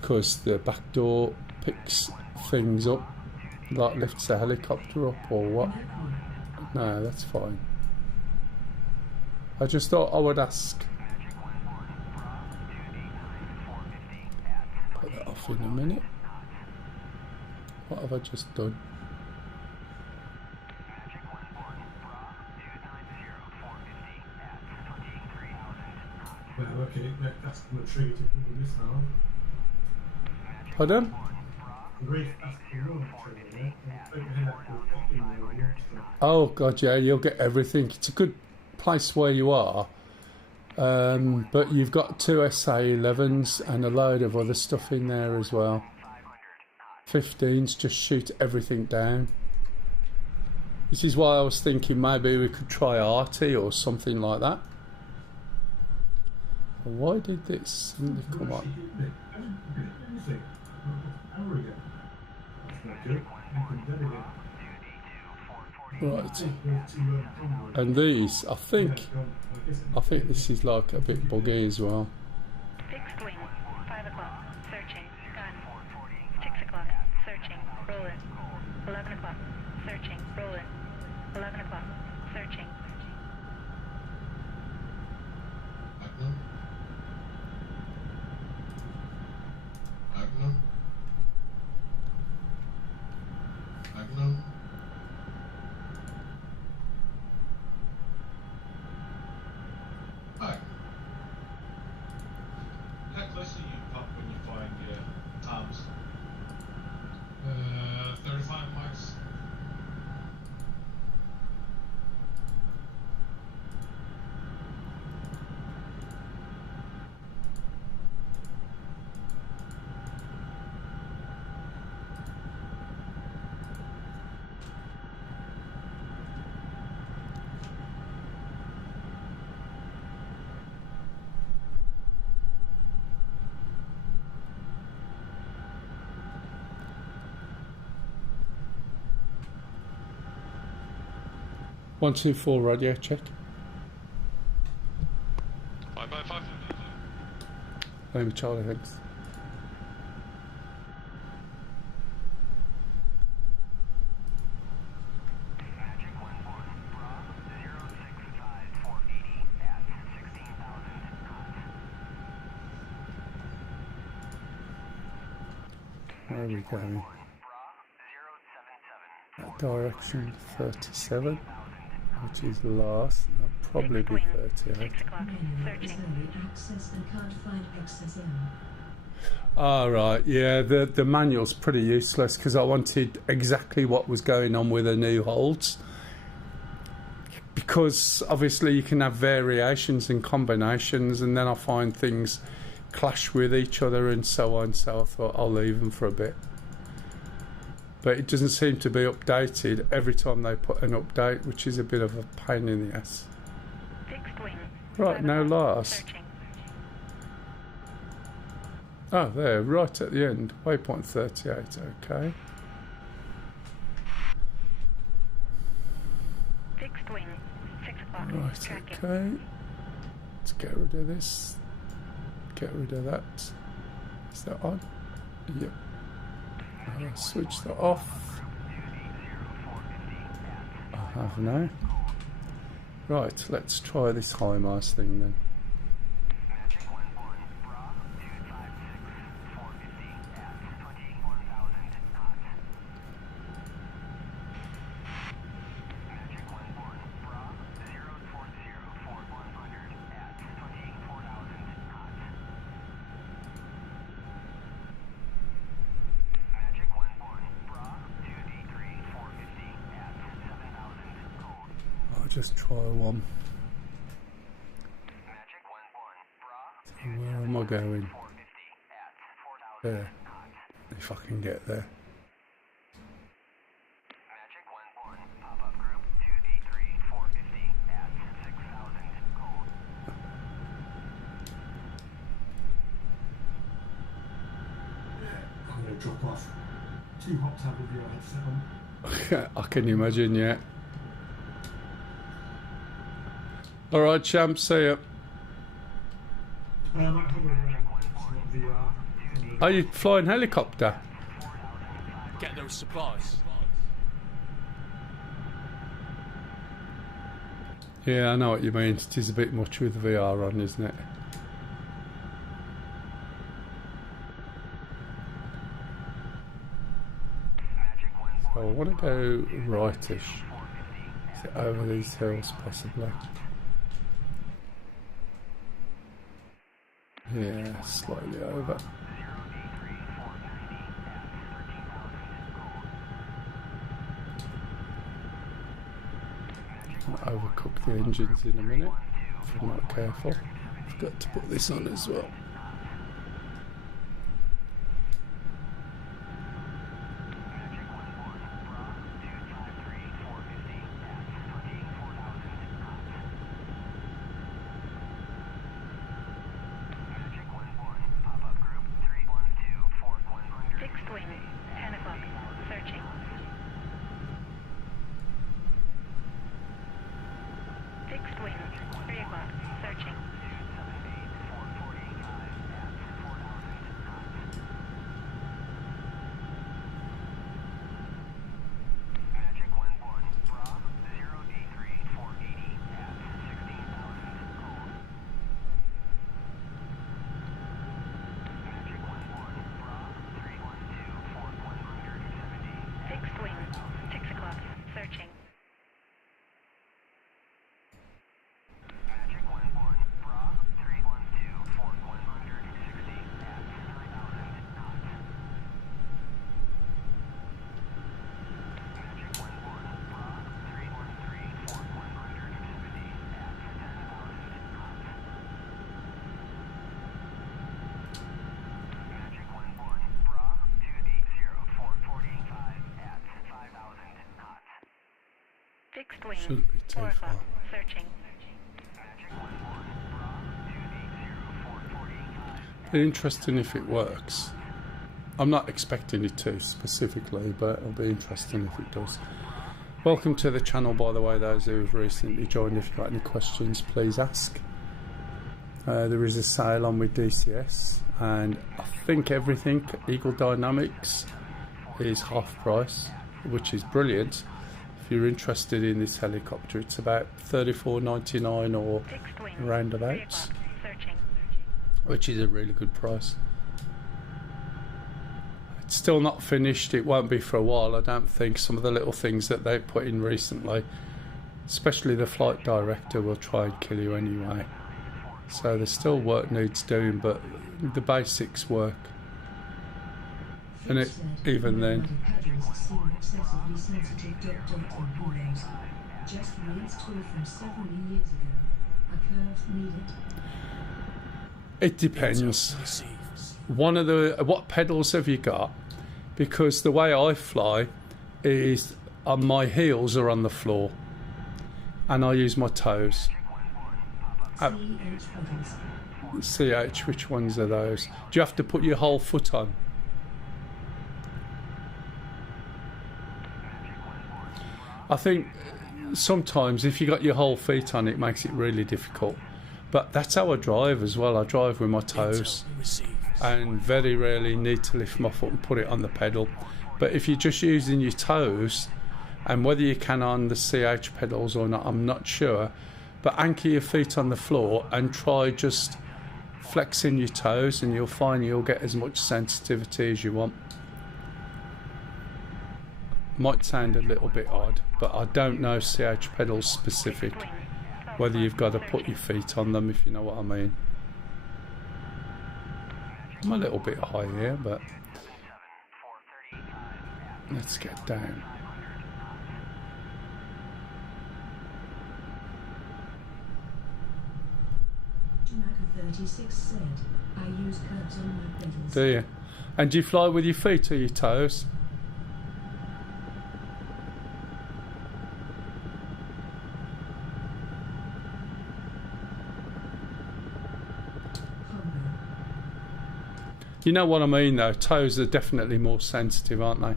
because the back door picks things up, like lifts the helicopter up, or what. No, that's fine. I just thought I would ask. Put that off in a minute. What have I just done? Okay, that's the trigger to pull the missile. Pardon? Oh god, yeah, you'll get everything. It's a good place where you are, but you've got 2 SA-11s and a load of other stuff in there as well. 15s just shoot everything down. This is why I was thinking maybe we could try Arty or something like that. Why did this suddenly come up? Right. And these, I think this is like a bit buggy as well. Fixed wing, 5 o'clock, searching, gun. 6 o'clock, searching, rolling. 11 o'clock, searching, rolling. 11 o'clock, searching. Magnum. Magnum. Hi. How close are you, Pop, when you're firing your arms? 35 miles. One, 2, 4 radio check. 555. Maybe Charlie, thanks. Where are we going? That direction 37, which is last. That'll probably be 38. Access and can't find XSM. Ah, right, yeah, the manual's pretty useless because I wanted exactly what was going on with the new holds. Because obviously you can have variations and combinations, and then I find things clash with each other and so on, so I thought I'll leave them for a bit. But it doesn't seem to be updated every time they put an update, which is a bit of a pain in the ass. Right, no last. Oh, there, right at the end, waypoint 38, okay. Fixed wing, 6 o'clock. Right, okay. Let's get rid of this. Get rid of that. Is that on? Yep. I'll switch that off. I have now. Right, let's try this HIMARS thing then. Just try one. So where am I going? There. if I can get there. Magic 1-1, pop-up group 283 450 at 6,000 gold. I'm going to drop off. Too hot to have a VR headset on. I can imagine, yeah. Alright, champ, see ya. I might hover around. It's not VR. Are you flying helicopter? Get those supplies. Yeah, I know what you mean. It is a bit much with VR on, isn't it? So I want to go rightish. Is it over these hills, possibly? Yeah, slightly over. I'll overcook the engines in a minute if I'm not careful. I've got to put this on as well. Fixed wing, 10 o'clock, searching. Fixed wing, 3 o'clock, searching. Magic 1-1, bra 0D3 480 at 16,000 gold. Magic 1-1, bra 312 for 170. Fixed wing, 6 o'clock, searching. Magic 1-1, bra 312 for 160 at 3,000 knots. Magic 1-1, bra 313 for 170 at 10,000 knots. Magic 1-1, bra 280 for 45 at 5,000 knots. Fixed wing, Shouldn't be too 4 o'clock, far. searching. Magic 1-1, bra 280 for 45. Be interesting if it works. I'm not expecting it to specifically, but it'll be interesting if it does. Welcome to the channel, by the way, those who have recently joined. If you've got any questions, please ask. There is a sale on with DCS, and I think everything Eagle Dynamics is half price, which is brilliant. If you're interested in this helicopter, it's about $34.99 or Fixed wing, 3 roundabouts, o'clock, searching. which is a really good price. It's still not finished. It won't be for a while, I don't think. Some of the little things that they've put in recently, especially the flight director, will try and kill you anyway. So there's still work needs doing, but the basics work. And it, even then, Pedals seem excessively sensitive. Imperials. Just reinstalled from several years ago. A curve needed. it depends. Intel received. One of the what pedals have you got? Because the way I fly is my heels are on the floor, and I use my toes. CH, which ones are those? Do you have to put your whole foot on? I think sometimes if you got your whole feet on, it makes it really difficult. But that's how I drive as well. I drive with my toes, Intel received. and very rarely need to lift my foot and put it on the pedal. But if you're just using your toes, and whether you can on the CH pedals or not, I'm not sure, but anchor your feet on the floor and try just flexing your toes, and you'll find you'll get as much sensitivity as you want. Might sound a little bit odd, but I don't know CH pedals specific, whether you've got to put your feet on them, if you know what I mean. I'm a little bit high here, but let's get down. Schumacher36 said, I use curves on my pedals. Do you? And do you fly with your feet or your toes? You know what I mean though, toes are definitely more sensitive, aren't they?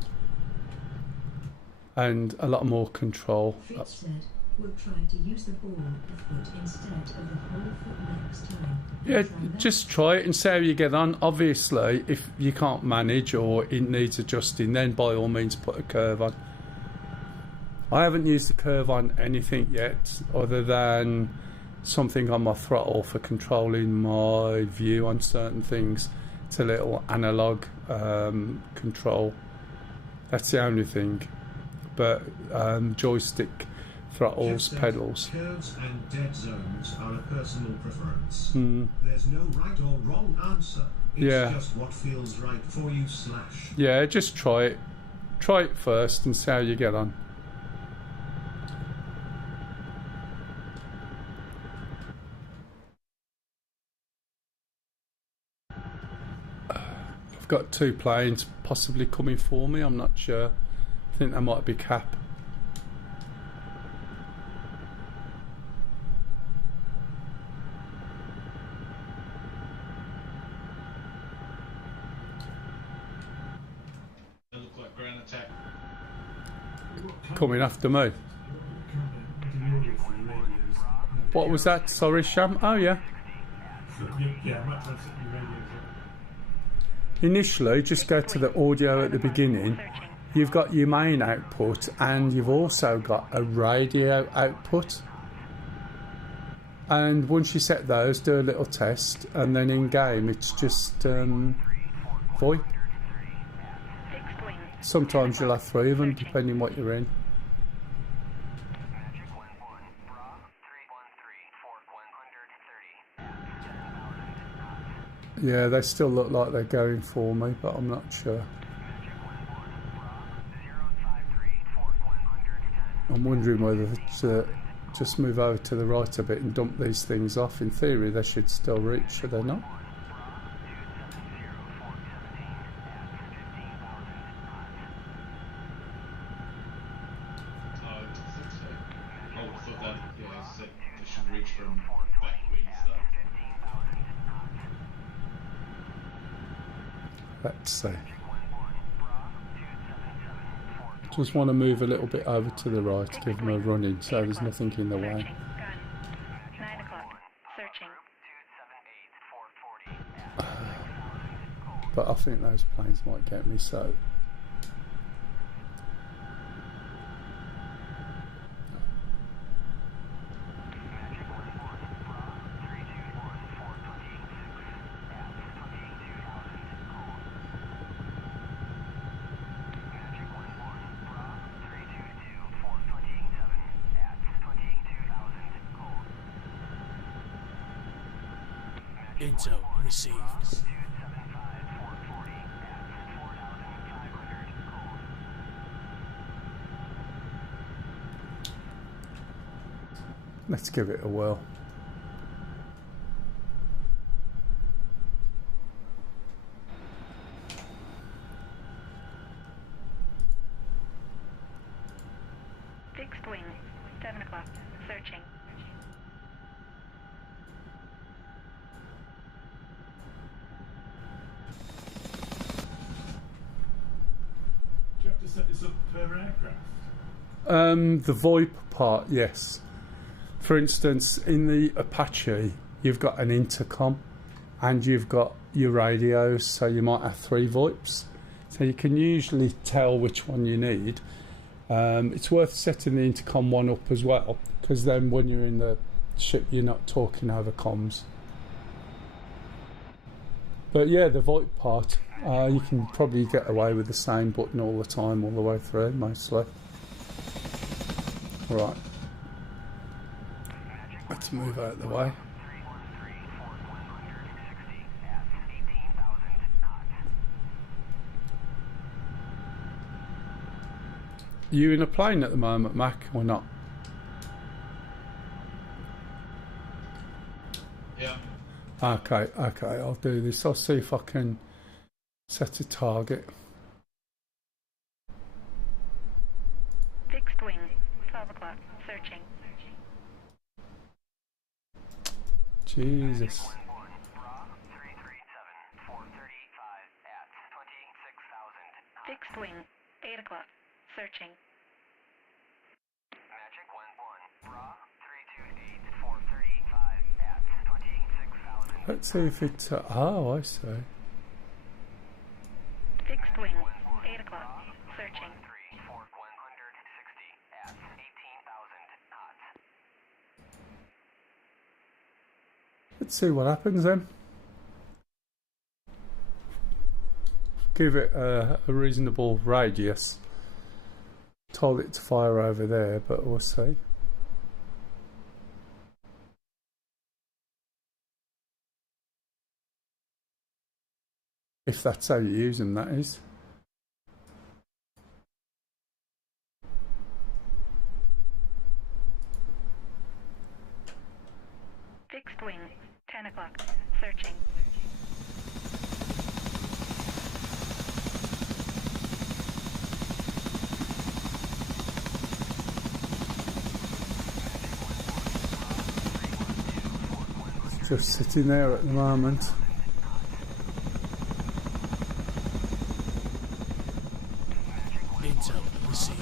And a lot more control. Fritz said, we'll try to use the ball of foot instead of the whole foot next time. Yeah, just try it and see how you get on. Obviously, if you can't manage or it needs adjusting, then by all means put a curve on. I haven't used the curve on anything yet other than something on my throttle for controlling my view on certain things. It's a little analog control. That's the only thing. But joystick, throttles, pedals. Curves and dead zones are a personal preference. Mm. There's no right or wrong answer. It's just what feels right for you / Yeah, just try it. Try it first and see how you get on. I've got 2 planes possibly coming for me, I'm not sure. I think that might be cap. They look like ground attack. Coming after me. What was that? Sorry, Sham? Oh yeah. Yeah, I might try to set your radios up. Initially, just go to the audio at the beginning. You've got your main output and you've also got a radio output. And once you set those, do a little test, and then in game it's just VoIP. Sometimes you'll have 3 of them depending what you're in. Yeah, they still look like they're going for me, but I'm not sure. I'm wondering whether to just move over to the right a bit and dump these things off. In theory, they should still reach, should they not? Let's see. Just want to move a little bit over to the right, give them a run in so there's nothing in the way. 9 o'clock. Searching. But I think those planes might get me, so... Intel received. Let's give it a whirl. Fixed wing. 7 o'clock. Searching. Do you have to set this up per aircraft? The VoIP part, yes. For instance, in the Apache, you've got an intercom and you've got your radios, so you might have 3 VoIPs. So you can usually tell which one you need. It's worth setting the intercom one up as well, because then when you're in the ship, you're not talking over comms. But yeah, the VoIP part, you can probably get away with the same button all the time, all the way through, mostly. Right. Let's move out of the way. Are you in a plane at the moment, Mac, or not? Yeah. Okay, I'll do this. I'll see if I can set a target. Fixed wing, 12 o'clock, searching. Jesus. Fixed wing, 8 o'clock, searching. Magic 1-1, Bra 328, 435 at 26,000. Let's see if it's... oh, I see. Fixed wing, 8 o'clock, searching. 3 for 160 at 18,000 knots. Let's see what happens then. Give it a reasonable radius. Told it to fire over there, but we'll see. If that's how you use them, that is. Fixed wing, 10 o'clock, searching. It's just sitting there at the moment. Intel received.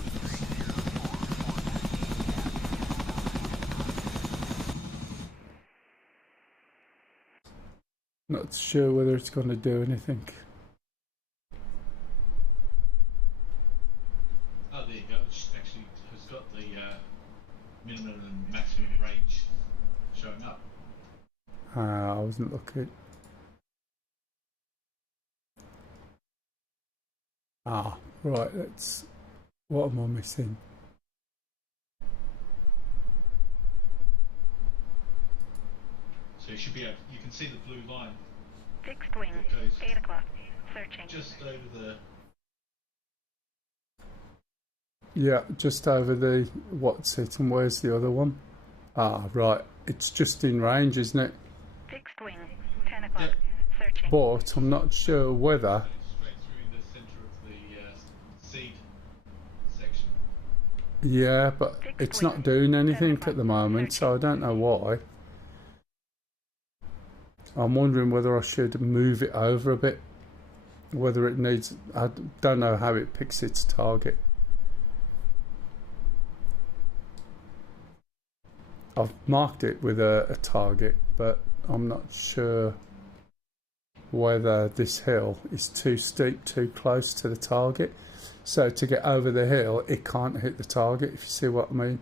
Not sure whether it's going to do anything. Oh, there you go. It actually has got the minimum and maximum range showing up. I wasn't looking. Right, let's... what am I missing? So you should be able, you can see the blue line. Fixed wing, 8 o'clock, searching. Just over the... Yeah, just over the... what's it, and where's the other one? Right, it's just in range, isn't it? Fixed wing, 10 o'clock, searching. But I'm not sure whether... straight through the centre of the seed section. Yeah, but it's not doing anything at the moment, so I don't know why. I'm wondering whether I should move it over a bit. Whether it needs... I don't know how it picks its target. I've marked it with a target, but I'm not sure whether this hill is too steep, too close to the target. So to get over the hill, it can't hit the target, if you see what I mean.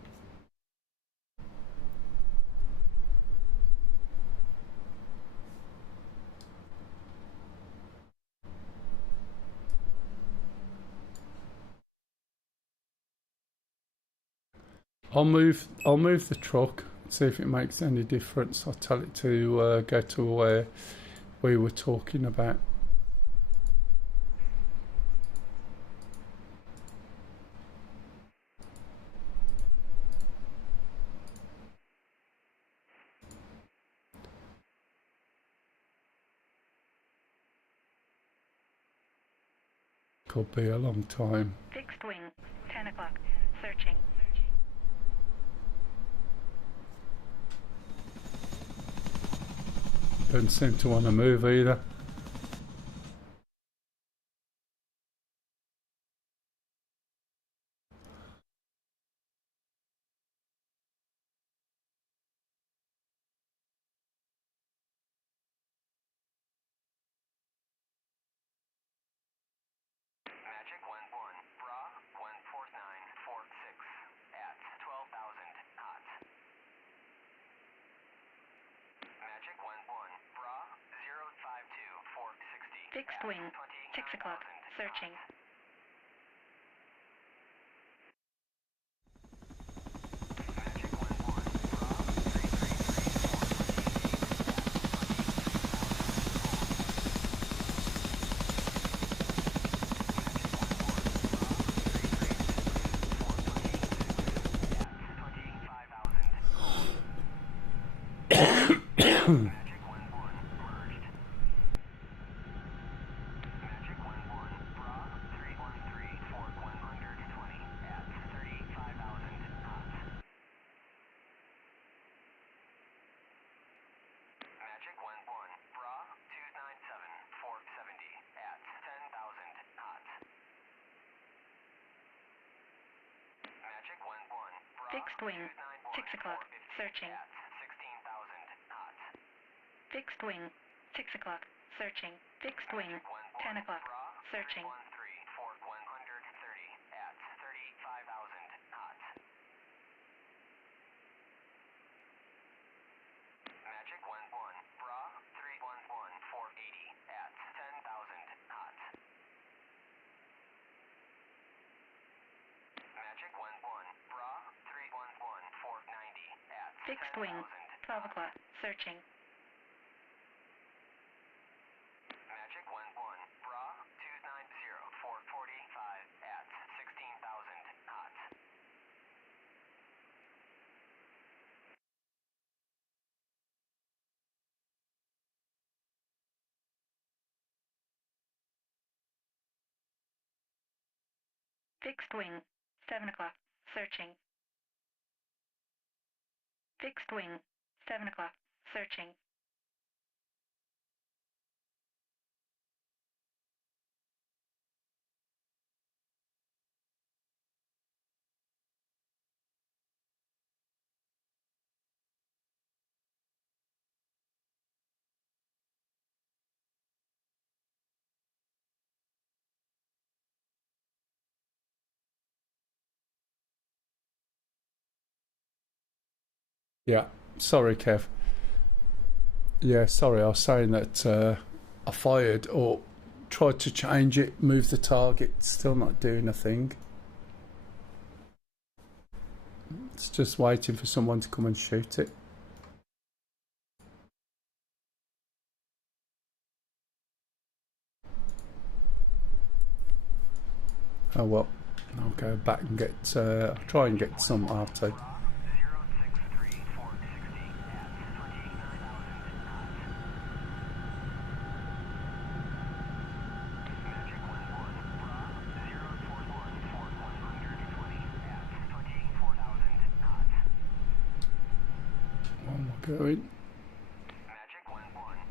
I'll move the truck, see if it makes any difference. I'll tell it to go to where we were talking about. Could be a long time. Fixed wing, 10 o'clock, searching. Don't seem to want to move either. Magic 1-1, Bra 14946 at 12,000 knots. Magic 1-1, Bra 052460. Fixed wing, 6 o'clock, searching. Fixed wing, 6 o'clock, searching. 16,000 knots. Fixed wing, 6 o'clock, searching. Fixed wing, 10 o'clock, searching. 13 for 130 at 35,000 knots. Magic 11, bra 311 for 80 at 10,000 knots. Magic 11, bra 311 for 90 at Fixed wing, 12 o'clock, searching. Magic 11, bra 290 for 45 at 16,000 knots. Fixed wing, 7 o'clock, searching. Fixed wing, 7 o'clock, searching. Yeah, sorry, Kev. Yeah, sorry, I was saying that I fired or tried to change it, move the target, still not doing a thing. It's just waiting for someone to come and shoot it. Oh well, I'll go back and get, I'll try and get some RT. Going. Magic 11,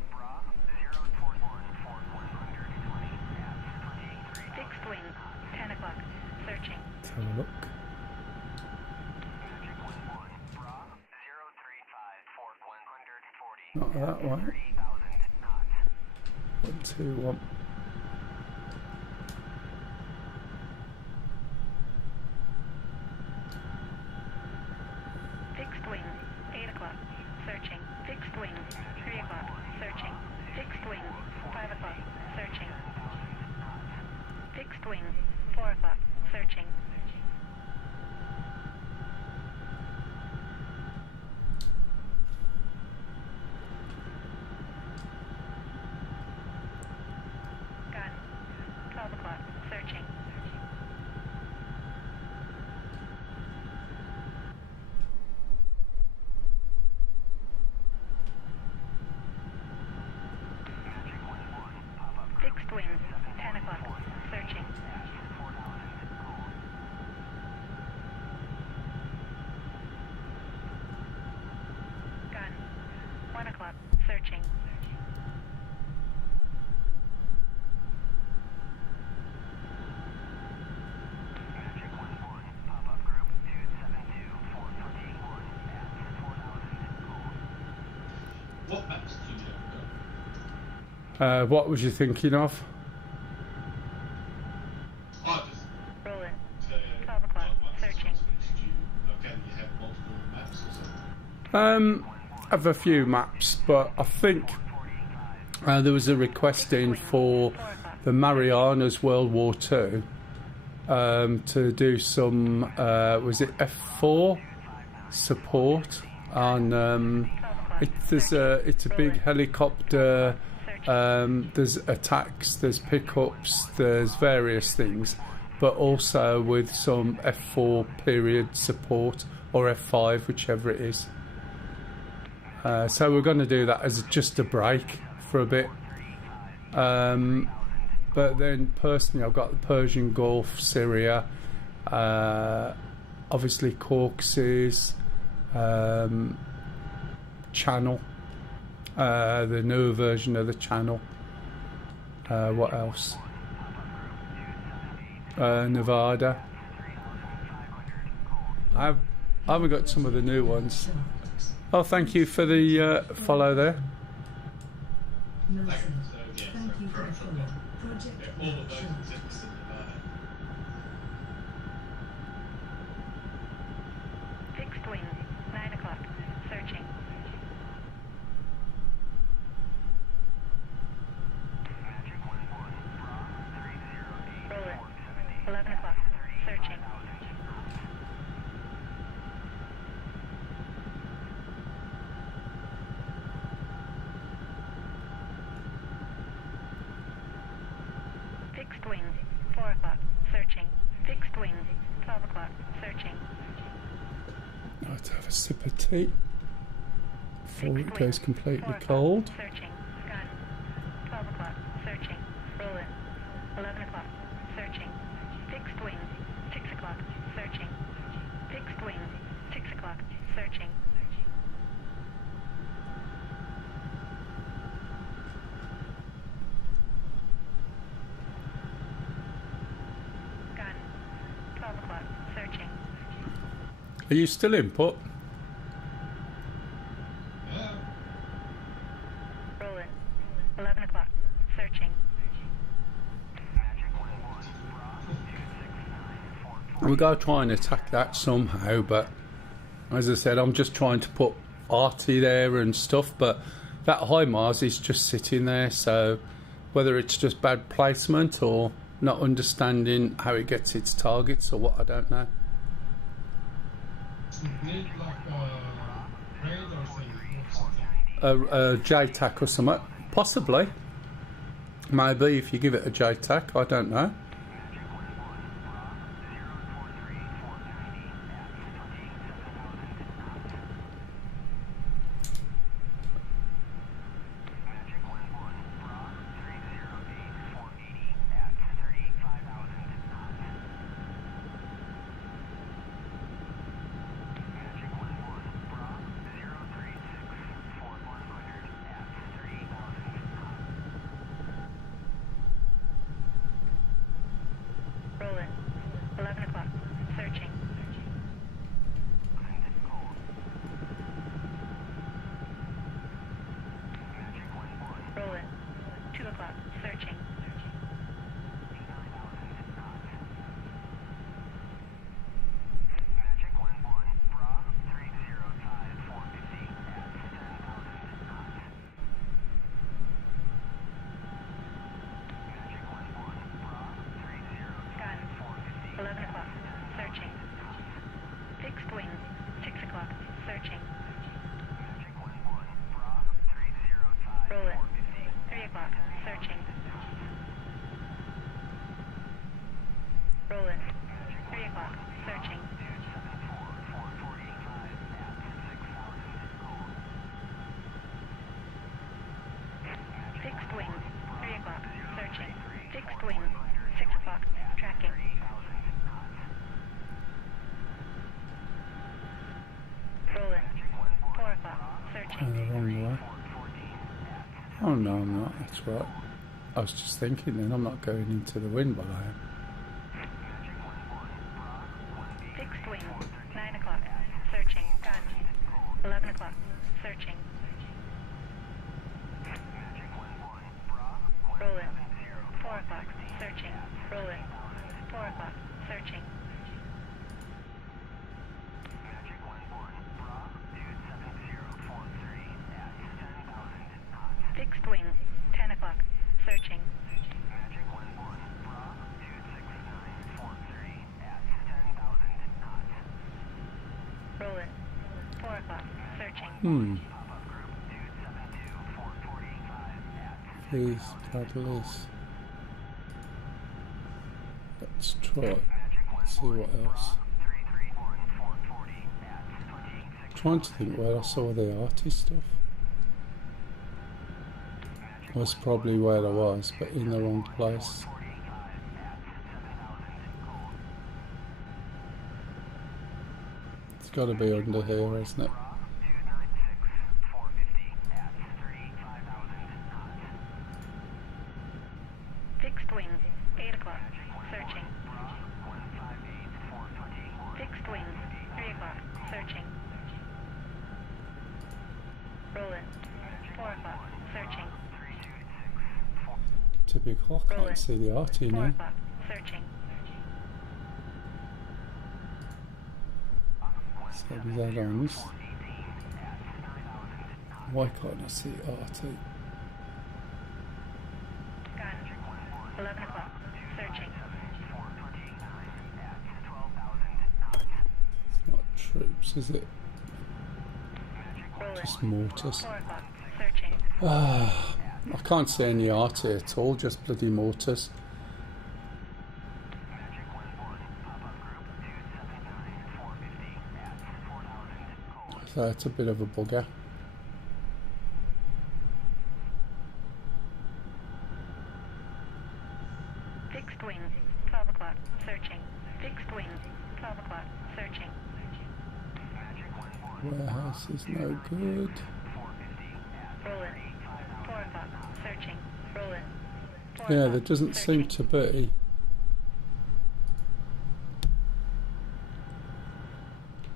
bra 041 for 120 at 23. Fixed wing, 10 o'clock, searching. Let's have a look. Magic 11, bra 035 for 140 Not that one. 30,000 knots. 1, 2, 1. Fixed wing, 8 o'clock, searching. Fixed wing, 3 o'clock, searching. Fixed wing, 5 o'clock, searching. Fixed wing, 4 o'clock, searching. Gun, 12 o'clock, searching. Fixed wing, 10 o'clock, searching. Gun, 1 o'clock, searching. Magic 11, pop-up group 272 for 21 at 4,000 gold. What maps do you have? What was you thinking of? I just Rolling, say 12 o'clock, searching. Okay, you have multiple maps or something. I have a few maps, but I think there was a request in for the Marianas World War II to do some, was it F4 support on, it's a big helicopter, there's attacks, there's pickups, there's various things, but also with some F4 period support or F5, whichever it is. So we're going to do that as just a break for a bit. But then personally I've got the Persian Gulf, Syria, obviously Caucasus, Channel, the newer version of the Channel. What else? Nevada. I haven't got some of the new ones. Oh, thank you for the follow there. Nelson, thank you for the follow. Project All of those Sharks. exist in Nevada. Fixed wing, 9 o'clock. Searching. Roll it. 11 o'clock. Searching. Fixed wing, 4 o'clock. Searching. Fixed wing, 12 o'clock. Searching. I'd have a sip of tea before it goes completely 4 o'clock. cold. Searching. Gun. 12 o'clock. Searching. Roll it. 11 o'clock. Searching. Fixed wing. 6 o'clock. Searching. Fixed wing. 6 o'clock. Searching. Gun. 12 o'clock. Searching. Are you still in, Put? Roll it. 11 o'clock. Searching. We gotta try and attack that somehow, but as I said, I'm just trying to put arty there and stuff, but that HIMARS is just sitting there, so whether it's just bad placement or not understanding how it gets its targets or what, I don't know. Need like a radar thing or something. A JTAC or something, possibly. Maybe if you give it a JTAC, I don't know. Roll it. 11 o'clock. Searching. Roll it. 2 o'clock. Searching. Gun. 11 o'clock. Searching. Fixed wing. 6 o'clock. Searching. Roll it. 3 o'clock. Searching. Roll it. 3 o'clock. Searching. Fixed wing. 3 o'clock. Searching. Fixed wing. 6 o'clock. Tracking. Roll it. 4 o'clock. Searching. The wrong way. Oh no, I'm not. That's right. I was just thinking then, I'm not going into the wind, but I am. Fixed wing. 9 o'clock. Searching. Gun. 11 o'clock. Searching. Roll it. 4 o'clock. Searching. Roll it. 4 o'clock. Searching. Fixed wing. 10 o'clock. Searching. Roll it. 4 o'clock. Searching. Please, paddlers. Let's try it. See what else. Trying to think where I saw the arty stuff. Was probably where I was, but in the wrong place. It's got to be under here, isn't it? Fixed wing. 8 o'clock. Searching. Fixed wing. 3 o'clock. Searching. Rolling. 4 o'clock. Searching. Typical, I can't see the RT 4 now. o'clock. Searching. So these add-ons. Why can't I see RT? Gun. 11 o'clock. Searching. It's not troops, is it? Rolling. Just mortars. 4 o'clock. Searching. I can't see any RT at all, just bloody mortars. So it's a bit of a bugger. Fixed wing. 12 o'clock. Searching. Fixed wing. 12 o'clock. Searching. Warehouse is no good. Rolling. 4 o'clock. Searching. Rolling. 4 Yeah, o'clock. there doesn't seem to be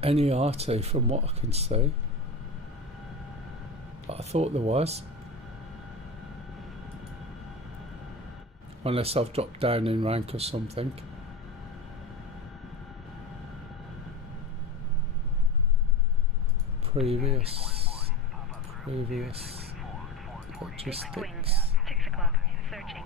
any RT from what I can see. But I thought there was. Unless I've dropped down in rank or something. Previous. Fixed wing. Logistics. 6 o'clock. Searching.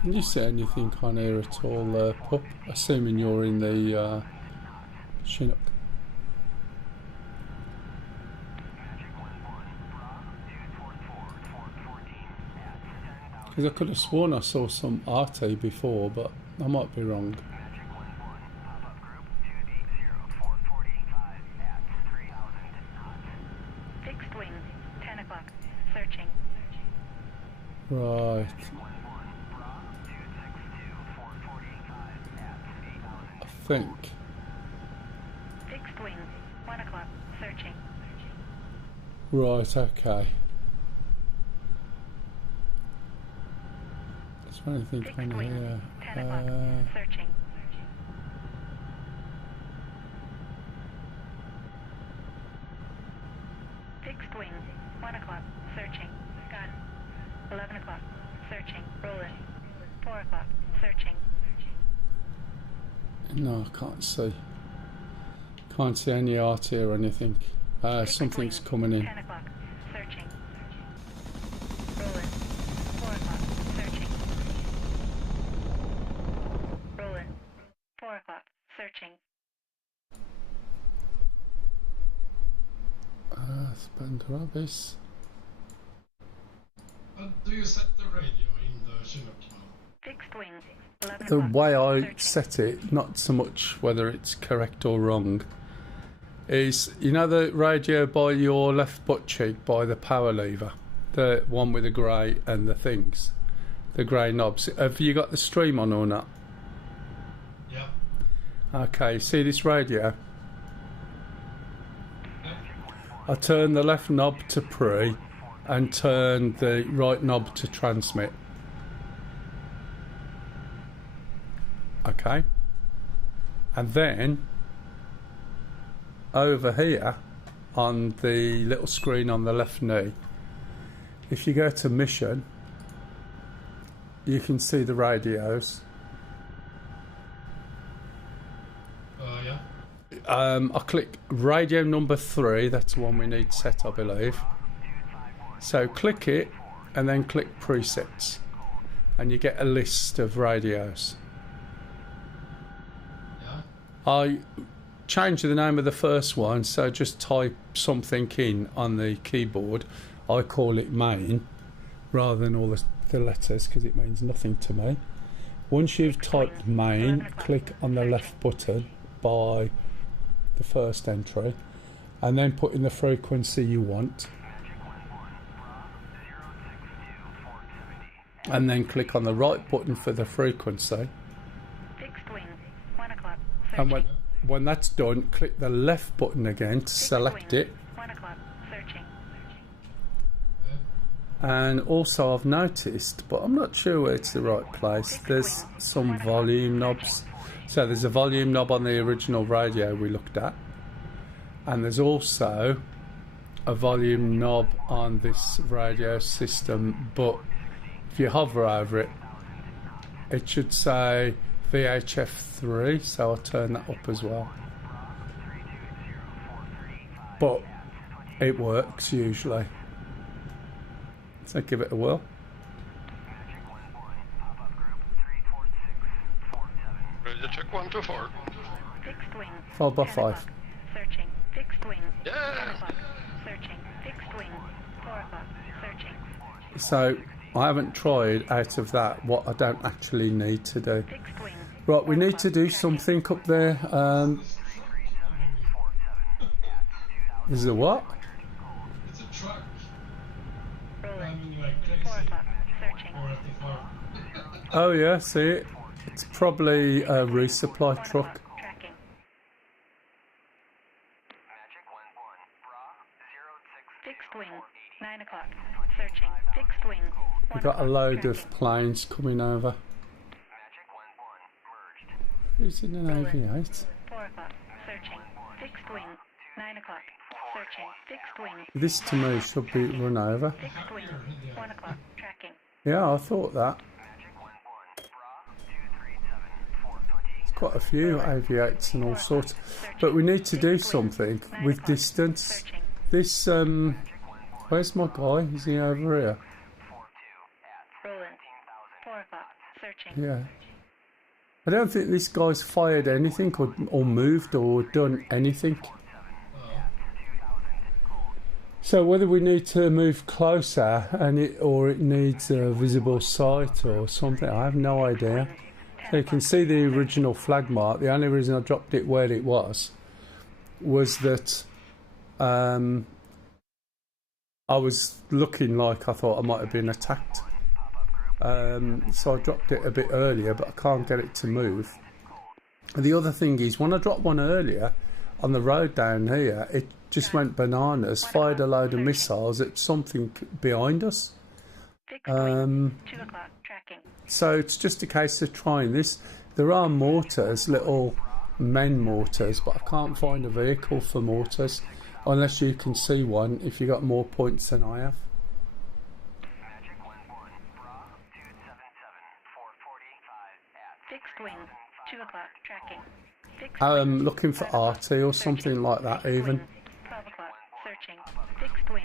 Can you see anything on here at all, Pup? Assuming you're in the Chinook. Because I could have sworn I saw some RT before, but I might be wrong. Fixed wing. 10 o'clock. Searching. Right. I think. Fixed wing. 1 o'clock. Searching. Right, okay. Is there anything Fixed on wing. here? 10 o'clock. Searching. Fixed wing. 1 o'clock. Searching. Gun. 11 o'clock. Searching. Rolling. 4 o'clock. Searching. No, I can't see. Can't see any RT or anything. Fixed Something's wing. coming in. 10 o'clock. Searching. Rolling. 4 o'clock. Searching. Rolling. 4 o'clock. Searching. Spend rubbish. Do you set the radio in the Chinook now? Fixed wing. 11 The o'clock. way I Searching. set it, not so much whether it's correct or wrong, is, you know the radio by your left butt cheek by the power lever, the one with the grey and the things, the grey knobs. Have you got the stream on or not? Yeah. Okay, see this radio? I turn the left knob to pre and turn the right knob to transmit. Okay, and then over here on the little screen on the left knee, if you go to mission, you can see the radios. Yeah. I click radio number 3, that's the one we need set, I believe. So click it and then click presets and you get a list of radios. I changed the name of the first one, so just type something in on the keyboard. I call it main rather than all the letters because it means nothing to me. Once you've typed main, click on the left button by the first entry and then put in the frequency you want. And then click on the right button for the frequency. Fixed wing. 1 o'clock. And Searching. when that's done, click the left button again to select it. 1 o'clock. Searching. And also I've noticed, but I'm not sure where it's the right place, there's some volume knobs. So there's a volume knob on the original radio we looked at, and there's also a volume knob on this radio system, but if you hover over it, it should say VHF3, so I'll turn that up as well. But it works usually, so give it a whirl. Ready to check 124. Fixed wing. 5x5. Searching. Fixed wing. Yeah. 10 o'clock. Searching. Fixed wing. 4 o'clock. Searching. So I haven't tried out of that what I don't actually need to do. Right, we need to do something up there. Is it what? It's a truck. Rolling. I mean, like crazy. 4 o'clock. Searching. 4 Oh yeah, see it? It's probably a resupply truck. Tracking. Fixed wing. 9 o'clock. Searching. Fixed wing. We've got a load of planes coming over. Who's in an AV8? 4 o'clock. Searching. Fixed wing. 9 o'clock. Searching. Fixed wing. This to me should be run over. Fixed wing. 1 o'clock. Tracking. Yeah, I thought that. There's quite a few AV8s and all sorts. But we need to do something with distance. This, where's my guy? Is he over here? Rolling. 4 o'clock. Searching. Yeah. I don't think this guy's fired anything or moved or done anything. So whether we need to move closer or it needs a visible sight or something, I have no idea. So you can see the original flag mark. The only reason I dropped it where it was that I was looking like I thought I might have been attacked. So I dropped it a bit earlier, but I can't get it to move. And the other thing is, when I dropped one earlier on the road down here, it just went bananas, fired a load of missiles at something behind us. So it's just a case of trying this. There are mortars, little men mortars, but I can't find a vehicle for mortars unless you can see one if you got more points than I have. Fixed wing. 2 o'clock. Tracking. I'm looking for RT or something like that even. 12 o'clock. Searching. Fixed wing.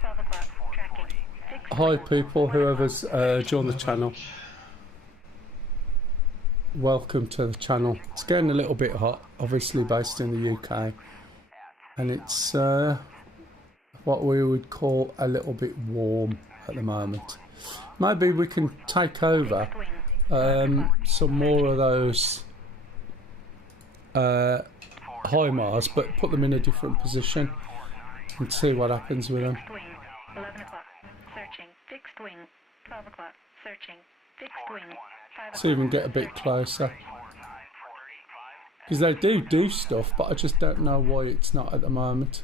12 o'clock. Tracking. Hi people, whoever's joined the channel. Welcome to the channel. It's getting a little bit hot, obviously based in the UK. And it's what we would call a little bit warm at the moment. Maybe we can take over some more of those HIMARS, but put them in a different position and see what happens with them. 11 o'clock. Searching. Fixed wing. 12 o'clock. Searching. Fixed wing. 5 See if we can get a bit closer. Because they do stuff, but I just don't know why it's not at the moment.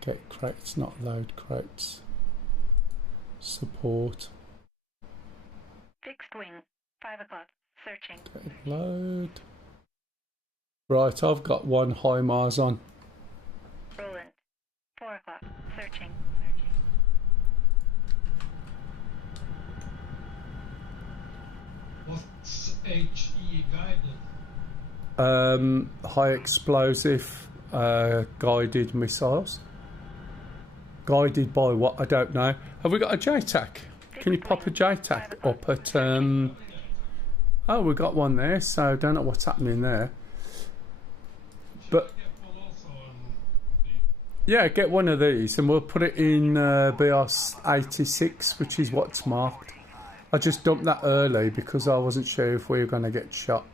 Get crates, not load crates. Support. Fixed wing. 5 o'clock. Searching. Load. Right, I've got one HIMARS on. Rolling. 4 o'clock. Searching. What's HE guided? High explosive guided missiles. Guided by what? I don't know. Have we got a JTAC? Can you pop a JTAC up at... Oh, we got one there, so I don't know what's happening there. But... Yeah, get one of these and we'll put it in BIOS 86, which is what's marked. I just dumped that early because I wasn't sure if we were going to get shot.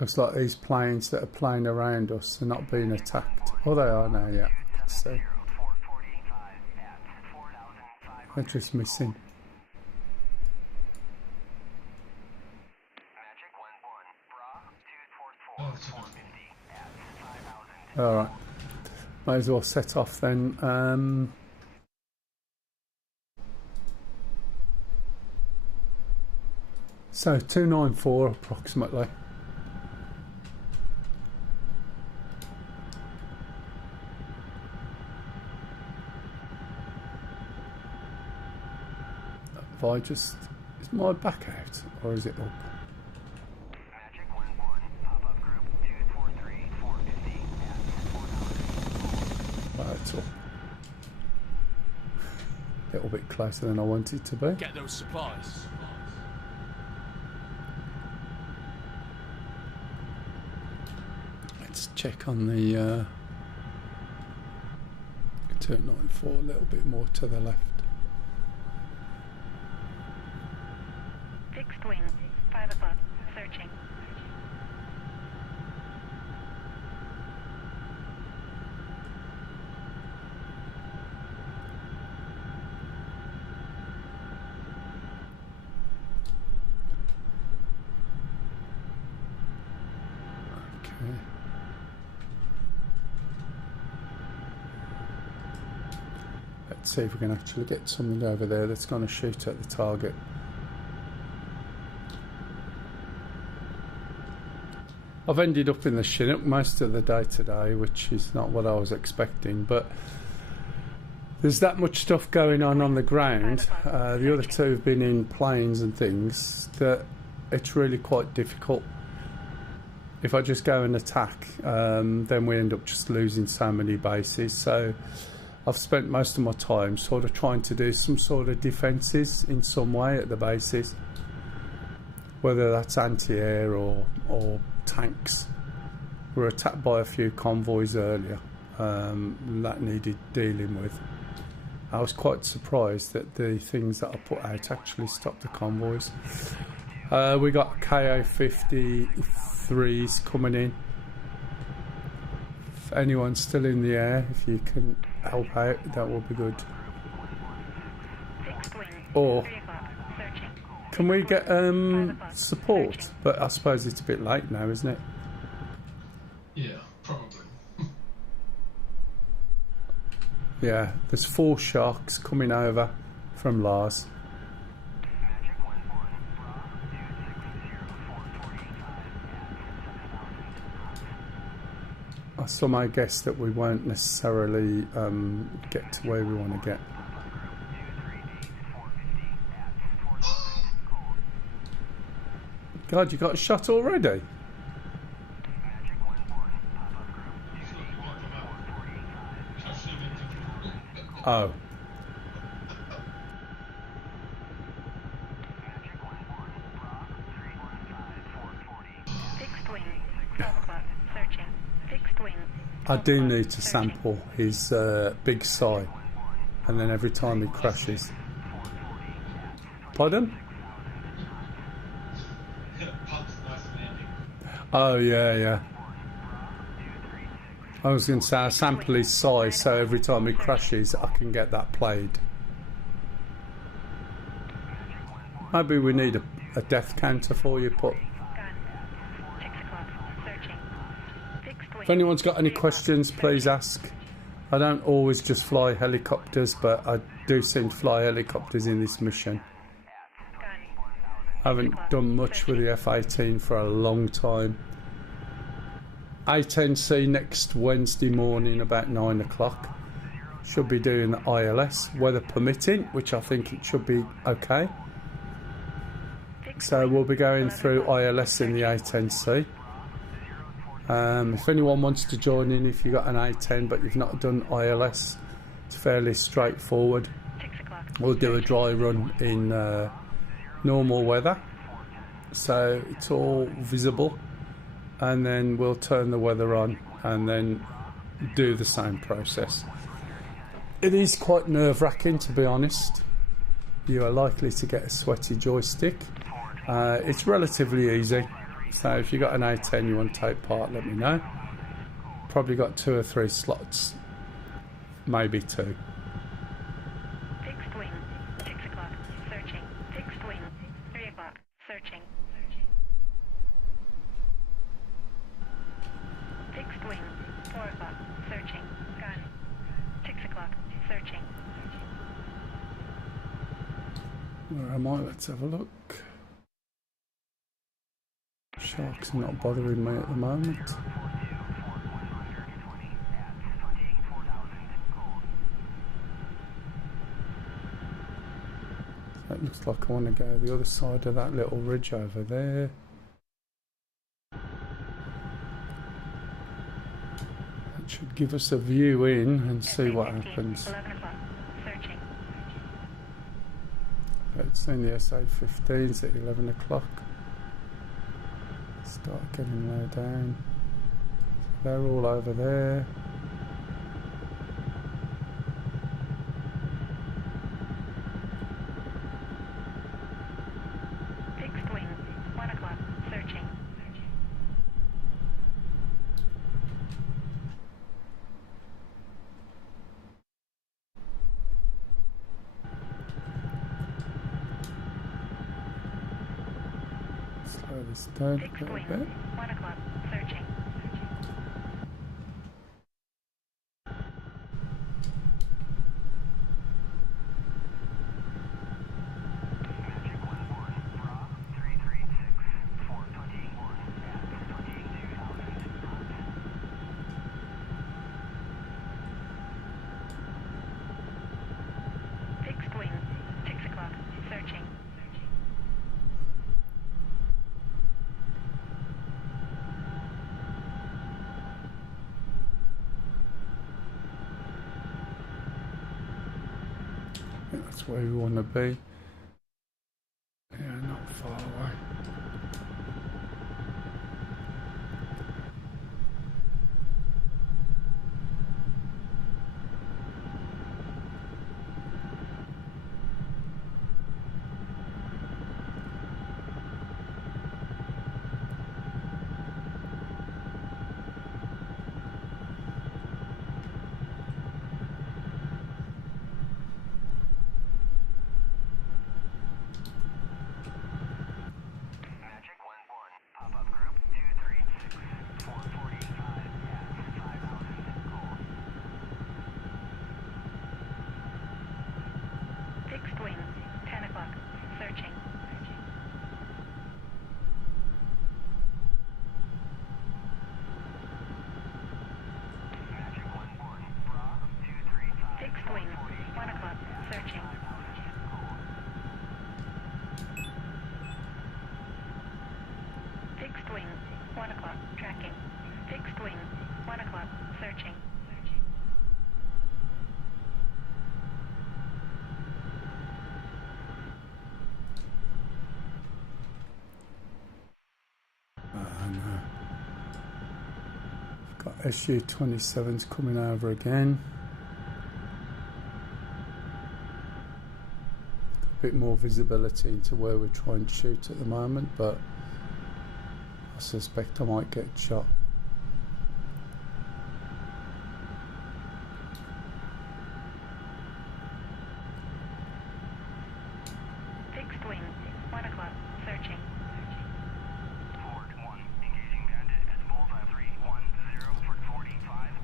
Looks like these planes that are playing around us are not being attacked. Oh, they are now, yeah, I can see. They're just missing. Alright, might as well set off then. So 294 approximately. If I just, is my back out or is it up? Right, it's up. A little bit closer than I want it to be. Get those supplies. Let's check on the 294 a little bit more to the left. Fixed wing, 5 o'clock, searching. Okay. Let's see if we can actually get something over there that's going to shoot at the target. I've ended up in the Chinook most of the day today, which is not what I was expecting, but there's that much stuff going on the ground. The other two have been in planes and things that it's really quite difficult. If I just go and attack, then we end up just losing so many bases. So I've spent most of my time sort of trying to do some sort of defences in some way at the bases, whether that's anti-air or tanks. We were attacked by a few convoys earlier that needed dealing with. I was quite surprised that the things that I put out actually stopped the convoys. We got KO-53s coming in. If anyone's still in the air, if you can help out, that will be good. Or can we get support? But I suppose it's a bit late now, isn't it? Yeah, probably. Yeah, there's 4 sharks coming over from Lars. I somehow guess that we won't necessarily get to where we want to get. God, you got a shot already? Oh. Fixed wing, 12 o'clock, searching. Fixed wing. I do need to sample his big sigh, and then every time he crashes. Pardon? Oh yeah. I was going to say I sample his sigh, so every time he crashes I can get that played. Maybe we need a death counter for you, but if anyone's got any questions, please ask. I don't always just fly helicopters, but I do seem to fly helicopters in this mission. I haven't done much with the F-18 for a long time. A10C next Wednesday morning about 9 o'clock. Should be doing the ILS, weather permitting, which I think it should be okay. So we'll be going through ILS in the A10C. If anyone wants to join in, if you've got an A10 but you've not done ILS, it's fairly straightforward. We'll do a dry run in normal weather, so it's all visible, and then we'll turn the weather on and then do the same process. It is quite nerve-wracking, to be honest. You are likely to get a sweaty joystick. It's relatively easy. So if you've got an A10 you want to take part, let me know. Probably got 2 or 3 slots, maybe 2. Fixed wing, 6 o'clock, searching. Fixed wing, 3 o'clock, searching. Fixed wing, 4 o'clock, searching. Gun, 6 o'clock, searching. Where am I? Let's have a look. Sharks are not bothering me at the moment. It looks like I want to go the other side of that little ridge over there. That should give us a view in and see what happens. 11 o'clock, searching. It's in the SA-15s at 11 o'clock. Start getting low down. They're all over there. Fixed wing, 1 o'clock, searching. Slow this down a Fixed little wing, bit. 1 o'clock, searching. Fixed wing, 6 o'clock, searching. I think that's where we want to be. Yeah, not far away. Fixed wing, 10 o'clock, searching. Fixed wing, 1 o'clock, searching. Fixed wing, 1 o'clock, tracking. Fixed wing, 1 o'clock, searching. No. I've got SU-27s coming over again. A bit more visibility into where we're trying to shoot at the moment, but I suspect I might get shot. Fixed wing, 1 o'clock, searching.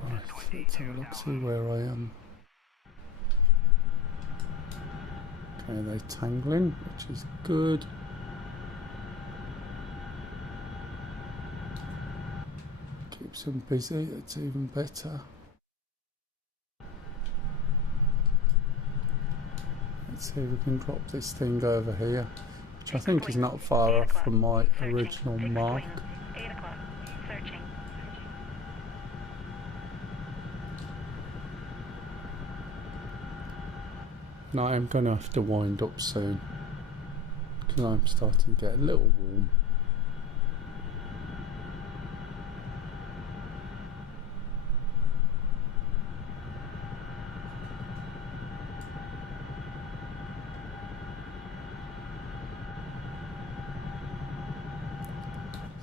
Right, let's have a look, see where I am. Okay, they're tangling, which is good. Keeps them busy, that's even better. Let's see if we can drop this thing over here, which I think is not far off from my original mark. 8 o'clock, searching. Now I'm going to have to wind up soon because I'm starting to get a little warm.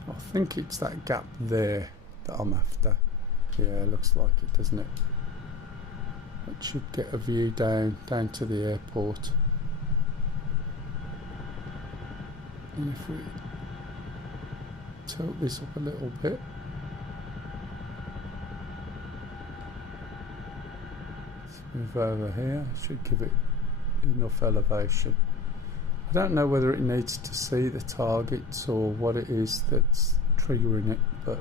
I think it's that gap there that I'm after. Yeah, looks like it, doesn't it? It should get a view down to the airport. And if we tilt this up a little bit, let's move over here. Should give it enough elevation. I don't know whether it needs to see the targets or what it is that's triggering it, but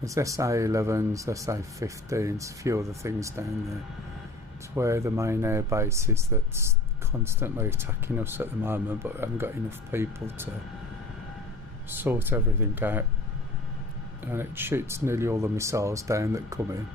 there's SA-11s, SA-15s, a few other things down there. It's where the main air base is that's constantly attacking us at the moment, but we haven't got enough people to sort everything out. And it shoots nearly all the missiles down that come in.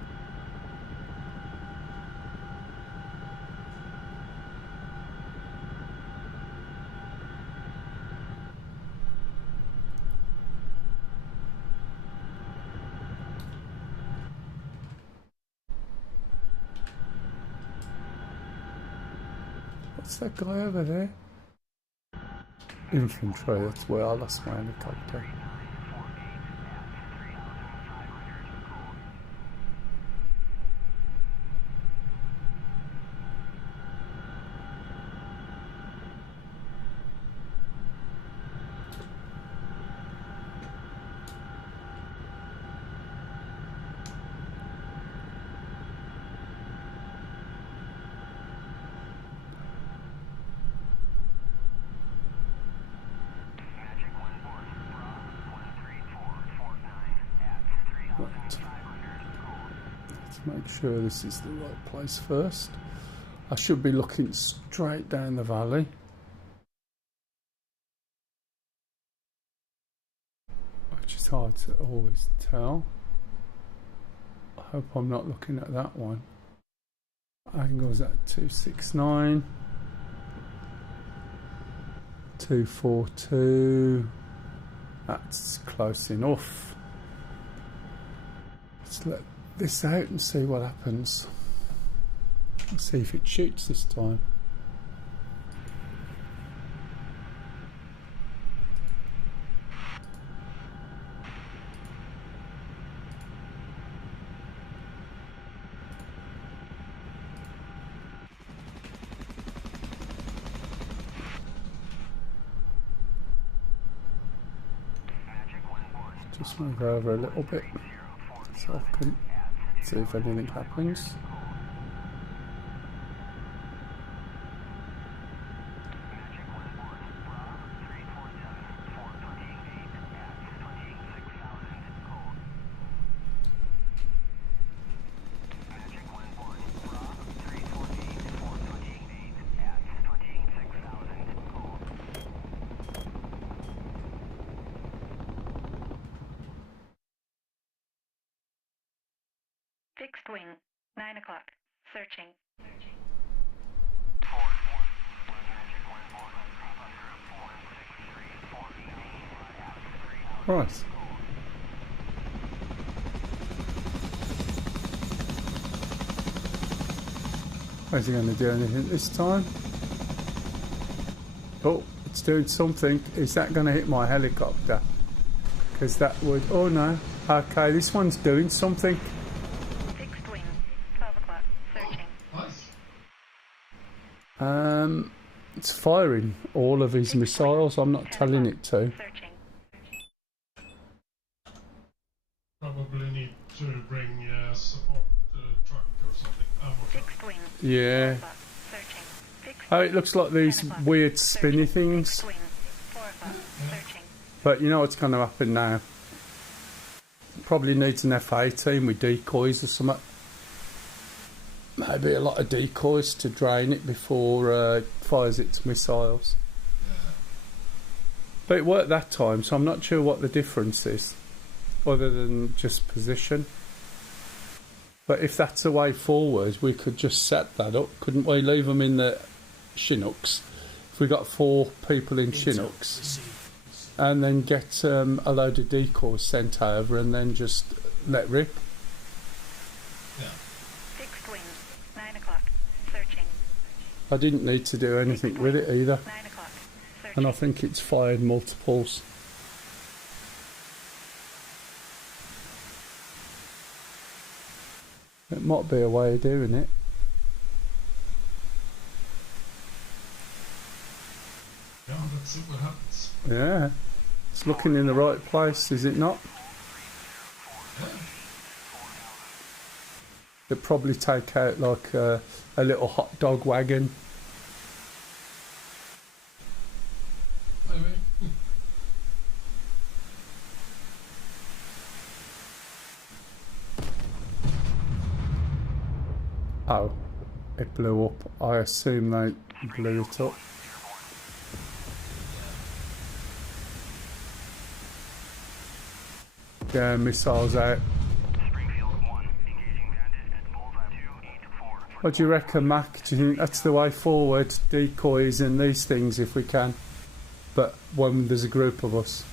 What's that guy over there? Infantry, that's where I lost my helicopter. Make sure this is the right place first. I should be looking straight down the valley. Which is hard to always tell. I hope I'm not looking at that one. Angle's at 269. 242. That's close enough. Let's let this out and see what happens. Let's see if it shoots this time. Just move over a little bit so I can see if anything happens. Fixed wing, 9 o'clock. Searching. Right. Is he going to do anything this time? Oh, it's doing something. Is that going to hit my helicopter? Because that would... Oh no. Okay, this one's doing something. Fixed wing, 12 o'clock. Searching. It's firing all of his missiles. I'm not telling it to. Searching. Probably need to bring support truck or something. Fixed wing. Yeah. Searching. Fixed Oh, it looks like these weird spinny things. wing, 4 o'clock. Searching. But you know what's going to happen now? Probably needs an F-18 with decoys or something. Maybe a lot of decoys to drain it before it fires its missiles. But it worked that time, so I'm not sure what the difference is, other than just position. But if that's the way forward, we could just set that up, couldn't we? Leave them in the Chinooks. If we got 4 people in Chinooks, and then get a load of decoys sent over, and then just let rip. Fixed wing, 9 o'clock. Searching. I didn't need to do anything with it either. 9 o'clock. Searching. And I think it's fired multiples. It might be a way of doing it. Yeah, let's see what happens. Yeah. It's looking in the right place, is it not? Yeah. It'd probably take out like a little hot dog wagon. Maybe. Oh, it blew up. I assume they blew it up. Yeah, missiles out. What do you reckon, Mac? Do you think that's the way forward? Decoys and these things if we can. But when there's a group of us.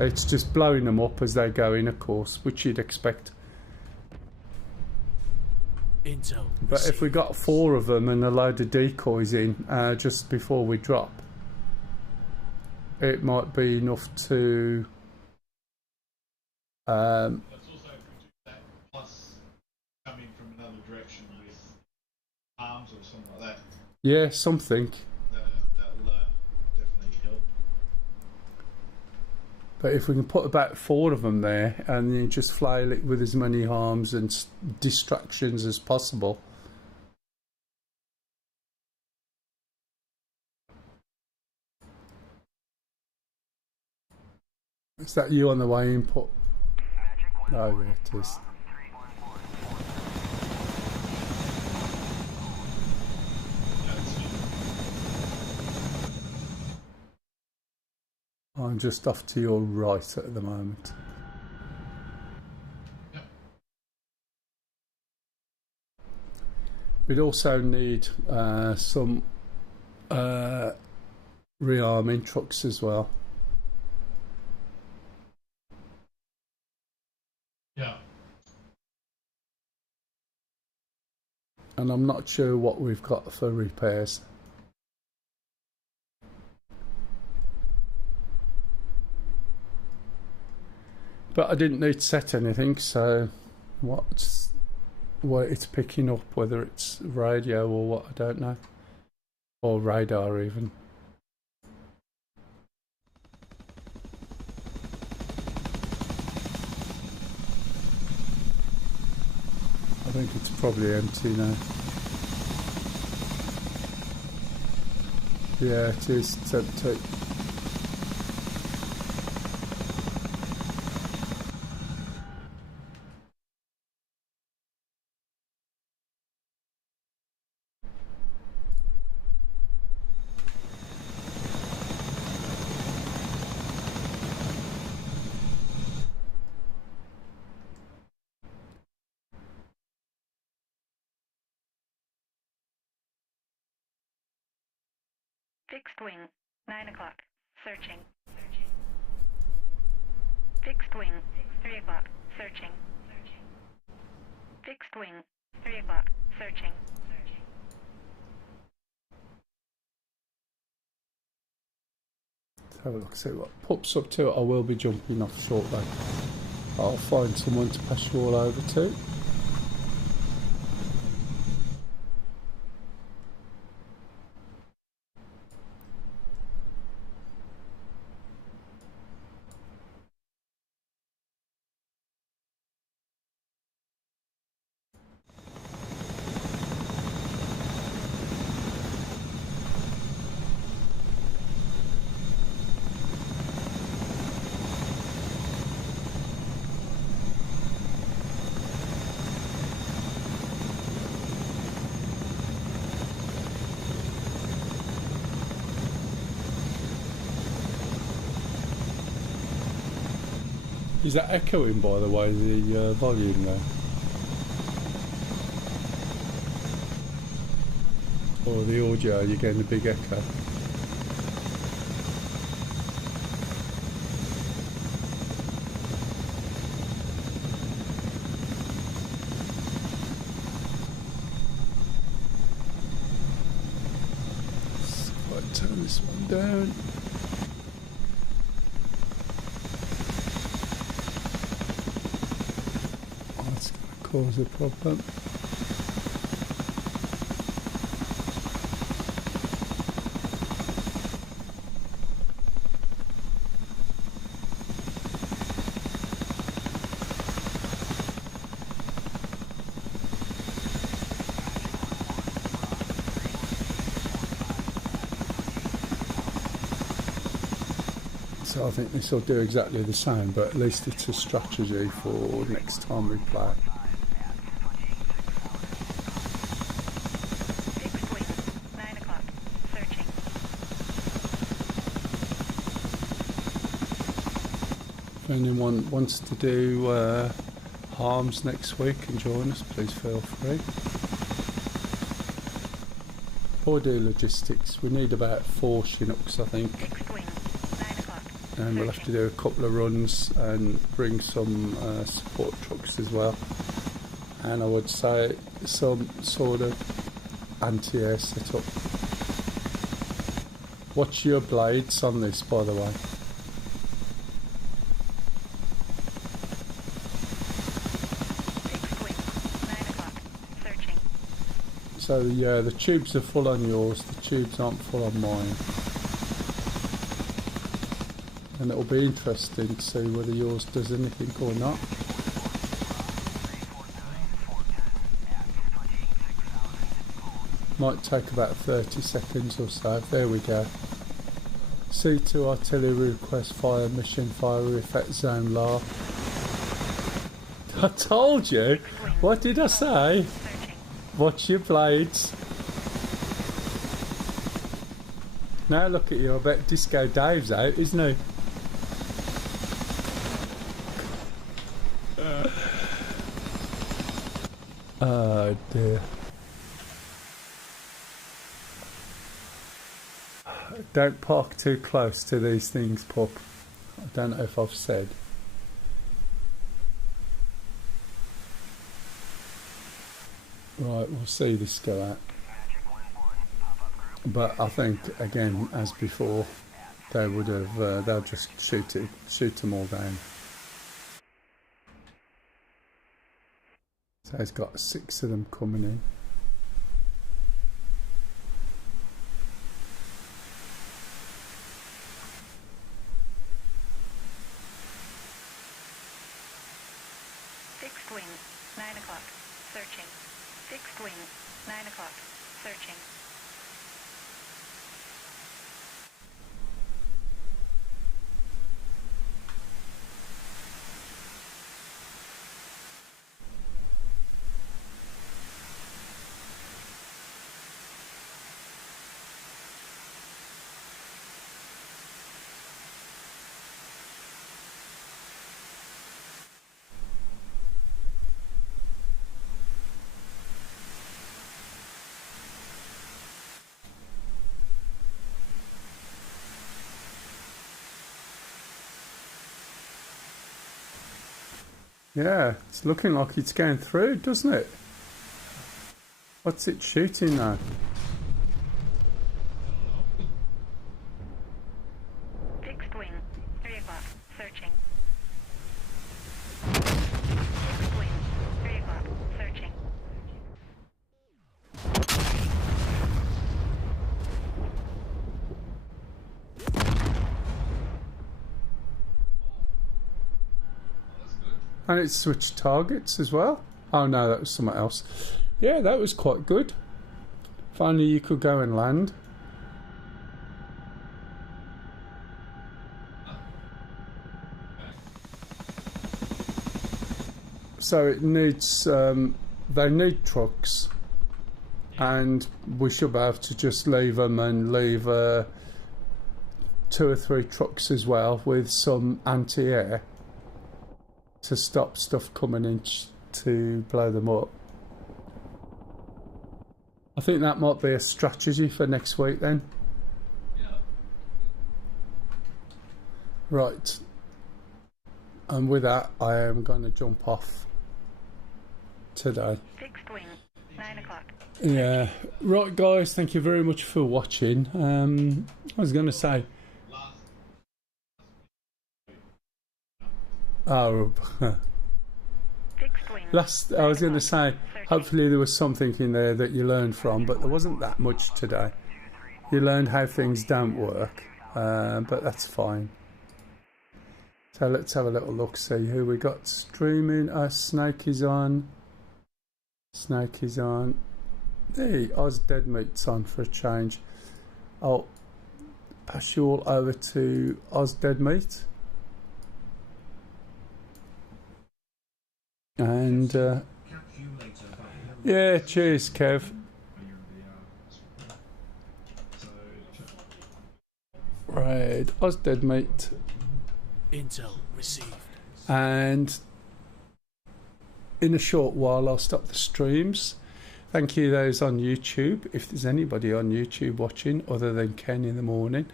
It's just blowing them up as they go in, of course, which you'd expect. Intel. But if we got 4 of them and a load of decoys in just before we drop, it might be enough to... That's also if we do that plus coming from another direction with arms or something like that. yeah, something. That'll definitely help. But if we can put about 4 of them there and you just flail it with as many harms and distractions as possible. Is that you on the way input? Oh, yeah, it is. I'm just off to your right at the moment. Yep. We'd also need some rearming trucks as well. Yeah. And I'm not sure what we've got for repairs. But I didn't need to set anything, so what it's picking up, whether it's radio or what, I don't know. Or radar even. I think it's probably empty now. Yeah, it is. It's empty. Fixed wing, 9 o'clock. Searching. Fixed wing, 3 o'clock. Searching. Fixed wing, 3 o'clock. Searching. Let's have a look, see what pops up to it. I will be jumping off shortly. I'll find someone to pass you all over to. Is that echoing, by the way, the volume there? Or the audio, you're getting a big echo? Right, turn this one down. Oh, that's going to cause a problem. So I think this will do exactly the same, but at least it's a strategy for next time we play. Fixed wing, 9 o'clock, searching. If anyone wants to do harms next week and join us, please feel free. Or do logistics. We need about 4 Chinooks, I think. Fixed wing, 9 o'clock. And we'll have to do a couple of runs and bring some support trucks as well. And I would say some sort of anti-air setup. What's your blades on this, by the way? Fixed wing, 9 o'clock, searching. So yeah, the tubes are full on yours, the tubes aren't full on mine. And it'll be interesting to see whether yours does anything or not. Might take about 30 seconds or so. There we go. C2 artillery request fire, mission fire, effect zone low. I told you! What did I say? Watch your blades. Now look at you, I bet Disco Dave's out, isn't he? Oh dear. Don't park too close to these things, pup. I don't know if I've said. Right, we'll see this go out. But I think, again, as before, they would have, they'll just shoot them all down. So he's got 6 of them coming in. Fixed wing, 9 o'clock, searching. Fixed wing, 9 o'clock, searching. Yeah, it's looking like it's going through, doesn't it? What's it shooting now? Fixed wing, 3 o'clock, searching. Fixed wing, 3 o'clock, searching. And it switched targets as well. Oh no, that was something else. Yeah, that was quite good. If only you could go and land. So it needs, they need trucks, and we should be able to just leave them and leave 2 or 3 trucks as well with some anti-air to stop stuff coming in to blow them up. I think that might be a strategy for next week then. Yeah. Right. And with that, I am going to jump off today. Fixed wing, 9 9 o'clock. Yeah. Right, guys, thank you very much for watching. I was going to say... Oh, I was going to say, hopefully there was something in there that you learned from, but there wasn't that much today. You learned how things don't work, but that's fine. So let's have a little look, see who we got streaming. Snake is on. Snake is on. Hey, Oz Dead Meat's on for a change. I'll pass you all over to Oz Dead Meat. And yeah, cheers, Kev. Right, Oz Dead Meat. Intel received. And in a short while, I'll stop the streams. Thank you, those on YouTube. If there's anybody on YouTube watching other than Ken in the morning,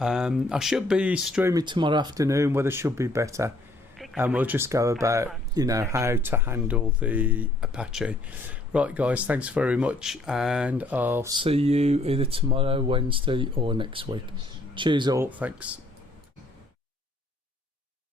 I should be streaming tomorrow afternoon. Weather should be better. And we'll just go about, you know, how to handle the Apache. Right, guys, thanks very much, and I'll see you either tomorrow, Wednesday, or next week. Cheers all, thanks.